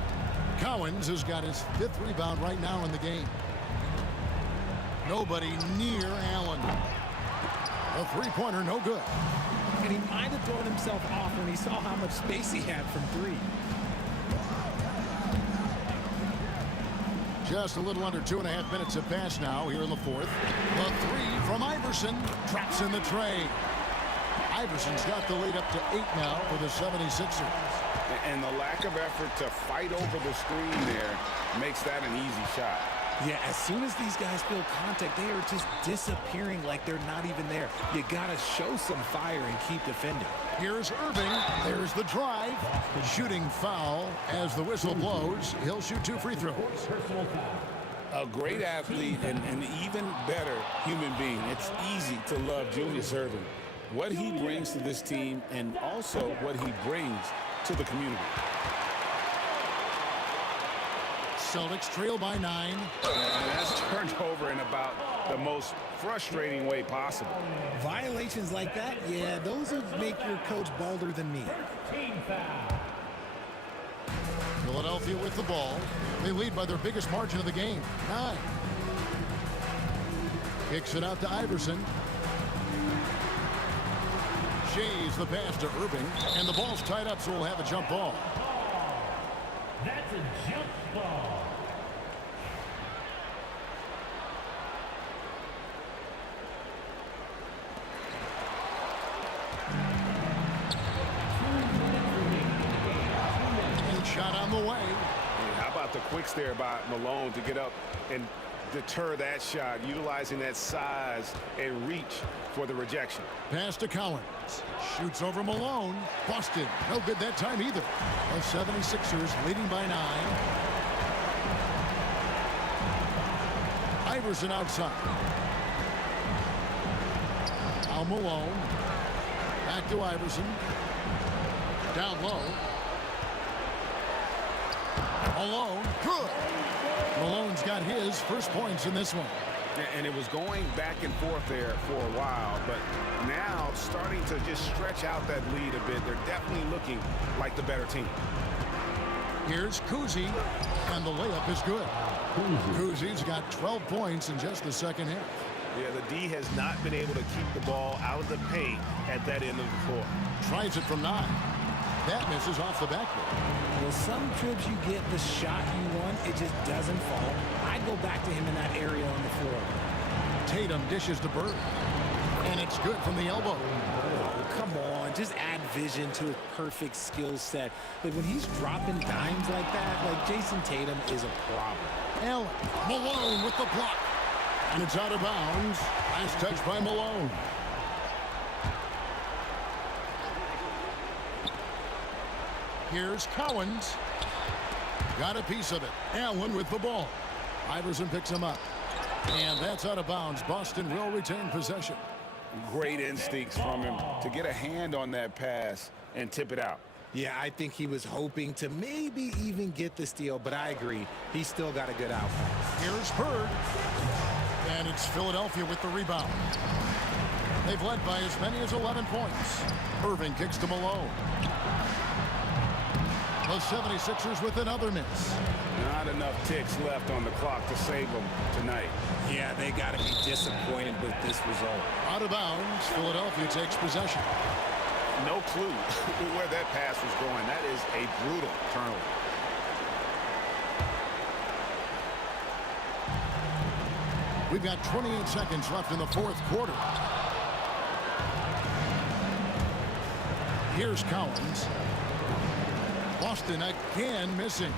Cowens has got his 5th rebound right now in the game. Nobody near Allen. A three-pointer, no good. And he might have thrown himself off when he saw how much space he had from 3. Just a little under 2.5 minutes have passed now here in the 4th. The 3 from Iverson traps in the tray. Iverson's got the lead up to 8 now for the 76ers. And the lack of effort to fight over the screen there makes that an easy shot. Yeah, as soon as these guys feel contact, they are just disappearing like they're not even there. You got to show some fire and keep defending. Here's Irving. There's the drive. Shooting foul as the whistle blows. He'll shoot 2 free throws. A great athlete and an even better human being. It's easy to love Julius Irving. What he brings to this team and also what he brings to the community. Celtics trail by 9. And that's turned over in about the most frustrating way possible. Violations like that, yeah, those would make your coach bolder than me. Philadelphia with the ball. They lead by their biggest margin of the game, 9. Kicks it out to Iverson. Shays the pass to Irving, and the ball's tied up, so we'll have a jump ball. That's a jump ball. And shot on the way. How about the quicks there by Malone to get up and deter that shot, utilizing that size and reach for the rejection. Pass to Cowens. Shoots over Malone. Busted. No good that time either. The 76ers leading by 9. Iverson outside. Now Malone. Back to Iverson. Down low. Malone. Good. Malone's got his first points in this one. And it was going back and forth there for a while, but now starting to just stretch out that lead a bit. They're definitely looking like the better team. Here's Kuzi, and the layup is good. Kuzi's got 12 points in just the second half. Yeah, the D has not been able to keep the ball out of the paint at that end of the floor. Tries it from 9. That misses off the backboard. Well, some trips you get the shot you want, it just doesn't fall. I go back to him in that area on the floor. Tatum dishes to Bird, and it's good from the elbow. Oh, come on, just add vision to a perfect skill set. But when he's dropping dimes like that, like Jason Tatum is a problem. Allen, Malone with the block, and it's out of bounds. Last touch by Malone. Here's Cowens. Got a piece of it. Allen with the ball. Iverson picks him up. And that's out of bounds. Boston will retain possession. Great instincts from him to get a hand on that pass and tip it out. Yeah, I think he was hoping to maybe even get the steal, but I agree. He's still got a good outcome. Here's Bird. And it's Philadelphia with the rebound. They've led by as many as 11 points. Irving kicks to Malone. The 76ers with another miss. Not enough ticks left on the clock to save them tonight. Yeah, they got to be disappointed with this result. Out of bounds, Philadelphia takes possession. No clue where that pass was going. That is a brutal turnover. We've got 28 seconds left in the fourth quarter. Here's Collins. Boston again missing.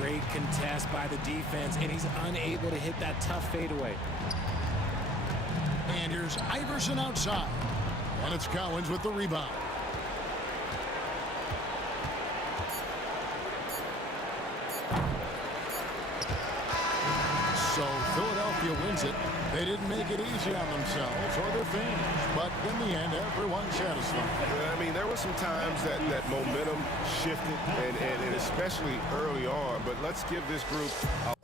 Great contest by the defense, and he's unable to hit that tough fadeaway. And here's Iverson outside. And it's Collins with the rebound. So Philadelphia wins it. They didn't make it easy on themselves or their fans. But in the end, everyone's satisfied. I mean, there were some times that momentum shifted, and especially early on. But let's give this group a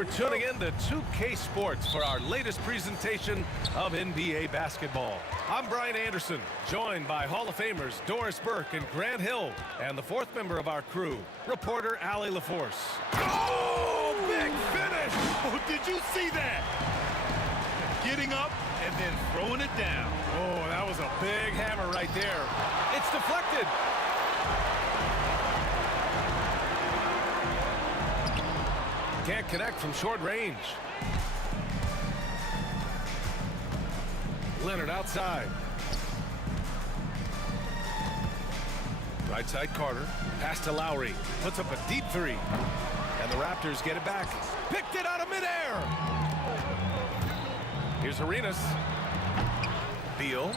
For tuning in to 2K Sports for our latest presentation of NBA basketball. I'm Brian Anderson, joined by Hall of Famers Doris Burke and Grant Hill, and the fourth member of our crew, reporter Allie LaForce. Oh, big finish! Oh, did you see that? Getting up and then throwing it down. Oh, that was a big hammer right there. It's deflected. Can't connect from short range. Leonard outside. Right side Carter. Pass to Lowry. Puts up a deep three. And the Raptors get it back. Picked it out of midair. Here's Arenas. Beal.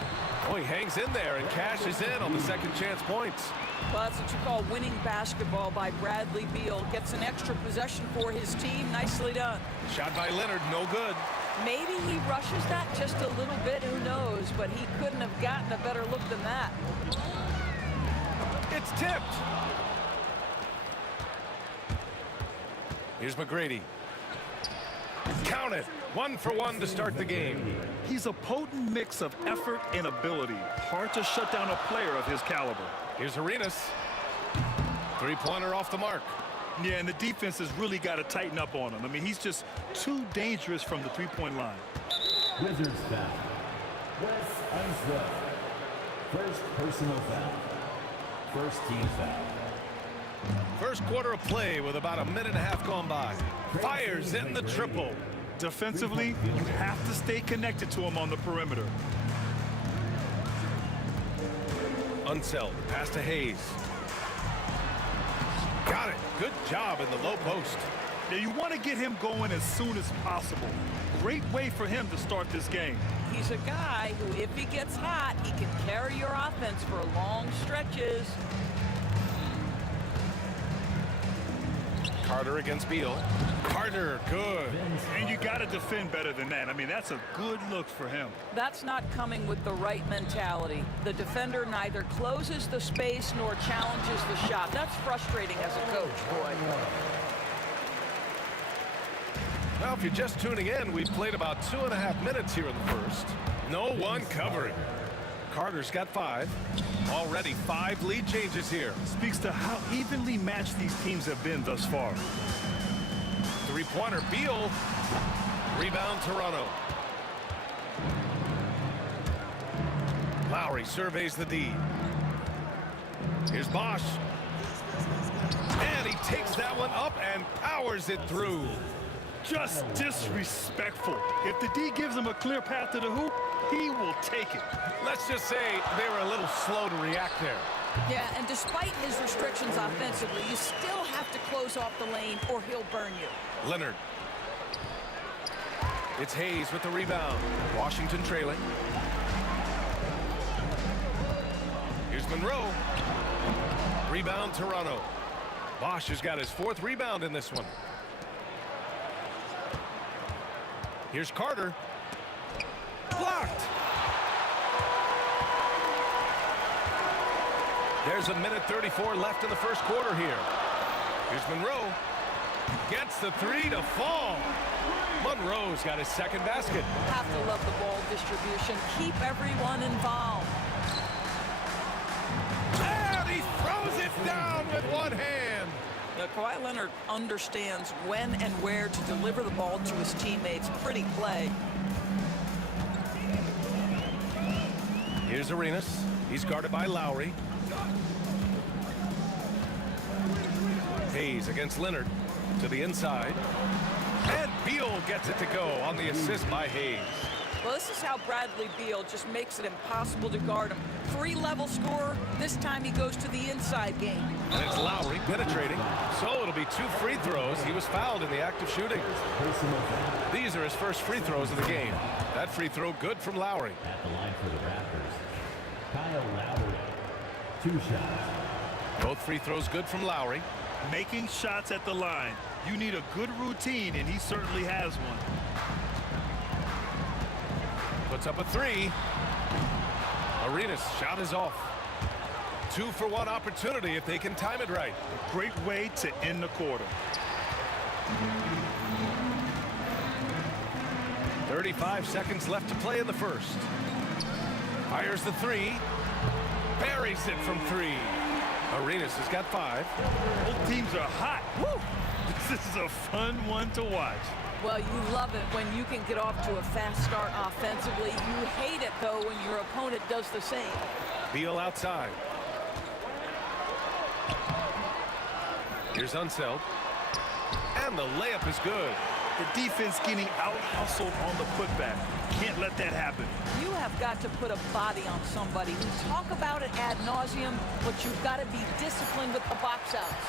Oh, he hangs in there and cashes in on the second chance points. Well, that's what you call winning basketball by Bradley Beal. Gets an extra possession for his team. Nicely done. Shot by Leonard, no good. Maybe he rushes that just a little bit, who knows, but he couldn't have gotten a better look than that. It's tipped. Here's McGrady. Count it. 1 for 1 to start the game. He's a potent mix of effort and ability. Hard to shut down a player of his caliber. Here's Arenas. Three-pointer off the mark. Yeah, and the defense has really got to tighten up on him. I mean, he's just too dangerous from the three-point line. Wizards foul. Wes Unsworth. First personal foul. First team foul. First quarter of play with about a minute and a half gone by. Fires in the triple. Defensively, you have to stay connected to him on the perimeter. Unseld. Pass to Hayes. Got it. Good job in the low post. Now, you want to get him going as soon as possible. Great way for him to start this game. He's a guy who, if he gets hot, he can carry your offense for long stretches. Carter against Beal. Carter, good. And you got to defend better than that. I mean, that's a good look for him. That's not coming with the right mentality. The defender neither closes the space nor challenges the shot. That's frustrating as a coach, boy. Now, if you're just tuning in, we've played about 2.5 minutes here in the first. No one covering. Carter's got 5. Already 5 lead changes here. Speaks to how evenly matched these teams have been thus far. Three-pointer, Beal. Rebound, Toronto. Lowry surveys the D. Here's Bosch. And he takes that one up and powers it through. Just disrespectful. If the D gives him a clear path to the hoop, he will take it. Let's just say they were a little slow to react there. Yeah, and despite his restrictions offensively, you still have to close off the lane or he'll burn you. Leonard. It's Hayes with the rebound. Washington trailing. Here's Monroe. Rebound, Toronto. Bosch has got his 4th rebound in this one. Here's Carter. Blocked. There's a minute 34 left in the first quarter here. Here's Monroe. Gets the 3 to fall. Monroe's got his 2nd basket. Have to love the ball distribution. Keep everyone involved. And he throws it down with one hand. Now, Kawhi Leonard understands when and where to deliver the ball to his teammates. Pretty play. Here's Arenas. He's guarded by Lowry. Hayes against Leonard to the inside. And Beal gets it to go on the assist by Hayes. Well, this is how Bradley Beal just makes it impossible to guard him. 3-level scorer. This time he goes to the inside game. And it's Lowry penetrating. So it'll be 2 free throws. He was fouled in the act of shooting. These are his first free throws of the game. That free throw good from Lowry. At the line for the Raptors, Kyle Lowry. 2 shots. Both free throws good from Lowry. Making shots at the line. You need a good routine, and he certainly has one. Puts up a 3. Arenas' shot is off. 2-for-1 opportunity if they can time it right. A great way to end the quarter. 35 seconds left to play in the first. Fires the 3. Buries it from 3. Arenas has got 5. Both teams are hot. Woo! This is a fun one to watch. Well, you love it when you can get off to a fast start offensively. You hate it, though, when your opponent does the same. Beal outside. Here's Unseld. And the layup is good. The defense getting out-hustled on the putback. Can't let that happen. You have got to put a body on somebody. We talk about it ad nauseum, but you've got to be disciplined with the box outs.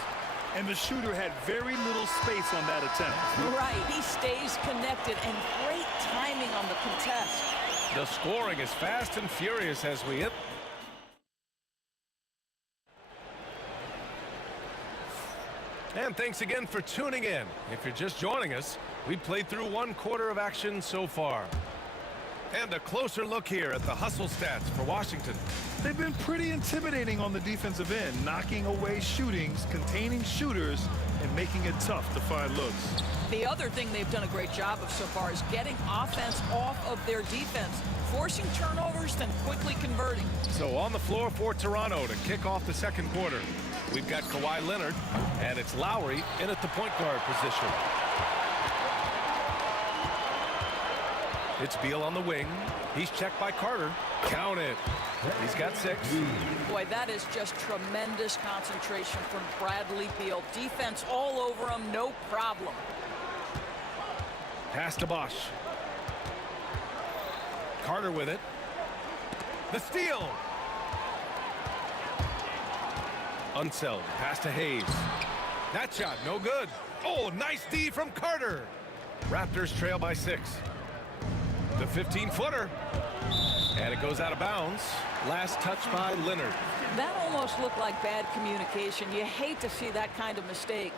And the shooter had very little space on that attempt. Right, he stays connected, and great timing on the contest. The scoring is fast and furious as we hit. And thanks again for tuning in. If you're just joining us, we played through 1 quarter of action so far. And a closer look here at the hustle stats for Washington. They've been pretty intimidating on the defensive end, knocking away shootings, containing shooters, and making it tough to find looks. The other thing they've done a great job of so far is getting offense off of their defense, forcing turnovers, then quickly converting. So on the floor for Toronto to kick off the second quarter, we've got Kawhi Leonard, and it's Lowry in at the point guard position. It's Beal on the wing. He's checked by Carter. Count it. He's got 6. Boy, that is just tremendous concentration from Bradley Beal. Defense all over him, no problem. Pass to Bosch. Carter with it. The steal. Unseld. Pass to Hayes. That shot, no good. Oh, nice D from Carter. Raptors trail by 6. The 15-footer. And it goes out of bounds. Last touch by Leonard. That almost looked like bad communication. You hate to see that kind of mistake.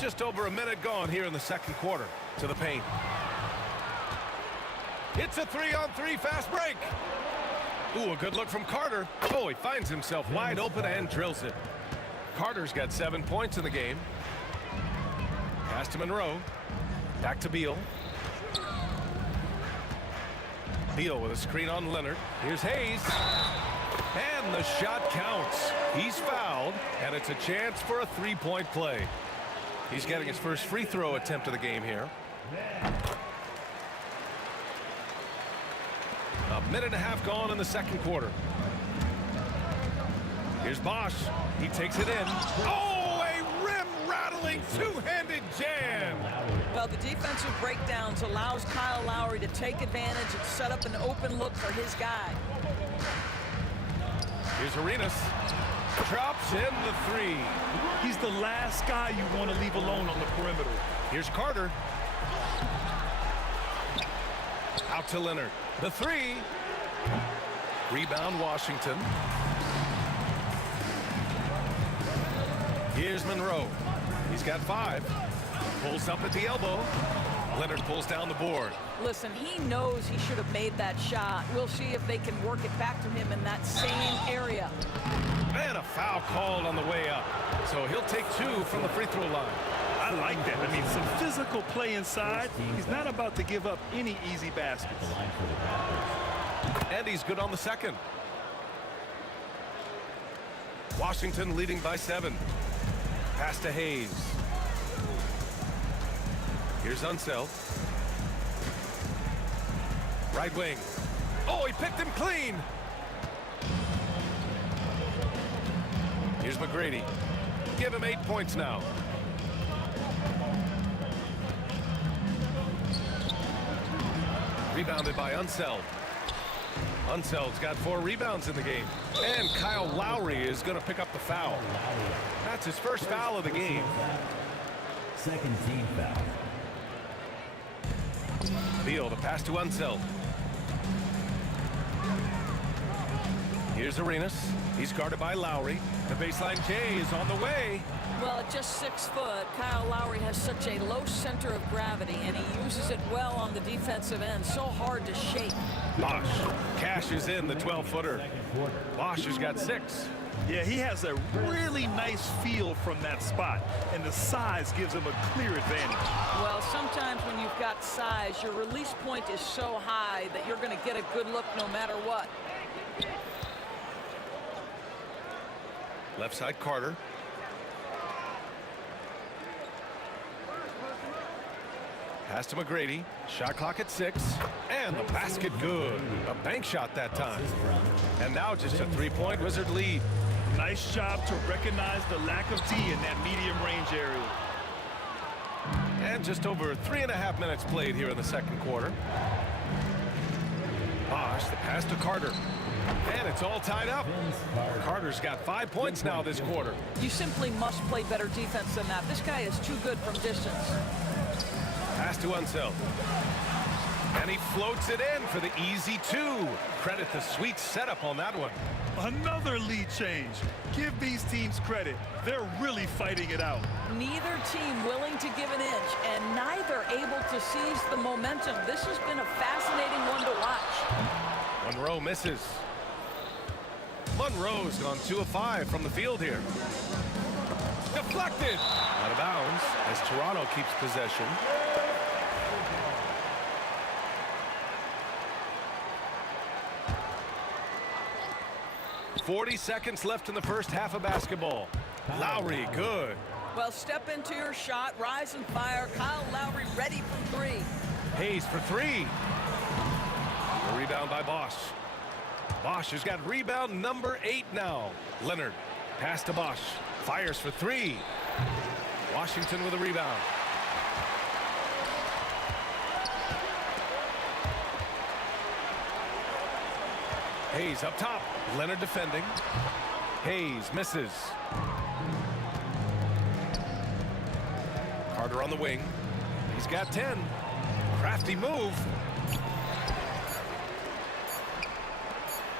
Just over a minute gone here in the second quarter. To the paint. It's a 3-on-3 fast break. Ooh, a good look from Carter. Oh, he finds himself wide open and drills it. Carter's got 7 points in the game. Pass to Monroe. Back to Beal. Beal with a screen on Leonard. Here's Hayes. And the shot counts. He's fouled, and it's a chance for a 3-point play. He's getting his first free throw attempt of the game here. A minute and a half gone in the second quarter. Here's Bosch. He takes it in. Oh, a rim-rattling two-handed jam. Well, the defensive breakdowns allows Kyle Lowry to take advantage and set up an open look for his guy. Here's Arenas. Drops in the 3. He's the last guy you want to leave alone on the perimeter. Here's Carter. Out to Leonard. The 3. Rebound Washington. Here's Monroe. He's got 5. Pulls up at the elbow. Leonard pulls down the board. Listen, he knows he should have made that shot. We'll see if they can work it back to him in that same area. And a foul called on the way up. So he'll take 2 from the free throw line. I like that. I mean, some physical play inside. He's not about to give up any easy baskets. And he's good on the second. Washington leading by 7. Pass to Hayes. Here's Unseld. Right wing. Oh, he picked him clean. Here's McGrady. Give him 8 points now. Rebounded by Unseld. Unseld's got 4 rebounds in the game. And Kyle Lowry is going to pick up the foul. That's his first foul of the game. Second team foul. Beal, the pass to Unseld. Here's Arenas. He's guarded by Lowry. The baseline K is on the way. Well, at just 6 foot, Kyle Lowry has such a low center of gravity, and he uses it well on the defensive end. So hard to shake. Bosch cashes in the 12-footer. Bosch has got 6. Yeah, he has a really nice feel from that spot, and the size gives him a clear advantage. Well, sometimes when you've got size, your release point is so high that you're going to get a good look no matter what. Left side Carter. Pass to McGrady. Shot clock at 6. And the basket good. A bank shot that time. And now just a 3-point Wizard lead. Nice job to recognize the lack of D in that medium range area. And just over 3.5 minutes played here in the second quarter. Bosch, the pass to Carter. And it's all tied up. Carter's got 5 points now this quarter. You simply must play better defense than that. This guy is too good from distance. Pass to Unseld. And he floats it in for the easy 2. Credit the sweet setup on that one. Another lead change. Give these teams credit. They're really fighting it out. Neither team willing to give an inch, and neither able to seize the momentum. This has been a fascinating one to watch. Monroe misses. Monroe's gone 2 of 5 from the field here. Deflected. Out of bounds as Toronto keeps possession. .40 seconds left in the first half of basketball. Lowry, good. Well, step into your shot, rise and fire. Kyle Lowry ready from 3. Hayes for 3. A rebound by Bosch. Bosch has got rebound number 8 now. Leonard, pass to Bosch. Fires for 3. Washington with a rebound. Hayes up top. Leonard defending. Hayes misses. Carter on the wing. He's got 10. Crafty move.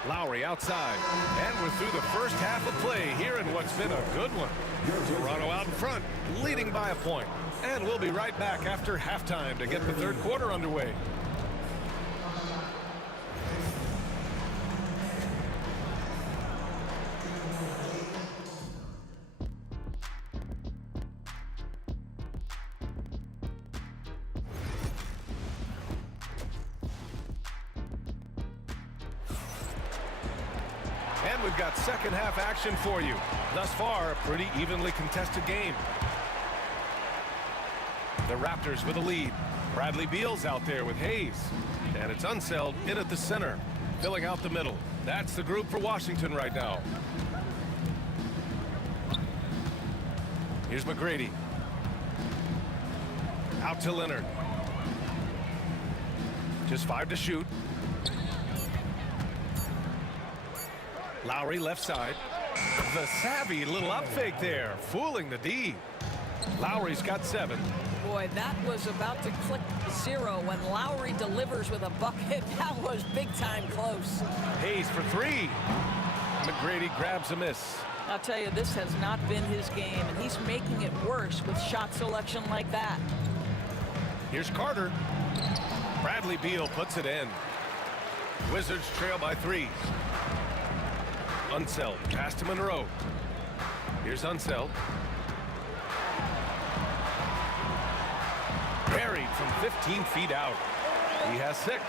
Lowry outside. And we're through the first half of play here in what's been a good one. Toronto out in front, leading by a point. And we'll be right back after halftime to get the third quarter underway. And we've got second half action for you. Thus far, a pretty evenly contested game. The Raptors with a lead. Bradley Beal's out there with Hayes. And it's Unseld in at the center, filling out the middle. That's the group for Washington right now. Here's McGrady. Out to Leonard. Just 5 to shoot. Lowry left side. The savvy little up fake there, fooling the D. Lowry's got 7. Boy, that was about to click 0 when Lowry delivers with a bucket. That was big time close. Hayes for 3. McGrady grabs a miss. I'll tell you, this has not been his game, and he's making it worse with shot selection like that. Here's Carter. Bradley Beal puts it in. Wizards trail by 3. Unseld, pass to Monroe. Here's Unseld. Buried from 15 feet out. He has 6.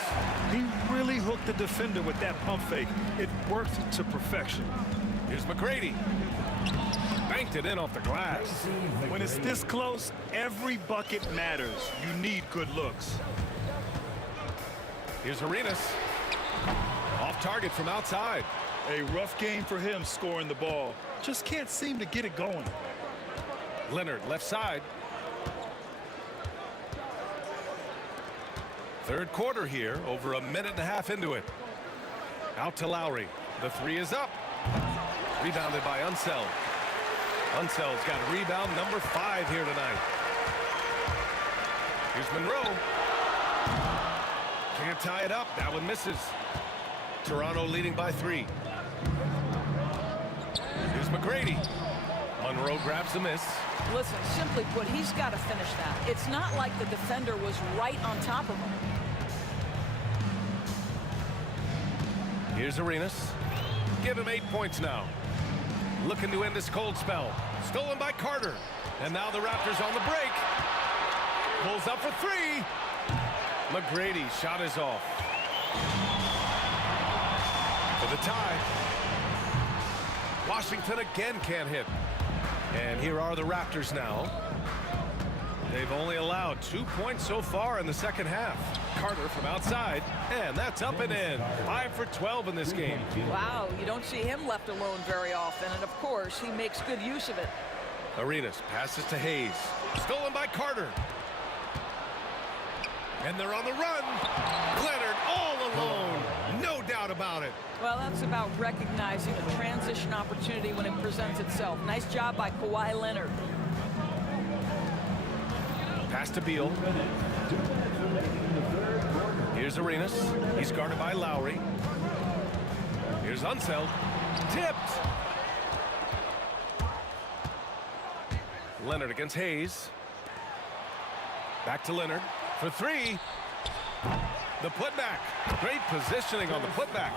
He really hooked the defender with that pump fake. It worked to perfection. Here's McGrady. Banked it in off the glass. When it's this close, every bucket matters. You need good looks. Here's Arenas. Off target from outside. A rough game for him scoring the ball. Just can't seem to get it going. Leonard, left side. Third quarter here, over a minute and a half into it. Out to Lowry. The three is up. Rebounded by Unseld. Unseld's got a rebound number 5 here tonight. Here's Monroe. Can't tie it up. That one misses. Toronto leading by 3. Here's McGrady. Monroe grabs the miss. Listen, simply put, he's got to finish that. It's not like the defender was right on top of him. Here's Arenas. Give him 8 points now. Looking to end this cold spell. Stolen by Carter. And now the Raptors on the break. Pulls up for 3. McGrady's shot is off. For the tie. Washington again can't hit. And here are the Raptors now. They've only allowed 2 points so far in the second half. Carter from outside, and that's up and in. 5 for 12 in this game. Wow, you don't see him left alone very often, and of course, he makes good use of it. Arenas passes to Hayes. Stolen by Carter. And they're on the run. Leonard all alone. No doubt about it. Well, that's about recognizing a transition opportunity when it presents itself. Nice job by Kawhi Leonard. Pass to Beal. Here's Arenas. He's guarded by Lowry. Here's Unseld. Tipped. Leonard against Hayes. Back to Leonard for 3. The putback. Great positioning on the putback.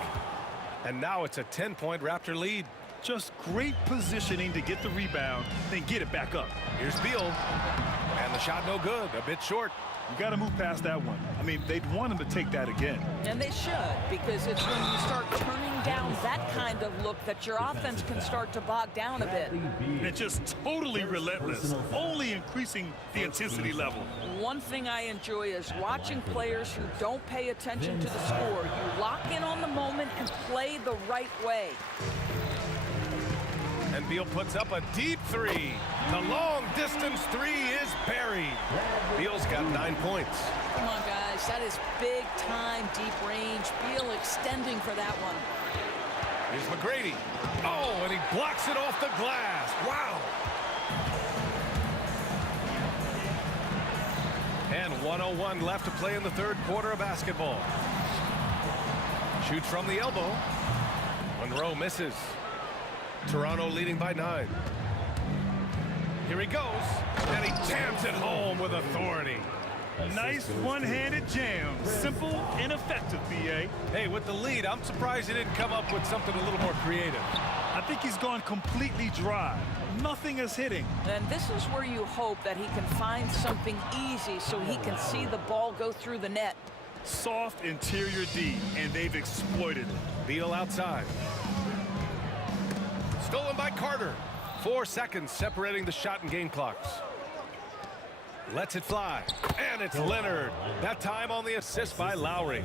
And now it's a 10-point Raptor lead. Just great positioning to get the rebound, then get it back up. Here's Beal. And the shot no good. A bit short. You got to move past that one. I mean, they'd want him to take that again. And they should, because it's when you start turning down that kind of look that your offense can start to bog down a bit. And just totally relentless, only increasing the intensity level. One thing I enjoy is watching players who don't pay attention to the score. You lock in on the moment and play the right way. And Beal puts up a deep 3. The long distance 3 is buried. Beal's got 9 points. Come on, guys. That is big time, deep range. Beal extending for that one. Here's McGrady. Oh, and he blocks it off the glass. Wow. And 1:01 left to play in the third quarter of basketball. Shoots from the elbow. Monroe misses. Toronto leading by 9. Here he goes, and he jams it home with authority. Nice one-handed jam. Simple and effective, B.A. Hey, with the lead, I'm surprised he didn't come up with something a little more creative. I think he's gone completely dry. Nothing is hitting. And this is where you hope that he can find something easy so he can see the ball go through the net. Soft interior D, and they've exploited it. Beal outside. Stolen by Carter. 4 seconds separating the shot and game clocks. Lets it fly. And it's Leonard. That time on the assist by Lowry.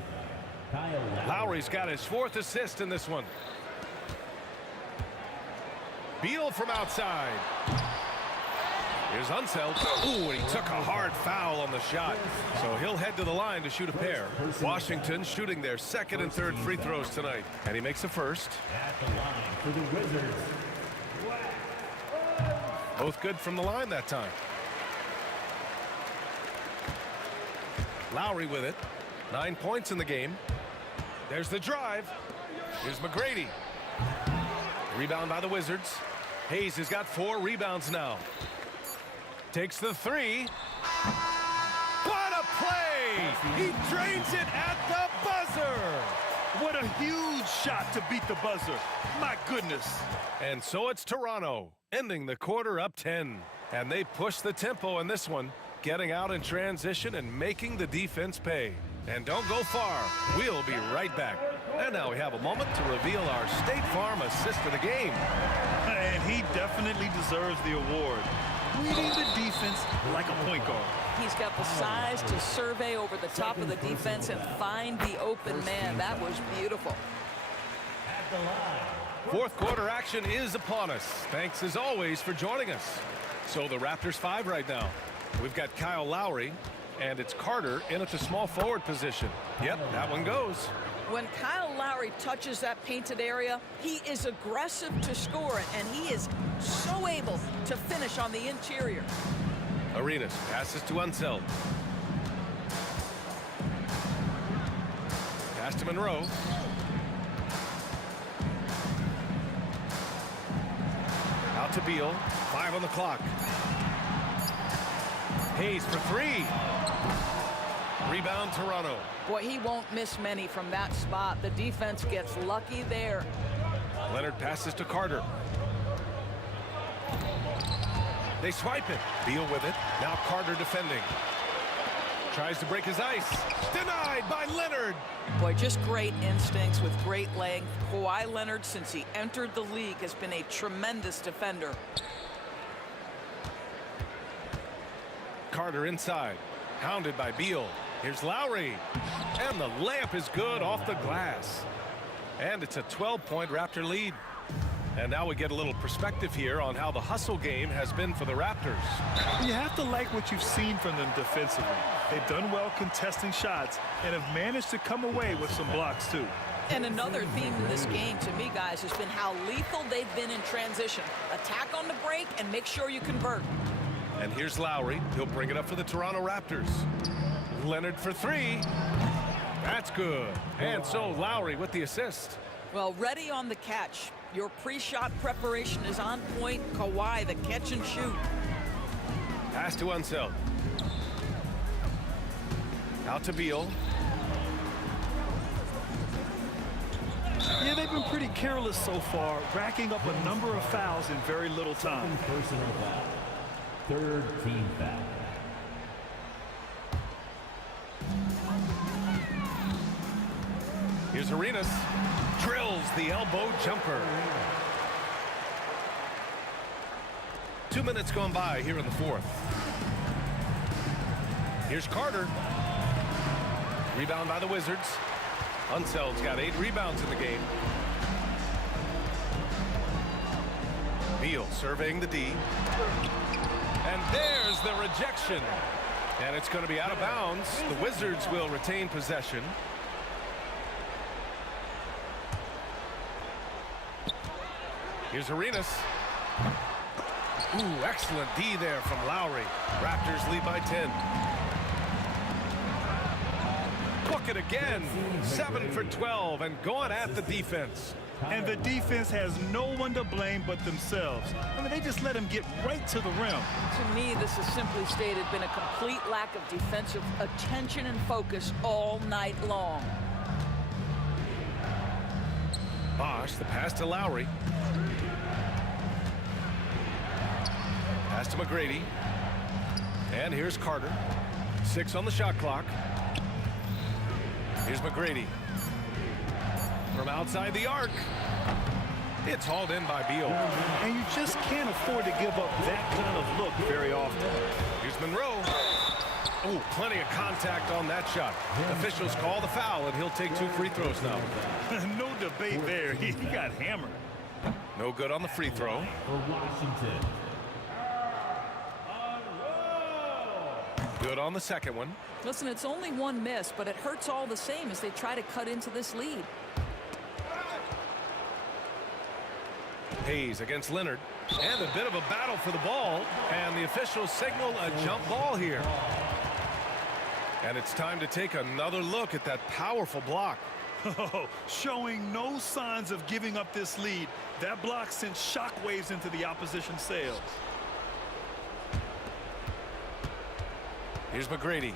Lowry's got his 4th assist in this one. Beal from outside. Here's Unseld. Ooh, and he took a hard foul on the shot. So he'll head to the line to shoot a pair. Washington shooting their 2nd and 3rd free throws tonight. And he makes a first. At the line for the Wizards. Both good from the line that time. Lowry with it. 9 points in the game. There's the drive. Here's McGrady. Rebound by the Wizards. Hayes has got 4 rebounds now. Takes the 3. What a play! He drains it at the buzzer! What a huge shot to beat the buzzer. My goodness. And so it's Toronto, ending the quarter up 10. And they push the tempo in this one, getting out in transition and making the defense pay. And don't go far. We'll be right back. And now we have a moment to reveal our State Farm assist of the game. And he definitely deserves the award. Leading the defense like a point guard. He's got the size to survey over the top of the defense and find the open man. That was beautiful. At the line Fourth quarter action is upon us. Thanks as always for joining us. So the Raptors 5 right now. We've got Kyle Lowry, and it's Carter in at the small forward position. Yep, that one goes. When Kyle Lowry touches that painted area, he is aggressive to score it, and he is so able to finish on the interior. Arenas passes to Unseld. Pass to Monroe. Out to Beal. 5 on the clock. Hayes for 3. Rebound Toronto. Boy, he won't miss many from that spot. The defense gets lucky there. Leonard passes to Carter. They swipe it. Beal with it. Now Carter defending. Tries to break his ice. Denied by Leonard. Boy, just great instincts with great length. Kawhi Leonard, since he entered the league, has been a tremendous defender. Carter inside. Hounded by Beal. Here's Lowry. And the layup is good off the glass. And it's a 12-point Raptor lead. And now we get a little perspective here on how the hustle game has been for the Raptors. You have to like what you've seen from them defensively. They've done well contesting shots and have managed to come away with some blocks too. And another theme in this game to me, guys, has been how lethal they've been in transition. Attack on the break and make sure you convert. And here's Lowry. He'll bring it up for the Toronto Raptors. Leonard for 3. That's good. And so Lowry with the assist. Well, ready on the catch. Your pre-shot preparation is on point. Kawhi, the catch and shoot. Pass to Unseld. Out to Beal. Yeah, they've been pretty careless so far, racking up a number of fouls in very little time. Personal foul. Third team foul. Here's Arenas. Drills the elbow jumper. 2 minutes gone by here in the fourth. Here's Carter. Rebound by the Wizards. Unseld's got 8 rebounds in the game. Beal surveying the D. And there's the rejection. And it's going to be out of bounds. The Wizards will retain possession. Here's Arenas. Ooh, excellent D there from Lowry. Raptors lead by 10. Bucket again. 7 for 12 and going at the defense. And the defense has no one to blame but themselves. I mean, they just let him get right to the rim. To me, this has simply stated been a complete lack of defensive attention and focus all night long. Bosch, the pass to Lowry. Pass to McGrady. And here's Carter. 6 on the shot clock. Here's McGrady. From outside the arc. It's hauled in by Beal. And you just can't afford to give up that kind of look very often. Here's Monroe. Oh, plenty of contact on that shot. Officials call the foul, and he'll take 2 free throws now. No debate there. He got hammered. No good on the free throw. For Washington. Good on the second one. Listen, it's only one miss, but it hurts all the same as they try to cut into this lead. Hayes against Leonard. And a bit of a battle for the ball. And the officials signal a jump ball here. And it's time to take another look at that powerful block. Oh, showing no signs of giving up this lead. That block sent shockwaves into the opposition sails. Here's McGrady.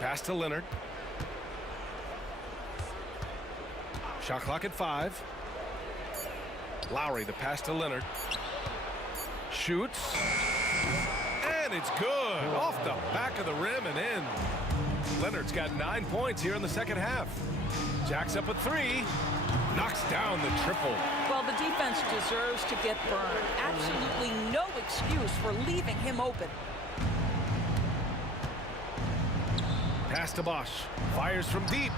Pass to Leonard. Shot clock at 5. Lowry, the pass to Leonard. Shoots. And it's good. Off the back of the rim and in. Leonard's got 9 points here in the second half. Jacks up at 3. Knocks down the triple. Well, the defense deserves to get burned. Absolutely no excuse for leaving him open. Pass to Bosch. Fires from deep.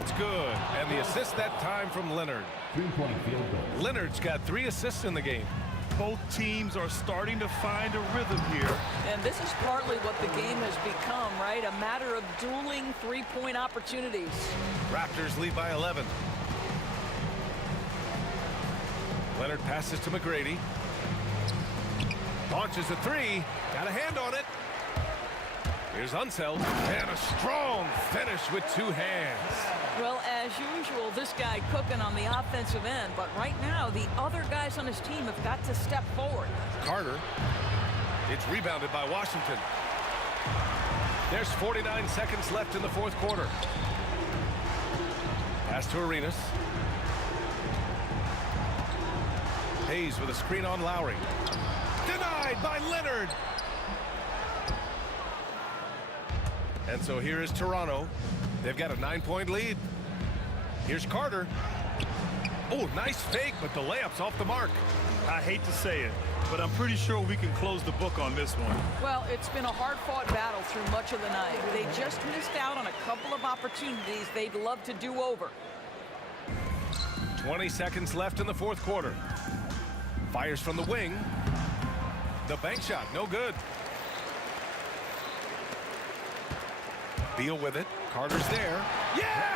It's good. And the assist that time from Leonard. 3-point field goal. Leonard's got 3 assists in the game. Both teams are starting to find a rhythm here. And this is partly what the game has become, right? A matter of dueling three-point opportunities. Raptors lead by 11. Leonard passes to McGrady. Launches a 3. Got a hand on it. Here's Unseld. And a strong finish with 2 hands. Well, as usual, this guy cooking on the offensive end. But right now, the other guys on his team have got to step forward. Carter. It's rebounded by Washington. There's 49 seconds left in the 4th quarter. Pass to Arenas. Hayes with a screen on Lowry. Denied by Leonard. And so here is Toronto. They've got a 9-point lead. Here's Carter. Oh, nice fake, but the layup's off the mark. I hate to say it, but I'm pretty sure we can close the book on this one. Well, it's been a hard-fought battle through much of the night. They just missed out on a couple of opportunities they'd love to do over. 20 seconds left in the 4th quarter. Fires from the wing. The bank shot, no good. Beal with it. Carter's there. Yeah!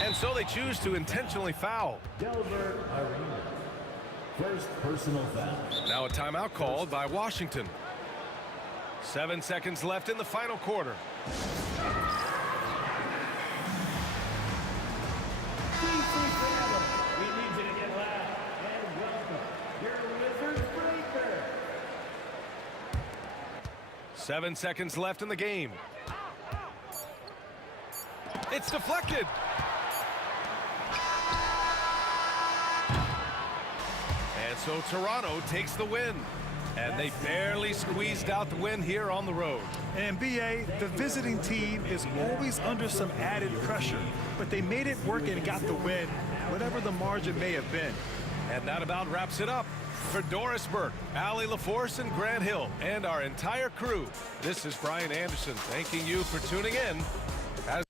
And so they choose to intentionally foul. Delbert Arenas. First personal foul. Now a timeout called by Washington. 7 seconds left in the final quarter. We need you to get loud and welcome your Wizards Breaker. 7 seconds left in the game. It's deflected. And so Toronto takes the win. And they barely squeezed out the win here on the road. And BA, the visiting team is always under some added pressure, but they made it work and got the win, whatever the margin may have been. And that about wraps it up. For Doris Burke, Allie LaForce, and Grant Hill, and our entire crew, this is Brian Anderson thanking you for tuning in. As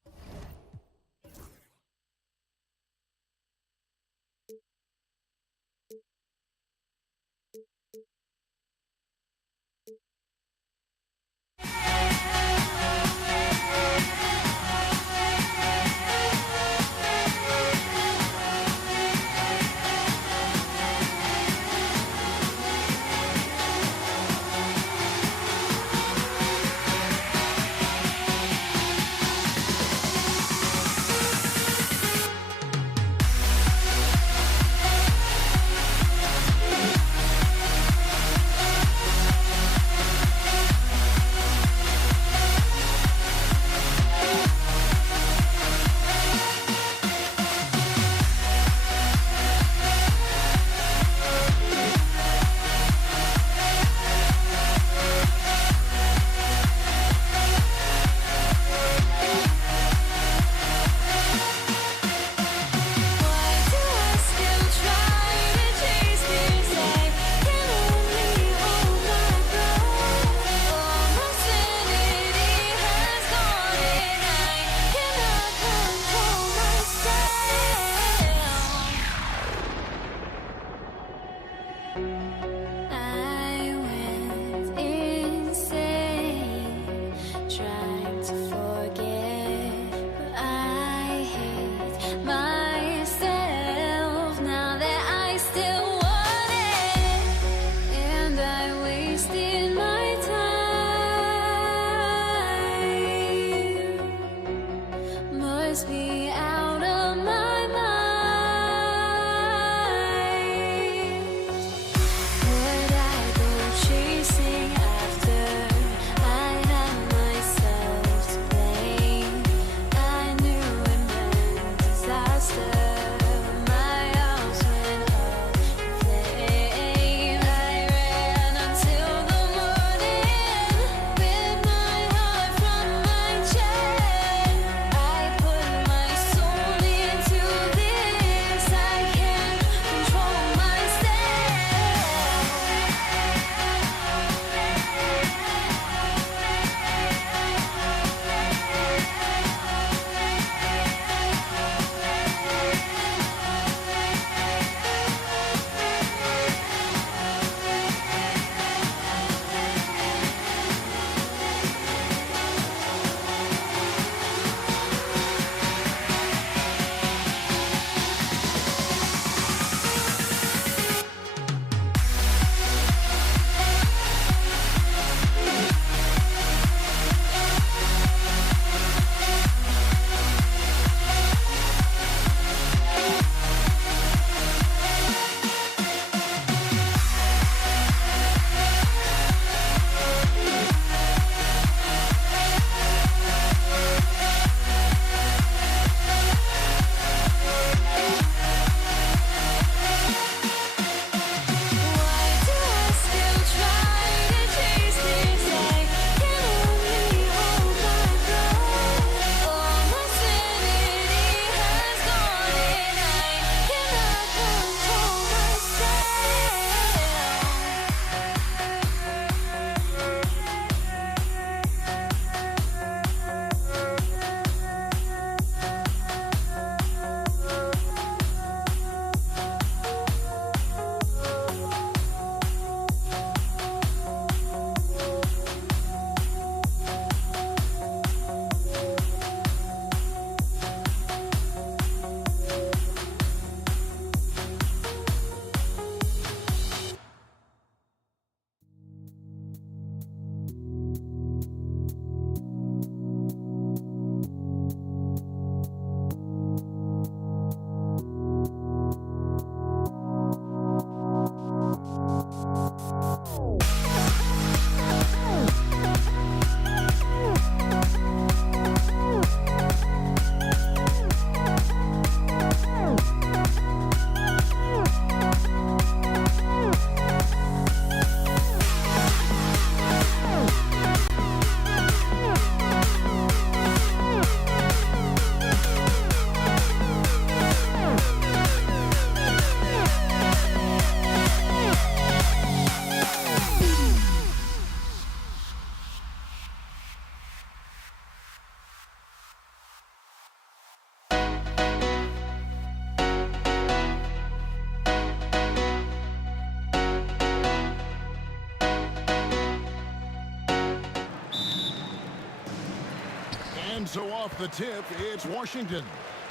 So off the tip, it's Washington.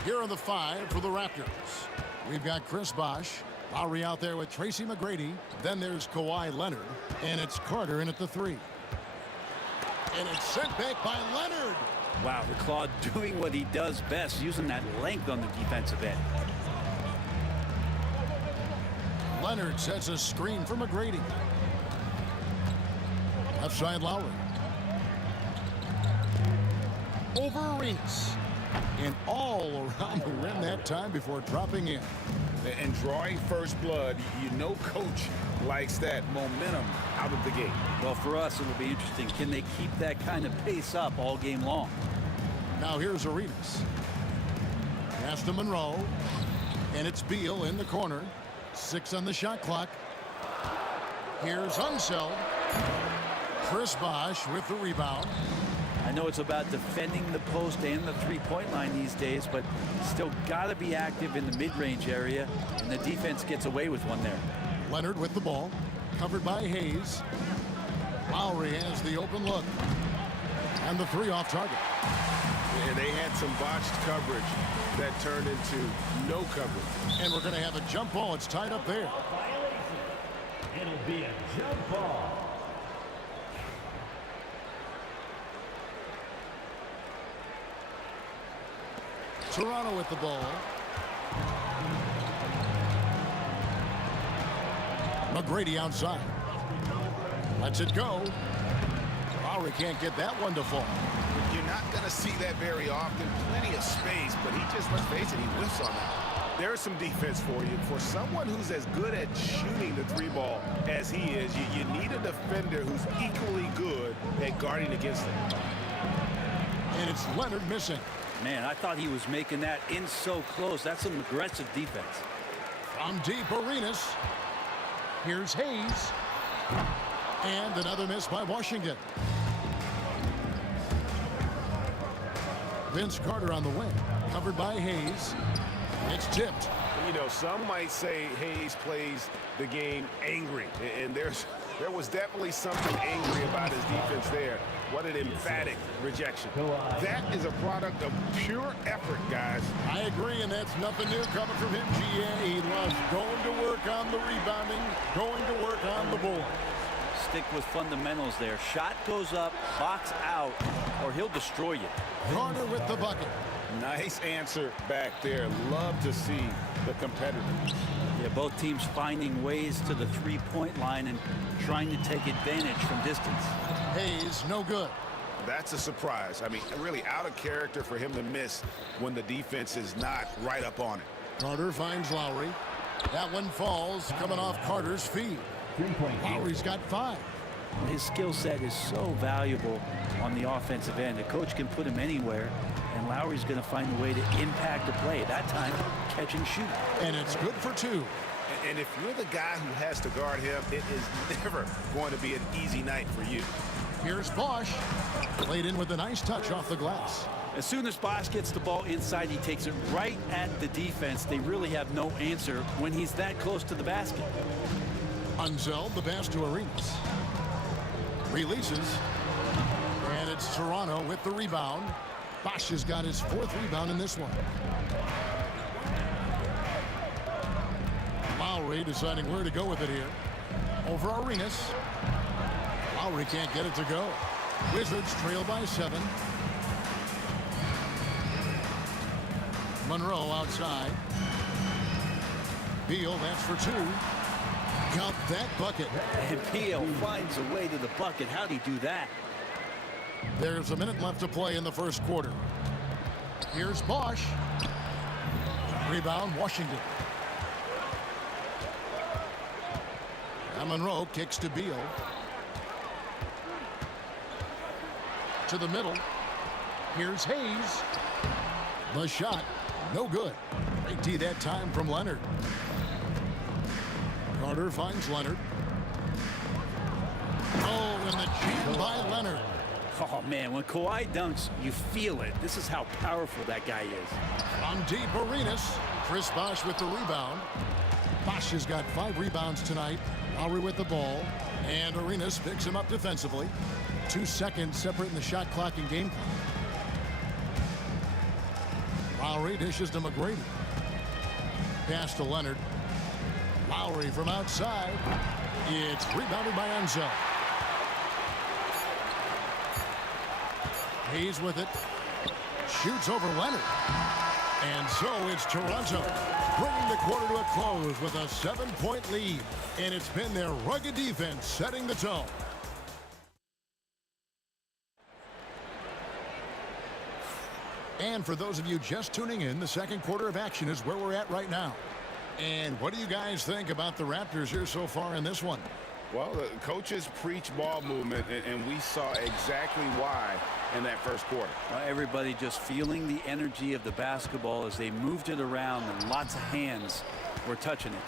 Here are the 5 for the Raptors. We've got Chris Bosh. Lowry out there with Tracy McGrady. Then there's Kawhi Leonard. And it's Carter in at the 3. And it's sent back by Leonard. Wow, the Claw doing what he does best, using that length on the defensive end. Leonard sets a screen for McGrady. Left side Lowry. Over Arenas. And all around the rim that time before dropping in. And drawing first blood, you know coach likes that momentum out of the gate. Well, for us, it'll be interesting. Can they keep that kind of pace up all game long? Now here's Arenas. Pass to Monroe. And it's Beal in the corner. 6 on the shot clock. Here's Unseld. Chris Bosh with the rebound. I know it's about defending the post and the three-point line these days, but still got to be active in the mid-range area, and the defense gets away with one there. Leonard with the ball, covered by Hayes. Lowry has the open look, and the 3 off target. And they had some botched coverage that turned into no coverage. And we're going to have a jump ball. It's tied up there. It'll be a jump ball. Toronto with the ball. McGrady outside. Lets it go. Lowry can't get that one to fall. You're not going to see that very often. Plenty of space, but he just, let's face it, he whiffs on that. There's some defense for you. For someone who's as good at shooting the 3 ball as he is, you need a defender who's equally good at guarding against him. And it's Leonard missing. Man, I thought he was making that in so close. That's some aggressive defense. From deep, Arenas. Here's Hayes. And another miss by Washington. Vince Carter on the wing. Covered by Hayes. It's tipped. You know, some might say Hayes plays the game angry. And there was definitely something angry about his defense there. What an emphatic rejection. That is a product of pure effort, guys. I agree, and that's nothing new coming from him, GA. He loves going to work on the rebounding, going to work on the board. Stick with fundamentals there. Shot goes up, box out, or he'll destroy you. Carter with the bucket. Nice answer back there. Love to see the competitiveness. Yeah, both teams finding ways to the three-point line and trying to take advantage from distance. Hayes, no good. That's a surprise. I mean, really out of character for him to miss when the defense is not right up on it. Carter finds Lowry. That one falls, coming off Carter's feet. Lowry's got 5. His skill set is so valuable on the offensive end. The coach can put him anywhere, and Lowry's going to find a way to impact the play. That time, catch and shoot. And it's good for 2. And if you're the guy who has to guard him, it is never going to be an easy night for you. Here's Bosh. Played in with a nice touch off the glass. As soon as Bosh gets the ball inside, he takes it right at the defense. They really have no answer when he's that close to the basket. Unseld, the pass to Arenas. Releases. And it's Toronto with the rebound. Bosh has got his 4th rebound in this one. Lowry deciding where to go with it here. Over Arenas. Lowry can't get it to go. Wizards trail by 7. Monroe outside. Beal, that's for 2. Count that bucket. And Beal finds a way to the bucket. How'd he do that? There's a minute left to play in the first quarter. Here's Bosh. Rebound, Washington. And Monroe kicks to Beal. To the middle. Here's Hayes. The shot, no good. Great D that time from Leonard. Carter finds Leonard. Oh, and the cheat by Leonard. Oh, man, when Kawhi dunks, you feel it. This is how powerful that guy is. From deep, Arenas. Chris Bosh with the rebound. Bosh has got 5 rebounds tonight. Lowry with the ball. And Arenas picks him up defensively. 2 seconds separating the shot clock and game clock. Lowry dishes to McGrady. Pass to Leonard. Lowry from outside. It's rebounded by Enzo. He's with it. Shoots over Leonard. And so it's Toronto bringing the quarter to a close with a 7-point lead. And it's been their rugged defense setting the tone. And for those of you just tuning in, the second quarter of action is where we're at right now. And what do you guys think about the Raptors here so far in this one? Well, the coaches preach ball movement, and we saw exactly why in that first quarter. Everybody just feeling the energy of the basketball as they moved it around, and lots of hands were touching it.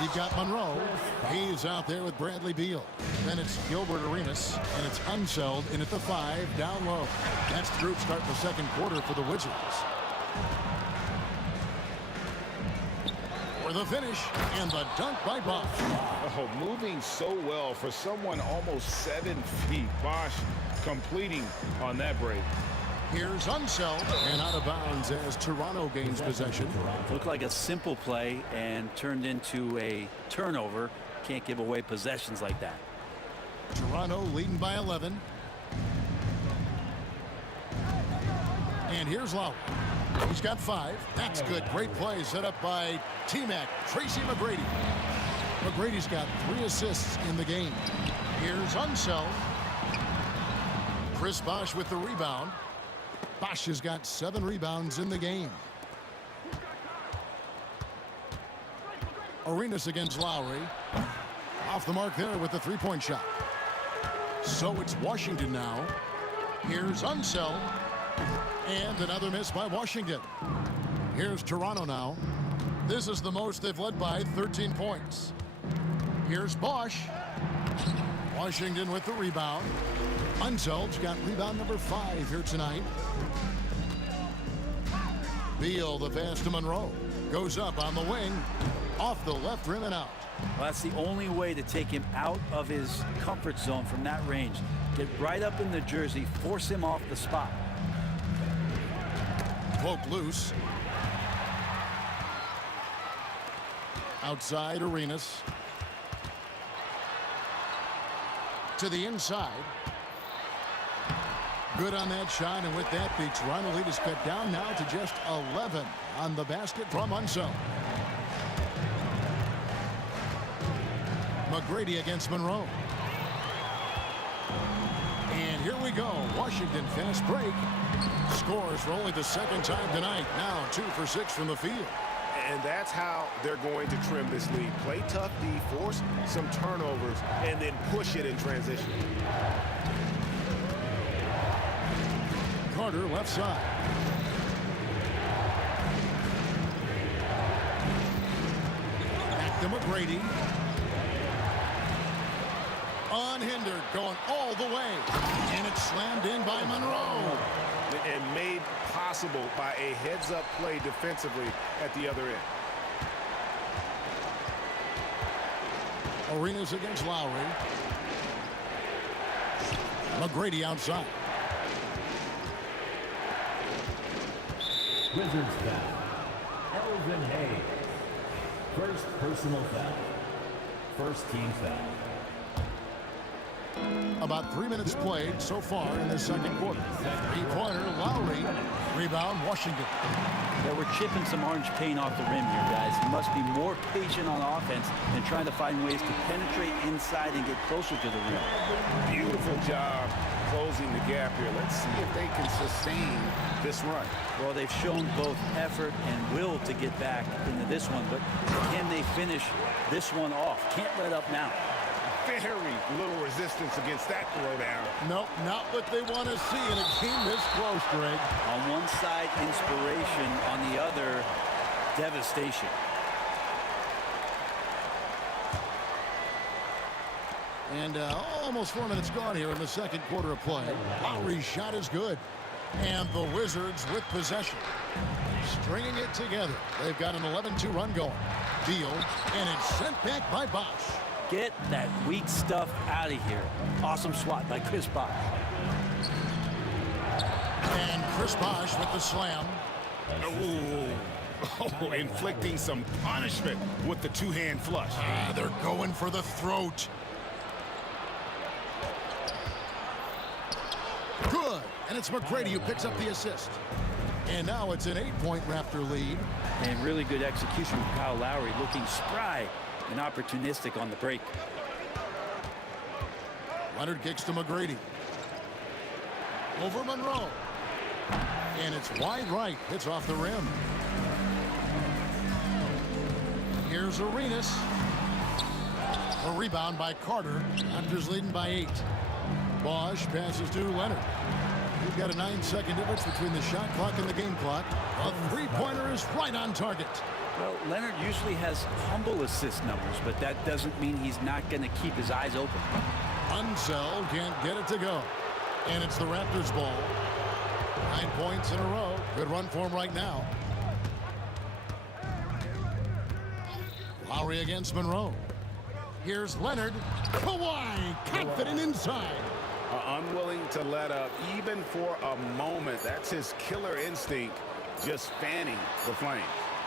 You've got Monroe. He's out there with Bradley Beal. Then it's Gilbert Arenas, and it's Unseld in at the 5, down low. That's the group start the second quarter for the Wizards. For the finish, and the dunk by Bosch. Oh, moving so well for someone almost 7 feet. Bosch completing on that break. Here's Unseld, and out of bounds as Toronto gains possession. Looked like a simple play and turned into a turnover. Can't give away possessions like that. Toronto leading by 11. And here's Lowry. He's got 5. That's good. Great play set up by T-Mac, Tracy McGrady. McGrady's got 3 assists in the game. Here's Unseld. Chris Bosch with the rebound. Bosch has got 7 rebounds in the game. Arenas against Lowry. Off the mark there with the 3-point shot. So it's Washington now. Here's Unseld. And another miss by Washington. Here's Toronto now. This is the most they've led by 13 points. Here's Bosch. Washington with the rebound. Unseld's got rebound number 5 here tonight. Beal, the pass to Monroe. Goes up on the wing. Off the left rim and out. Well, that's the only way to take him out of his comfort zone from that range. Get right up in the jersey, force him off the spot. Poke loose. Outside Arenas. To the inside. Good on that shot, and with that, the Toronto lead is cut down now to just 11 on the basket from Unseld. McGrady against Monroe. And here we go. Washington fast break. Scores for only the second time tonight. Now 2 for 6 from the field. And that's how they're going to trim this lead. Play tough D, force some turnovers, and then push it in transition. Carter left side. Back to McGrady. Unhindered, going all the way. And it's slammed in by Monroe. And made possible by a heads-up play defensively at the other end. Arenas against Lowry. McGrady outside. Wizards foul. Elvin Hayes. First personal foul. First team foul. About 3 minutes played so far in the second quarter. 3-pointer, Lowry. Rebound, Washington. Yeah, we're chipping some orange paint off the rim here, guys. You must be more patient on offense and trying to find ways to penetrate inside and get closer to the rim. Beautiful job closing the gap here. Let's see if they can sustain this run. Well, they've shown both effort and will to get back into this one, but can they finish this one off? Can't let up now. Very little resistance against that throwdown. Nope, not what they want to see in a game this close, Greg. On one side, inspiration. On the other, devastation. And almost 4 minutes gone here in the second quarter of play. Lowry's shot is good. And the Wizards with possession. Stringing it together. They've got an 11-2 run going. Beal, and it's sent back by Bosch. Get that weak stuff out of here. Awesome swat by Chris Bosch. And Chris Bosch with the slam. Oh, inflicting some punishment with the two-hand flush. They're going for the throat. Good. And it's McGrady who picks up the assist. And now it's an 8-point Raptor lead. And really good execution from Kyle Lowry, looking spry and opportunistic on the break. Leonard kicks to McGrady. Over Monroe. And it's wide right. Hits off the rim. Here's Arenas. A rebound by Carter. Raptors leading by 8. Bosch passes to Leonard. We've got a 9-second difference between the shot clock and the game clock. A three-pointer is right on target. Well, Leonard usually has humble assist numbers, but that doesn't mean he's not going to keep his eyes open. Unseld can't get it to go. And it's the Raptors' ball. 9 points in a row. Good run for him right now. Lowry against Monroe. Here's Leonard. Kawhi, confident inside. Unwilling to let up even for a moment. That's his killer instinct, just fanning the flames.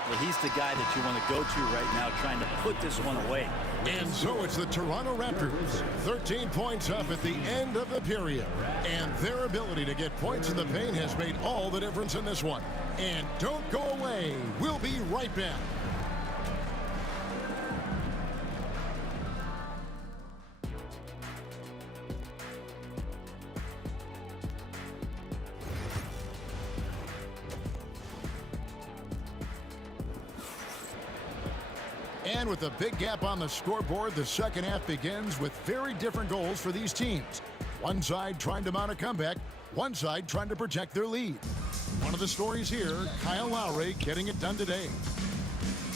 Well, he's the guy that you want to go to right now, trying to put this one away. And so it's the Toronto Raptors, 13 points up at the end of the period. And their ability to get points in the paint has made all the difference in this one. And don't go away. We'll be right back. And with a big gap on the scoreboard, the second half begins with very different goals for these teams. One side trying to mount a comeback, one side trying to protect their lead. One of the stories here, Kyle Lowry getting it done today.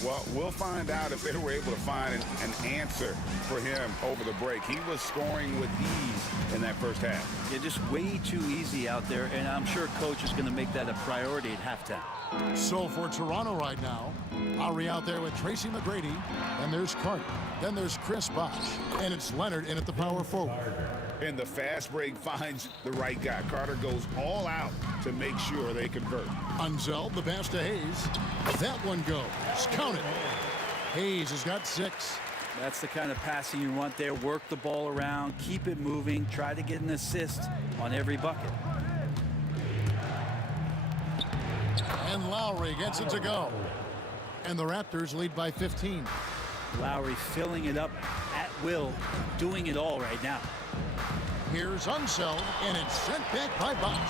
Well, we'll find out if they were able to find an answer for him over the break. He was scoring with ease in that first half. Yeah, just way too easy out there, and I'm sure coach is going to make that a priority at halftime. So for Toronto right now, Lowry out there with Tracy McGrady, and there's Carter. Then there's Chris Bosh, and it's Leonard in at the power forward. And the fast break finds the right guy. Carter goes all out to make sure they convert. Unseld, the pass to Hayes. That one goes. Count it. Hayes has got 6. That's the kind of passing you want there. Work the ball around, keep it moving, try to get an assist on every bucket. And Lowry gets it to go. And the Raptors lead by 15. Lowry filling it up at will, doing it all right now. Here's Unseld, and it's sent back by Bosh.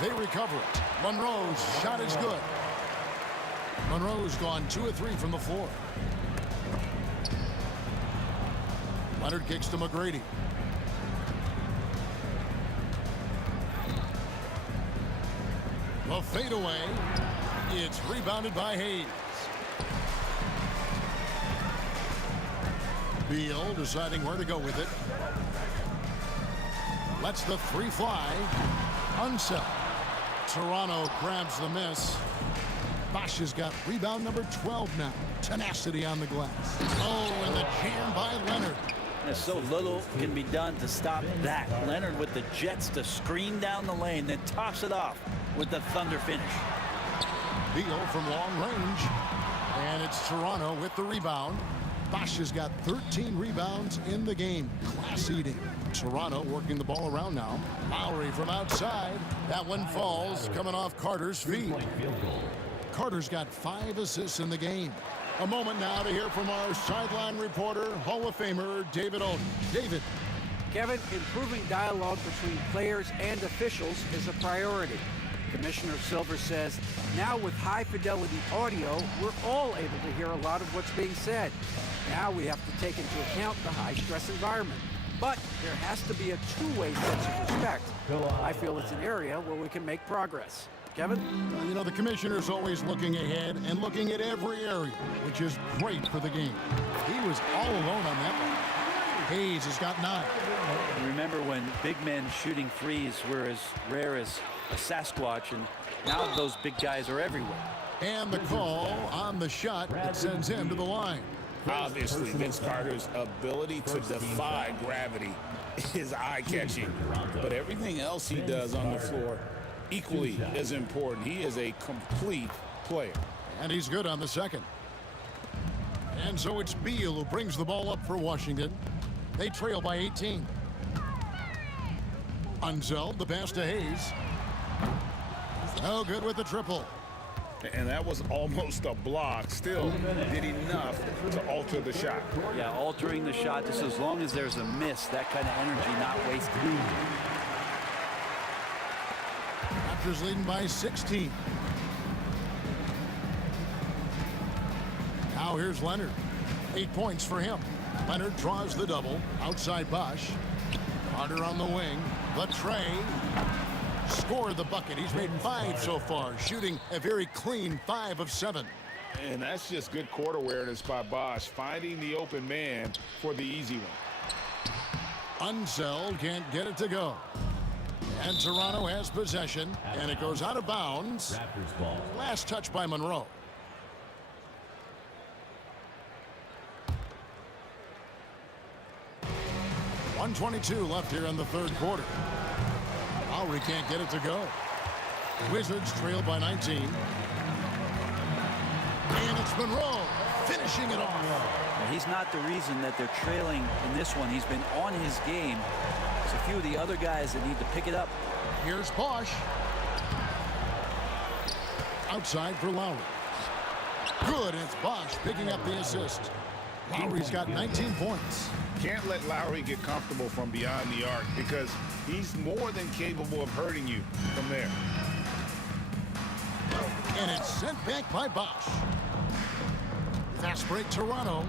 They recover it. Monroe's shot is good. Monroe's gone 2 of 3 from the floor. Leonard kicks to McGrady. The fadeaway. It's rebounded by Hayes. Beal deciding where to go with it. Lets the 3 fly. Unseld. Toronto grabs the miss. Bosh has got rebound number 12 now. Tenacity on the glass. Oh, and the jam by Leonard. There's so little can be done to stop that. Leonard with the jets to screen down the lane, then toss it off with the thunder finish. Beal from long range. And it's Toronto with the rebound. Bosh has got 13 rebounds in the game. Class eating. Toronto working the ball around now. Lowry from outside. That one falls, coming off Carter's feet. Carter's got 5 assists in the game. A moment now to hear from our sideline reporter, Hall of Famer David Alden. David. Kevin, improving dialogue between players and officials is a priority. Commissioner Silver says, now with high-fidelity audio, we're all able to hear a lot of what's being said. Now we have to take into account the high-stress environment. But there has to be a two-way sense of respect. I feel it's an area where we can make progress. Kevin? You know, the commissioner's always looking ahead and looking at every area, which is great for the game. He was all alone on that one. Hayes has got 9. Remember when big men shooting threes were as rare as a Sasquatch, and now those big guys are everywhere. And the call on the shot that sends him to the line. Obviously, Vince Carter's ability to defy gravity is eye-catching. But everything else he does on the floor equally as important. He is a complete player. And he's good on the second. And so it's Beal who brings the ball up for Washington. They trail by 18. Unzeld, the pass to Hayes. Oh, good with the triple. And that was almost a block. Still did enough to alter the shot. Yeah, altering the shot just as long as there's a miss, that kind of energy not wasted. Raptors leading by 16. Now here's Leonard. 8 points for him. Leonard draws the double. Outside Bosch. Carter on the wing. Latre scored the bucket. He's made 5 so far, shooting a very clean 5 of 7. And that's just good court awareness by Bosch, finding the open man for the easy one. Unseld can't get it to go. And Toronto has possession, and it goes out of bounds. Raptors ball. Last touch by Monroe. .122 left here in the third quarter. Lowry can't get it to go. Wizards trail by 19. And it's Monroe finishing it off. Now, he's not the reason that they're trailing in this one. He's been on his game. There's a few of the other guys that need to pick it up. Here's Bosch. Outside for Lowry. Good, and it's Bosch picking up the assist. Lowry's got 19 points. Can't let Lowry get comfortable from beyond the arc because he's more than capable of hurting you from there. And it's sent back by Bosch. Fast break Toronto.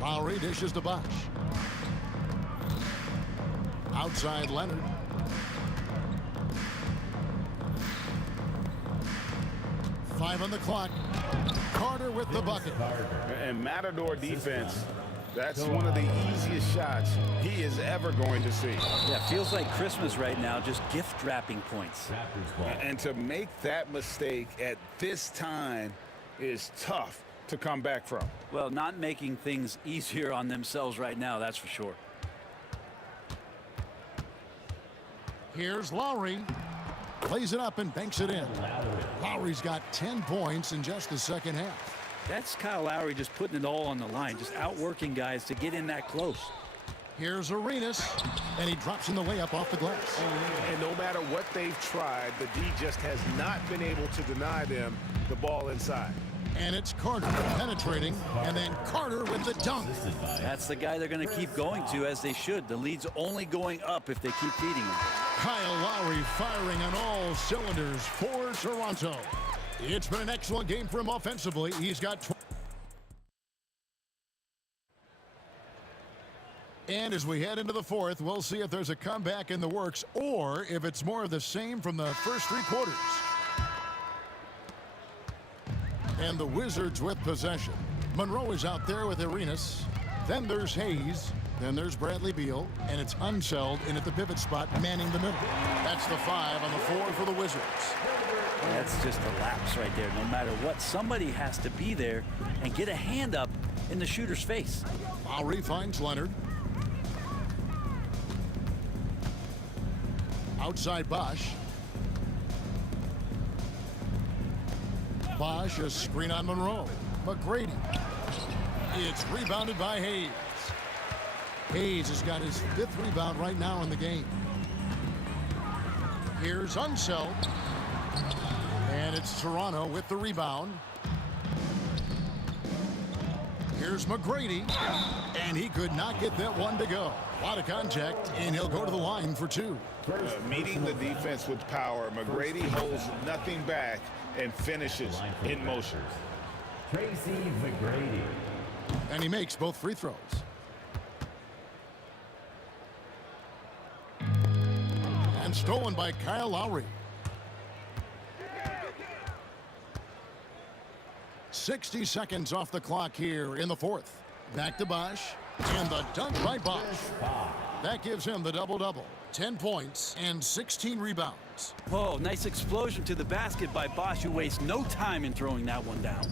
Lowry dishes to Bosch. Outside Leonard. Five on the clock. Carter with the bucket. And Matador defense, that's one of the easiest shots he is ever going to see. Yeah, feels like Christmas right now, just gift wrapping points. And to make that mistake at this time is tough to come back from. Well, not making things easier on themselves right now, that's for sure. Here's Lowry. Plays it up and banks it in. Lowry's got 10 points in just the second half. That's Kyle Lowry just putting it all on the line, just outworking guys to get in that close. Here's Arenas, and he drops in the layup off the glass. And no matter what they've tried, the D just has not been able to deny them the ball inside. And it's Carter penetrating, and then Carter with the dunk. That's the guy they're going to keep going to, as they should. The lead's only going up if they keep feeding him. Kyle Lowry firing on all cylinders for Toronto. It's been an excellent game for him offensively. He's got and as we head into the fourth, we'll see if there's a comeback in the works or if it's more of the same from the first 3 quarters. And the Wizards with possession. Monroe is out there with Arenas. Then there's Hayes. Then there's Bradley Beal. And it's Unseld in at the pivot spot, manning the middle. That's the 5 on the 4 for the Wizards. That's just a lapse right there. No matter what, somebody has to be there and get a hand up in the shooter's face. Lowry finds Leonard. Outside Bosch. Bosch, a screen on Monroe. McGrady. It's rebounded by Hayes. Hayes has got his 5th rebound right now in the game. Here's Unseld. And it's Toronto with the rebound. Here's McGrady. And he could not get that one to go. A lot of contact, and he'll go to the line for 2. Meeting the defense with power, McGrady holds nothing back and finishes in motion. Tracy McGrady. And he makes both free throws. And stolen by Kyle Lowry. 60 seconds off the clock here in the fourth. Back to Bosch. And the dunk by Bosch. That gives him the double-double. 10 points and 16 rebounds. Oh, nice explosion to the basket by Bosch, who wastes no time in throwing that one down.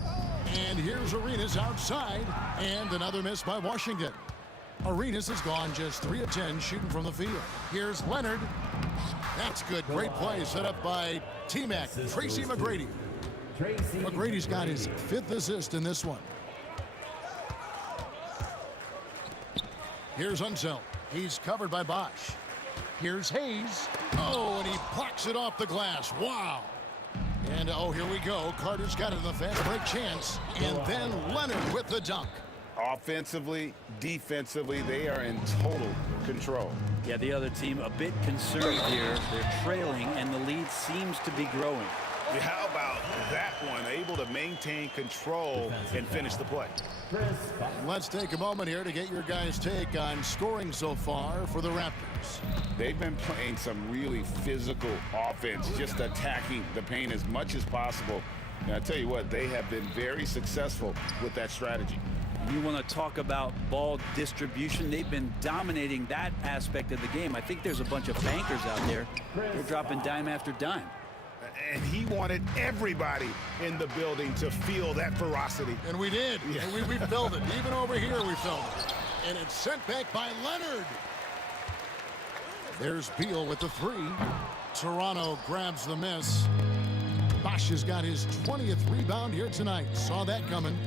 And here's Arenas outside. And another miss by Washington. Arenas has gone just 3 of 10 shooting from the field. Here's Leonard. That's good. Great play set up by T-Mac, Tracy McGrady. McGrady's got his 5th assist in this one. Here's Unseld. He's covered by Bosch. Here's Hayes. Oh, and he blocks it off the glass. Wow. And, oh, here we go. Carter's got it in the fast break chance. And then Leonard with the dunk. Offensively, defensively, they are in total control. Yeah, the other team a bit concerned here. They're trailing, and the lead seems to be growing. Yeah, how about that one? Able to maintain control and finish the play. Let's take a moment here to get your guys' take on scoring so far for the Raptors. They've been playing some really physical offense, just attacking the paint as much as possible. And I tell you what, they have been very successful with that strategy. You want to talk about ball distribution. They've been dominating that aspect of the game. I think there's a bunch of bankers out there. They're dropping dime after dime. And he wanted everybody in the building to feel that ferocity. And we did. Yeah. And we felt it. Even over here we felt it. And it's sent back by Leonard. There's Beal with the 3. Toronto grabs the miss. Bosch has got his 20th rebound here tonight. Saw that coming.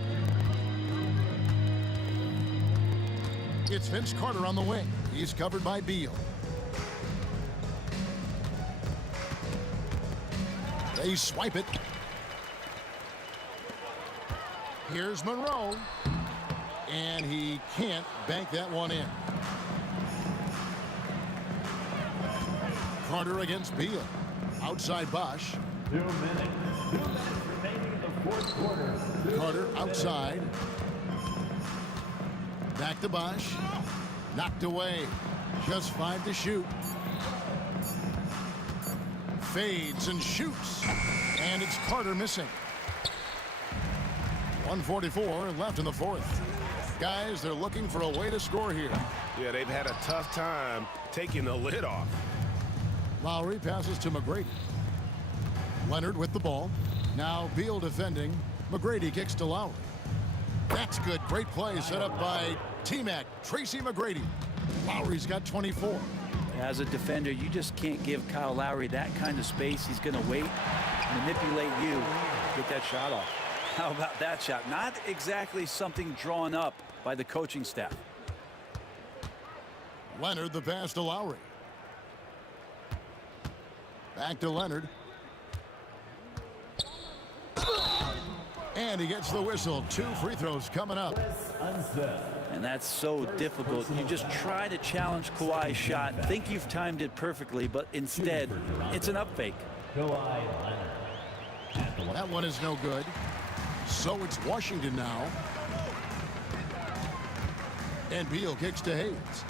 It's Vince Carter on the wing. He's covered by Beal. They swipe it. Here's Monroe. And he can't bank that one in. Carter against Beal. Outside Bosch. 2 minutes remaining in the 4th quarter. Carter outside. Back to Bosch. Knocked away. Just 5 to shoot. Fades and shoots. And it's Carter missing. 1:44 left in the 4th. Guys, they're looking for a way to score here. Yeah, they've had a tough time taking the lid off. Lowry passes to McGrady. Leonard with the ball. Now Beal defending. McGrady kicks to Lowry. That's good. Great play set up by T-Mac, Tracy McGrady. Lowry's got 24. As a defender, you just can't give Kyle Lowry that kind of space. He's going to wait, manipulate you, get that shot off. How about that shot? Not exactly something drawn up by the coaching staff. Leonard the pass to Lowry. Back to Leonard. And he gets the whistle. 2 free throws coming up. And that's so difficult. You just try to challenge Kawhi's shot, think you've timed it perfectly, but instead, it's an up fake. That one is no good. So it's Washington now. And Beal kicks to Hayes.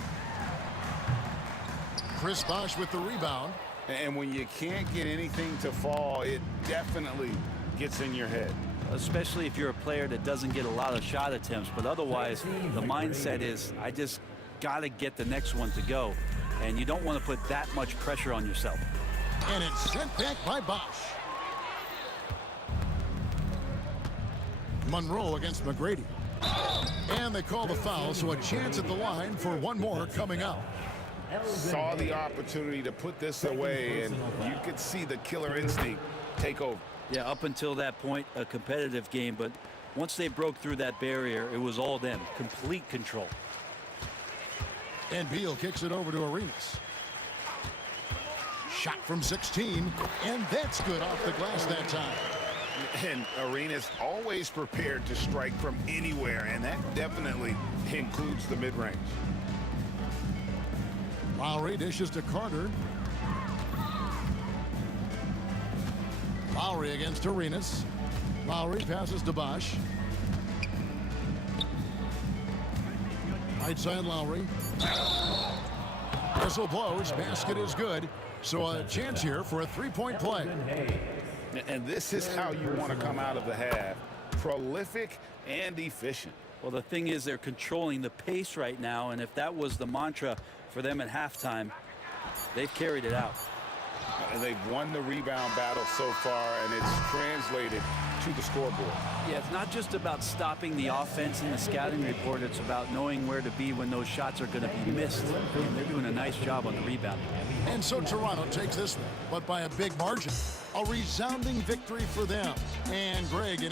Chris Bosch with the rebound. And when you can't get anything to fall, it definitely gets in your head. Especially if you're a player that doesn't get a lot of shot attempts, but otherwise the mindset is I just got to get the next one to go, and you don't want to put that much pressure on yourself. And it's sent back by Bosch. Monroe against McGrady. And they call the foul, so a chance at the line for one more coming up. Saw the opportunity to put this away, and you could see the killer instinct take over. Yeah, up until that point, a competitive game, but once they broke through that barrier, it was all them. Complete control. And Beal kicks it over to Arenas. Shot from 16, and that's good off the glass that time. And Arenas always prepared to strike from anywhere, and that definitely includes the mid-range. Lowry dishes to Carter. Lowry against Arenas. Lowry passes to Bosch. Right side Lowry. Whistle blows. Basket is good. So a chance here for a three-point play. And this is how you want to come out of the half. Prolific and efficient. Well, the thing is they're controlling the pace right now, and if that was the mantra for them at halftime, they've carried it out. And they've won the rebound battle so far, and it's translated to the scoreboard. Yeah, it's not just about stopping the offense in the scouting report. It's about knowing where to be when those shots are going to be missed. And they're doing a nice job on the rebound. And so Toronto takes this one, but by a big margin. A resounding victory for them. And Greg...